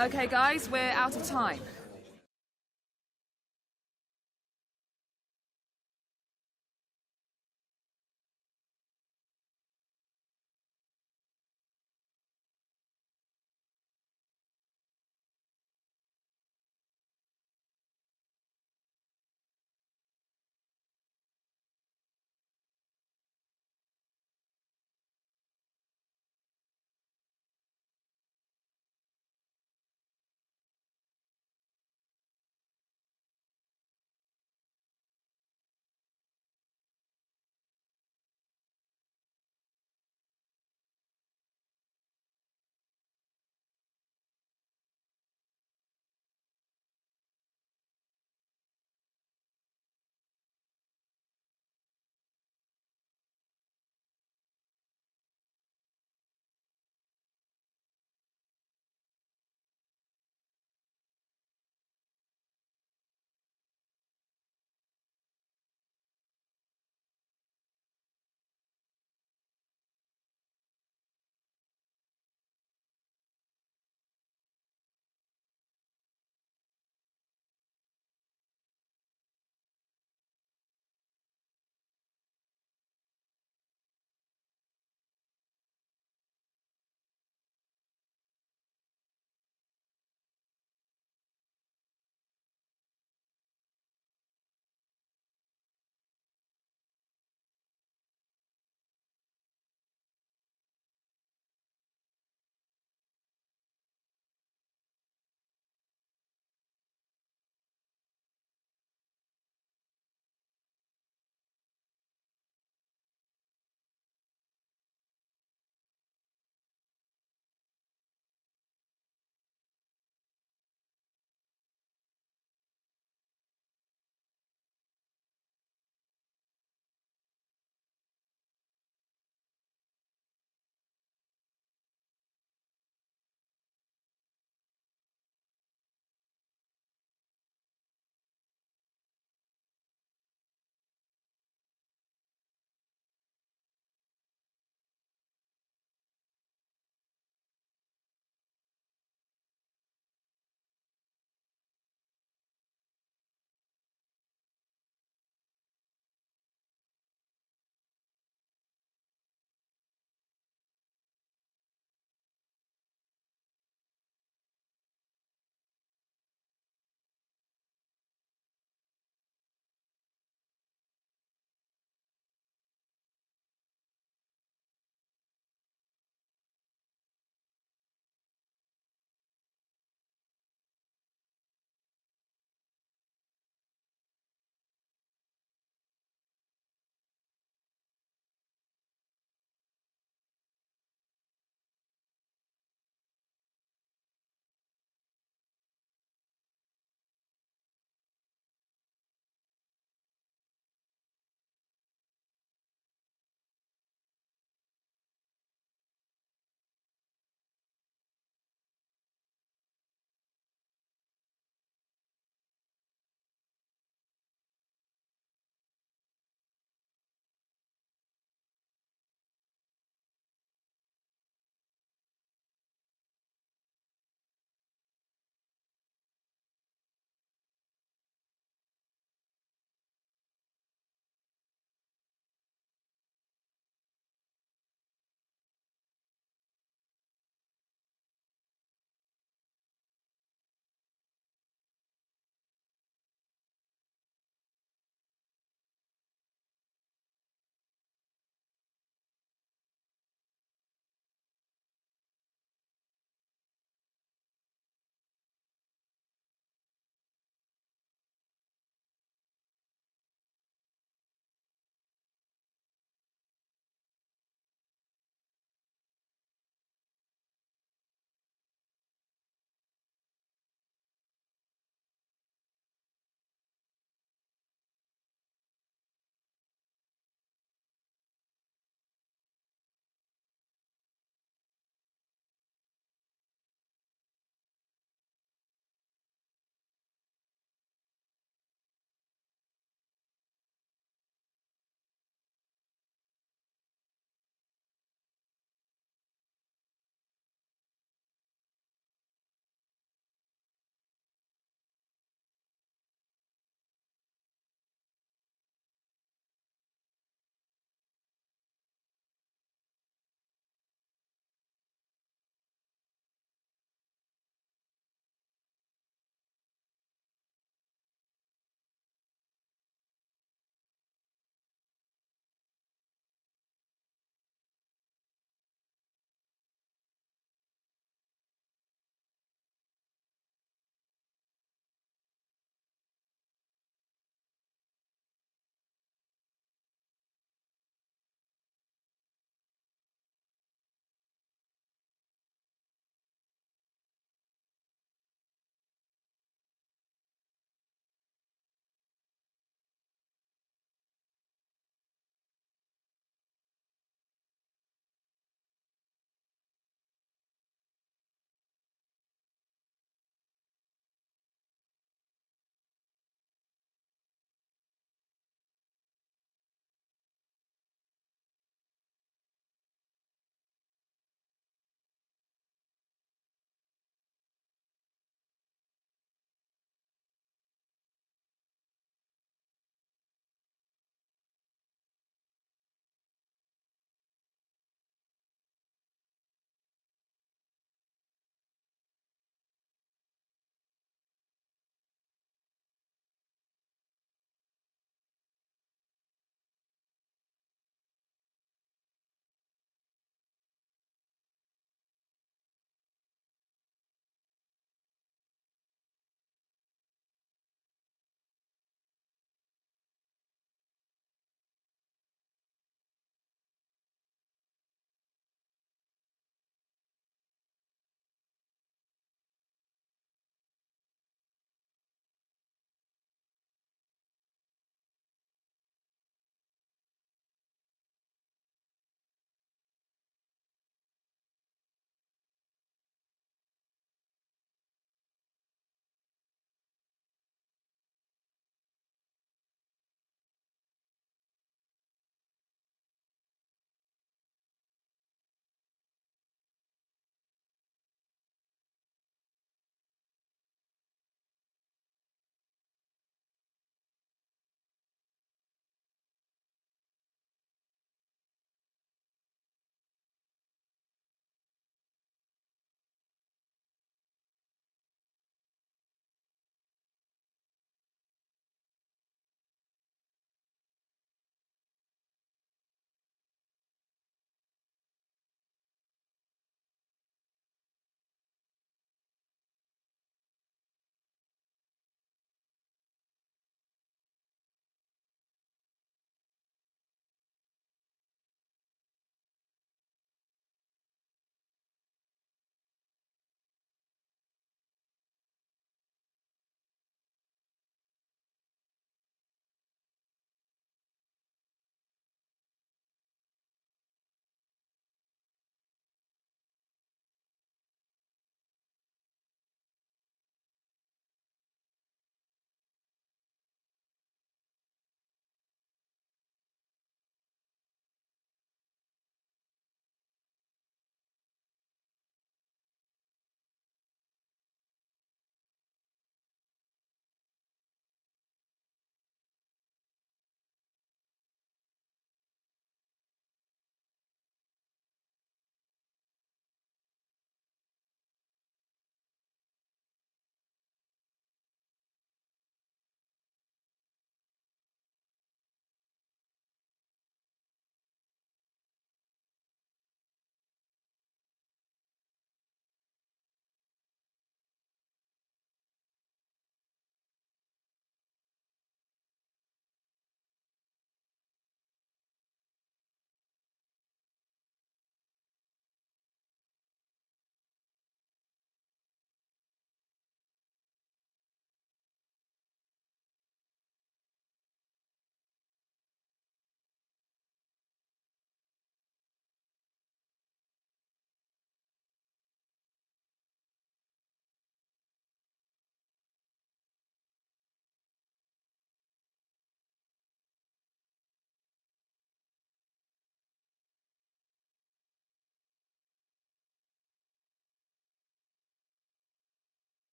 Okay, guys, we're out of time.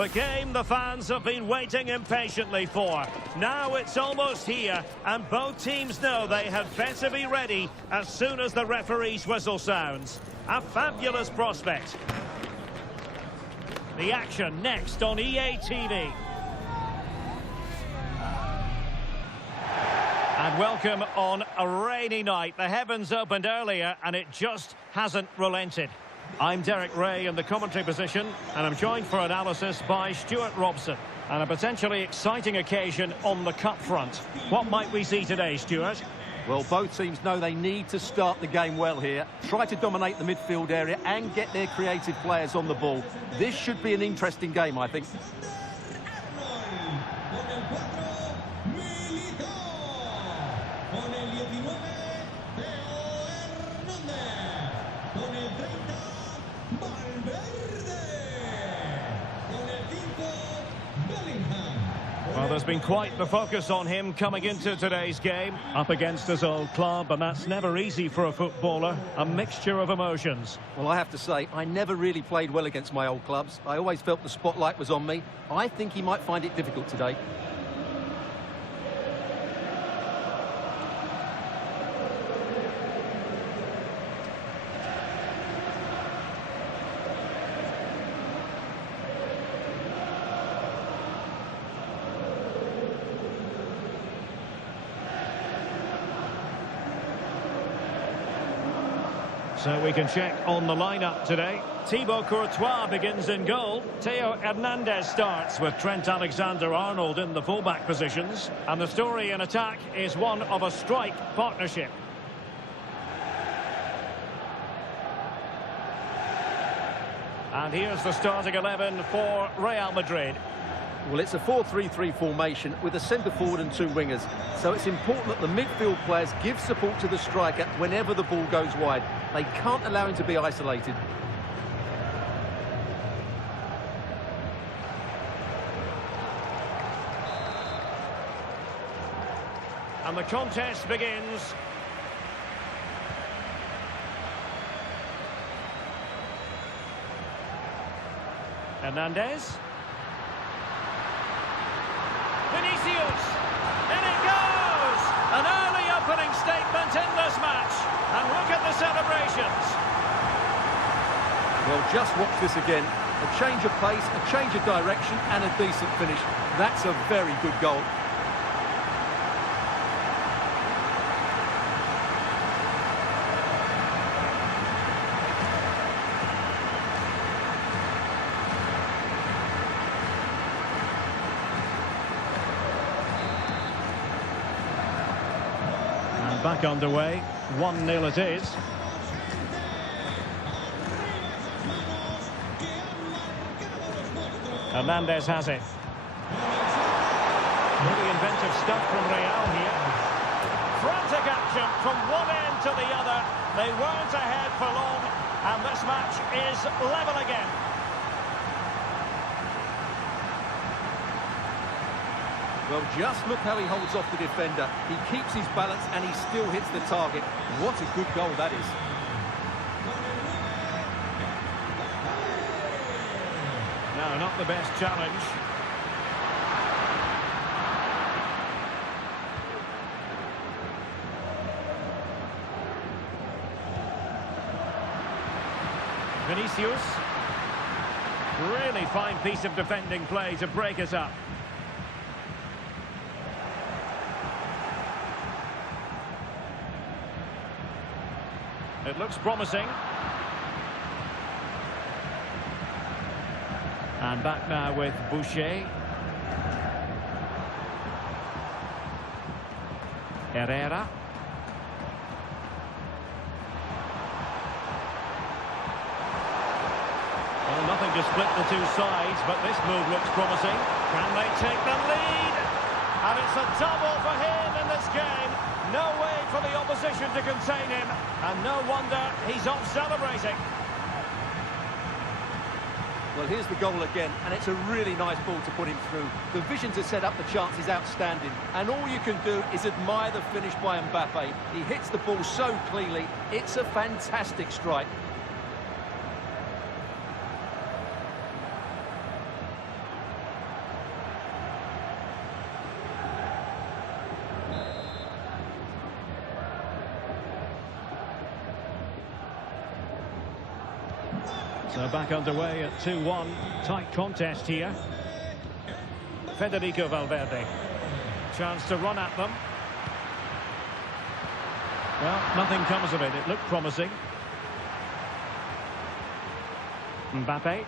The game the fans have been waiting impatiently for. Now it's almost here, and both teams know they had better be ready as soon as the referee's whistle sounds. A fabulous prospect. The action next on EA TV. And welcome on a rainy night. The heavens opened earlier and it just hasn't relented. I'm Derek Ray in the commentary position, and I'm joined for analysis by Stuart Robson. And a potentially exciting occasion on the cup front. What might we see today, Stuart? Well, both teams know they need to start the game well here. Try to dominate the midfield area and get their creative players on the ball. This should be an interesting game, I think. Well, there's been quite the focus on him coming into today's game. Up against his old club, and that's never easy for a footballer. A mixture of emotions. Well, I have to say, I never really played well against my old clubs. I always felt the spotlight was on me. I think he might find it difficult today. So we can check on the lineup today. Thibaut Courtois begins in goal. Theo Hernandez starts with Trent Alexander-Arnold in the fullback positions. And the story in attack is one of a strike partnership. And here's the starting 11 for Real Madrid. Well, it's a 4-3-3 formation with a centre-forward and two wingers. So it's important that the midfield players give support to the striker whenever the ball goes wide. They can't allow him to be isolated. And the contest begins. Hernandez. Vinicius, in it goes! An early opening statement in this match, and look at the celebrations. Well, just watch this again. A change of pace, a change of direction, and a decent finish. That's a very good goal. Back underway, 1-0 it is. Hernandez has it. Really inventive stuff from Real here. Frantic action from one end to the other. They weren't ahead for long, and this match is level again. Well, just look how he holds off the defender. He keeps his balance and he still hits the target. What a good goal that is. No, not the best challenge. Vinicius. Really fine piece of defending play to break us up. It looks promising. And back now with Boucher. Herrera. Well, nothing to split the two sides, but this move looks promising. Can they take the lead? And it's a double for him in this game. No way for the opposition to contain him, and no wonder he's off celebrating. Well, here's the goal again, and it's a really nice ball to put him through. The vision to set up the chance is outstanding, and all you can do is admire the finish by Mbappe. He hits the ball so cleanly, it's a fantastic strike. So back underway at 2-1. Tight contest here. Federico Valverde. Chance to run at them. Well, nothing comes of it. It looked promising. Mbappe.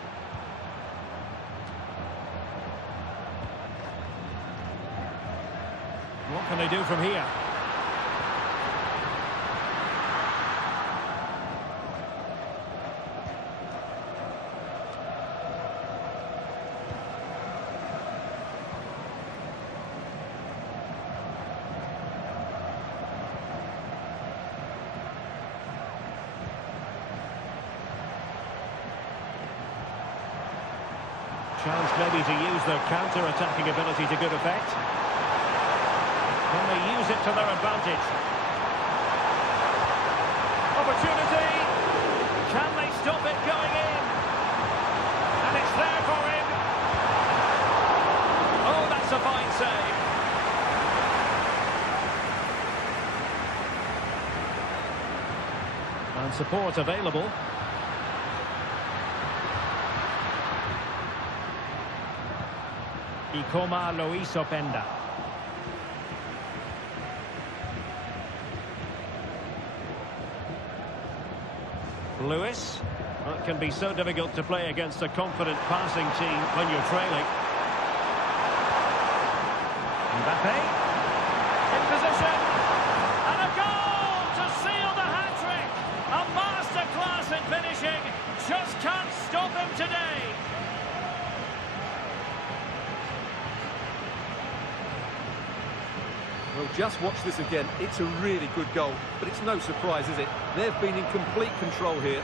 What can they do from here? Chance maybe to use their counter-attacking ability to good effect. Can they use it to their advantage? Opportunity! Can they stop it going in? And it's there for him! Oh, that's a fine save! And support available. Ikoma Luis Openda. Lewis. Well, it can be so difficult to play against a confident passing team when you're trailing. Mbappe. In position. And a goal to seal the hat-trick. A masterclass in finishing. Just can't stop him today. Well, just watch this again. It's a really good goal, but it's no surprise, is it? They've been in complete control here.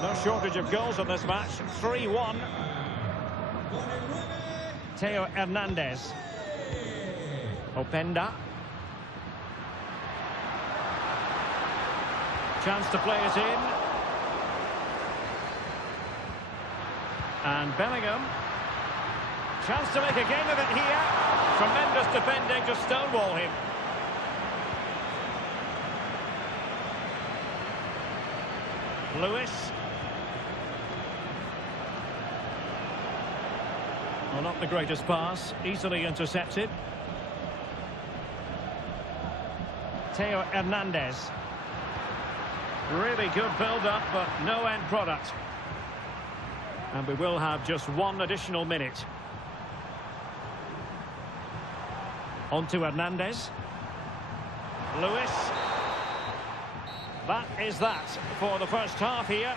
No shortage of goals in this match. 3-1. Theo Hernandez. Openda. Chance to play it in. And Bellingham. Chance to make a game of it here. Tremendous defending to stonewall him. Lewis. Well, not the greatest pass. Easily intercepted. Theo Hernandez. Really good build-up, but no end product. And we will have just one additional minute. On to Hernandez. Lewis. That is that for the first half here.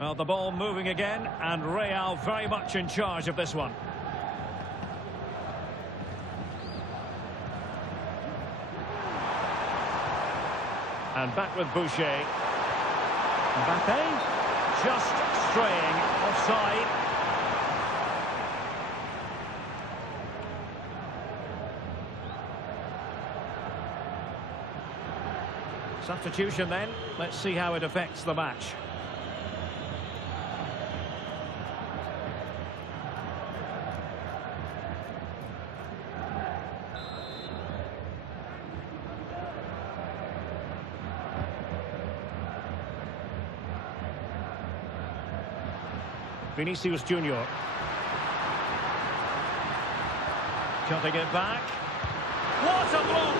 Well, the ball moving again, and Real very much in charge of this one. And back with Boucher. Mbappe just straying offside. Substitution then. Let's see how it affects the match. Vinicius Junior. Cutting it back. What a block!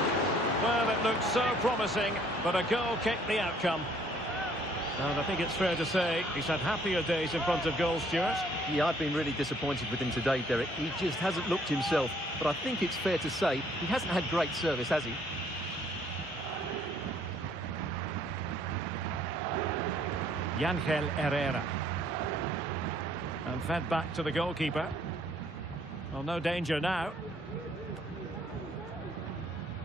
Well, it looked so promising, but a goal kicked the outcome. And I think it's fair to say he's had happier days in front of goal, Stuart. Yeah, I've been really disappointed with him today, Derek. He just hasn't looked himself. But I think it's fair to say he hasn't had great service, has he? Yangel Herrera. And fed back to the goalkeeper. Well, no danger now.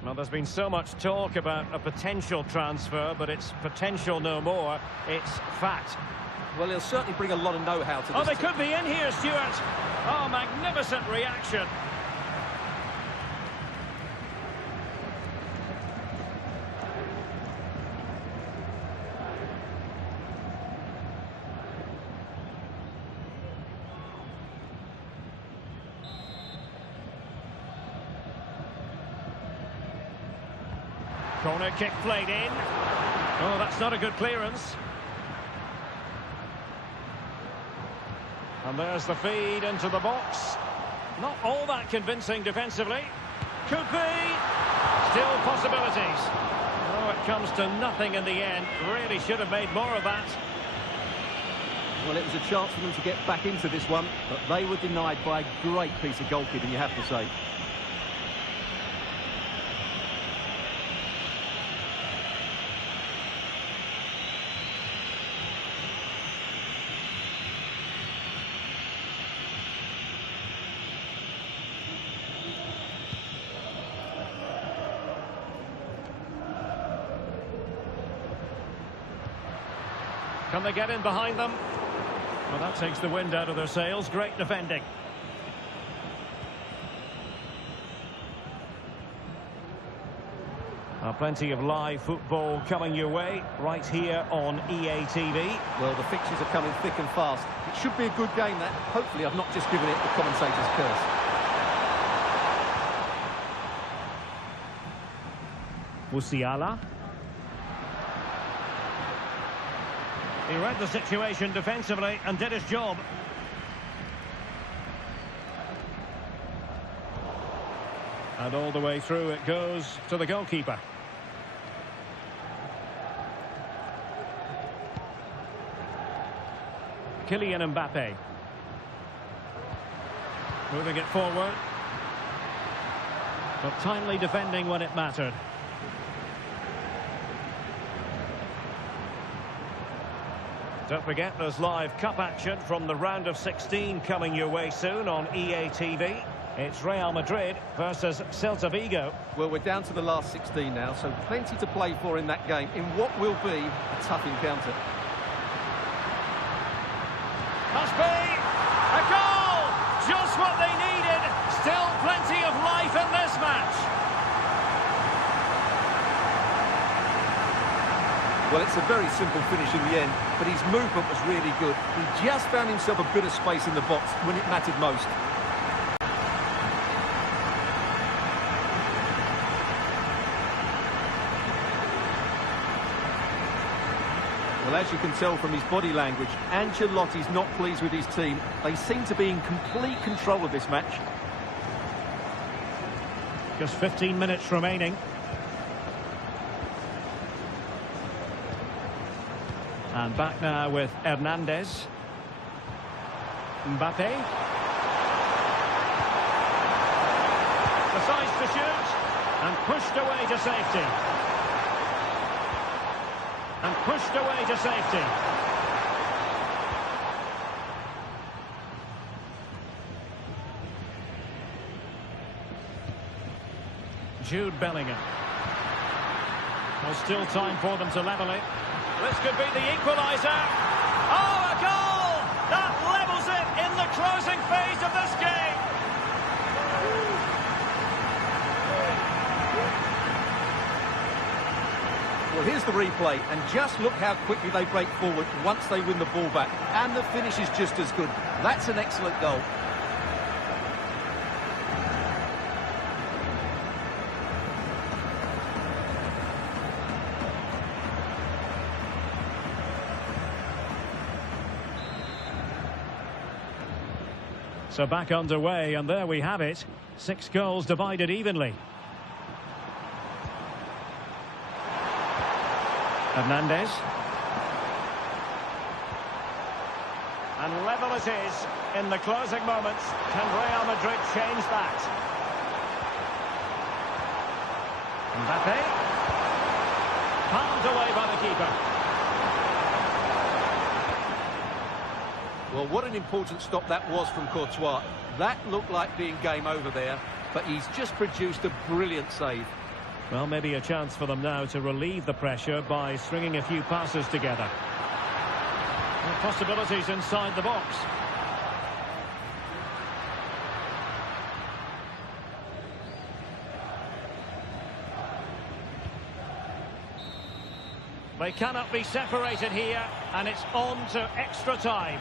Well, there's been so much talk about a potential transfer, but it's potential no more. It's fact. Well, he'll certainly bring a lot of know-how to this. Oh, they could be in here, Stuart. Oh, magnificent reaction. Corner kick played in. Oh, that's not a good clearance. And there's the feed into the box. Not all that convincing defensively. Could be. Still possibilities. Oh, it comes to nothing in the end. Really should have made more of that. Well, it was a chance for them to get back into this one, but they were denied by a great piece of goalkeeping, you have to say. Can they get in behind them? Well, that takes the wind out of their sails. Great defending. Plenty of live football coming your way right here on EA TV. Well, the fixtures are coming thick and fast. It should be a good game, that. Hopefully I've not just given it the commentator's curse. Musiala. He read the situation defensively and did his job. And all the way through it goes to the goalkeeper. Kylian Mbappe. Moving it forward. But timely defending when it mattered. Don't forget, there's live cup action from the round of 16 coming your way soon on EA TV. It's Real Madrid versus Celta Vigo. Well, we're down to the last 16 now, so plenty to play for in that game, in what will be a tough encounter. Must be a goal! Just what they needed. Still plenty of life in this match. Well, it's a very simple finish in the end, but his movement was really good. He just found himself a bit of space in the box when it mattered most. Well, as you can tell from his body language, Ancelotti's not pleased with his team. They seem to be in complete control of this match. Just 15 minutes remaining. And back now with Hernandez. Mbappe. Decides to shoot. And pushed away to safety. And pushed away to safety. Jude Bellingham. There's still time for them to level it. This could be the equaliser. Oh, a goal! That levels it in the closing phase of this game. Well, here's the replay, and just look how quickly they break forward once they win the ball back. And the finish is just as good. That's an excellent goal. So back underway, and there we have it. 6 goals divided evenly. Hernandez. And level it is in the closing moments. Can Real Madrid change that? Mbappe. Palmed away by the keeper. Well, what an important stop that was from Courtois. That looked like being game over there, but he's just produced a brilliant save. Well, maybe a chance for them now to relieve the pressure by stringing a few passes together. Well, possibilities inside the box. They cannot be separated here, and it's on to extra time.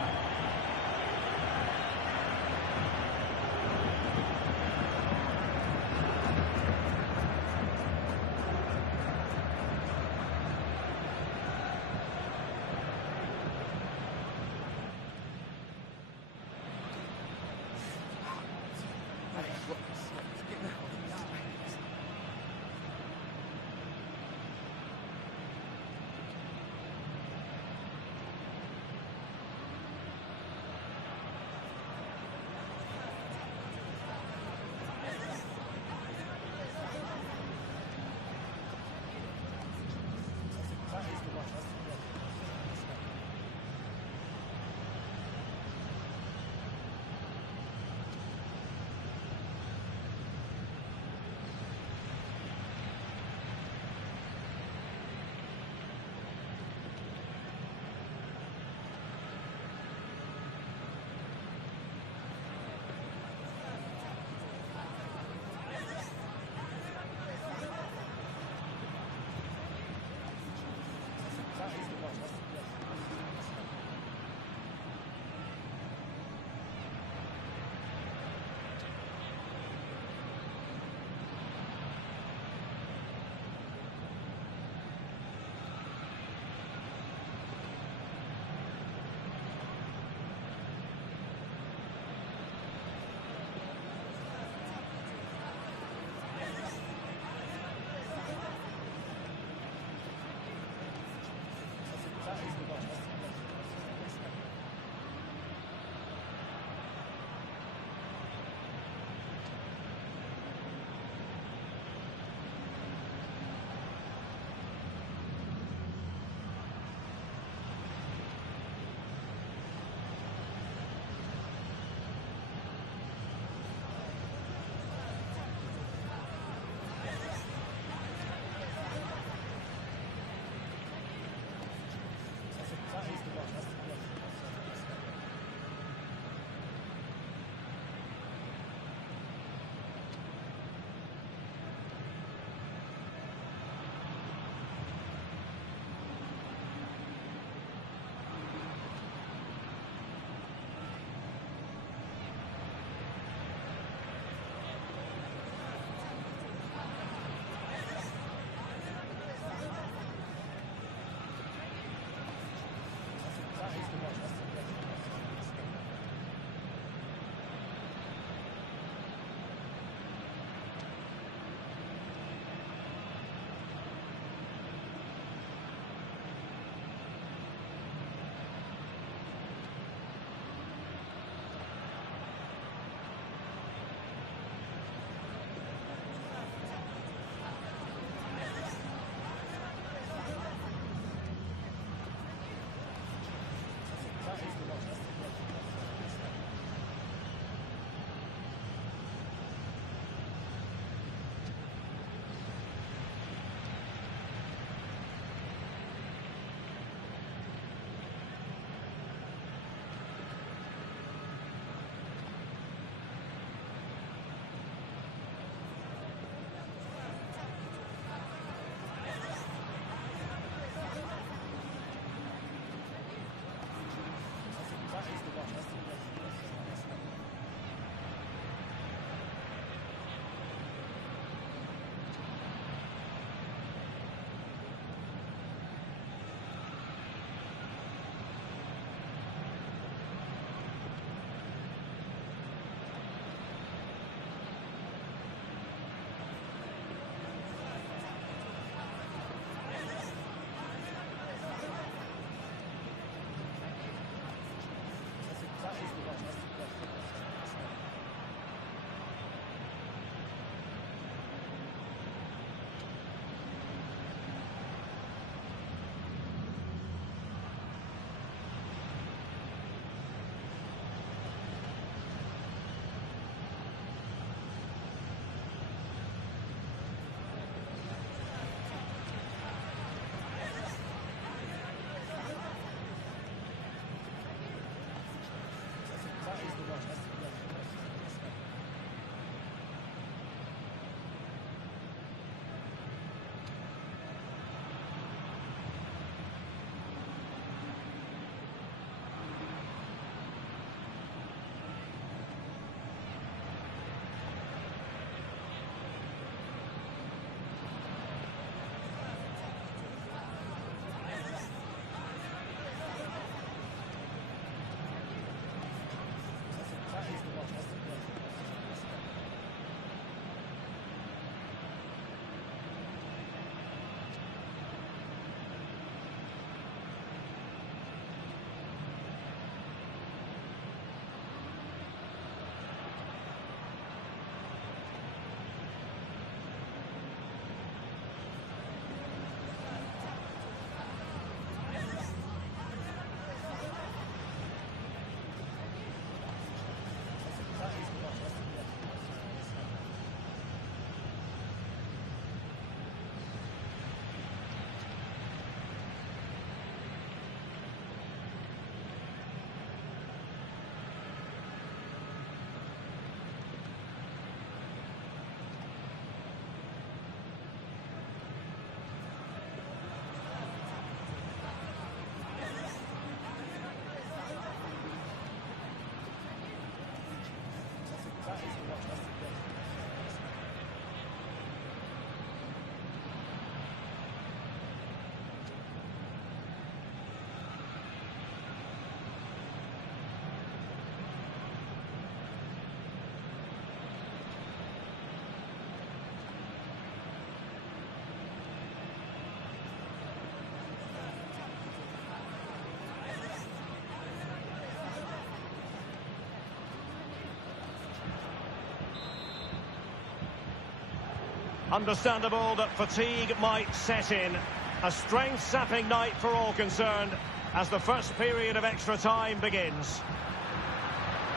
Understandable that fatigue might set in. A strength-sapping night for all concerned as the first period of extra time begins.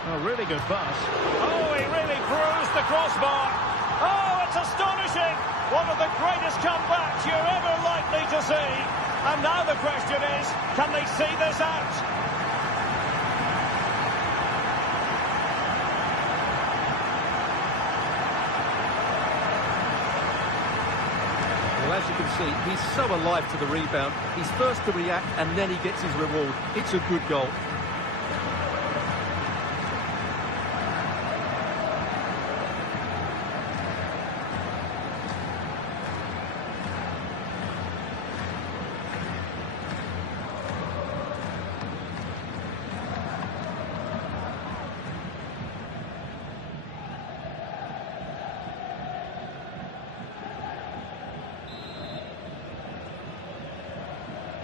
Oh, really good pass. Oh, he really bruised the crossbar. Oh, it's astonishing. One of the greatest comebacks you're ever likely to see. And now the question is, can they see this out? Well, as you can see, he's so alive to the rebound. He's first to react, and then he gets his reward. It's a good goal.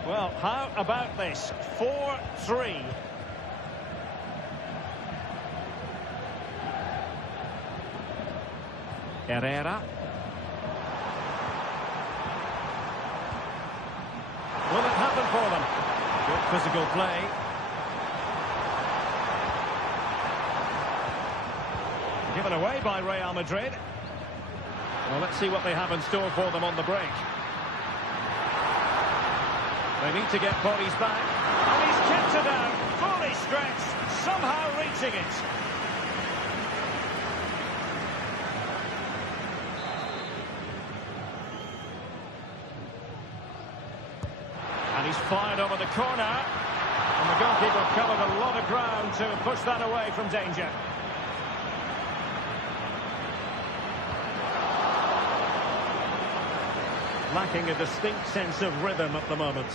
Well, how about this? 4-3. Herrera. Will it happen for them? Good physical play. Given away by Real Madrid. Well, let's see what they have in store for them on the break. They need to get bodies back. And he's kept it out, fully stretched, somehow reaching it. And he's fired over the corner. And the goalkeeper covered a lot of ground to push that away from danger. Lacking a distinct sense of rhythm at the moment.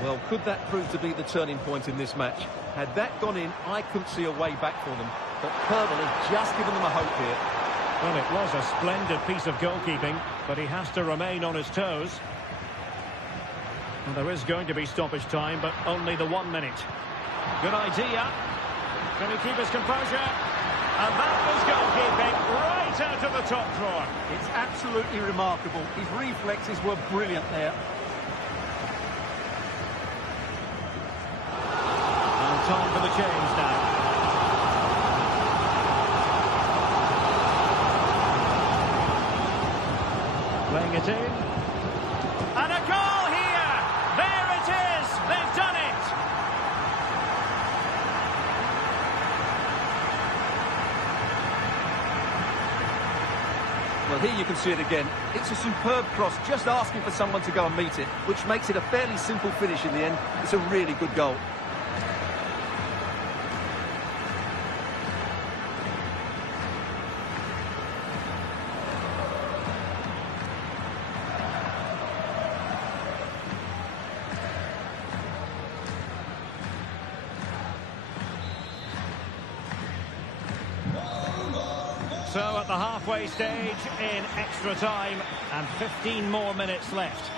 Well, could that prove to be the turning point in this match? Had that gone in, I couldn't see a way back for them. But Kerbal has just given them a hope here. Well, it was a splendid piece of goalkeeping, but he has to remain on his toes. And there is going to be stoppage time, but only the 1 minute. Good idea. Can he keep his composure? And that was goalkeeping right out of the top drawer. It's absolutely remarkable. His reflexes were brilliant there. And time for the change now. Playing it in. And a goal here! There it is! They've done it! Well, here you can see it again. It's a superb cross, just asking for someone to go and meet it, which makes it a fairly simple finish in the end. It's a really good goal. So at the halfway stage in extra time and 15 more minutes left.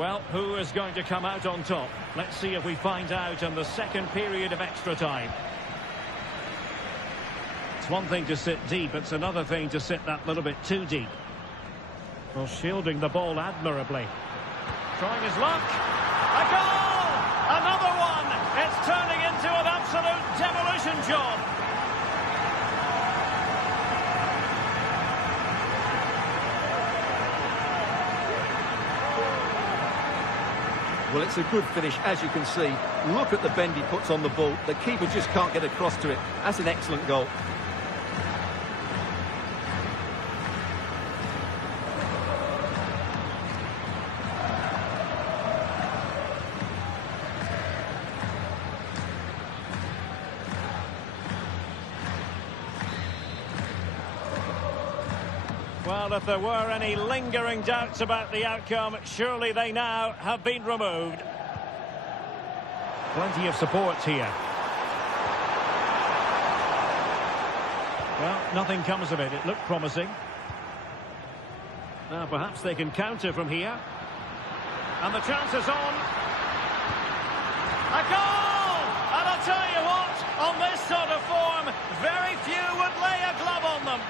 Well, who is going to come out on top? Let's see if we find out in the second period of extra time. It's one thing to sit deep, it's another thing to sit that little bit too deep. Well, shielding the ball admirably. Trying his luck. A goal! Another one! It's turning into an absolute demolition job. Well, it's a good finish, as you can see. Look at the bend he puts on the ball. The keeper just can't get across to it. That's an excellent goal. Well, if there were any lingering doubts about the outcome, surely they now have been removed. Plenty of support here. Well, nothing comes of it. It looked promising. Now, perhaps they can counter from here. And the chance is on. A goal! And I'll tell you what, on this sort of form, very few would lay a glove on them.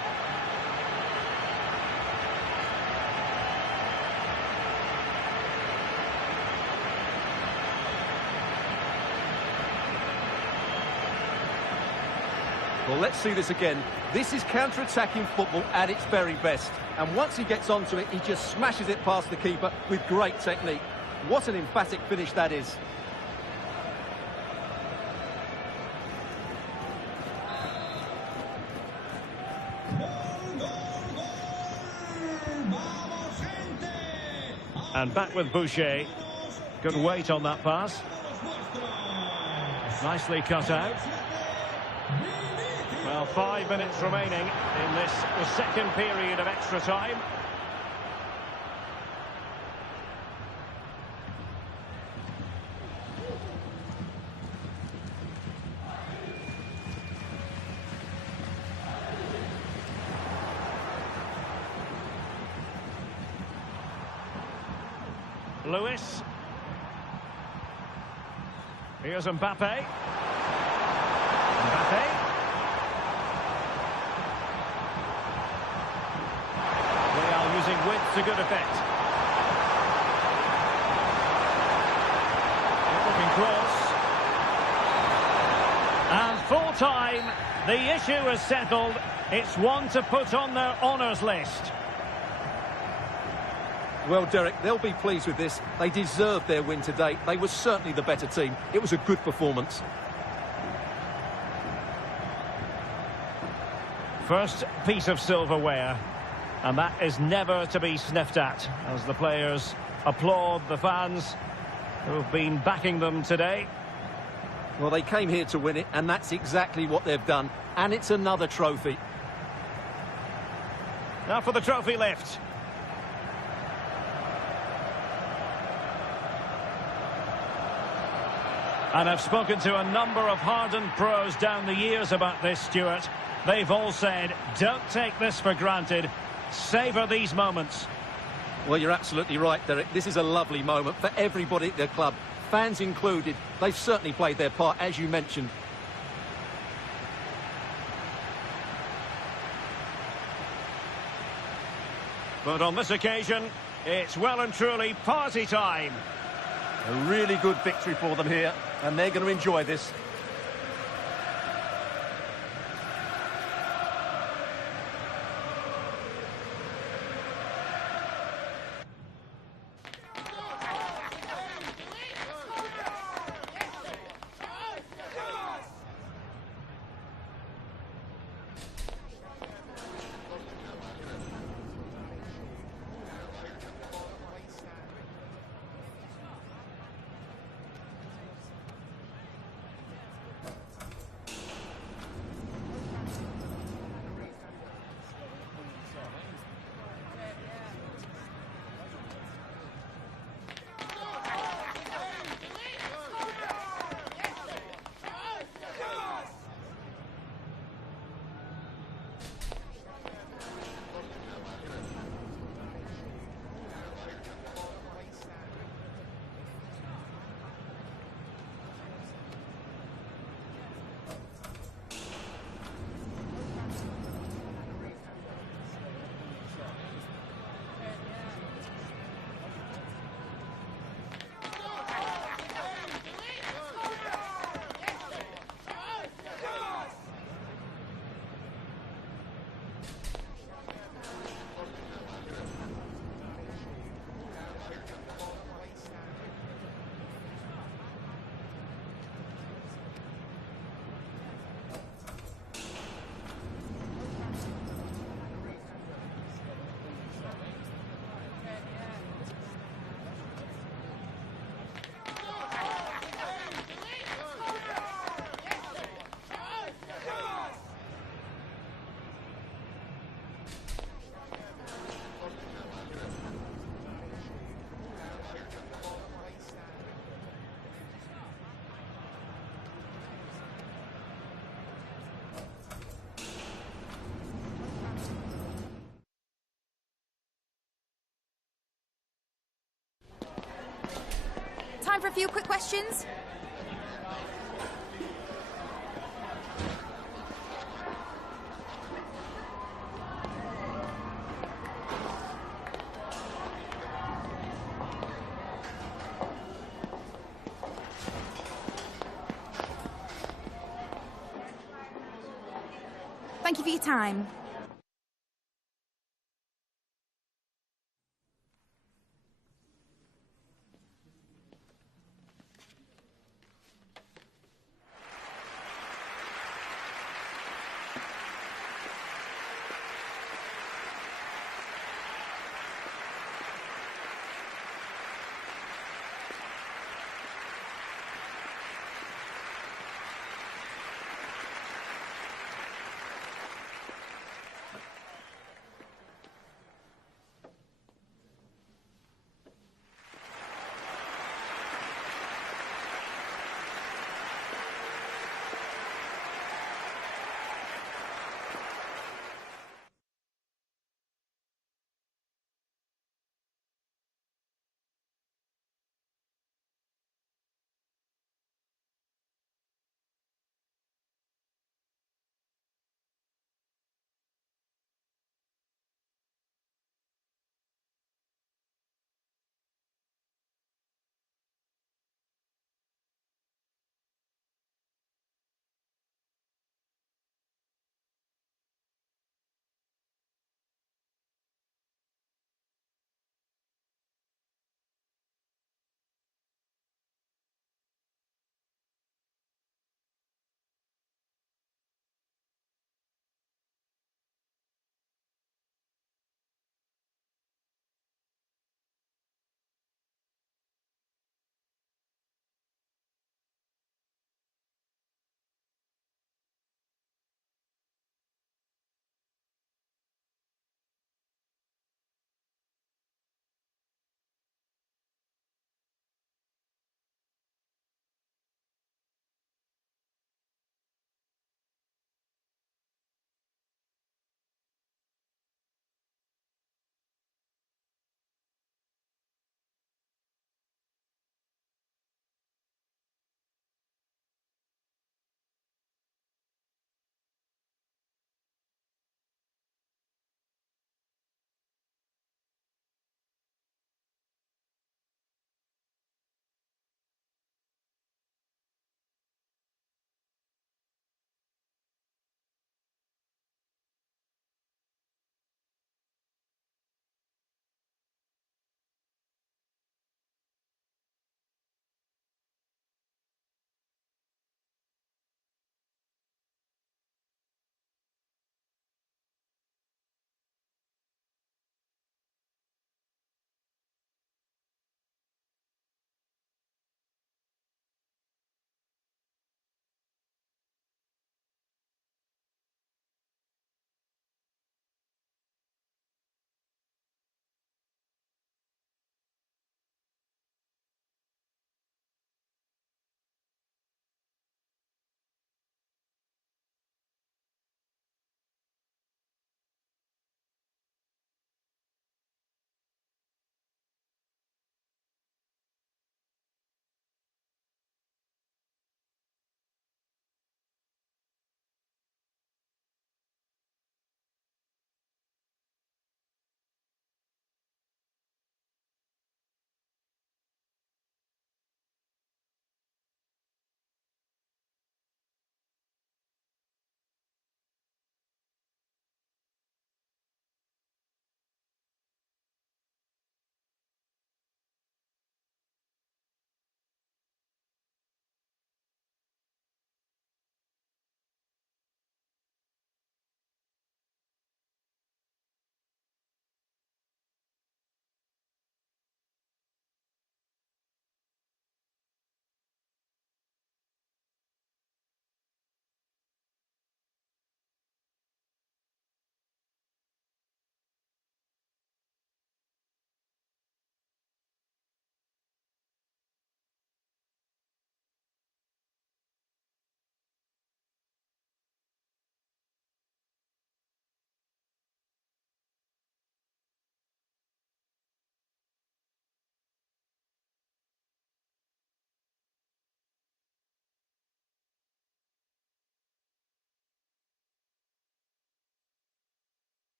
Well, let's see this again. This is counter-attacking football at its very best. And once he gets onto it, he just smashes it past the keeper with great technique. What an emphatic finish that is. And back with Boucher. Good weight on that pass. Nicely cut out. Well, 5 minutes remaining in this, the second period of extra time. Lewis. Here's Mbappe. Mbappe. They are using width to good effect. Looking cross. And full time. The issue is settled. It's one to put on their honours list. Well, Derek, they'll be pleased with this. They deserved their win today. They were certainly the better team. It was a good performance. First piece of silverware, and that is never to be sniffed at, as the players applaud the fans who've been backing them today. Well, they came here to win it, and that's exactly what they've done. And it's another trophy. Now for the trophy lift. And I've spoken to a number of hardened pros down the years about this, Stuart. They've all said, don't take this for granted. Savour these moments. Well, you're absolutely right, Derek. This is a lovely moment for everybody at the club, fans included. They've certainly played their part, as you mentioned. But on this occasion, it's well and truly party time. A really good victory for them here, and they're going to enjoy this. Time for a few quick questions. Thank you for your time.